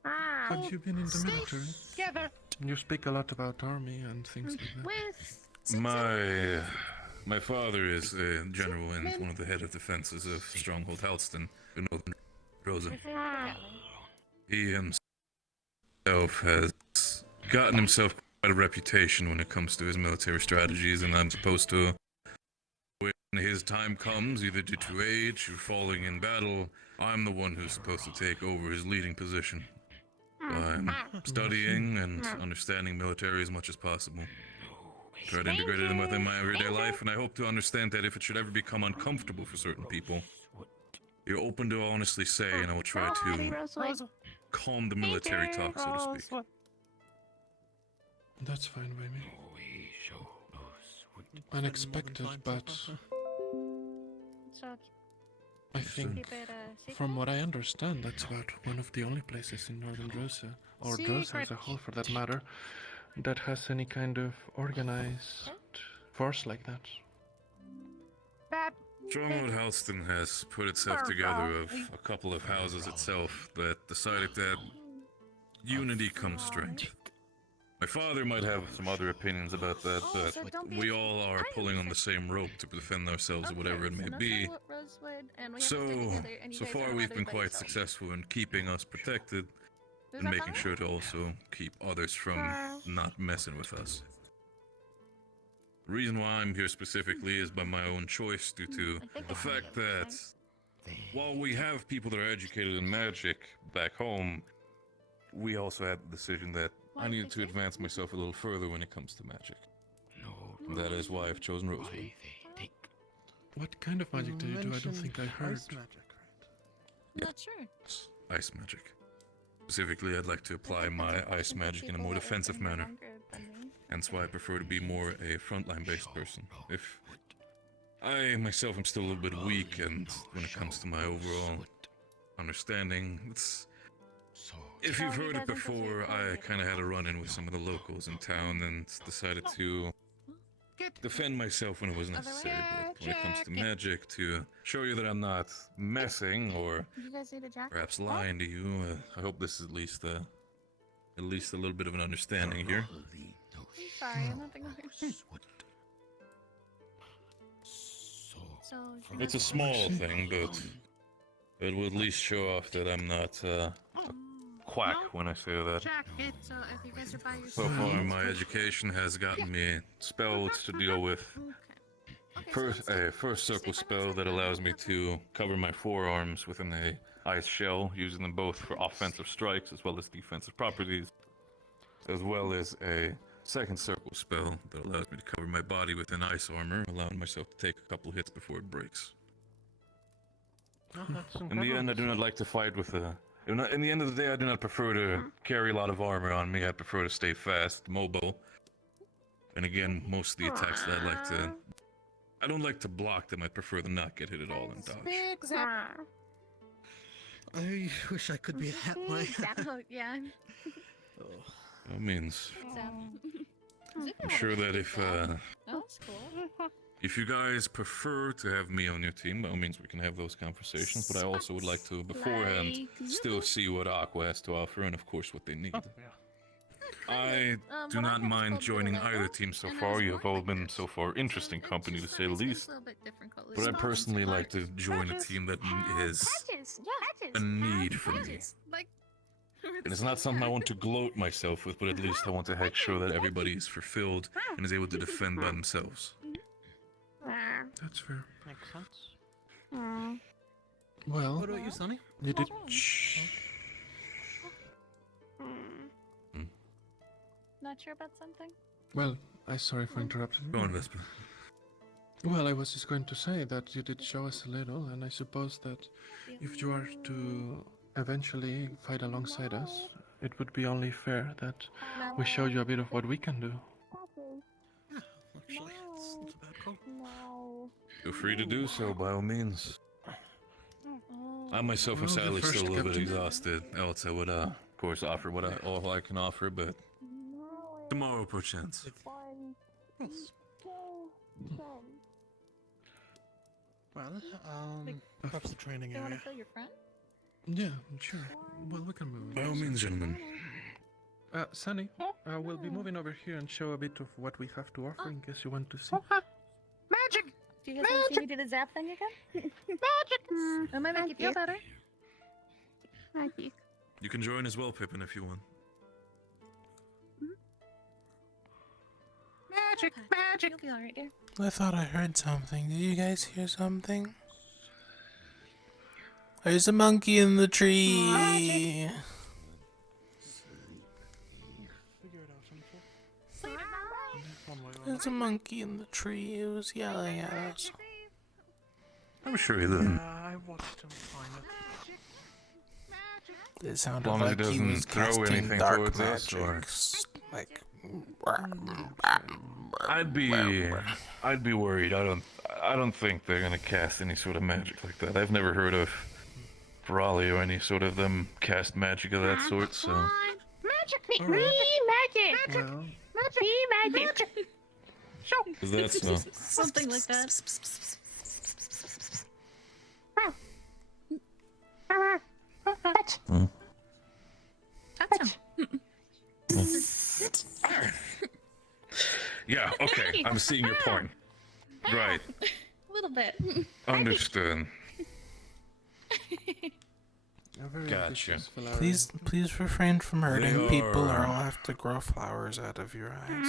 Have you been in the military? Together. You speak a lot about army and things like that. My father is a general and one of the head of defenses of Stronghold Halston in Northern Rosa. He himself has gotten himself quite a reputation when it comes to his military strategies, and I'm supposed to, when his time comes, either due to age or falling in battle, I'm the one who's supposed to take over his leading position. I'm studying and understanding military as much as possible. Try to integrate it within my everyday life, and I hope to understand that if it should ever become uncomfortable for certain people, you're open to honestly say, and I will try to calm the military talk, so to speak. That's fine by me. Unexpected, but So I think, keep it a secret. from what I understand, that's about one of the only places in Northern Rosa, or Rosa as a whole for that matter, that has any kind of organized force like that. Bad. Stronghold Halston has put itself together of a couple of houses itself that decided that unity comes strength. My father might have some other opinions about that, but we all are pulling on the same rope to defend ourselves or whatever it may be. So far we've been quite successful in keeping us protected and making sure to also keep others from not messing with us. The reason why I'm here specifically is by my own choice due to the fact that while we have people that are educated in magic back home, we also had the decision that I needed to advance myself a little further when it comes to magic. And that is why I've chosen Rosewood. What kind of magic do you do? I don't think I heard. Ice magic, right? Not sure. Ice magic. Specifically, I'd like to apply my ice magic in a more defensive manner. Hence why I prefer to be more a frontline-based person. If I myself am still a little bit weak, and when it comes to my overall understanding, if you've heard it before, I kind of had a run-in with some of the locals in town and decided to defend myself when it was necessary. But when it comes to magic, to show you that I'm not messing or You guys need a jacket? perhaps lying to you, I hope this is at least a little bit of an understanding here. I'm sorry, I'm not thinking. So It's a small thing, but it will at least show off that I'm not quack when I say that. Jacket, so if you guys are by So yourself. far, my education has gotten me spells to deal with. A first circle spell that allows me to cover my forearms within a ice shell, using them both for offensive strikes as well as defensive properties, as well as a second circle spell that allows me to cover my body within ice armor, allowing myself to take a couple hits before it breaks. Oh, that's In the end, I do not like to fight with a... In the end of the day, I do not prefer to carry a lot of armor on me. I prefer to stay fast, mobile. And again, most of the attacks that I like to... I don't like to block them. I prefer to not get hit at all and dodge. I wish I could be a hat boy. Yeah. That means... I'm sure that if That's cool. if you guys prefer to have me on your team, by all means we can have those conversations, but I also would like to beforehand still see what Aqua has to offer and of course what they need. I do not mind joining either team so far. You have all been so far interesting company to say the least. But I personally like to join a team that is a need for me. And it's not something I want to gloat myself with, but at least I want to make sure that everybody is fulfilled and is able to defend by themselves. That's fair. Makes sense. Well, What about you, Sonny? you did. Shh. Not sure about something? Well, I'm sorry for interrupting. Go on, Vespa. Well, I was just going to say that you did show us a little, and I suppose that if you are to eventually fight alongside us, it would be only fair that we show you a bit of what we can do. Actually, it's not a bad call. Feel free to do so, by all means. I myself am Well, the sadly first still a little bit captain. exhausted, else I would, of course, offer all I can offer, but tomorrow, perchance. Well, perhaps the training You want to area. kill your friend? Yeah, sure. Well, we can move. By all means, gentlemen. Sunny, we'll be moving over here and show a bit of what we have to offer in case you want to see. Magic! Do you guys want to see me do the zap thing again? Magic! That might make you feel better. Magic. You can join as well, Pippin, if you want. Magic, magic. You'll be alright, dear. I thought I heard something. Did you guys hear something? There's a monkey in the tree. There's a monkey in the tree. It was yelling at us. I'm sure he didn't. I watched him find it. It sounded As long as he like he was doesn't throw casting anything dark towards us, or... magics. Like, I'd be worried. I don't think they're gonna cast any sort of magic like that. I've never heard of Raleigh or any sort of them cast magic of that sort, so... Magic, me, magic. Well, Me, magic. Is that so? Something like that. Yeah, okay, I'm seeing your point. Right, A little bit. understood. a very Gotcha. ambitious Valerian. please refrain from hurting They people, or are- I'll have to grow flowers out of your eyes.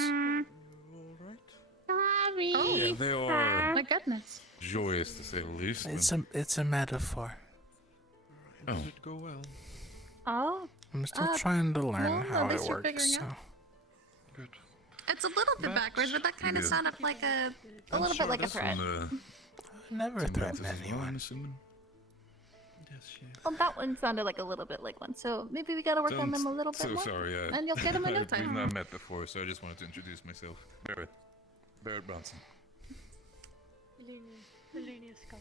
Sorry. Yeah, they are My goodness. joyous to say the least. It's a metaphor. Oh. Did it go well? Oh. I'm still trying to learn well, how at it least you're works. figuring So. out. Good. It's a little bit backwards, but that kind of Yeah. sounded like a. A little bit like a threat. I never threaten anyone. Yes, she is. Well, that one sounded like a little bit like one, so maybe we gotta work on them a little bit So more. sorry, And you'll get them in no We've time. not met before, so I just wanted to introduce myself. Barrett Bronson. Millennium Scott.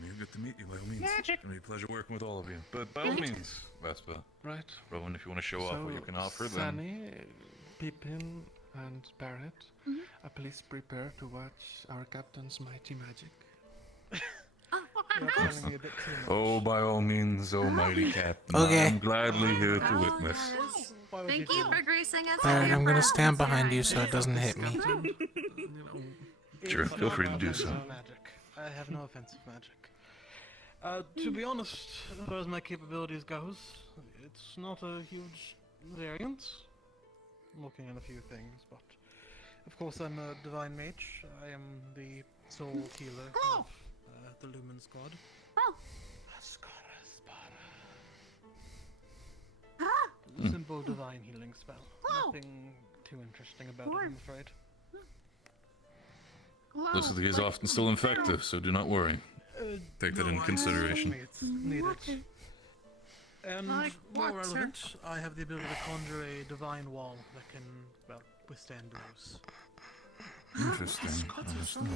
Maybe good to meet you, by all means. Magic. It's gonna be a pleasure working with all of you. But by all means, Vespa. Right. Rowan, if you want to show off what you can offer, then... Sunny, Pippin, and Barrett, please prepare to watch our captain's mighty magic. Oh, by all means, oh mighty captain. Okay. I'm gladly here to witness. Thank you for gracing us. Alright, I'm gonna stand behind you so it doesn't hit me. Sure, feel free to do so. Magic. I have no offensive magic. To be honest, as far as my capabilities goes, it's not a huge variance. I'm looking at a few things, but of course I'm a divine mage. I am the soul healer of the Lumen Squad. Oh. Simple divine healing spell. Nothing too interesting about it, I'm afraid. Looks like he is often still infective, so do not worry. Take that into consideration. It's needed. And Like more what, sir? relevant, I have the ability to conjure a divine wall that can, well, withstand blows. Interesting. Understand.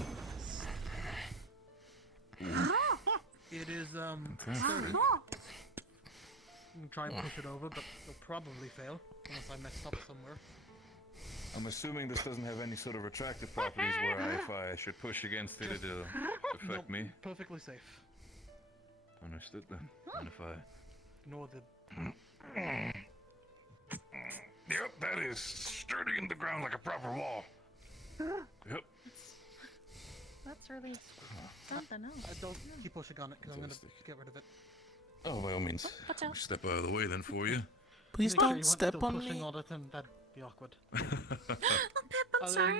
It is, Fantastic. sturdy. You can try and push it over, but you'll probably fail, unless I messed up somewhere. I'm assuming this doesn't have any sort of retractive properties where if I should push against it, it'll affect me. Perfectly safe. Understood then. And if I... Ignore the... Yep, that is sturdy in the ground like a proper wall. Yep. That's really something else. Don't keep pushing on it, because I'm gonna get rid of it. Oh, by all means. I'll step out of the way then for you. Please Make sure don't you step weren't still on pushing me. on it, and that'd be awkward. I'm sorry.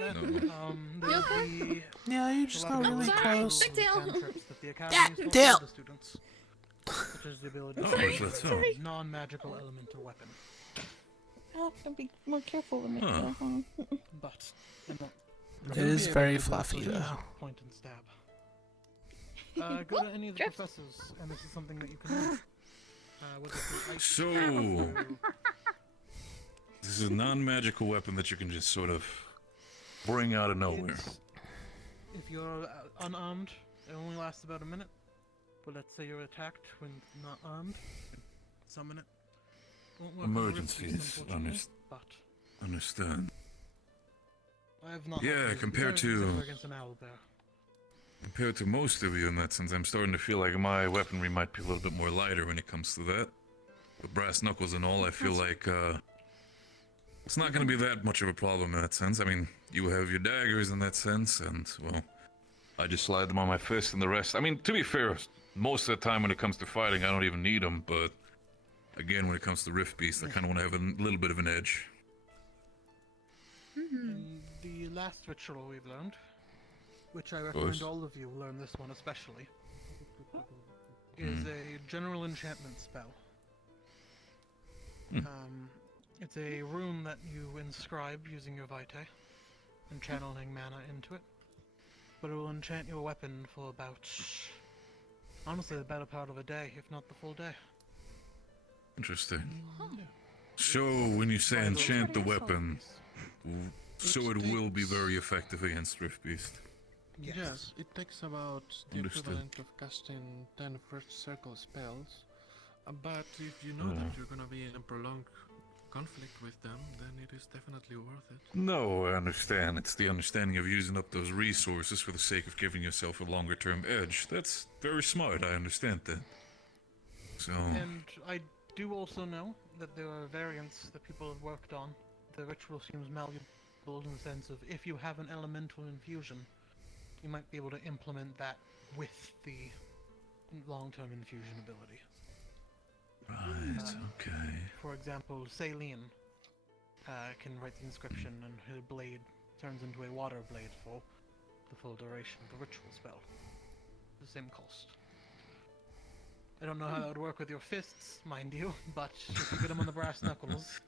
There'll be Yeah, you just got really close. Big deal. cantrips that the academy is Dale. for the students, such as the ability Oh, to is that so? use a non-magical elemental weapon. I'll have to be more careful with it. Huh. But in the It is very fluffy though. point and stab. Go to any of the professors, and this is something that you can learn. Whether through ice So... or through- This is a non-magical weapon that you can just sort of bring out of nowhere. If you're unarmed, it only lasts about a minute. But let's say you're attacked when not armed, summon it. Won't work on the Emergencies, risks, unfortunately, but Understand. I have not. Yeah, had to compared use to- it against an owl bear. Compared to most of you in that sense, I'm starting to feel like my weaponry might be a little bit more lighter when it comes to that. With brass knuckles and all, I feel like, it's not going to be that much of a problem in that sense. I mean, you have your daggers in that sense, and, well, I just slide them on my fist and the rest. I mean, to be fair, most of the time when it comes to fighting, I don't even need them, but again, when it comes to Rift Beast, I kind of want to have a little bit of an edge. And the last ritual we've learned, which I recommend all of you learn this one especially, is a general enchantment spell. It's a rune that you inscribe using your vitae and channeling mana into it. But it will enchant your weapon for about, honestly, the better part of a day, if not the full day. Interesting. So, when you say enchant the weapon, so it will be very effective against Rift Beast. Yes, it takes about the Understood. equivalent of casting 10 first circle spells. But if you know that you're gonna be in a prolonged conflict with them, then it is definitely worth it. No, I understand. It's the understanding of using up those resources for the sake of giving yourself a longer-term edge. That's very smart, I understand that. So... And I do also know that there are variants that people have worked on. The ritual seems malleable in the sense of if you have an elemental infusion, you might be able to implement that with the long-term infusion ability. Right, okay. For example, Saline can write the inscription and her blade turns into a water blade for the full duration of the ritual spell. The same cost. I don't know how that would work with your fists, mind you, but if you get them on the brass knuckles...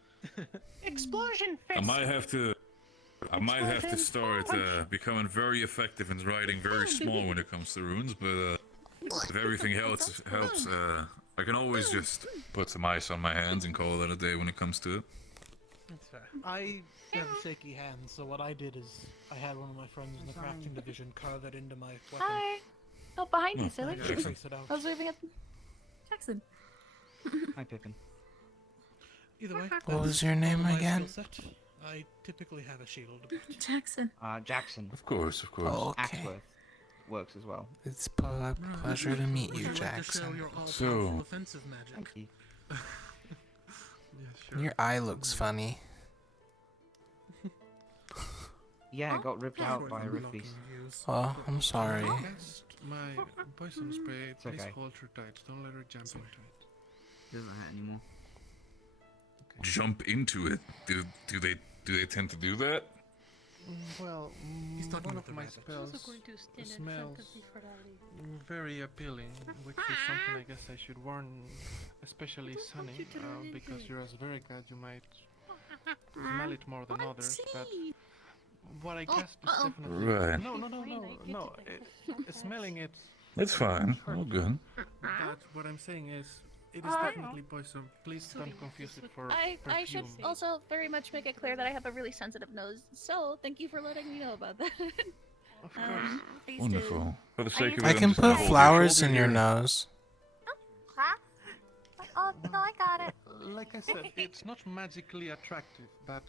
Explosion fist! I might have to start becoming very effective in writing very small when it comes to runes, but if everything helps, I can always just put some ice on my hands and call it a day when it comes to it. That's fair. I have shaky hands, so what I did is I had one of my friends in the crafting division carve it into my weapon. Hi. Oh, behind you, silly. I gotta trace it out. I was waving at Jackson. Hi, Pippin. Either way, What was your name my again? skill set. I typically have a shield. Jackson. Jackson. Of course, of course. Oh, okay. Axworth works as well. It's a pleasure to meet you, Jackson. So, offensive magic. Thank you. Your eye looks funny. Yeah, it got ripped out by a Riffy. Oh, I'm sorry. My poison spray, It's please okay. hold her tight. Don't let her jump into it. Doesn't hurt anymore. jump into it. Do they tend to do that? Well, one of my spells smells very appealing, which is something I guess I should warn, especially Sunny, because you're as very good, you might smell it more than others, but what I guess is definitely... Right. No, smelling it... It's fine, all good. But what I'm saying is, it is definitely poison. Please don't confuse it for I should perfume. also very much make it clear that I have a really sensitive nose, so thank you for letting me know about that. Of course. Wonderful. For the sake of it, I I'm can just gonna put hold flowers in shoulder your here. nose. Oh, no, I got it. Like I said, it's not magically attractive, but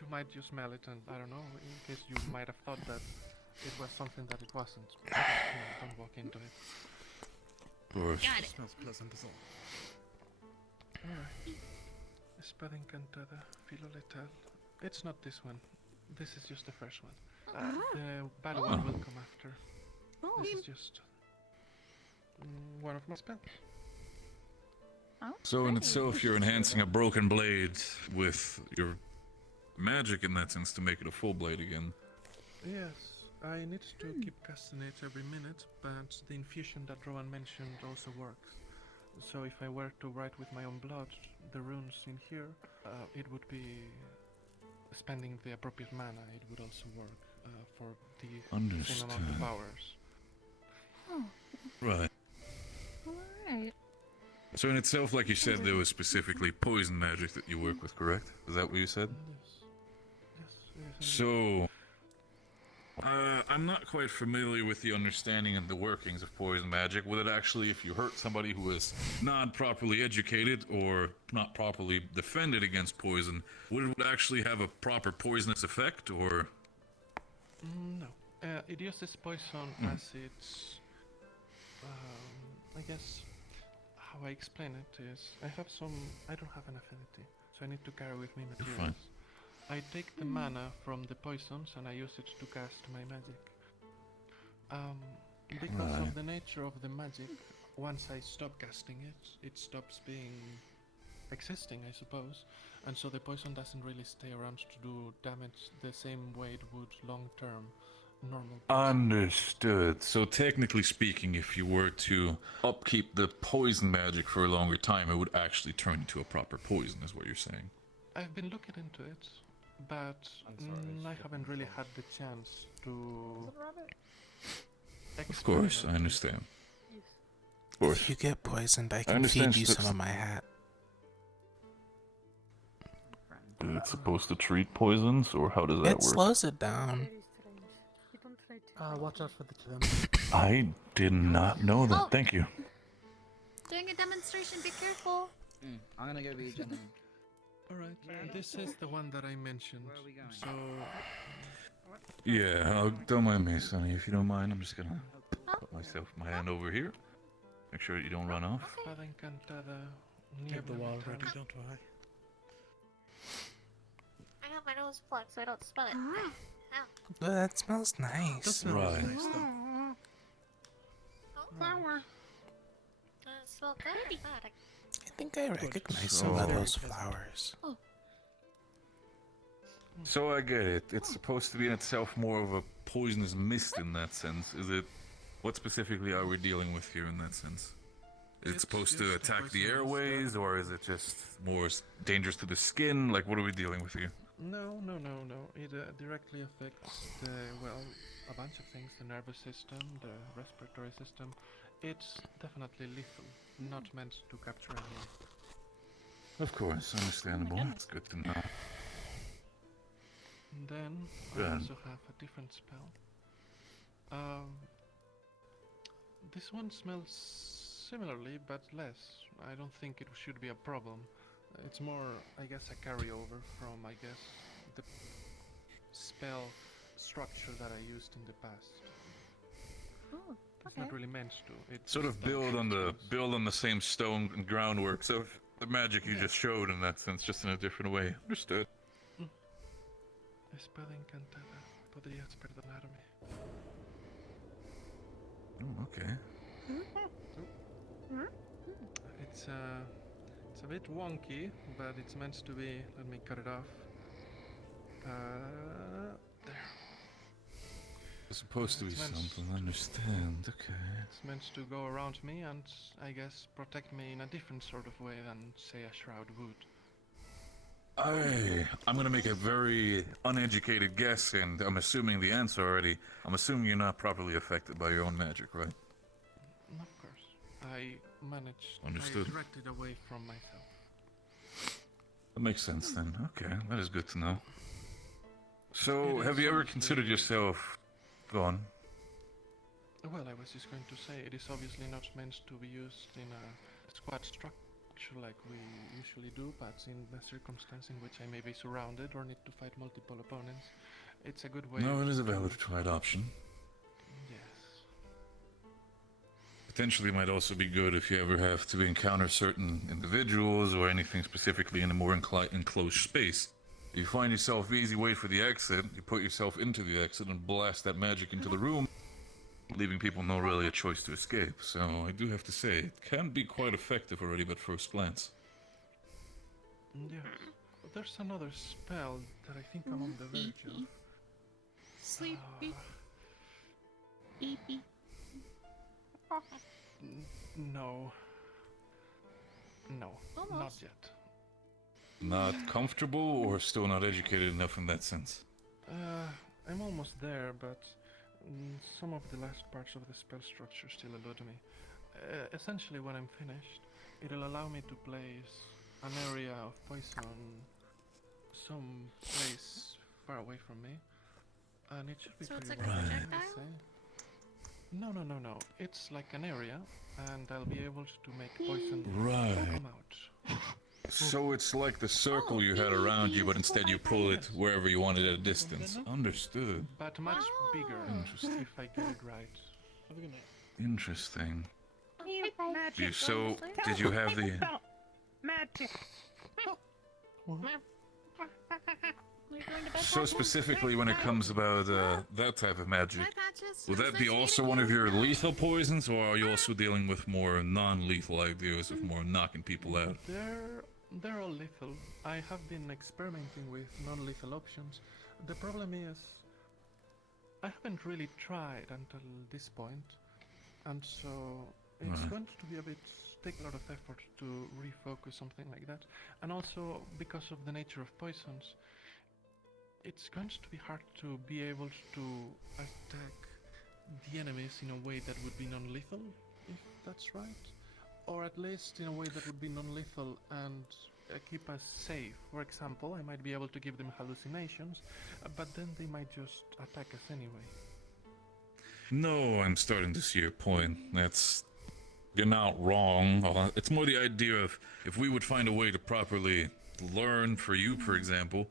you might just smell it, and I don't know, in case you might have thought that it was something that it wasn't. Don't walk into it. Of course. Got it. Smells pleasant as all. Alright. Espada Encantada, Filo Letal. It's not this one. This is just a fresh one. The bad one will come after. This is just one of my spells. So in itself, you're enhancing a broken blade with your magic in that sense to make it a full blade again. Yes, I need to keep casting it every minute, but the infusion that Rowan mentioned also works. So if I were to write with my own blood the runes in here, it would be spending the appropriate mana. It would also work for the same amount of Understood. hours. Oh, Right. alright. So in itself, like you said, there was specifically poison magic that you work with, correct? Is that what you said? Yes. So, I'm not quite familiar with the understanding and the workings of poison magic. Would it actually, if you hurt somebody who is not properly educated or not properly defended against poison, would it actually have a proper poisonous effect, or? No. It uses poison as its... I guess how I explain it is I don't have an affinity, so I need to carry with me materials. I take the mana from the poisons and I use it to cast my magic. Because of the nature of the magic, once I stop casting it, it stops being existing, I suppose, and so the poison doesn't really stay around to do damage the same way it would long term. Normal. Understood. So technically speaking, if you were to upkeep the poison magic for a longer time, it would actually turn into a proper poison, is what you're saying. I've been looking into it, but I haven't really had the chance to... Of course, I understand. Of course. If you get poisoned, I can understand feed you steps. some of my hat. Is it supposed to treat poisons, or how does that It work? slows it down. Watch out for the them. I did not know that. Oh. Thank you. Doing a demonstration, be careful. I'm gonna go be a gentleman. Alright, this is the one that I mentioned. So... Yeah, don't mind me, Sonny, if you don't mind. I'm just gonna put my hand over here. Make sure you don't run off. Espada Encantada, Have the wall Niebla ready, Letal. don't worry. I got my nose plugged so I don't smell it. Oh, that smells nice. Right. Oh, flower. Does it smell good? I think I recognize some of those flowers. Oh. So I get it. It's supposed to be in itself more of a poisonous mist in that sense. Is it? What specifically are we dealing with here in that sense? Is it supposed to attack the airways, or is it just more dangerous to the skin? Like, what are we dealing with here? No. It directly affects a bunch of things: the nervous system, the respiratory system, It's definitely lethal, not meant to capture anyone. Of course, understandable. It's good to know. And then I Good. also have a different spell. This one smells similarly, but less. I don't think it should be a problem. It's more, I guess, a carryover from, I guess, the spell structure that I used in the past. Oh, It's not really meant to. It's Sort of build on the same stone and groundwork. So the magic you just showed in that sense, just in a different way. Understood. Espada encantada. Podrías perdonarme. Oh, okay. It's a bit wonky, but it's meant to be. Let me cut it off. There. It's supposed to be It's meant something. I understand. Okay. It's meant to go around me and, I guess, protect me in a different sort of way than, say, a shroud would. I'm gonna make a very uneducated guess, and I'm assuming the answer already. I'm assuming you're not properly affected by your own magic, right? Of course. I managed Understood. to direct it away from myself. That makes sense then. Okay, that is good to know. So, have you ever considered yourself... Go on. Well, I was just going to say, it is obviously not meant to be used in a squad structure like we usually do, but in a circumstance in which I may be surrounded or need to fight multiple opponents, it's a good way. No, it is a valid tried option. Yes. Potentially might also be good if you ever have to encounter certain individuals or anything specifically in a more enclosed space. You find yourself easy way for the exit, you put yourself into the exit and blast that magic into the room, leaving people no really a choice to escape. So I do have to say, it can be quite effective already at first glance. Yes. There's another spell that I think I'm on the verge of. Sleepy. Beepy. No. No, not Almost. yet. Not comfortable or still not educated enough in that sense? I'm almost there, but some of the last parts of the spell structure still elude me. Essentially, when I'm finished, it'll allow me to place an area of poison some place far away from me, and it should be So it's pretty like a well, I'd projectile? say. No. It's like an area, and I'll be able to make poison Right. come out. So it's like the circle you had around you, but instead you pull it wherever you want it at a distance. Understood. But much bigger, Interesting. if I get it right. Have a good night. Interesting. Magic. So, did you have the... Magic. So specifically when it comes about that type of magic, Patches. will that be also one of your lethal poisons, or are you also dealing with more non-lethal ideas of more knocking people out? They're all lethal. I have been experimenting with non-lethal options. The problem is, I haven't really tried until this point, and so it's Right. going to be take a lot of effort to refocus something like that. And also, because of the nature of poisons, it's going to be hard to be able to attack the enemies in a way that would be non-lethal, if that's right. Or at least in a way that would be non-lethal and keep us safe. For example, I might be able to give them hallucinations, but then they might just attack us anyway. No, I'm starting to see your point. You're not wrong. It's more the idea of if we would find a way to properly learn, for you, for example,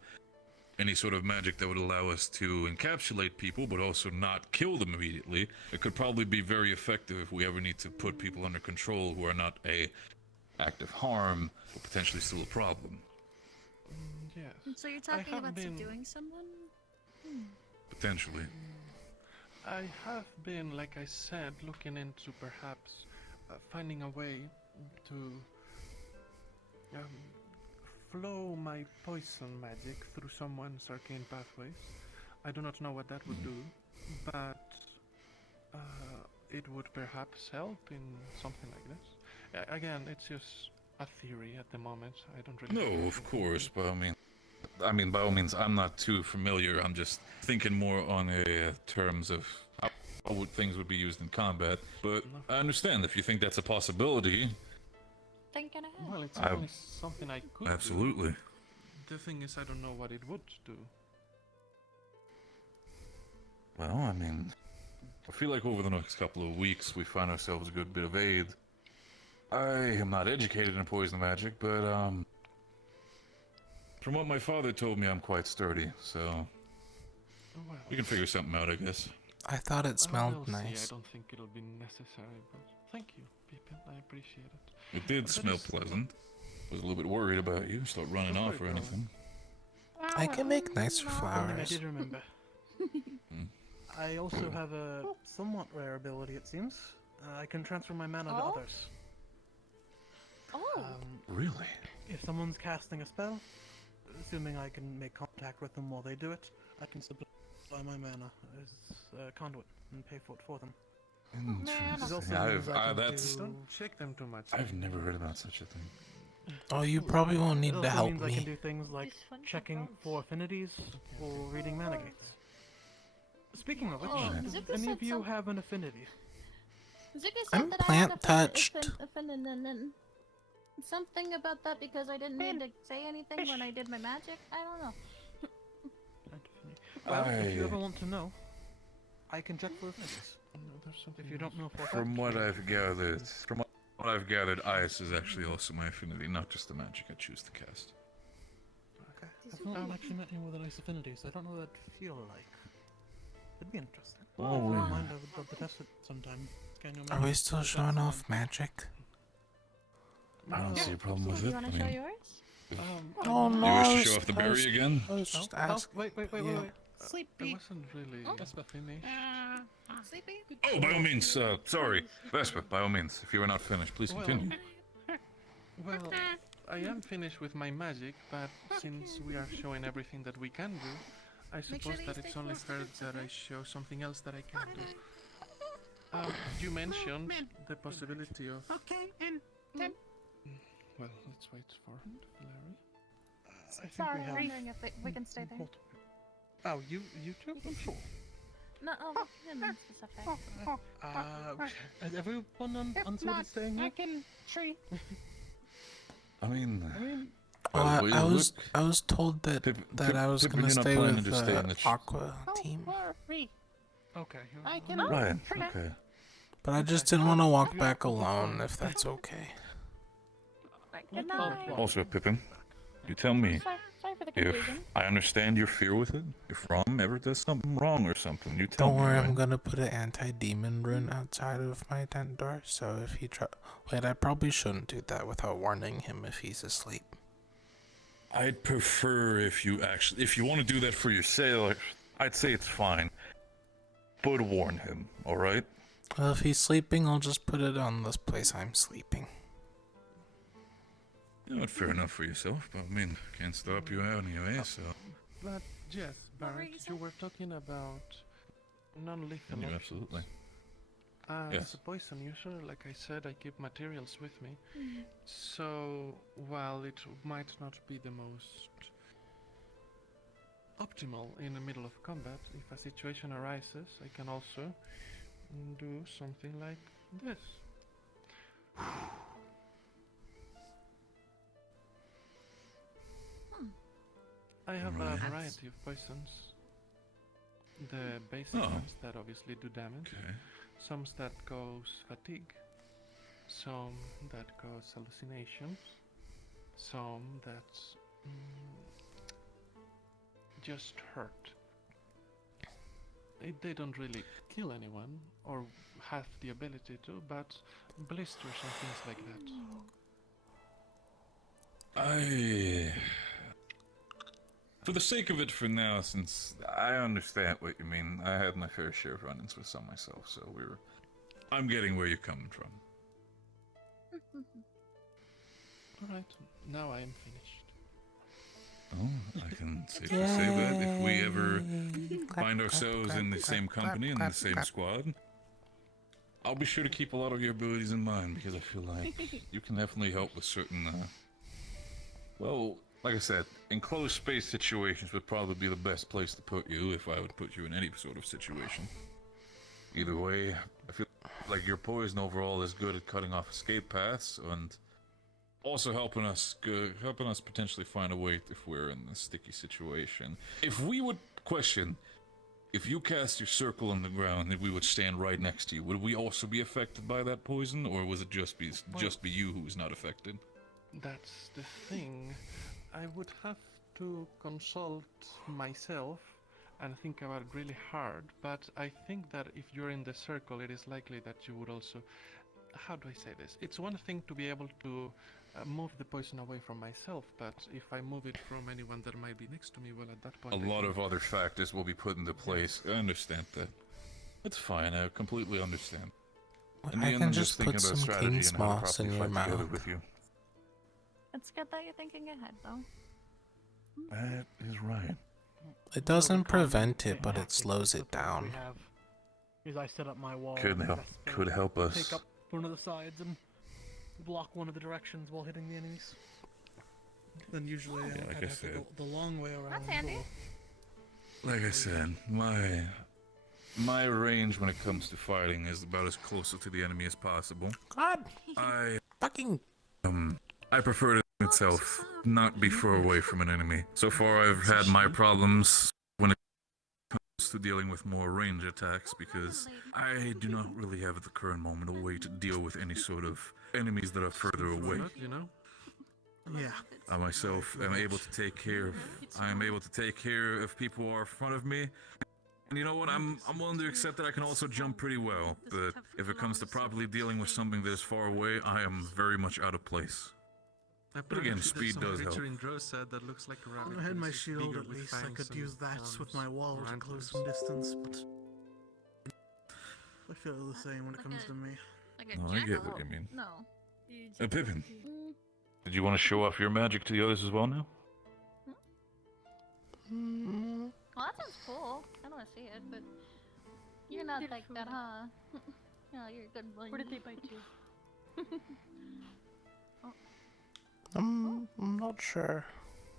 any sort of magic that would allow us to encapsulate people but also not kill them immediately, it could probably be very effective if we ever need to put people under control who are not a active harm or potentially still a problem. Yes. So you're talking have about been- subduing someone? Potentially. I have been, like I said, looking into perhaps finding a way to flow my poison magic through someone's arcane pathways. I do not know what that would do, but it would perhaps help in something like this. Again, it's just a theory at the moment. I don't really. No, of course, but I mean, by all means, I'm not too familiar. I'm just thinking more on a terms of how things would be used in combat, but I understand if you think that's a possibility. Thinking ahead. Well, it's only something I could Absolutely. do. The thing is, I don't know what it would do. Well, I mean, I feel like over the next couple of weeks we find ourselves a good bit of aid. I am not educated in poison magic, but from what my father told me, I'm quite sturdy, so we can figure something out, I guess. I thought it We'll smelled see. nice. I don't think it'll be necessary, but thank you, Pippin. I appreciate it. It did But smell is- pleasant. Was a little bit worried about you. Start running That's off or very anything. I can make nicer One thing I flowers. did remember. I also have a somewhat rare ability, it seems. I can transfer my mana to others. Oh. Really? If someone's casting a spell, assuming I can make contact with them while they do it, I can supply my mana as a conduit and pay for it for them. This also means I can Don't shake them too much. I've never heard about such a thing. Oh, you probably won't need It to also help means I can do me. things like checking for affinities or reading mana gates. Speaking of which, does Zuka any said of you have an affinity? Zuka said I'm that plant I had touched. Something about that because I didn't need to say anything when I did my magic. I don't know. Well, if you ever want to know, I can check for affinities. If you don't know for a fact. From what I've gathered, ice is actually also my affinity, not just the magic I choose to cast. Okay. I've not actually met anyone with a nice affinity, so I don't know what that'd feel like. It'd be interesting. Oh, If you yeah. don't mind, I would love to test it sometime. Can you Are we still showing off magic? I don't see a problem with Do it. you want I to show mean, yours? Oh no! you I wish to was- show off the I berry was- again? I was just asking. Wait. Yeah. Sleepy. I wasn't really finished. Sleepy? Oh, by all means, sorry. Vespa, by all means, if you were not finished, please Well, continue. Well, I am finished with my magic, but since we are showing everything that we can do, I suppose that it's only fair that I show something else that I can do. You mentioned the possibility of... Okay, and then Well, let's wait for Larry. I think Sorry, we I'm have. wondering if we can stay there. Oh, you too? Sure. No, him in specific. Is everyone if on not, staying I here? can tree. I mean, Oh, by the way you was look, I was told that I was Pippin, gonna you're not stay planning with to stay in the the Aqua team, Worry. Okay. I can right, tree. okay. but I just didn't want to walk back alone. If that's okay. Good night. Also, Pippin, you tell me, Sorry for the if confusion. I understand your fear with it, if Rom ever does something wrong or something, you tell Don't me, worry, right? I'm gonna put an anti-demon rune outside of my tent door. So if he wait, I probably shouldn't do that without warning him if he's asleep. I'd prefer if you want to do that for yourself, I'd say it's fine. But warn him, alright? Well, if he's sleeping, I'll just put it on this place I'm sleeping. You know, fair enough for yourself, but I mean, can't stop you out anyway, so... But yes, Barrett, you were talking about non-lethal. Yeah, absolutely. As Yes. a poison user, like I said, I keep materials with me. So, while it might not be the most optimal in the middle of combat, if a situation arises, I can also do something like this. I have Right. a variety of poisons. The basic Oh. ones that obviously do damage. Okay. Some that cause fatigue. Some that cause hallucinations. Some that just hurt. They don't really kill anyone or have the ability to, but blisters and things like that. For the sake of it for now, since I understand what you mean, I had my fair share of run-ins with some myself, so I'm getting where you're coming from. Alright, now I am finished. Oh, I can safely say that if we ever find ourselves in the same company and in the same squad, I'll be sure to keep a lot of your abilities in mind, because I feel like you can definitely help with certain, well, like I said, enclosed space situations would probably be the best place to put you if I would put you in any sort of situation. Either way, I feel like your poison overall is good at cutting off escape paths and also helping us potentially find a way if we're in a sticky situation. If we would question, if you cast your circle on the ground and we would stand right next to you, would we also be affected by that poison, or was it just be you who was not affected? That's the thing. I would have to consult myself and think about it really hard, but I think that if you're in the circle, it is likely that you would also... How do I say this? It's one thing to be able to move the poison away from myself, but if I move it from anyone that might be next to me, well, at that point... A lot of other factors will be put into place. I understand that. It's fine, I completely understand. In the I end, can I'm just thinking put about some strategy king's and how to moss in properly your fight together mouth. with you. It's good that you're thinking ahead, though. That is right. It doesn't prevent it, but it slows it down. Is I set up my wall. Could help us. Take up one of the sides and block one of the directions while hitting the enemies. Then usually like I'd I have to said. go the long way around. That's handy. Like I said, my range when it comes to fighting is about as closer to the enemy as possible. God, I fucking. I prefer to itself not be far away from an enemy. So far, I've had my problems when it comes to dealing with more range attacks because I do not really have at the current moment a way to deal with any sort of enemies that are further away. You know? Yeah. I myself am able to take care of. I am able to take care of people who are in front of me. And you know what? I'm willing to accept that I can also jump pretty well. But if it comes to properly dealing with something that is far away, I am very much out of place. But again, speed does help. In Drosa that looks like a rabbit. I had but my it's shield bigger at with least. I fangs could use and that horns with my wall or to close antlers. some distance, but I feel the same when it comes to me. Like a No, I get jackal? what you mean. No. Pippin, did you want to show off your magic to the others as well now? Well, that sounds cool. I don't want to see it, but you're not like that, huh? No, you're a good boy. Where did they bite you? I'm not sure.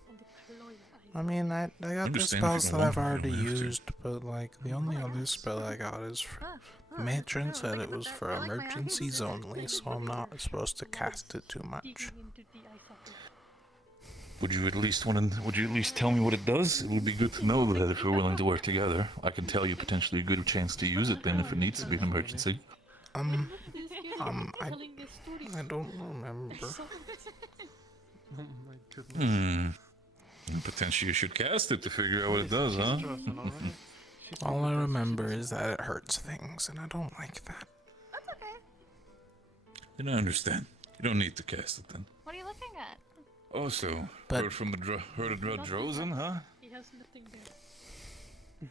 On the Ploy I mean, I got the Understand spells if you that I've want, you already don't have to. used, but like the only other spell I got is for matron said it was for emergencies only, so I'm not supposed to cast it too much. Would you at least tell me what it does? It would be good to know that if we're willing to work together, I can tell you potentially a good chance to use it then if it needs to be an emergency. I don't remember. Oh my goodness. Potentially you should cast it to figure out what it does, huh? All I remember is that it hurts things, and I don't like that. That's okay. Then I understand. You don't need to cast it then. What are you looking at? Oh, so But- heard from the heard of Drozen, huh? He has nothing there.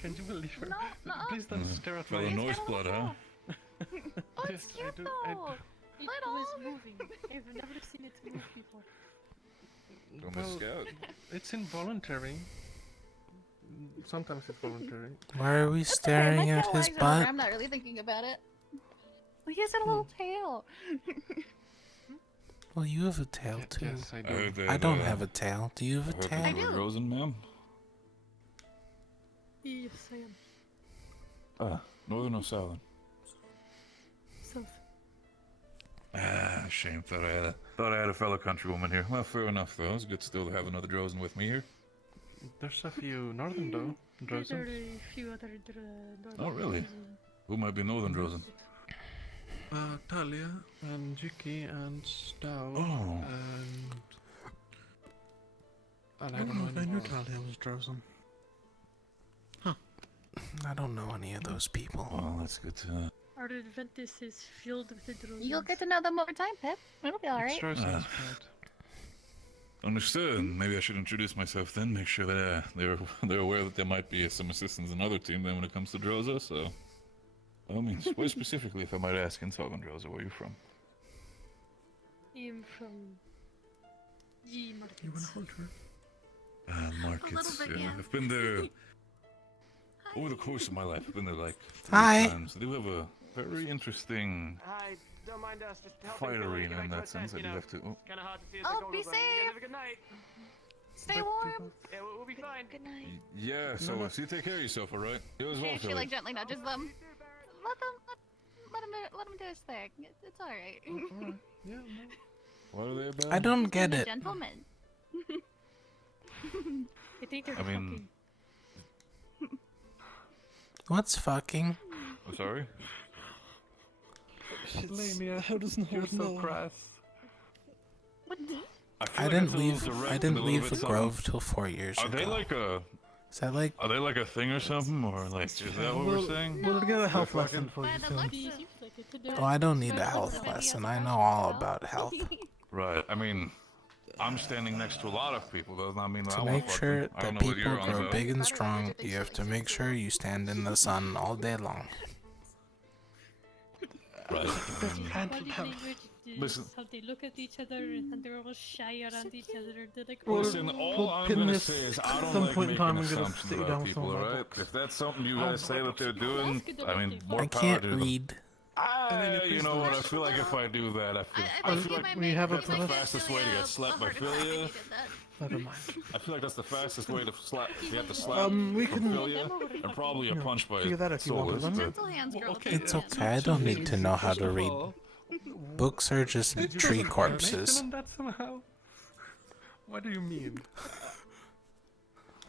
Can you believe her? No, Please don't stare at Fellow my... Norse blood, huh? Oh, it's cute though. It Little. was moving. I've never seen it move before. Don't miss scout. It's involuntary. Sometimes it's voluntary. Why are we That's staring okay. My at tail his wags over. butt? I'm not really thinking about it. Well, he has a little tail. Well, you have a tail too. Yes, I I do. heard that, I don't have a tail. Do you have a I heard tail? that you were Drozen, ma'am? Yes, I am. Ah, northern or southern? South. Ah, shame. Thought I had a fellow countrywoman here. Well, fair enough though. It's good still to have another Drozen with me here. There's a few northern though. There are Drozen. a few other Oh, really? Who might be northern Drozen? Talia and Jiki and Stow Oh. and I don't know if I knew Talia was Drozen. I don't know any of those people. Well, that's good to know. Our Adventus is filled with the drones. You'll get to know them over time, Pip. It'll be alright. Drozen's Understood. Maybe I should introduce myself then. Make sure that they're aware that there might be some assistance in another team then when it comes to Droza. So, I mean, where specifically, if I might ask, in Southern Droza, where are you from? I'm from G Markets. You wanna hold her? Markets. bit, yeah. I've been there over the course of my life. I've been there like 3 Hi. times. They do have a very interesting Hi, don't mind us. Just help fight me arena make in more that sense. sense, I do have to. Oh, Kind of hard to see as Oh, the be goggles on. You guys safe. have a good night. Stay warm. Yeah, we'll be fine. Good night. Yeah, so you take care of yourself, alright? You as well, She Philly. like gently nudges them. Let him do his thing. It's alright. Alright. Yeah, no. What are they about? I don't get He's a it. gentleman. I think they're I mean... What's fucking? I'm sorry? Lamia, how does no You're so know? crass. What? I didn't leave the Grove till 4 years Are ago. they like a... Is that like... Are they like a thing or something? Or like, is that what we're saying? We'll get a health They're lesson for you soon. Oh, I don't need a health lesson. I know all about health. Right, I mean... I'm standing next to a lot of people, does not mean that I To wanna make fuck sure them. I don't that know what people you're on grow about. big and strong, you have to make sure you stand in the sun all day long. Right. Body language is Listen. how they look at each other and they're all shy around each other. They're like, Listen, all I'm gonna say is I don't like making assumptions sit you about down with people, some of my alright? If that's something you guys say that they're doing, I mean, more I power can't to them. read. You know what? I feel like if I do that, I feel like we have that's the fastest way to get slapped by Philia. Never mind. I feel like that's the fastest way to slap. You have to slap we from can Philia, and probably a punch by figure that if you want Solus. to. Gentle hands, girl. It's okay, I don't need to know how to read. Books are just tree corpses. That somehow? What do you mean?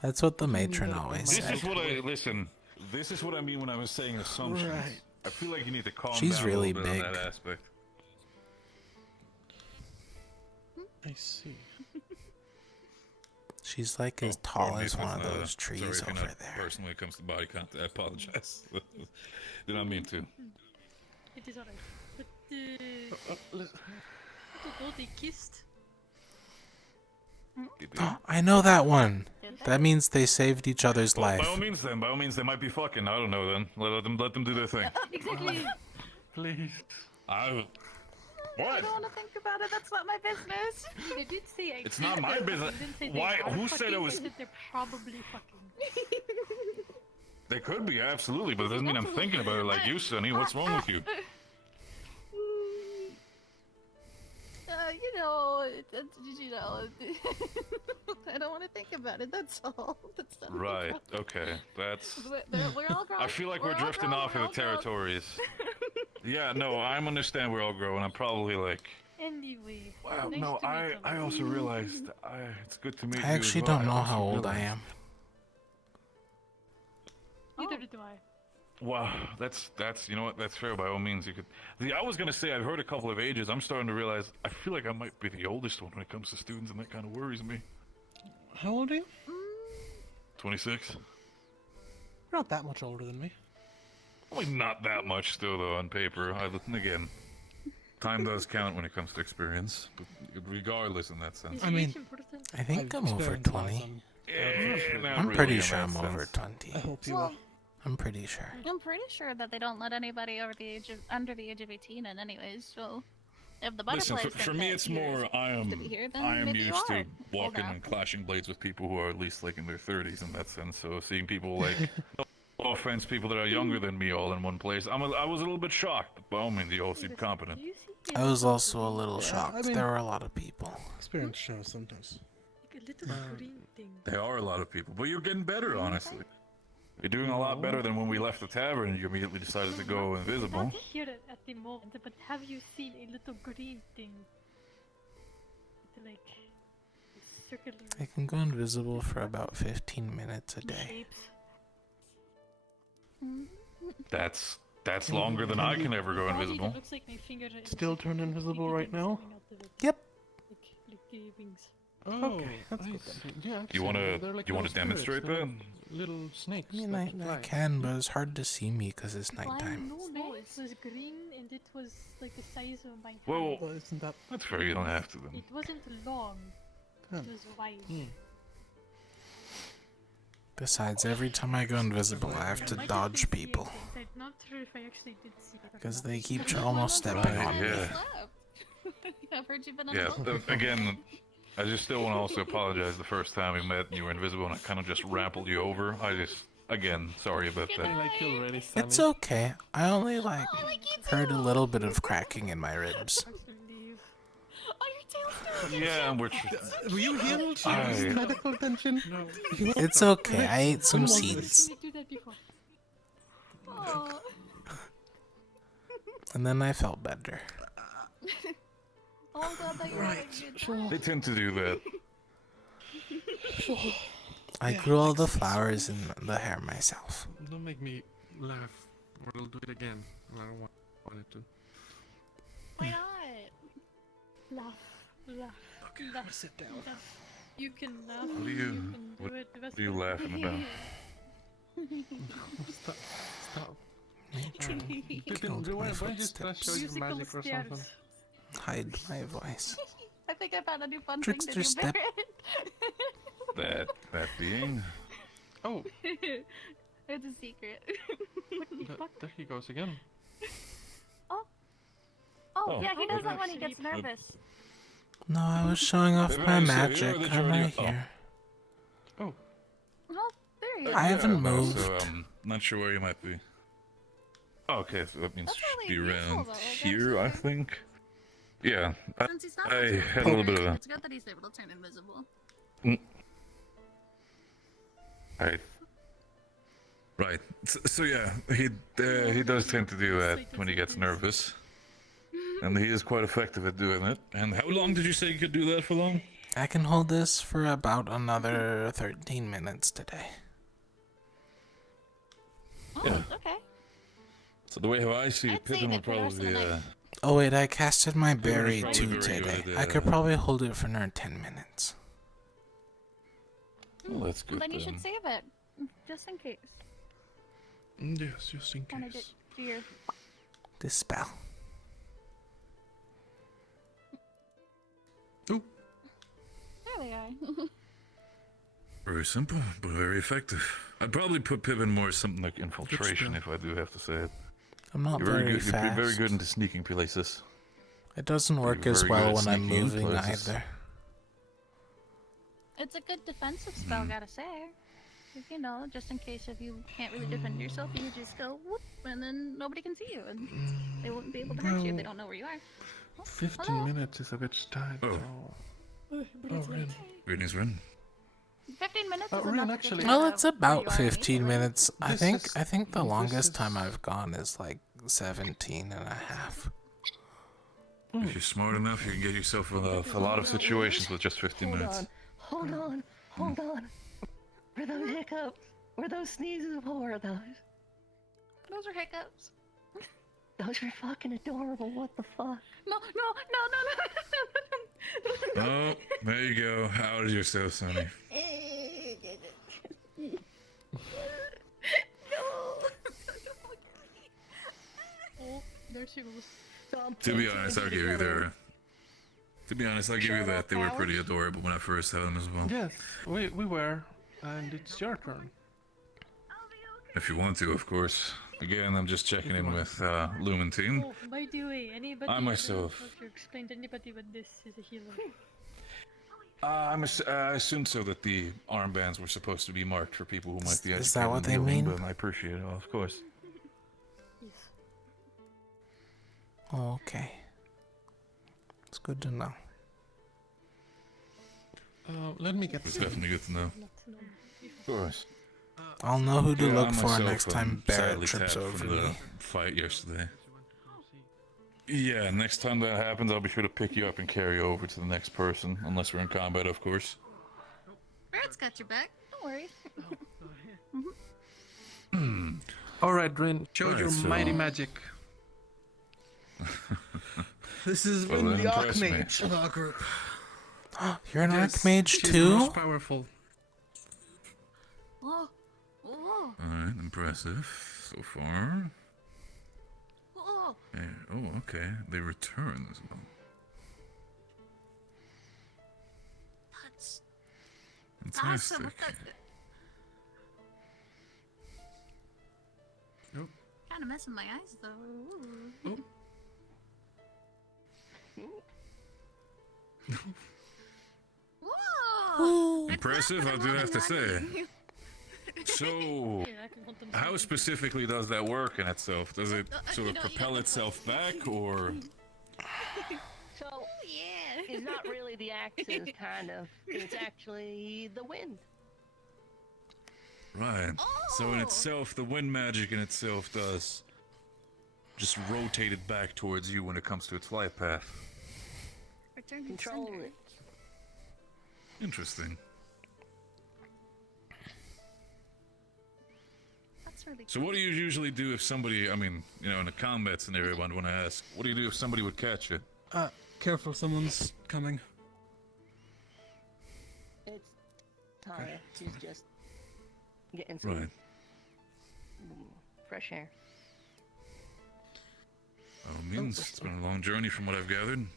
That's what the matron always This said. is what I listen. This is what I mean when I was saying assumptions. Right. I feel like you need to calm She's down really a little bit big. on that aspect. I see. She's like as tall as one of those trees sorry, over there. Personally, when it comes to body count, I apologize. Did not mean to. it is alright. But, I don't know, they kissed. I know that one. That means they saved each other's life. By all means, then. By all means, they might be fucking. I don't know. Then let them do their thing. Exactly. Please. What? I don't want to think about it. That's not my business. They did say I It's not my business. Why? Who said it was? They're probably fucking. They could be, absolutely, but it doesn't mean I'm thinking about it like you, Sonny. What's wrong with you? I don't want to think about it. That's all. That's not Right. Okay. That's. We're all grown. I feel like we're all drifting grown, off we're of all the grown. territories. Yeah. No, I understand we're all growing. I'm probably like. Anyway. Wow. nice No, to meet I you. also realized. It's good to meet you. I actually as well. don't know also how old I realized- am. Neither do I. Wow, that's you know what, that's fair by all means. You could. I was gonna say I've heard a couple of ages. I'm starting to realize I feel like I might be the oldest one when it comes to students, and that kind of worries me. How old are you? 26. You're not that much older than me. Probably not that much still though on paper. Again, time does count when it comes to experience, but regardless in that sense. I mean, I think I've I'm over experienced 20. not I'm really pretty in sure that I'm over sense. 20. I hope you Well, are. I'm pretty sure. I'm pretty sure that they don't let anybody under the age of 18 in, anyways. So, if the Listen, butterflies for think me that it's you're more supposed to be here, then I am maybe you used to are walking old and clashing blades with people who are at least like in their 30s in that sense. So seeing people like, no offense, people that are younger than me all in one place, I was a little bit shocked. But by all means, they all seem competent. I was also a little Yeah, shocked. I mean- There were a lot of people. Experience shows sometimes. Like a little green thing. There are a lot of people, but you're getting better, honestly. You're doing a lot better than when we left the tavern and you immediately decided to go invisible. Not here at the moment, but have you seen a little green thing? It's like circular. I can go invisible for about 15 minutes a day. Shapes. That's longer than I can ever go Body that invisible. looks like my finger and Still just turned invisible right now? coming out of it. Yep. Like wings. Oh, Okay, that's I good see. Yeah, I've You seen wanna them. They're like you wanna little demonstrate spirits. They're that? like little snakes. I mean, that I fly. can, but it's hard to see me because it's nighttime. No, it was green and it was like the size of my hand. Well, Well, isn't that... that's fair. You don't have to then. It wasn't long. Huh. It was wide. Besides, every time I go invisible, I have to Might dodge have been people. seeing things. I'm not sure if I actually did see it. Because they keep almost stepping on me. Yeah. I've heard you've been Yeah. unable. Again, I just still want to also apologize. The first time we met and you were invisible and I kind of just rambled you over. Again, sorry about I that. like you already, Sammy. It's okay. I only heard a little bit of cracking in my ribs. Leave. Oh, you're Yeah, we're. Were you healed? I- Medical attention? No. It's okay. I ate some seeds. You do that before. Oh. And then I felt better. Oh, I'm glad that you're having a good time. They tend to do that. I grew all the flowers in the hair myself. Don't make me laugh, or I'll do it again. I don't want it to. Why not? Laugh, laugh. Okay, laugh, sit down. laugh. You can laugh. What are you? can What do it. The rest are you of it- laughing about? Stop. Stop. Nature. Pippin, Killed why my don't you just try to show your Musical magic or stairs. something? Hide my voice. I think I found a new fun thing to Trickster do, step. Barrett. That being. Oh, It's a secret. there he goes again. Oh, yeah, he does that when he gets nervous. No, I was showing off my magic. I'm right Oh. here. Oh, there you I are. haven't no, moved. So not sure where you might be. Oh, okay, so that means That's you should be really useful, around though, here, I think. Yeah, Since he's not I much of a had a little bit of fairy, a. It's good that he's able to turn invisible. Right. So yeah, he does tend to do that when he gets nervous, and he is quite effective at doing it. And how long did you say you could do that for? Long? I can hold this for about another 13 minutes today. Yeah. Okay. So the way how I see it, Pippin would it for the rest of the probably. night. Oh wait, I casted my berry probably too very today. good, I could probably hold it for another 10 minutes. Well, that's good. Well, then you should save it, just in case. Yes, just in Wanna get case. to your... Dispel. There we are. Very simple, but very effective. I'd probably put Pippin more as something like infiltration, if I do have to say it. I'm not You're very good. fast. You're very good into sneaking places. It doesn't work You're as very good well at when I'm sneaking in moving places. either. It's a good defensive spell, gotta say. If, you know, just in case if you can't really defend yourself, you just go whoop, and then nobody can see you, and they won't be able to hurt you if they don't know where you are. 15 minutes is a bit tight. Oh. Rin. Greetings, Ren. 15 minutes Oh, is Rin, enough actually- to Well, it's where about you are 15 anyway. minutes. I This think is- I think the this longest is- time I've gone is like 17 and a half. If you're smart enough, you can get yourself a lot of situations with just 15 minutes. Hold on. Were those hiccups? Were those sneezes? What were those? Those are hiccups. Those are fucking adorable. What the fuck? No. Oh, there you go. Out of yourself, Sonny. Oh, there she goes. To be honest, I'll give you their. To be honest, I'll give you that. They were pretty adorable when I first had them as well. Yes, we were, and it's your turn. If you want to, of course. Again, I'm just checking in with Lumentine. Oh, by the way, anybody I myself. have to explain to anybody what this is a healer? I assumed so that the armbands were supposed to be marked for people who might be. Is that educated what in they healing, mean? But I appreciate it, of course. Oh, okay. It's good to know. Let me get It's some. definitely good to know. Of course. I'll know who to Yeah, look I for myself, next time Barrett sadly trips tapped over from the me. fight yesterday. Yeah, next time that happens, I'll be sure to pick you up and carry you over to the next person, unless we're in combat, of course. Barrett's got your back. Don't worry. Alright, Rin, show Alright, your so- mighty magic. This is Well, Rin then the impress me. Archmage of our group. You're an Yes, Archmage she's too? most powerful. Whoa. Whoa. Alright, impressive so far. Whoa. Yeah, oh, okay. They return as well. That's Fantastic. awesome. Nope. Kind of messing my eyes though. Ooh. Whoa! Impressive, I do have to say. So, how specifically does that work in itself? Does it sort of propel itself back, or? So, Yeah, is not really the axes, kind of. It's actually the wind. Right. So in itself, the wind magic in itself does just rotate it back towards you when it comes to its flight path. Control it. Interesting. That's really So what do you usually do if somebody, I mean, you know, in a combat scenario, I want to ask, what do you do if somebody would catch you? Careful, someone's coming. It's Taya. She's just getting some Right. fresh air. By all means, it's been a long journey from what I've gathered.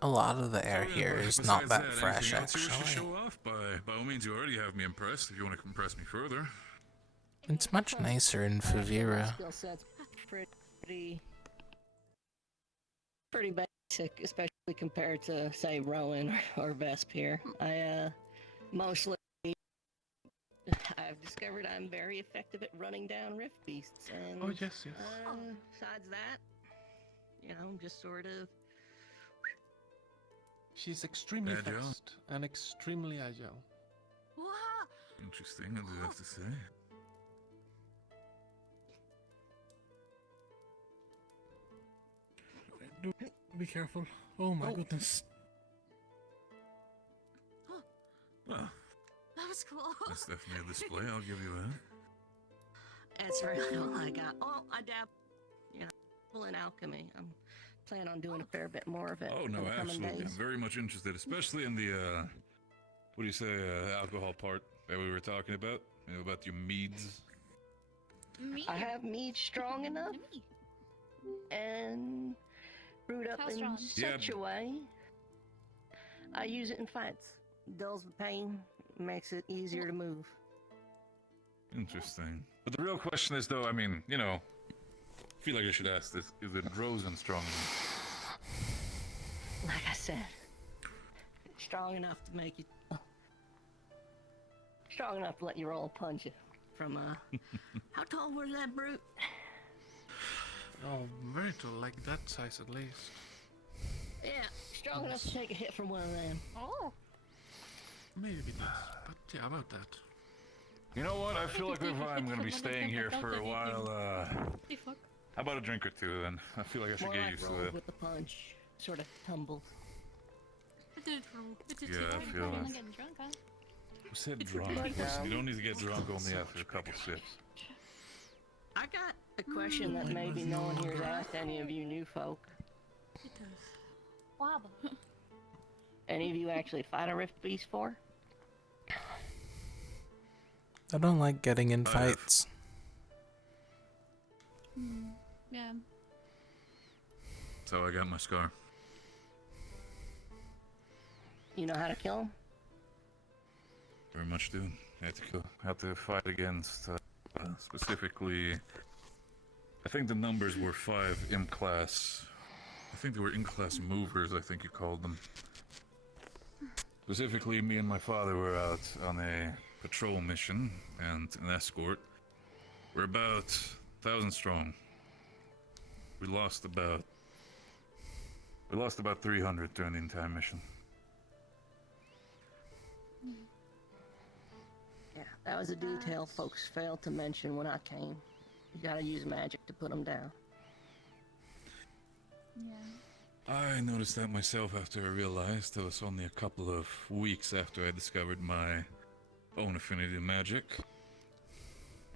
A lot of the air here is not Besides that fresh, anything else you wish to actually. show off? By all means, you already have me impressed. If you want to impress me further. It's much nicer in Favira. Skill set's pretty basic, especially compared to, say, Rowan or Vesper. I've discovered I'm very effective at running down rift beasts, and Oh, yes, yes. besides that, you know, just sort of. She's extremely Agile. fast and extremely agile. Interesting, I do have to say. Be careful. Oh my goodness. Well, That was cool. that's definitely a display, I'll give you that. That's really all I got. Oh, I dab, you know, in alchemy. I'm planning on doing a fair bit more of it. Oh, in no, the coming absolutely. days. I'm very much interested, especially in the, what do you say, alcohol part that we were talking about? You know, about your meads. I have mead strong enough and brewed up How in strong? such a way. I use it in fights. Dulls the pain, makes it easier to move. Interesting. But the real question is, though, I mean, you know, I feel like I should ask this. Is it Rosen strong enough? Like I said, strong enough to make you. Strong enough to let you roll punch you. From, how tall was that brute? Oh, very tall, like that size at least. Yeah, strong enough to take a hit from one of them. Oh. Maybe not, but yeah, about that. You know what? I feel like if I'm going to be staying here for a while, how about a drink or two, then? I feel like I should More get like used to roll that. with the punch. Sort of tumbles. Yeah, I feel I'm that. getting drunk, huh? Who said drunk? Listen, you don't need to get drunk only after a couple sips. I got a question that maybe no one here's asked any of you new folk. Wow. Any of you actually fight a rift beast for? I don't like getting in fights. Yeah. That's how I got my scar. You know how to kill him? Very much do. Had to fight against, specifically, I think the numbers were 5 imp class. I think they were in-class movers, I think you called them. Specifically, me and my father were out on a patrol mission and an escort. We're about 1,000 strong. We lost about 300 during the entire mission. Yeah, that was a detail folks failed to mention when I came. You gotta use magic to put them down. Yeah. I noticed that myself after I realized it was only a couple of weeks after I discovered my own affinity to magic.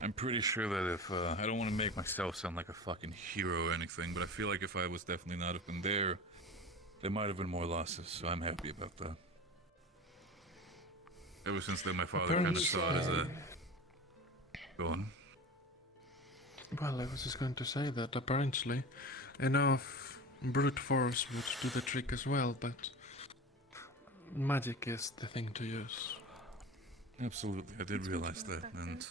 I'm pretty sure that if, I don't want to make myself sound like a fucking hero or anything, but I feel like if I was definitely not have been there might have been more losses, so I'm happy about that. Ever since then, my father kind of saw it as a... Go on. Well, I was just going to say that apparently enough brute force would do the trick as well, but magic is the thing to use. Absolutely, I did realize that, and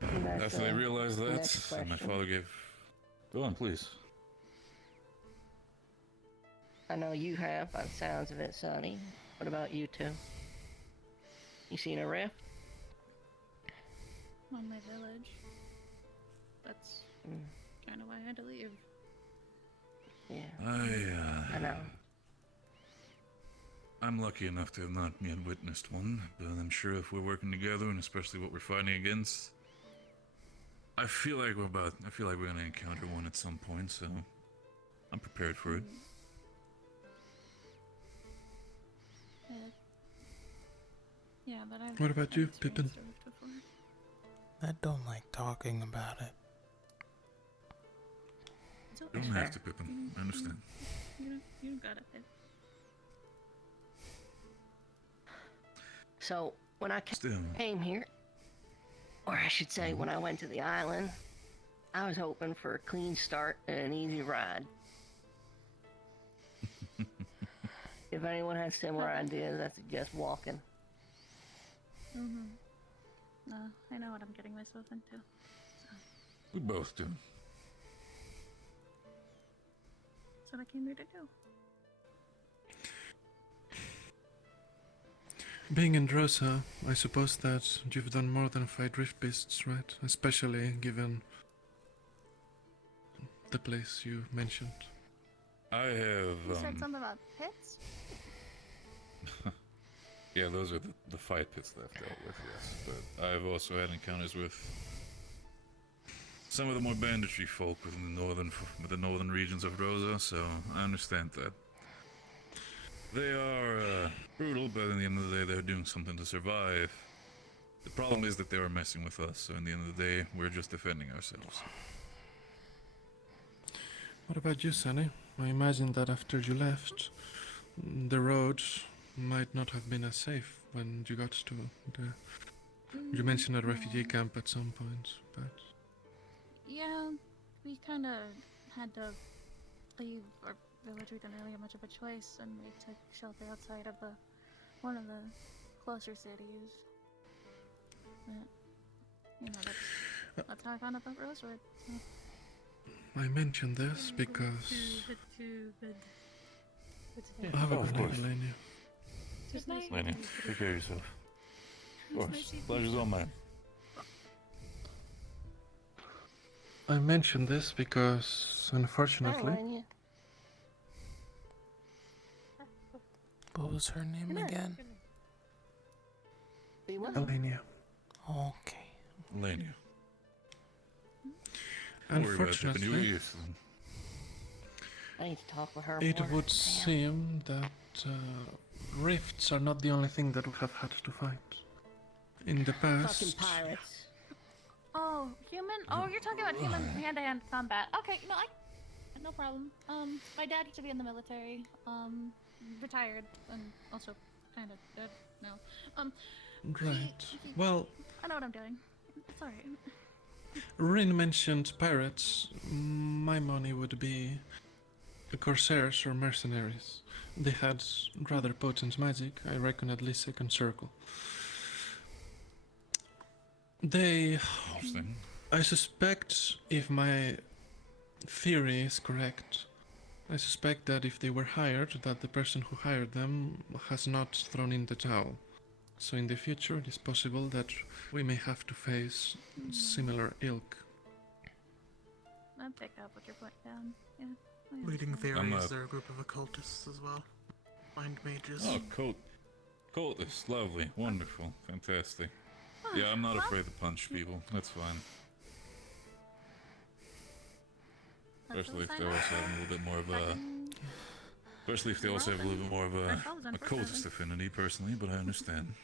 That's, after I realized the that, next my question. father gave... Go on, please. I know you have, by the sounds of it, Sonny. What about you two? You seen a rift? On my village. That's kind of why I had to leave. I know. I'm lucky enough to have not yet witnessed one, but I'm sure if we're working together, and especially what we're fighting against, I feel like we're gonna encounter one at some point, so I'm prepared for it. Yeah, but I've What about you, Pippin? I don't like talking about it. You don't have to, Pippin. I understand. You got it, babe. So, when I came here, or I should say when I went to the island, I was hoping for a clean start and an easy ride. If anyone has similar ideas, I suggest walking. I know what I'm getting myself into. So. We both do. That's what I came here to do. Being in Drosa, I suppose that you've done more than fight rift beasts, right? Especially given the place you mentioned. I have. You said something about pits? Yeah, those are the fight pits that I've dealt with, yes. But I've also had encounters with some of the more banditry folk within the northern regions of Rosa, so I understand that. They are brutal, but in the end of the day, they're doing something to survive. The problem is that they were messing with us, so in the end of the day, we're just defending ourselves. What about you, Sunny? I imagine that after you left, the roads might not have been as safe when you got to the... You mentioned a refugee camp at some point, but... Yeah, we kind of had to leave our village. We didn't really have much of a choice, and we took shelter outside of one of the closer cities. But, that's how I found out about Rosewood. So. I mentioned this because... Good. Have a of good course. night, Elenia. Good night. Lenny, take care of yourself. Of course. Pleasure's all mine. I mentioned this because, unfortunately... What was her name again? Elenia. Okay. Elenia. Unfortunately, I need to talk with her it more. would seem that rifts are not the only thing that we have had to fight. In the past... Fucking pirates. Oh, human? Oh, you're talking about human hand-to-hand combat. Okay, no problem. My dad used to be in the military. Retired and also kind of dead now. Right. Well, I know what I'm doing. It's alright. Rin mentioned pirates. My money would be corsairs or mercenaries. They had rather potent magic, I reckon at least second circle. They... Interesting. I suspect, if my theory is correct, I suspect that if they were hired, that the person who hired them has not thrown in the towel. So in the future, it is possible that we may have to face similar ilk. I pick up what you're putting down. Yeah. Leading theory I'm is they're a group of occultists as well. Mind mages. Oh, cultists, lovely, wonderful, fantastic. Yeah, I'm not afraid to punch people. That's fine. Especially if they also have a little bit more of a... Especially if they also have a little bit more of a cultist affinity, personally, but I understand.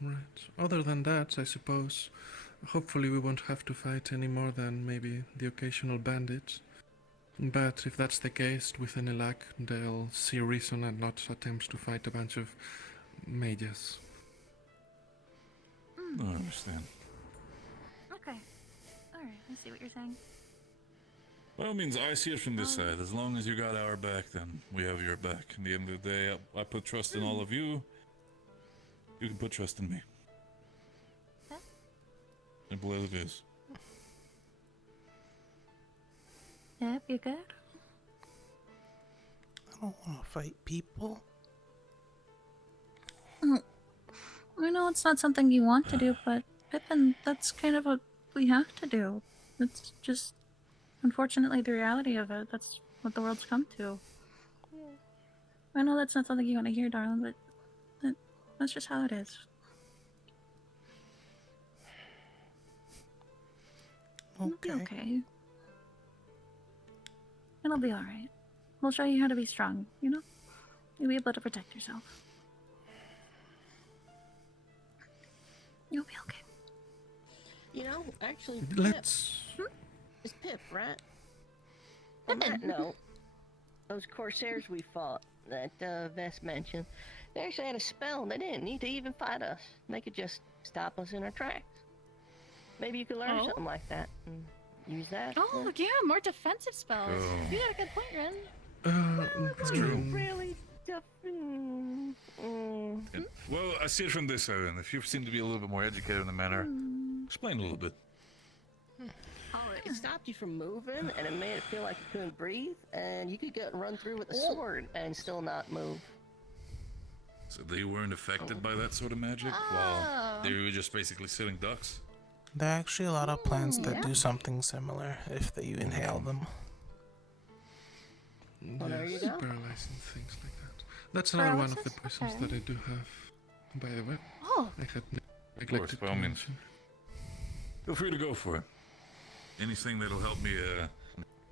Right. Other than that, I suppose, hopefully we won't have to fight any more than maybe the occasional bandit. But if that's the case, with any luck, they'll see reason and not attempt to fight a bunch of mages. I understand. Okay. Alright, I see what you're saying. By all means, I see it from this side. As long as you got our back, then we have your back. In the end of the day, I put trust in all of you. You can put trust in me. Huh? Simple as it is. Yep, you good? I don't want to fight people. I know it's not something you want to do, but Pippin, that's kind of what we have to do. It's just, unfortunately, the reality of it. That's what the world's come to. I know that's not something you want to hear, darling, but that's just how it is. It'll be okay. It'll be alright. We'll show you how to be strong, you know? You'll be able to protect yourself. You'll be okay. You know, actually, Let's. It's Pip, right? On that note, those Corsairs we fought that Vest mentioned, they actually had a spell. They didn't need to even fight us. They could just stop us in our tracks. Maybe you could learn something like that and use that. Oh, yeah, more defensive spells. Oh. You got a good point, Ren. It's true. Really tough. Well, I see it from this side, and if you seem to be a little bit more educated in the matter, explain a little bit. Oh, it stopped you from moving, and it made it feel like you couldn't breathe, and you could run through with a sword and still not move. So they weren't affected by that sort of magic, while they were just basically sitting ducks? There are actually a lot of plants that do something similar if you inhale them. Well, there you Yes, go. paralyzing things like that. That's another one of the poisons that I do have, by the way. Oh. I had Of course, by all means. Feel free to go for it. Anything that'll help me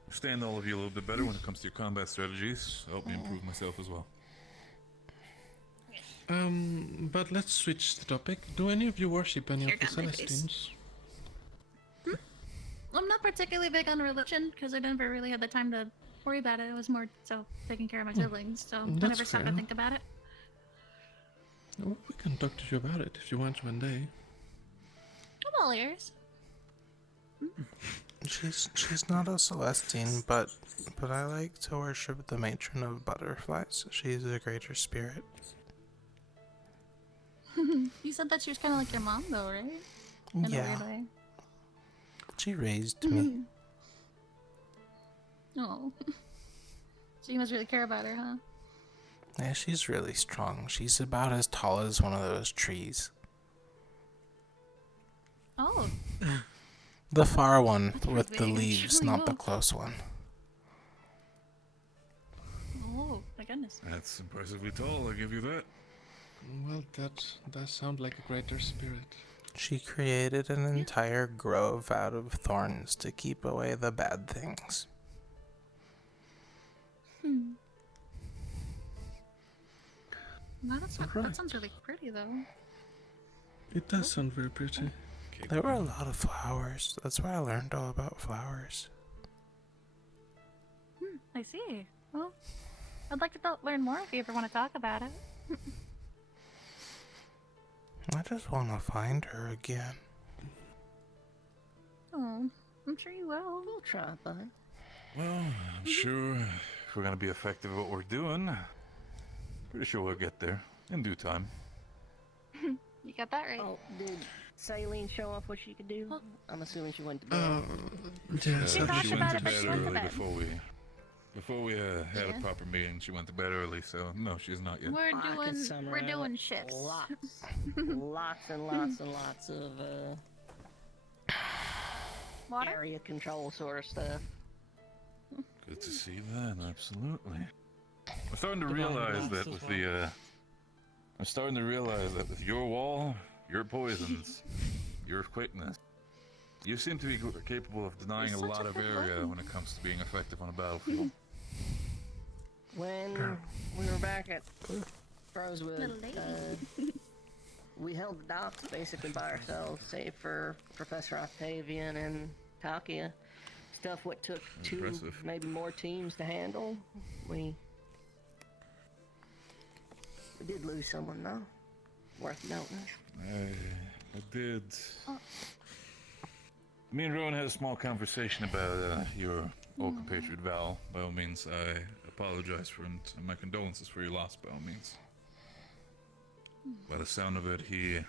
understand all of you a little bit better when it comes to your combat strategies, help me improve myself as well. But let's switch the topic. Do any of you worship any Here, of the got my face. Celestines? I'm not particularly big on religion because I never really had the time to worry about it. I was more so taking care of my siblings, so I That's never stopped to fair. think about it. Oh, we can talk to you about it if you want one day. I'm all ears. She's not a Celestine, but I like to worship the matron of butterflies. She's a greater spirit. You said that she was kind of like your mom, though, right? In a Yeah. weird way. She raised me. Oh. So you must really care about her, huh? Yeah, she's really strong. She's about as tall as one of those trees. Oh. The far one That's with pretty the big, leaves, actually, not the no. close one. Oh, my goodness. That's impressively tall, I'll give you that. Well, that does sound like a greater spirit. She created an entire grove out of thorns to keep away the bad things. Wow, that sounds really pretty, though. It does sound very pretty. There were a lot of flowers. That's where I learned all about flowers. I see. Well, I'd like to learn more if you ever want to talk about it. I just want to find her again. Oh, I'm sure you will. We'll try, bud. Well, I'm sure if we're gonna be effective at what we're doing, pretty sure we'll get there in due time. You got that right. Oh, did Saline show off what she could do? I'm assuming she went to bed. Yes, She talked went about to it, but bed she went to early bed. before we had Yeah. a proper meeting. She went to bed early, so no, she's not yet. We're I could doing summarize shifts. Lots and lots of Water? area control sort of stuff. Good to see that, absolutely. I'm starting to realize that with with your wall, your poisons, your quickness, you seem to be capable of denying a You're such lot a of good area buddy. when it comes to being effective on a battlefield. When we were back at Rosewood, Little lady. we held the docks basically by ourselves, save for Professor Octavian and Takia. Stuff what took Impressive. maybe more teams to handle. We did lose someone though. Worth noting. I did. Me and Rowan had a small conversation about your old compatriot Val. By all means, I apologize for him, and my condolences for your loss, by all means. By the sound of it, he,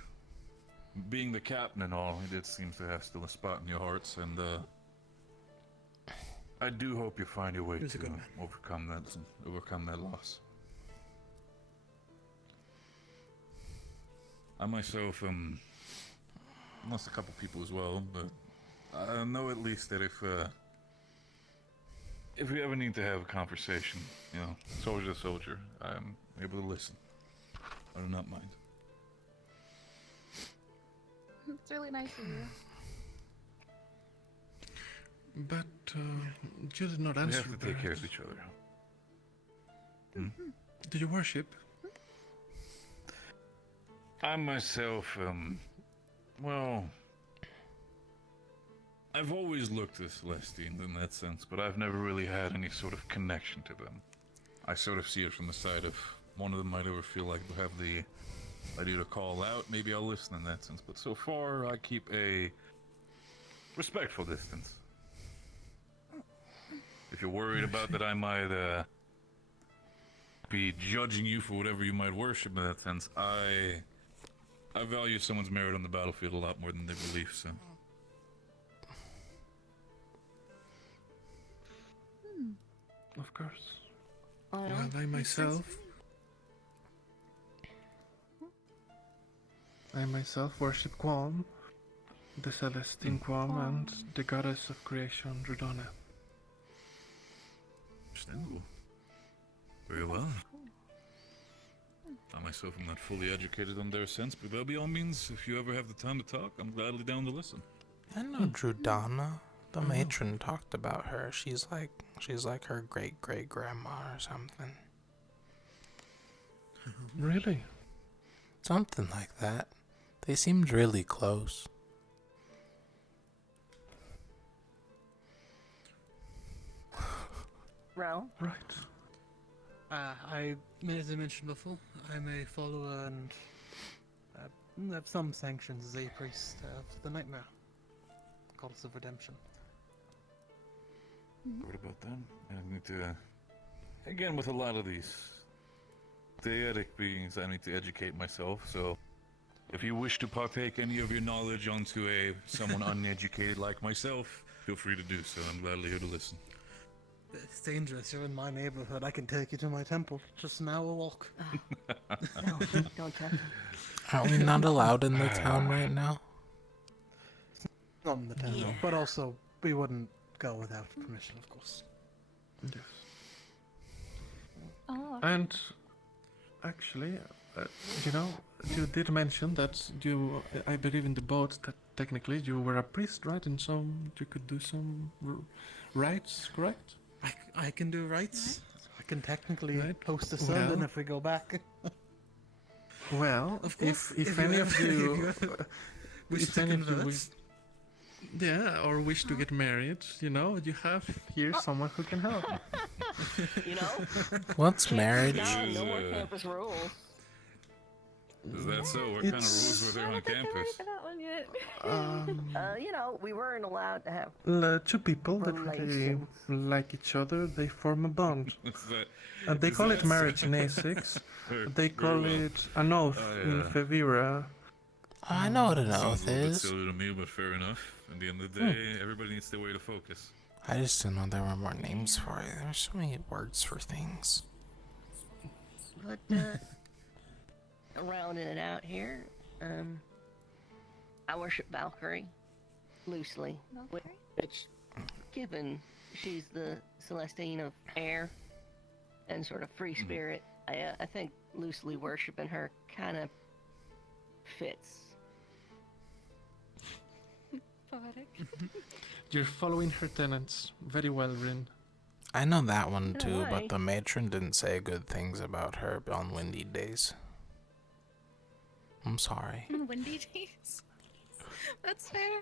being the captain and all, he did seem to have still a spot in your hearts, and I do hope you find your way He was a to good man. overcome that loss. I myself lost a couple people as well, but I know at least that if we ever need to have a conversation, you know, soldier to soldier, I'm able to listen. I do not mind. It's really nice of you. But you did not We answer. have to take care of each other. Do you worship? I myself, well, I've always looked at Celestians in that sense, but I've never really had any sort of connection to them. I sort of see it from the side of one of them might ever feel like they'll have the idea to call out, maybe I'll listen in that sense, but so far I keep a respectful distance. If you're worried about that I might be judging you for whatever you might worship in that sense, I value someone's merit on the battlefield a lot more than their beliefs, so. Of course. Oh, Well, I myself worship Quam, the Celestine Quam, and the goddess of creation, Rudona. Understandable. Very well. I myself am not fully educated on their sense, but by all means, if you ever have the time to talk, I'm gladly down to listen. I know Drudana. The matron talked about her. She's like her great-great-grandma or something. Really? Something like that. They seemed really close. Ro? Right. As I mentioned before, I'm a follower and have some sanctions as a priest of the Nightmare, Goddess of Redemption. What about that? I need to, again, with a lot of these deatic beings, I need to educate myself, so if you wish to partake any of your knowledge onto someone uneducated like myself, feel free to do so. I'm gladly here to listen. It's dangerous. You're in my neighborhood. I can take you to my temple. Just an hour walk. No, don't touch me. Aren't we not allowed in the town right now? Not in the town, Yeah. but also we wouldn't go without permission, of course. Yes. Oh. And actually, you did mention that I believe in the boat that technically you were a priest, right? And you could do some rites, correct? I can do rites. I can technically host a sermon Well, if we go back. Well, Of course, if any of you wish if to any of you convert. wish to get married, you have here someone who can help. You know? What's marriage? No more campus rules. Is that so? What kind of rules were there on campus? That one yet. We weren't allowed to have Two people that really like each other, they form a bond. They is call it that marriage so? in Essex. Very- They very call well. it an oath in Fevira. I know what an Sounds oath a little bit is. silly to me, but fair enough. At the end of the day, everybody needs their way to focus. I just didn't know there were more names for it. There's so many words for things. But, rounding it out here, I worship Valkyrie, loosely. Valkyrie? Which, given she's the Celestine of air and sort of free spirit, I think loosely worshiping her kind of fits. Poetic. You're following her tenets. Very well, Rin. I know that one In a too, way. but the matron didn't say good things about her on windy days. I'm sorry. On windy days. That's fair.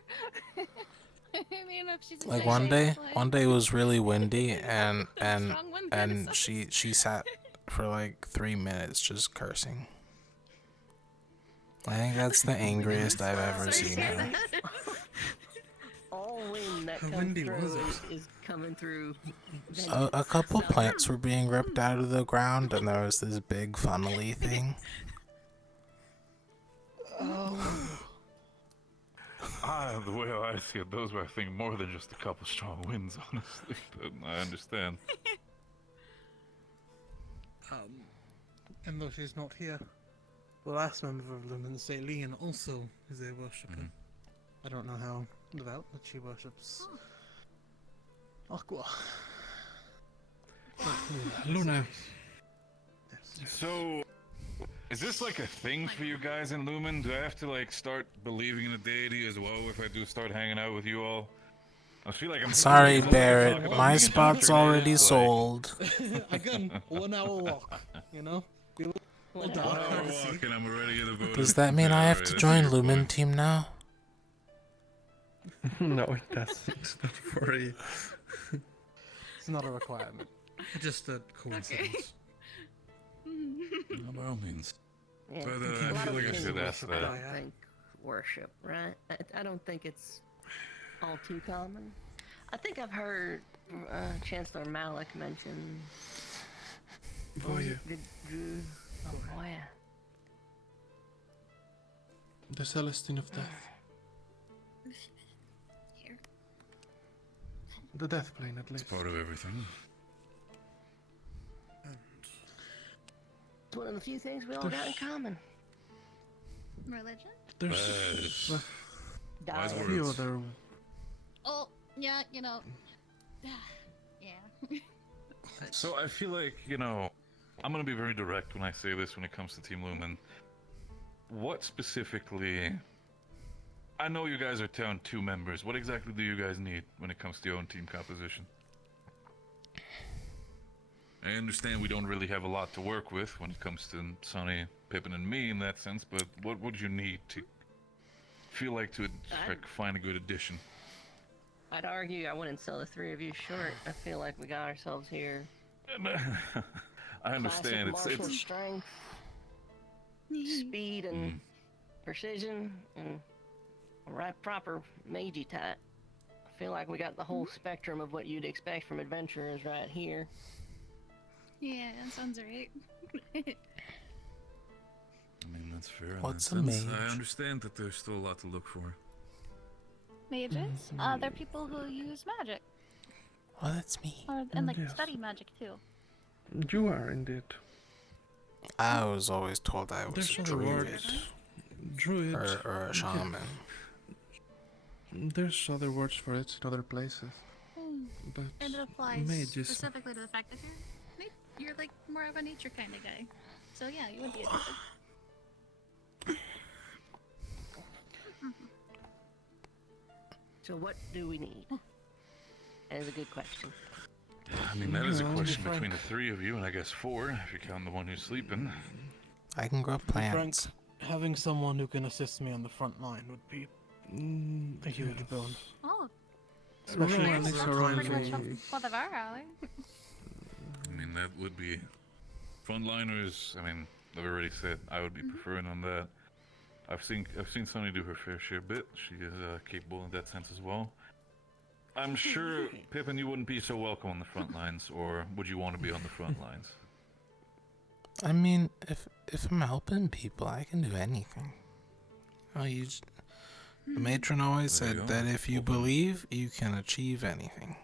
I mean, if she's Like excited, one day was really windy and Strong wind and she sat for like 3 minutes just cursing. I think that's the angriest I've ever seen her. All wind that How comes windy through was it? is coming through. A couple plants were being ripped out of the ground, and there was this big funnely thing. The way I see it, those were, I think, more than just a couple strong winds, honestly. But I understand. And though she's not here, the last member of Lumen, Celine, also is a worshipper. I don't know how devout, but she worships Aqua. Luna. So, is this like a thing for you guys in Lumen? Do I have to like start believing in a deity as well if I do start hanging out with you all? I feel like I'm Sorry, talk Barrett. about My being spot's indoctrinated, already like- sold. Again, 1 hour walk, you know? People One hour walk and I'm already gonna vote. Does that mean I have to join Lumen Team now? No, it doesn't. It's not for a... It's not a requirement. Just a coincidence. By all means. Yeah. But A I lot feel of like I should people ask I that. don't think worship, right? I don't think it's all too common. I think I've heard Chancellor Malik mention. Voya. Oh, Voya. The Celestine of Death. Here. The Death Plane, at least. It's part of everything. It's one of the few things we all got in common. Religion? There's Wise a few words. other... Oh, yeah, you know. Yeah. So I feel like, you know, I'm gonna be very direct when I say this when it comes to Team Lumen. What specifically... I know you guys are down 2 members. What exactly do you guys need when it comes to your own team composition? I understand we don't really have a lot to work with when it comes to Sonny, Pippin, and me in that sense, but what would you need to feel like to like, find a good addition? I'd argue I wouldn't sell the 3 of you short. I feel like we got ourselves here. I understand. Classic martial It's strength, speed, and precision, and a right proper magey tat. I feel like we got the whole spectrum of what you'd expect from adventurers right here. Yeah, that sounds right. I mean, that's fair. in What's that a sense. mage? I understand that there's still a lot to look for. Mages? They're people who use magic. Oh, that's me. And like Yes. study magic too. You are indeed. I was always told I was There's a other druid. words. Druid. Or a shaman. There's other words for it in other places. But And it applies mages. specifically to the fact that you're like more of a nature kind of guy. So yeah, you would be a druid. So what do we need? That is a good question. I mean, that is a Yeah, question Frank. between the 3 of you, and I guess 4, if you count the one who's sleeping. I can grow Frank, plants. having someone who can assist me on the front line would be a huge boon. Oh, Especially Everyone in is the already- current- pretty much what of our alley. I mean, that would be... Frontliners, I mean, I've already said I would be preferring on that. I've seen Sonny do her fair share bit. She is capable in that sense as well. I'm sure, Pippin, you wouldn't be so welcome on the front lines, or would you want to be on the front lines? I mean, if I'm helping people, I can do anything. Oh, the matron always There you said go. that if you believe, you can achieve anything.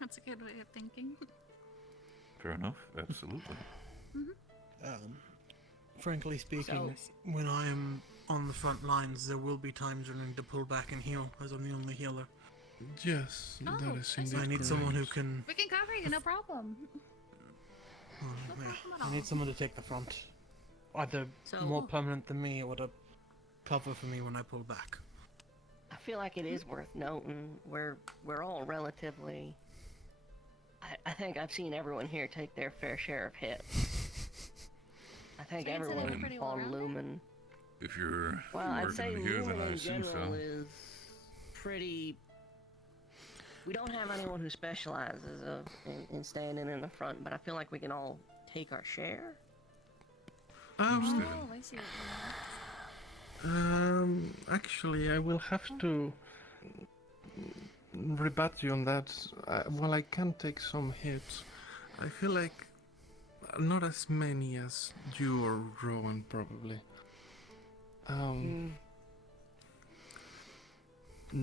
That's a good way of thinking. Fair enough, absolutely. Frankly speaking, when I am on the front lines, there will be times when I need to pull back and heal, as I'm the only healer. Yes, Oh, that is I see. indeed I need correct. someone who can. We can cover you, no problem. Yeah, I need someone to take the front, either So- more permanent than me or to cover for me when I pull back. I feel like it is worth noting we're all relatively. I think I've seen everyone here take their fair share of hits. I think So you'd say they were everyone pretty on well-rounded? Lumen. If you're Well, I'd say working here, then Lumen I in assume general so. is pretty. We don't have anyone who specializes in standing in the front, but I feel like we can all take our share. Oh, I see what you mean. Actually, I will have to rebut you on that. Well, I can take some hits. I feel like not as many as you or Rowan, probably.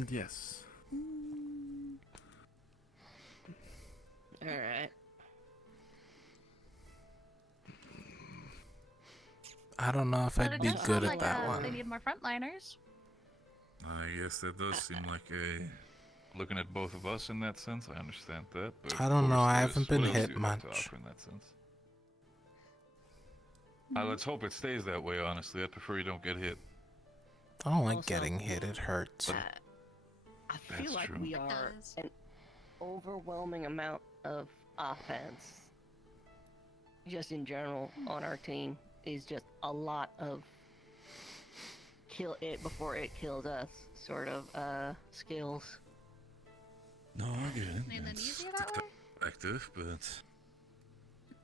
Yes. Alright. I don't know if But I'd it be does good sound at like that they one. need more frontliners. I guess that does seem like a looking at both of us in that sense. I understand that, but I don't know. I haven't been what else hit do you have to much. offer in that sense? Let's hope it stays that way. Honestly, I prefer you don't get hit. I don't like Also, getting hit. It hurts. I feel like we are an overwhelming amount of offense. Just in general on our team is just a lot of kill it before it kills us sort of skills. No, I get it. And then It's easier that way? effective, but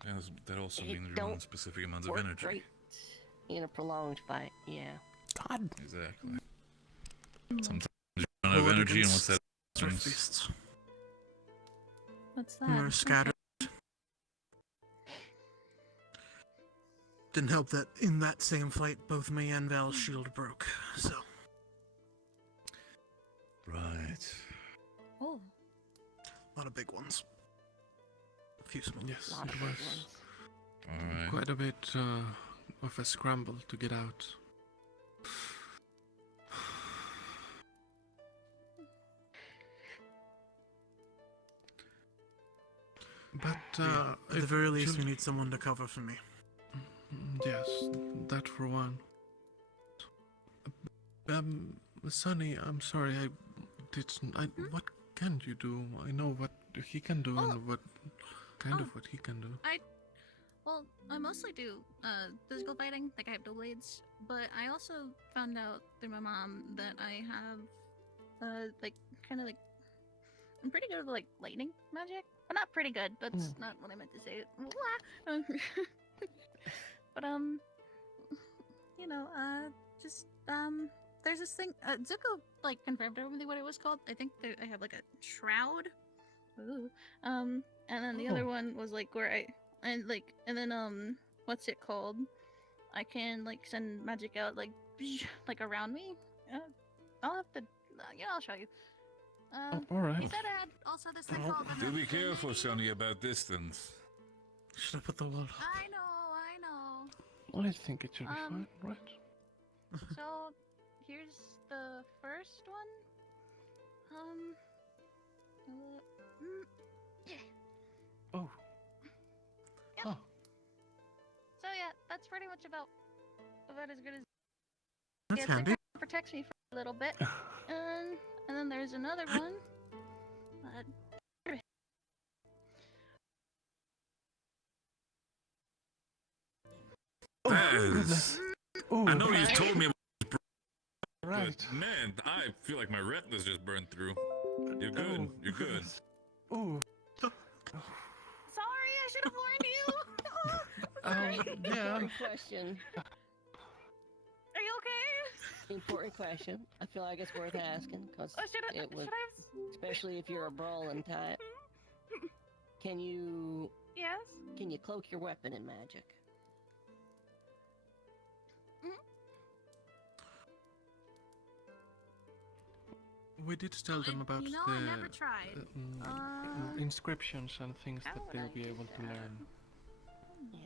yeah, that also means you're don't on specific amounts of work energy. great in a prolonged fight, yeah. God. Exactly. Sometimes you run out of energy, and once that happens, What's We're that? scattered. Didn't help that in that same fight, both me and Val's shield broke. So. right. Oh. A lot of big ones. A few small. Yes, Lot of it big was ones. All right. quite a bit of a scramble to get out. But At the very least, we need someone to cover for me. Yes, that for one. Sonny, I'm sorry, what can you do? I know what he can do and what kind of what he can do. Well, I mostly do physical fighting, like I have dual blades, but I also found out through my mom that I have, like, kind of like, I'm pretty good with, like, lightning magic. Well, not pretty good, that's not what I meant to say. But, you know, there's this thing, Zuko, like, confirmed everything what it was called. I think I have, like, a shroud. Ooh. And then the other one was, like, where and then, what's it called? I can, like, send magic out, like, around me. I'll have to, yeah, I'll show you. Alright. He said I had also this thing called Do be careful, Sonny, about distance. Should I put the wall up? I know. I think it should be fine, right? So, here's the first one. Yeah. Oh. Yep. Oh. So yeah, that's pretty much about as good as. That's it handy. kind of protects me for a little bit, and then there's another one. Fez, I know you told me about right. but man, I feel like my retina's just burned through. You're good. You're good. Oh. Sorry, I should have warned you. Yeah. Important question. Are you okay? Important question. I feel like it's worth asking because it would, especially if you're a brawling type. Can you? Yes. Can you cloak your weapon in magic? We did tell them about I never tried. inscriptions and things that they'll be able to learn.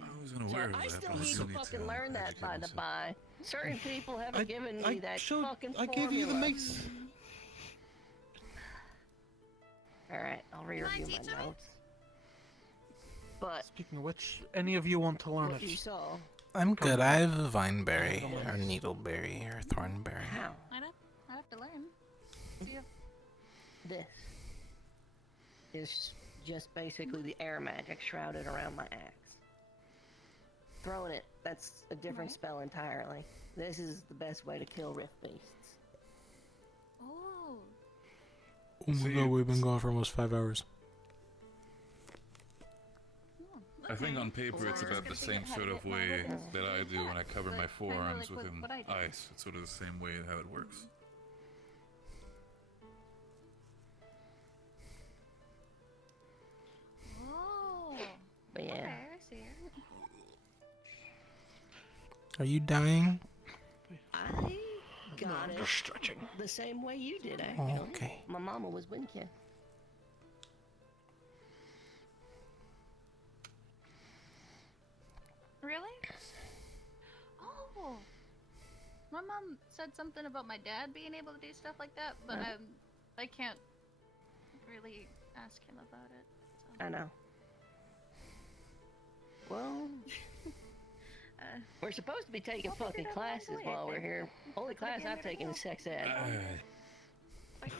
I wasn't aware of that. I still but need to still fucking learn that by the myself. by. Certain people haven't given me that fucking I gave you the formula. mace. Alright, I'll re-review my notes. But Speaking of which, any of you want to learn what you it? saw, I'm good. I have a vineberry, or needleberry, or thornberry. how? I'd have to learn. See if This is just basically the air magic shrouded around my axe. Throwing it, that's a different spell entirely. This is the best way to kill rift beasts. Oh. Oh my god, we've been going for almost 5 hours. I think on paper it's about the same sort of way that I do when I cover my forearms within ice. It's sort of the same way how it works. Oh. But yeah. Okay, I see. Are you dying? I got it stretching. the same way you did, actually. Oh, okay. My mama was Winkin. Really? Oh. My mom said something about my dad being able to do stuff like that, but I can't really ask him about it. So. I know. Well, we're supposed to be taking fucking classes while we're here. Only class I've taken is sex ed.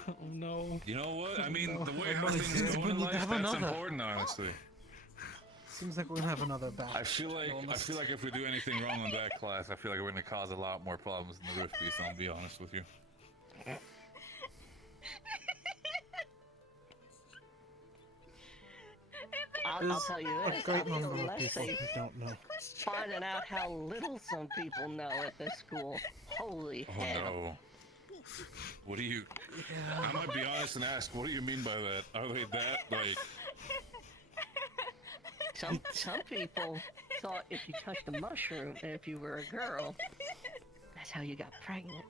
Oh no. You know what? I mean, the way how Everybody things seems go we in need to life, have that's another. important, honestly. Seems like we're gonna have another batch. I feel like if we do anything wrong on that class, I feel like we're gonna cause a lot more problems than the Rift Beast, I'll be honest with you. I'll tell you a this. great I feel number of less people safe who don't know. finding out how little some people know at this school. Holy Oh hell. no. What do you... I might be honest and ask, what do you mean by that? Are they that, like... Some people thought if you touched a mushroom and if you were a girl, that's how you got pregnant.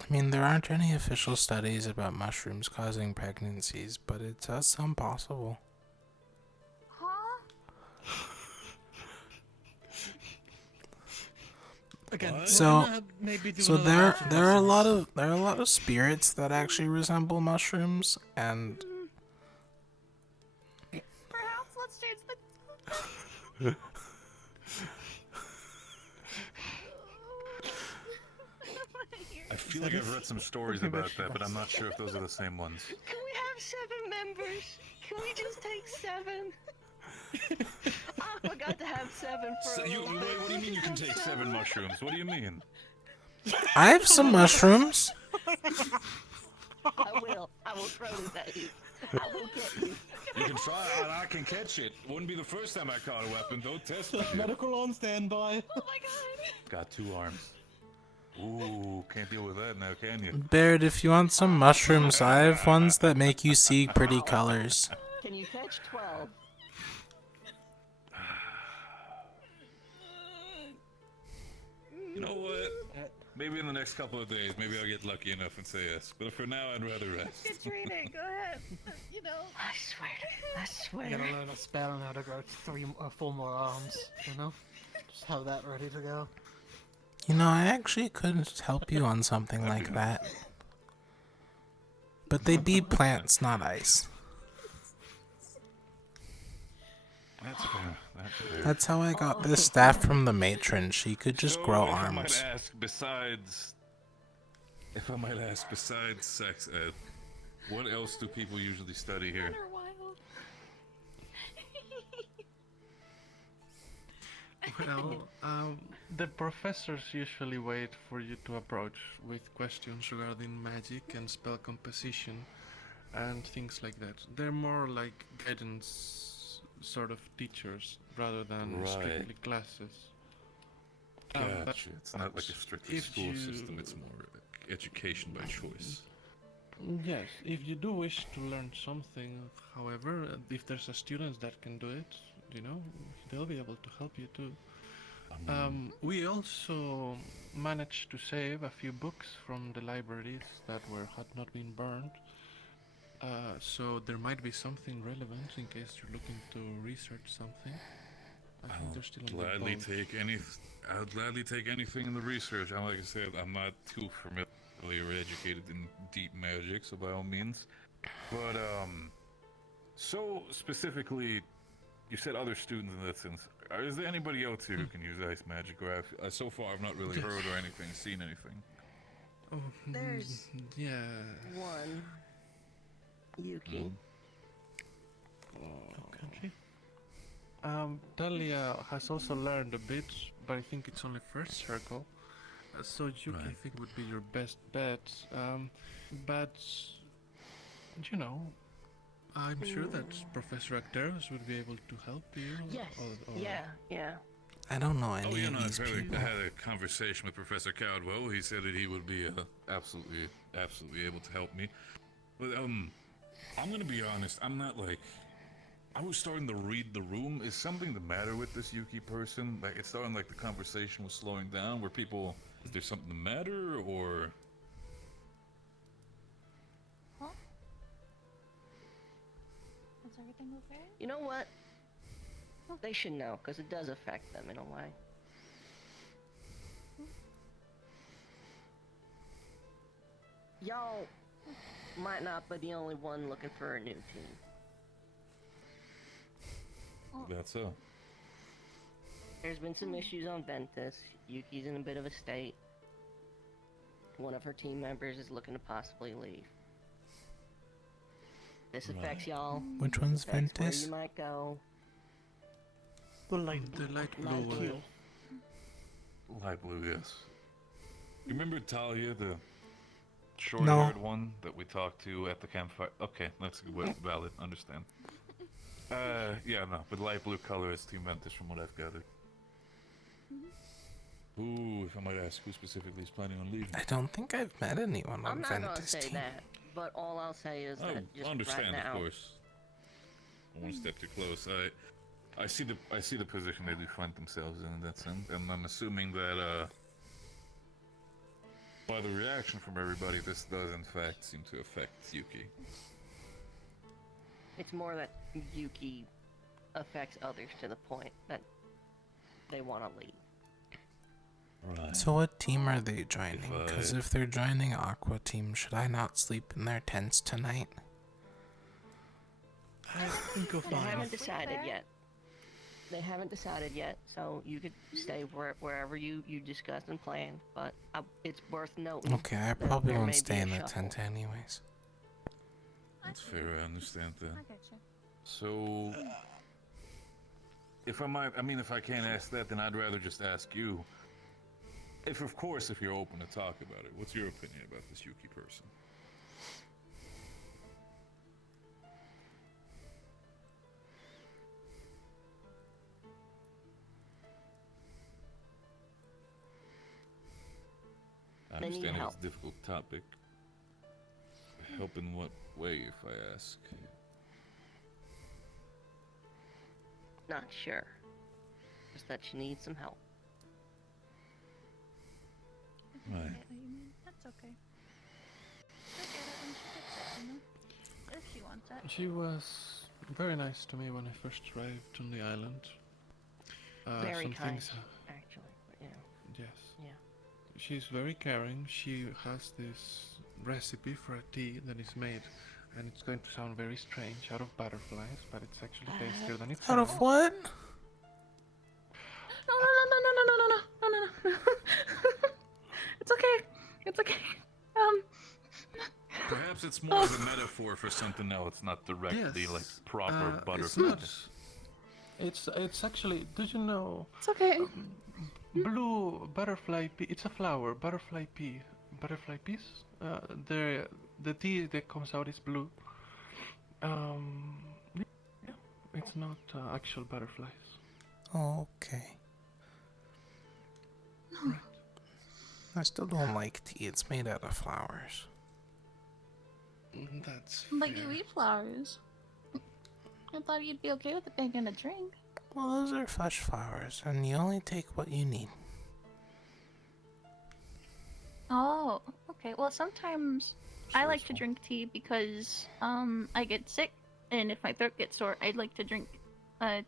I mean, there aren't any official studies about mushrooms causing pregnancies, but it does sound possible. Huh? Again, So there are a lot of of spirits that actually resemble mushrooms, and Perhaps let's change the. I feel like I've read some stories about that, but I'm not sure if those are the same ones. Can we have 7 members? Can we just take 7? I forgot to have 7 for a little bit. Wait, what do you mean you can take 7 mushrooms? What do you mean? I have some mushrooms. I will throw this at you. I will get you. You can try it, I can catch it. Wouldn't be the first time I caught a weapon. Don't test me. Medical on standby. Oh my god. Got 2 arms. Ooh, can't deal with that now, can you? Barrett, if you want some mushrooms, I have ones that make you see pretty colors. Can you catch 12? You know what? Maybe in the next couple of days, maybe I'll get lucky enough and say yes. But for now, I'd rather rest. Katrina, go ahead. You know. I swear. You gotta learn a spell and how to grow 4 more arms. You know, just have that ready to go. You know, I actually couldn't help you on something like that. But they'd be plants, not ice. That's fair. That's fair. That's how I got this staff from the matron. She could just grow if arms. If I might ask, besides sex ed, what else do people usually study here? Well, the professors usually wait for you to approach with questions regarding magic and spell composition and things like that. They're more like guidance sort of teachers rather than strictly classes. Gotcha. It's not like a strictly school system, it's more education by choice. Yes, if you do wish to learn something, however, if there's a student that can do it, you know, they'll be able to help you too. We also managed to save a few books from the libraries that had not been burned. So there might be something relevant in case you're looking to research something. I think they're still on the Gladly boat. take I'll gladly take anything in the research. Like I said, I'm not too familiar or educated in deep magic, so by all means. But so specifically, you said other students in that sense. Is there anybody else here who can use ice magic? Or so far, I've not really heard or anything, seen anything. Oh, There's yeah. one. Yuki. Okay. Dahlia has also learned a bit, but I think it's only first circle. So Yuki, I think, would be your best bet. But you know, I'm sure that Professor Acteros would be able to help you. Yes. or- Yeah. I don't know any Oh, you of know, these people. I had a conversation with Professor Caldwell. He said that he would be absolutely able to help me. But I'm gonna be honest. I'm not like. I was starting to read the room. Is something the matter with this Yuki person? Like, it's starting like the conversation was slowing down. Where people, is there something the matter, or? Huh? Is everything okay? You know what? They should know, because it does affect them in a way. Y'all might not be the only one looking for a new team. That's so. There's been some issues on Ventus. Yuki's in a bit of a state. One of her team members is looking to possibly leave. This affects y'all. Which one's affects Ventus? Where you might go. The light blue one. Light blue, yes. You remember Talia, the short-haired one that we talked to at the campfire? Okay, that's valid. Understand. Yeah, no, but light blue color is Team Ventus from what I've gathered. Who, if I might ask, who specifically is planning on leaving? I don't think I've met anyone on I'm not gonna Ventus say team. that, but all I'll say is that just Understand, right now. of course. I won't step too close. I see the position they do find themselves in that sense, and I'm assuming that by the reaction from everybody, this does in fact seem to affect Yuki. It's more that Yuki affects others to the point that they want to leave. Right. So what team are they joining? Because if they're joining Aqua Team, should I not sleep in their tents tonight? I think you'll They find. haven't decided yet. They haven't decided yet, so you could stay wherever you discussed and planned, but it's worth noting. Okay, I that probably there won't may stay be a in the shuffle. tent anyways. That's fair, I understand that. I gotcha. So, if I can't ask that, then I'd rather just ask you. If you're open to talk about it, what's your opinion about this Yuki person? I They need understand help. it's a difficult topic. Help in what way, if I ask? Not sure. Just that she needs some help. Right. That's okay. She'll get it when she gets it, you know? If she wants it. She was very nice to me when I first arrived on the island. Very some kind, things, actually. But, you know. yes. Yeah. She's very caring. She has this recipe for a tea that is made, and it's going to sound very strange, out of butterflies, but it's actually tastier than it Out of sounds. what? No. It's okay. It's okay. Perhaps it's more of a metaphor for something else, not directly Yes. like proper It's butterfly. not. It's actually. Did you know? It's okay. Blue butterfly pea. It's a flower. Butterfly pea. Butterfly peas. The tea that comes out is blue. Yeah, it's not actual butterflies. Okay. I still don't like tea. It's made out of flowers. That's But you eat flowers. I thought you'd be okay with it being in a drink. Well, those are fresh flowers, and you only take what you need. Oh, okay. Well, sometimes I like to drink tea because I get sick, and if my throat gets sore, I'd like to drink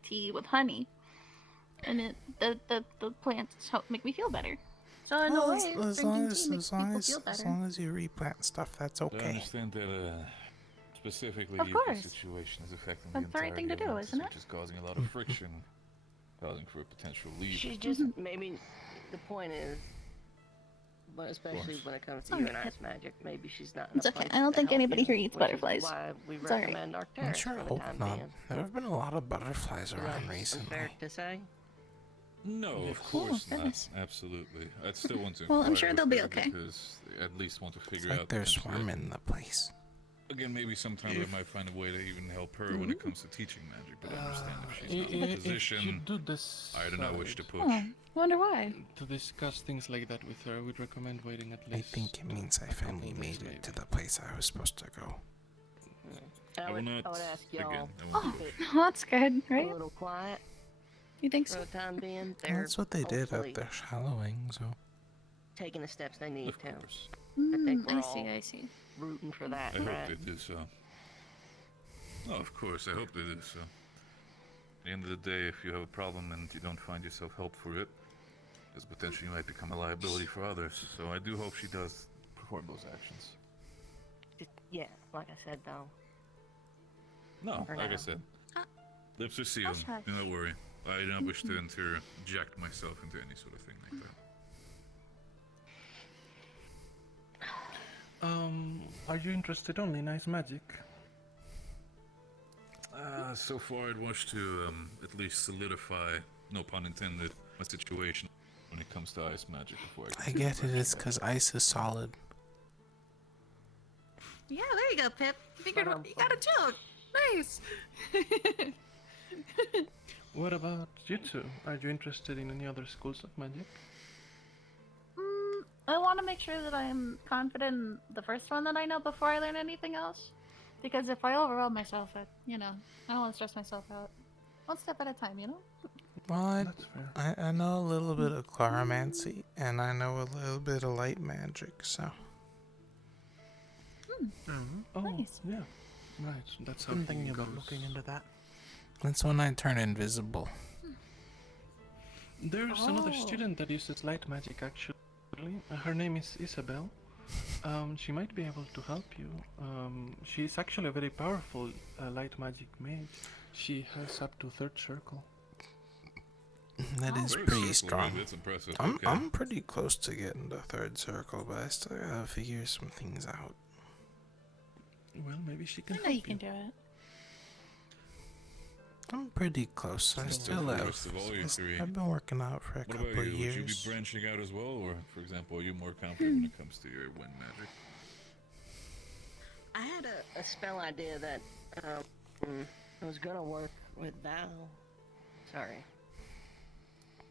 tea with honey, and the plants help make me feel better. So in a way, as drinking tea makes people feel better. as long as you replant stuff, that's I okay. understand that specifically Of Yuki's course. situation is affecting That's the right thing to entirety do, of Ventus, isn't it? which is causing a lot of friction, causing for a potential leave. She's just maybe the point is, but especially when it comes to It's you and okay. Ice Magic, maybe she's not in It's a okay. place I don't to think help anybody you, here eats which is butterflies. why we It's alright. recommend I Arcturus sure for the hope time not. being. There have been a lot of butterflies Is around that recently. unfair to say? No, of Oh, course not. goodness. Absolutely. I'd still want to Well, I'm inquire sure they'll with be her okay. Because they at least want to It's figure like out they're potentially- swarming the place. Again, maybe sometime I might find a way to even help her when it comes to teaching magic, but I understand if she's not in a If you position, do this, I don't know which to push. Oh, wonder why. To discuss things like that with her, I would recommend waiting at I least. think it means I finally made it to the place I was supposed to go. I will not, I would ask again, y'all I won't Oh, do it. well, that's good, a right? little quiet You think for so? the time being. Well, They're that's what they did hopefully at their shallowing, so. taking the steps they need Of to. course. I think we're I all see, I see. rooting for that, I hope right? they do so. Oh, of course, I hope they do so. At the end of the day, if you have a problem and you don't find yourself help for it, because potentially you might become a liability for others. So I do hope she does perform those actions. Yeah, like I said though. No, For like I now. said, lips are sealed. Hush, hush. Do not worry. I do not wish to interject myself into any sort of thing like that. Are you interested only in ice magic? So far I'd wish to at least solidify, no pun intended, my situation when it comes to ice magic before I get it, it's because ice is solid. Yeah, there you go, Pip. Figured you got a joke. Nice. What about you two? Are you interested in any other schools of magic? I want to make sure that I'm confident in the first one that I know before I learn anything else. Because if I overwhelm myself, I don't want to stress myself out. One step at a time, you know? Well, I know a little bit of chloramancy, and I know a little bit of light magic, so. Oh, Nice. yeah. Right, that's how Been he thinking about goes. looking into that. That's when I turn invisible. There's another Oh. student that uses light magic actually. Her name is Isabel. She might be able to help you. She's actually a very powerful light magic mage. She has up to third circle. That is Third pretty circle, strong. that's impressive. I'm Okay. I'm pretty close to getting the third circle, but I still gotta figure some things out. Well, maybe she I can know help you can do it. I'm pretty close. I still the have. rest of all you three. I've been working out for a What couple about of you? years. Would you be branching out as well, or, for example, are you more confident when it comes to your wind magic? I had a spell idea that was gonna work with Val. Sorry.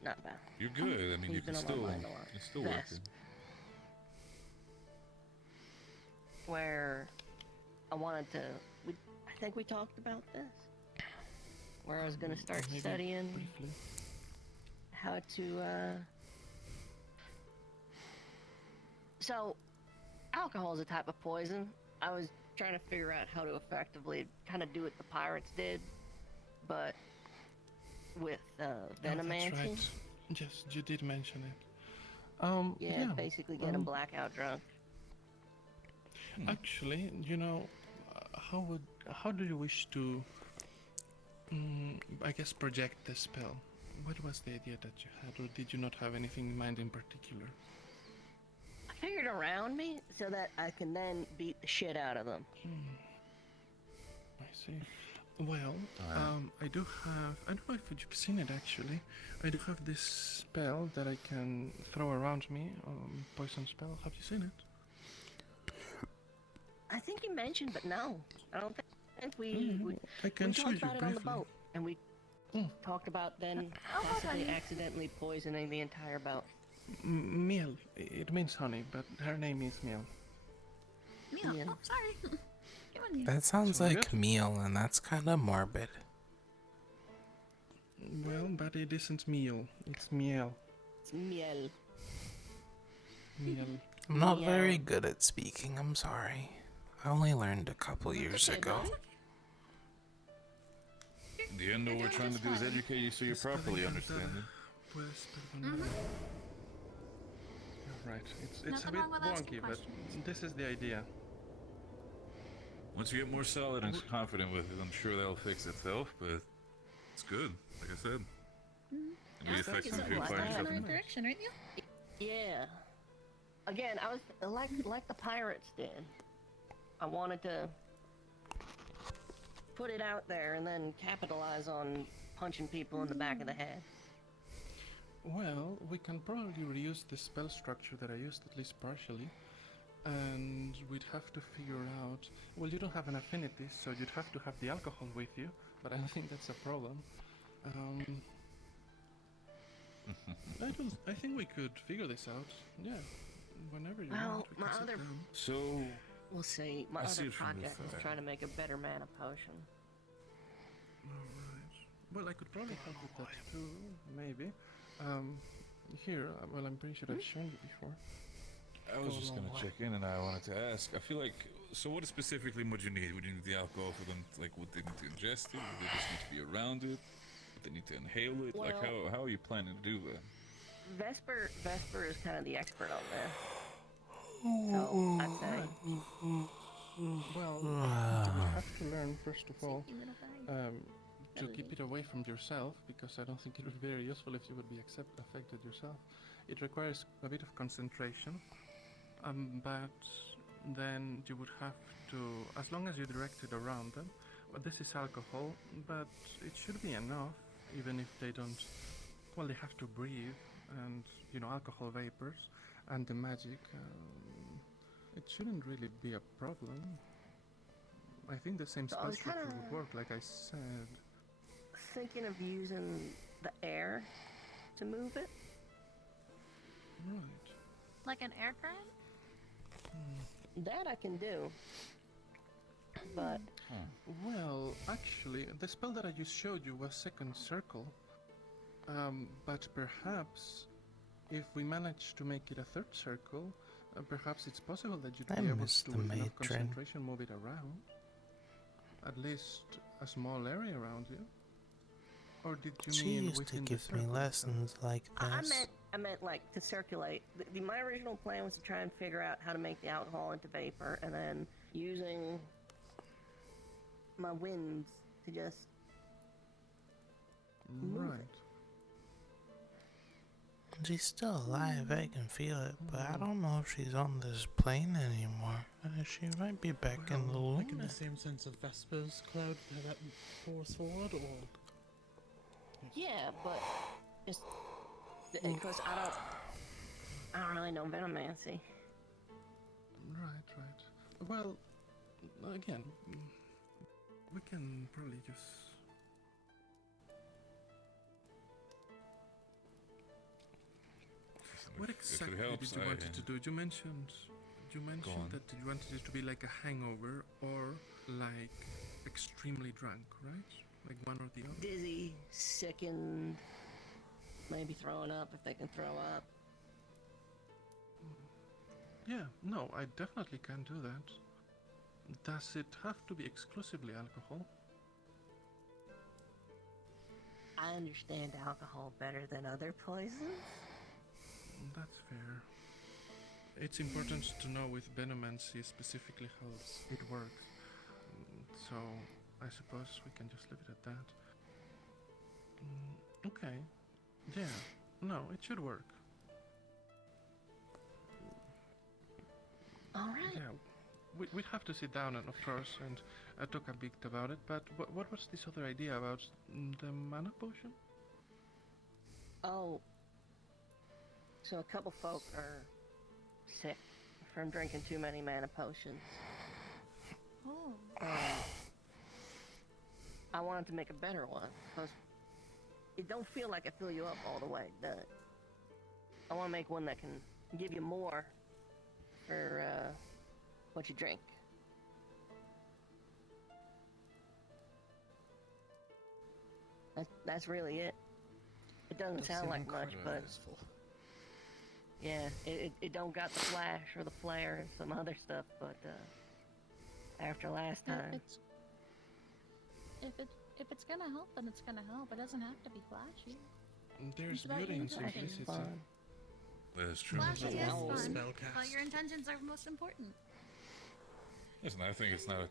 Not Val. You're good. I mean, you He's can been on still, my mind a lot. it's still working. Vest. Where I wanted to, I think we talked about this. Where I was gonna start Maybe studying briefly. how to, So, alcohol is a type of poison. I was trying to figure out how to effectively kind of do what the pirates did, but with venomancy. That's right. Yes, you did mention it. Yeah, basically get them blackout drunk. Actually, you know, how do you wish to, I guess, project the spell? What was the idea that you had, or did you not have anything in mind in particular? I figured around me so that I can then beat the shit out of them. I see. Well, I do have, I don't know if you've seen it actually, I do have this spell that I can throw around me, poison spell. Have you seen it? I think you mentioned, but no, I don't think we I can we show talked you about it on the briefly. boat, and we talked about then possibly accidentally poisoning the entire boat. Miel. It means honey, but her name is Miel. Meow. Oh, sorry. Come on, you. That sounds Sound like good? meal, and that's kind of morbid. Well, but it isn't Miel. It's Miel. It's miel. Miel. I'm not very good at speaking, I'm sorry. I only learned a couple years ago. In the end, all we're trying to do is educate you so you properly understand it. Pues, perdona. You're right. It's a Nothing bit wrong with asking wonky, but questions. this is the idea. Once you get more solid and confident with it, I'm sure that'll fix itself, but it's good, like I said. It'll be effective if you find yourself in the in right direction, aren't you? Yeah. Again, I was like the pirates did. I wanted to put it out there and then capitalize on punching people in the back of the head. Well, we can probably reuse the spell structure that I used, at least partially. And we'd have to figure out... Well, you don't have an affinity, so you'd have to have the alcohol with you, but I don't think that's a problem. I think we could figure this out. Yeah, whenever you Well, want, we my can sit other- down. So, We'll see. My I see other it from this project was side. trying to make a better mana potion. Alright. Well, I could probably help with that too, maybe. Here, well, I'm pretty sure I've shown you before. I was Go just along gonna way. check in, and I wanted to ask. I feel like, so what specifically would you need? Would you need the alcohol for them? Like, would they need to ingest it? Would they just need to be around it? Would they need to inhale it? Like, Well- how are you planning to do that? Vesper is kind of the expert on this. So I'd say Well, you would have to learn, first of all, to Really? keep it away from yourself, because I don't think it would be very useful if you would be affected yourself. It requires a bit of concentration, but then you would have to, as long as you direct it around them, well, this is alcohol, but it should be enough, even if they don't, well, they have to breathe, and, you know, alcohol vapors, and the magic, it shouldn't really be a problem. I think the same So I spell was structure kinda would work, like I said. thinking of using the air to move it. Right. Like an air current? That I can do. But Well, actually, the spell that I just showed you was second circle. But perhaps, if we manage to make it a third circle, perhaps it's possible that you'd I be able miss to, the with enough matron. concentration, move it around. At least a small area around you. Or did you She mean used to within the give me circle lessons like this. I meant like to circulate. My original plan was to try and figure out how to make the alcohol into vapor, and then using my winds to just move Right. it. She's still alive, I can feel it, but I don't know if she's on this plane anymore. She might be back in the Like in luna. the same sense of Vesper's cloud that pours forward, or Yeah, but just because I don't really know venomancy. Right. Well, again, we can probably just... What exactly helps, did you want it to do? You mentioned on. that you wanted it to be like a hangover or like extremely drunk, right? Like one or the other. Dizzy, sickened, maybe throwing up if they can throw up. Yeah, no, I definitely can do that. Does it have to be exclusively alcohol? I understand alcohol better than other poisons. That's fair. It's important to know with venomancy specifically how it works. So I suppose we can just leave it at that. Okay. Yeah. No, it should work. Alright. Yeah. We'd have to sit down and, of course, and talk a bit about it, but what was this other idea about the mana potion? Oh. So a couple folk are sick from drinking too many mana potions. Oh. I wanted to make a better one, because it don't feel like it fill you up all the way, does it? I want to make one that can give you more for what you drink. That's really it. It doesn't sound like much, but yeah, it don't got the flash or the flare and some other stuff, but after last time. If it's gonna help, then it's gonna help. It doesn't have to be flashy. There's It's about beauty your in intentions. simplicity. That is true. Flashy is fun, spellcast. but your intentions are most important. Listen, I think it's not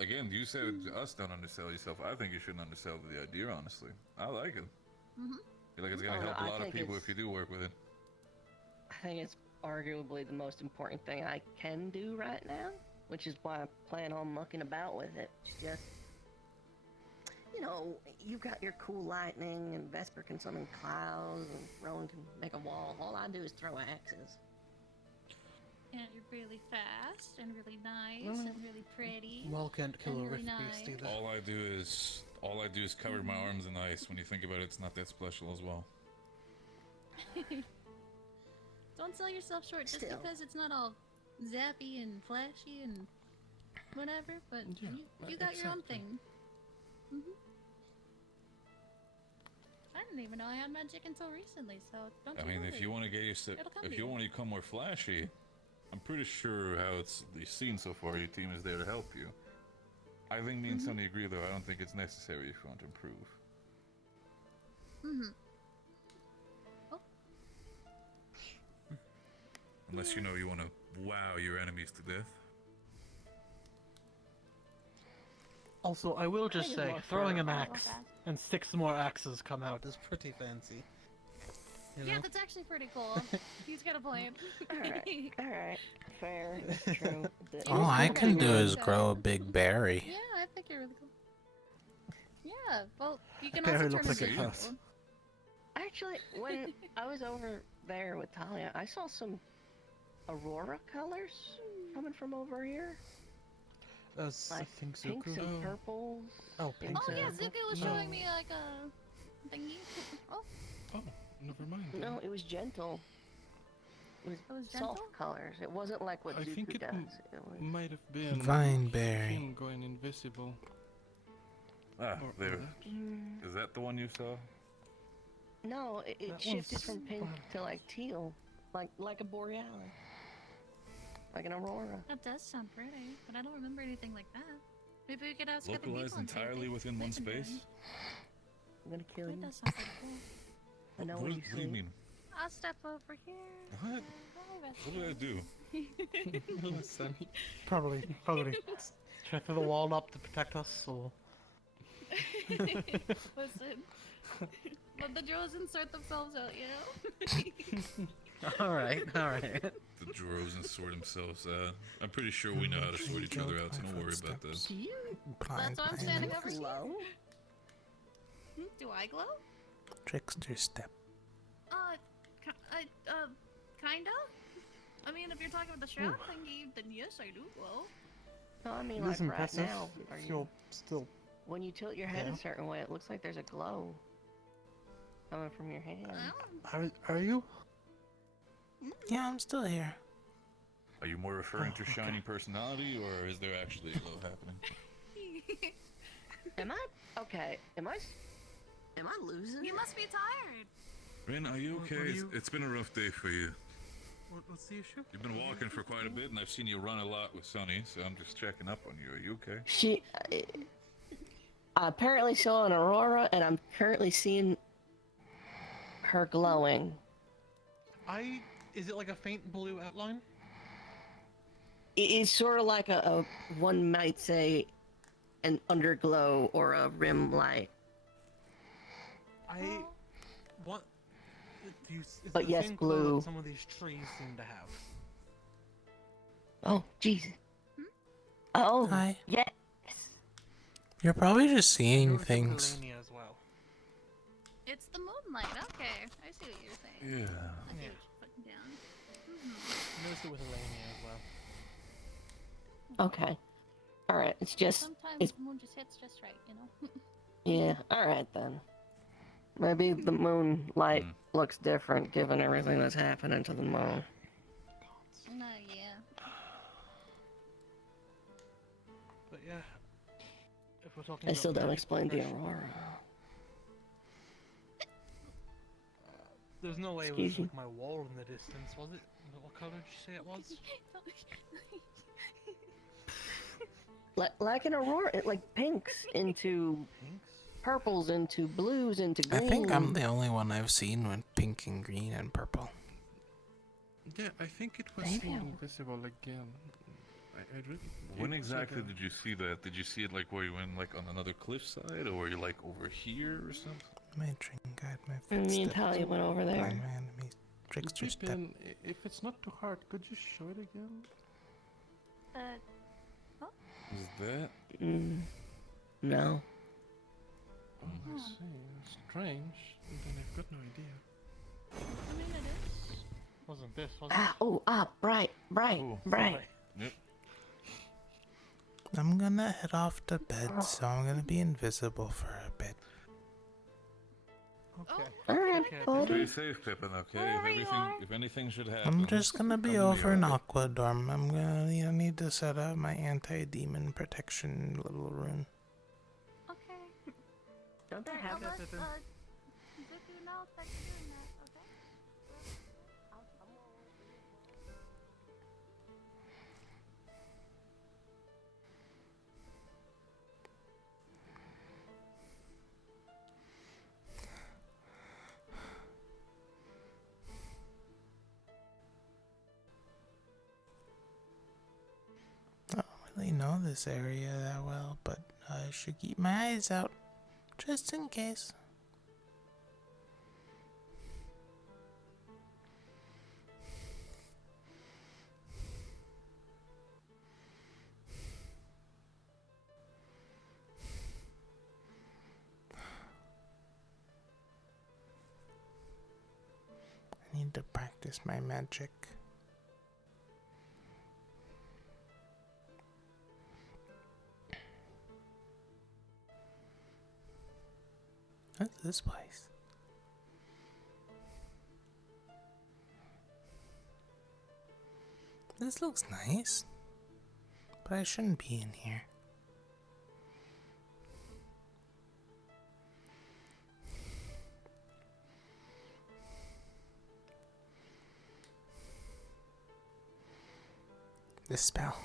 again, you said us don't undersell yourself. I think you shouldn't undersell the idea, honestly. I like it. Mm-hmm. I feel like it's gonna help a lot of people if you do work with it. I think it's arguably the most important thing I can do right now, which is why I plan on mucking about with it. It's just, you know, you've got your cool lightning, and Vesper can summon clouds, and Rowan can make a wall. All I do is throw axes. And you're really fast and really nice and really pretty. Well, can't kill and a really rift beast nice. either. All I do is cover my arms in ice. When you think about it, it's not that special as well. Don't sell yourself short just Still. because it's not all zappy and flashy and whatever, but Yeah, you got your own exactly. thing. Hmm. I didn't even know I had magic until recently, so don't I you mean, worry. if you want to get yourself, It'll come if to you you. want to become more flashy, I'm pretty sure how it's seen so far. Your team is there to help you. I think me and Sonny agree, though. I don't think it's necessary if you want to improve. Mm-hmm. Unless you know you want to wow your enemies to death. Also, I will just it's say, more throwing fur. an I love axe that. and 6 more axes come out is pretty fancy. You Yeah, know? that's actually pretty cool. He's got a point. Alright. Fair. True. All I can do is grow a big berry. Yeah, I think you're really cool. Yeah, well, you can Barry also looks turn like into it hurts. people. Actually, when I was over there with Talia, I saw some aurora colors coming from over here. I Like think pinks Zuko. and purples. Oh, pinks Oh and yeah, purple? Zuko was No. showing me like a thingy. Oh, Oh, never mind. then. No, it was gentle. It was, gentle? soft colors. It wasn't like what I Zuko think it does. It was... might have been Vineberry. him going invisible. Ah, Or- there. Mm, Is that the one you saw? no, it That shifted was from pink to like teal, like a borealis, like an aurora. that does sound pretty, but I don't remember anything like that. Maybe we could ask other people Localized and see what entirely within one they've been space? doing. I'm gonna kill That you. does sound pretty cool. I know What, where do you you sleep. mean? I'll step over here. What? What did I do? Sunny. Probably try through the wall up to protect us, or... Listen, let the drones insert themselves out, you know? Alright. The Drozen sort themselves. I'm pretty sure we know how to sort each other out, so don't worry about that. Do you Blind That's why I'm standing over here. glow? Do I glow? Trickster step. Kinda? I mean, if you're talking about the shroud thingy, then yes, I do glow. No, I mean It like is right impressive now. Are if you... you're still... When you tilt your head Yeah. a certain way, it looks like there's a glow coming from your hand. Are you? Yeah, I'm still here. Are you more referring to shining personality, or is there actually a glow happening? Am I okay? Am I losing? You must be tired. Rin, are you okay? What are you- It's been a rough day for you. What's the issue? You've been walking for quite a bit, and I've seen you run a lot with Sunny, so I'm just checking up on you. Are you okay? She I apparently saw an aurora, and I'm currently seeing her glowing. Is it like a faint blue outline? It's sort of like a one might say an underglow or a rim light. What? Is But the yes, same glow blue. that some of these trees seem to have. Oh, Jesus. Oh, Hi. yes. You're probably just seeing Notice it with things. Elenia as well. It's the moonlight. Okay, I see what you're saying. Yeah. I see what you're putting down. Notice it with Elenia as well. Okay. All right. It's just. Sometimes It's the moon just hits just right, you know? yeah. All right then. Maybe the moonlight looks different given everything that's happening to the moon. Yeah. But yeah, if we're talking I about still don't magic explain the progression, aurora. There's no way it was Excuse you. like my wall in the distance, was it? What color did you say it was? Like an aurora, like pinks into purples into blues into I green. think I'm the only one I've seen with pink and green and purple. Yeah, I think it was Maybe. invisible again. I really. When it was exactly like a- did you see that? Did you see it like where you went like on another cliffside, or were you like over here or something? My train guide, my And me and footsteps. Talia went over there. Find my enemies. Trickster step. Pippin, if it's not too hard, could you show it again? Is that? No. Oh, I see. Strange. Then I've got no idea. I mean, it is. Wasn't this, was Bright. Yep. I'm gonna head off to bed, so I'm gonna be invisible for a bit. Okay. Alright, Stay buddy. safe, Pippin. Okay. Wherever you are. If anything should happen, I'm just gonna be come to over in me, alright? Aqua Dorm. I'm gonna need to set up my anti-demon protection little room. Okay. Don't they Well, have let's, that? Zuko knows that you're doing that, okay? I don't really know this area that well, but I should keep my eyes out, just in case. I need to practice my magic. What's this place? This looks nice, but I shouldn't be in here. This spell.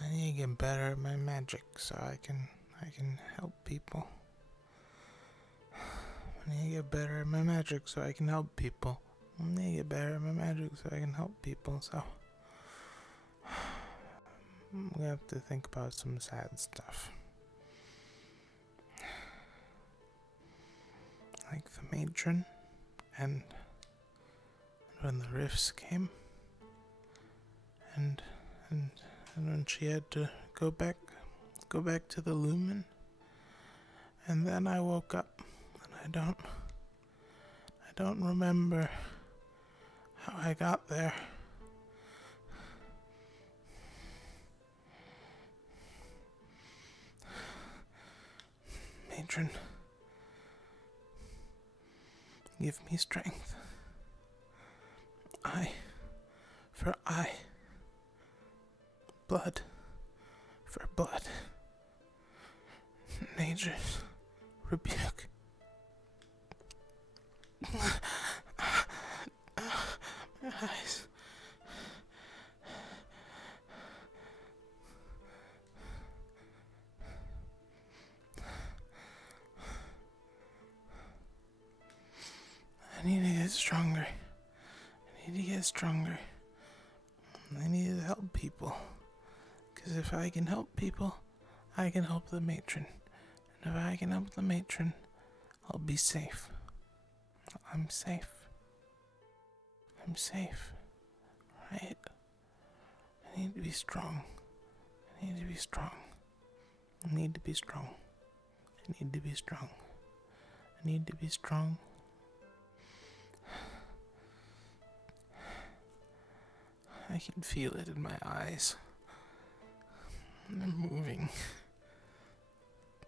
I need to get better at my magic so I can help people. I need to get better at my magic so I can help people. I need to get better at my magic so I can help people, so we have to think about some sad stuff. Like the matron, and when the rifts came, and when she had to go back to the lumen, and then I woke up, and I don't remember how I got there. Matron, give me strength. Blood for blood. Nature's rebuke. My eyes. I need to get stronger. I need to get stronger. I need to help people. Because if I can help people, I can help the matron. And if I can help the matron, I'll be safe. I'm safe. I'm safe. Right? I need to be strong. I need to be strong. I need to be strong. I need to be strong. I need to be strong. I can feel it in my eyes. They're moving.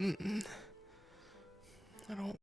I don't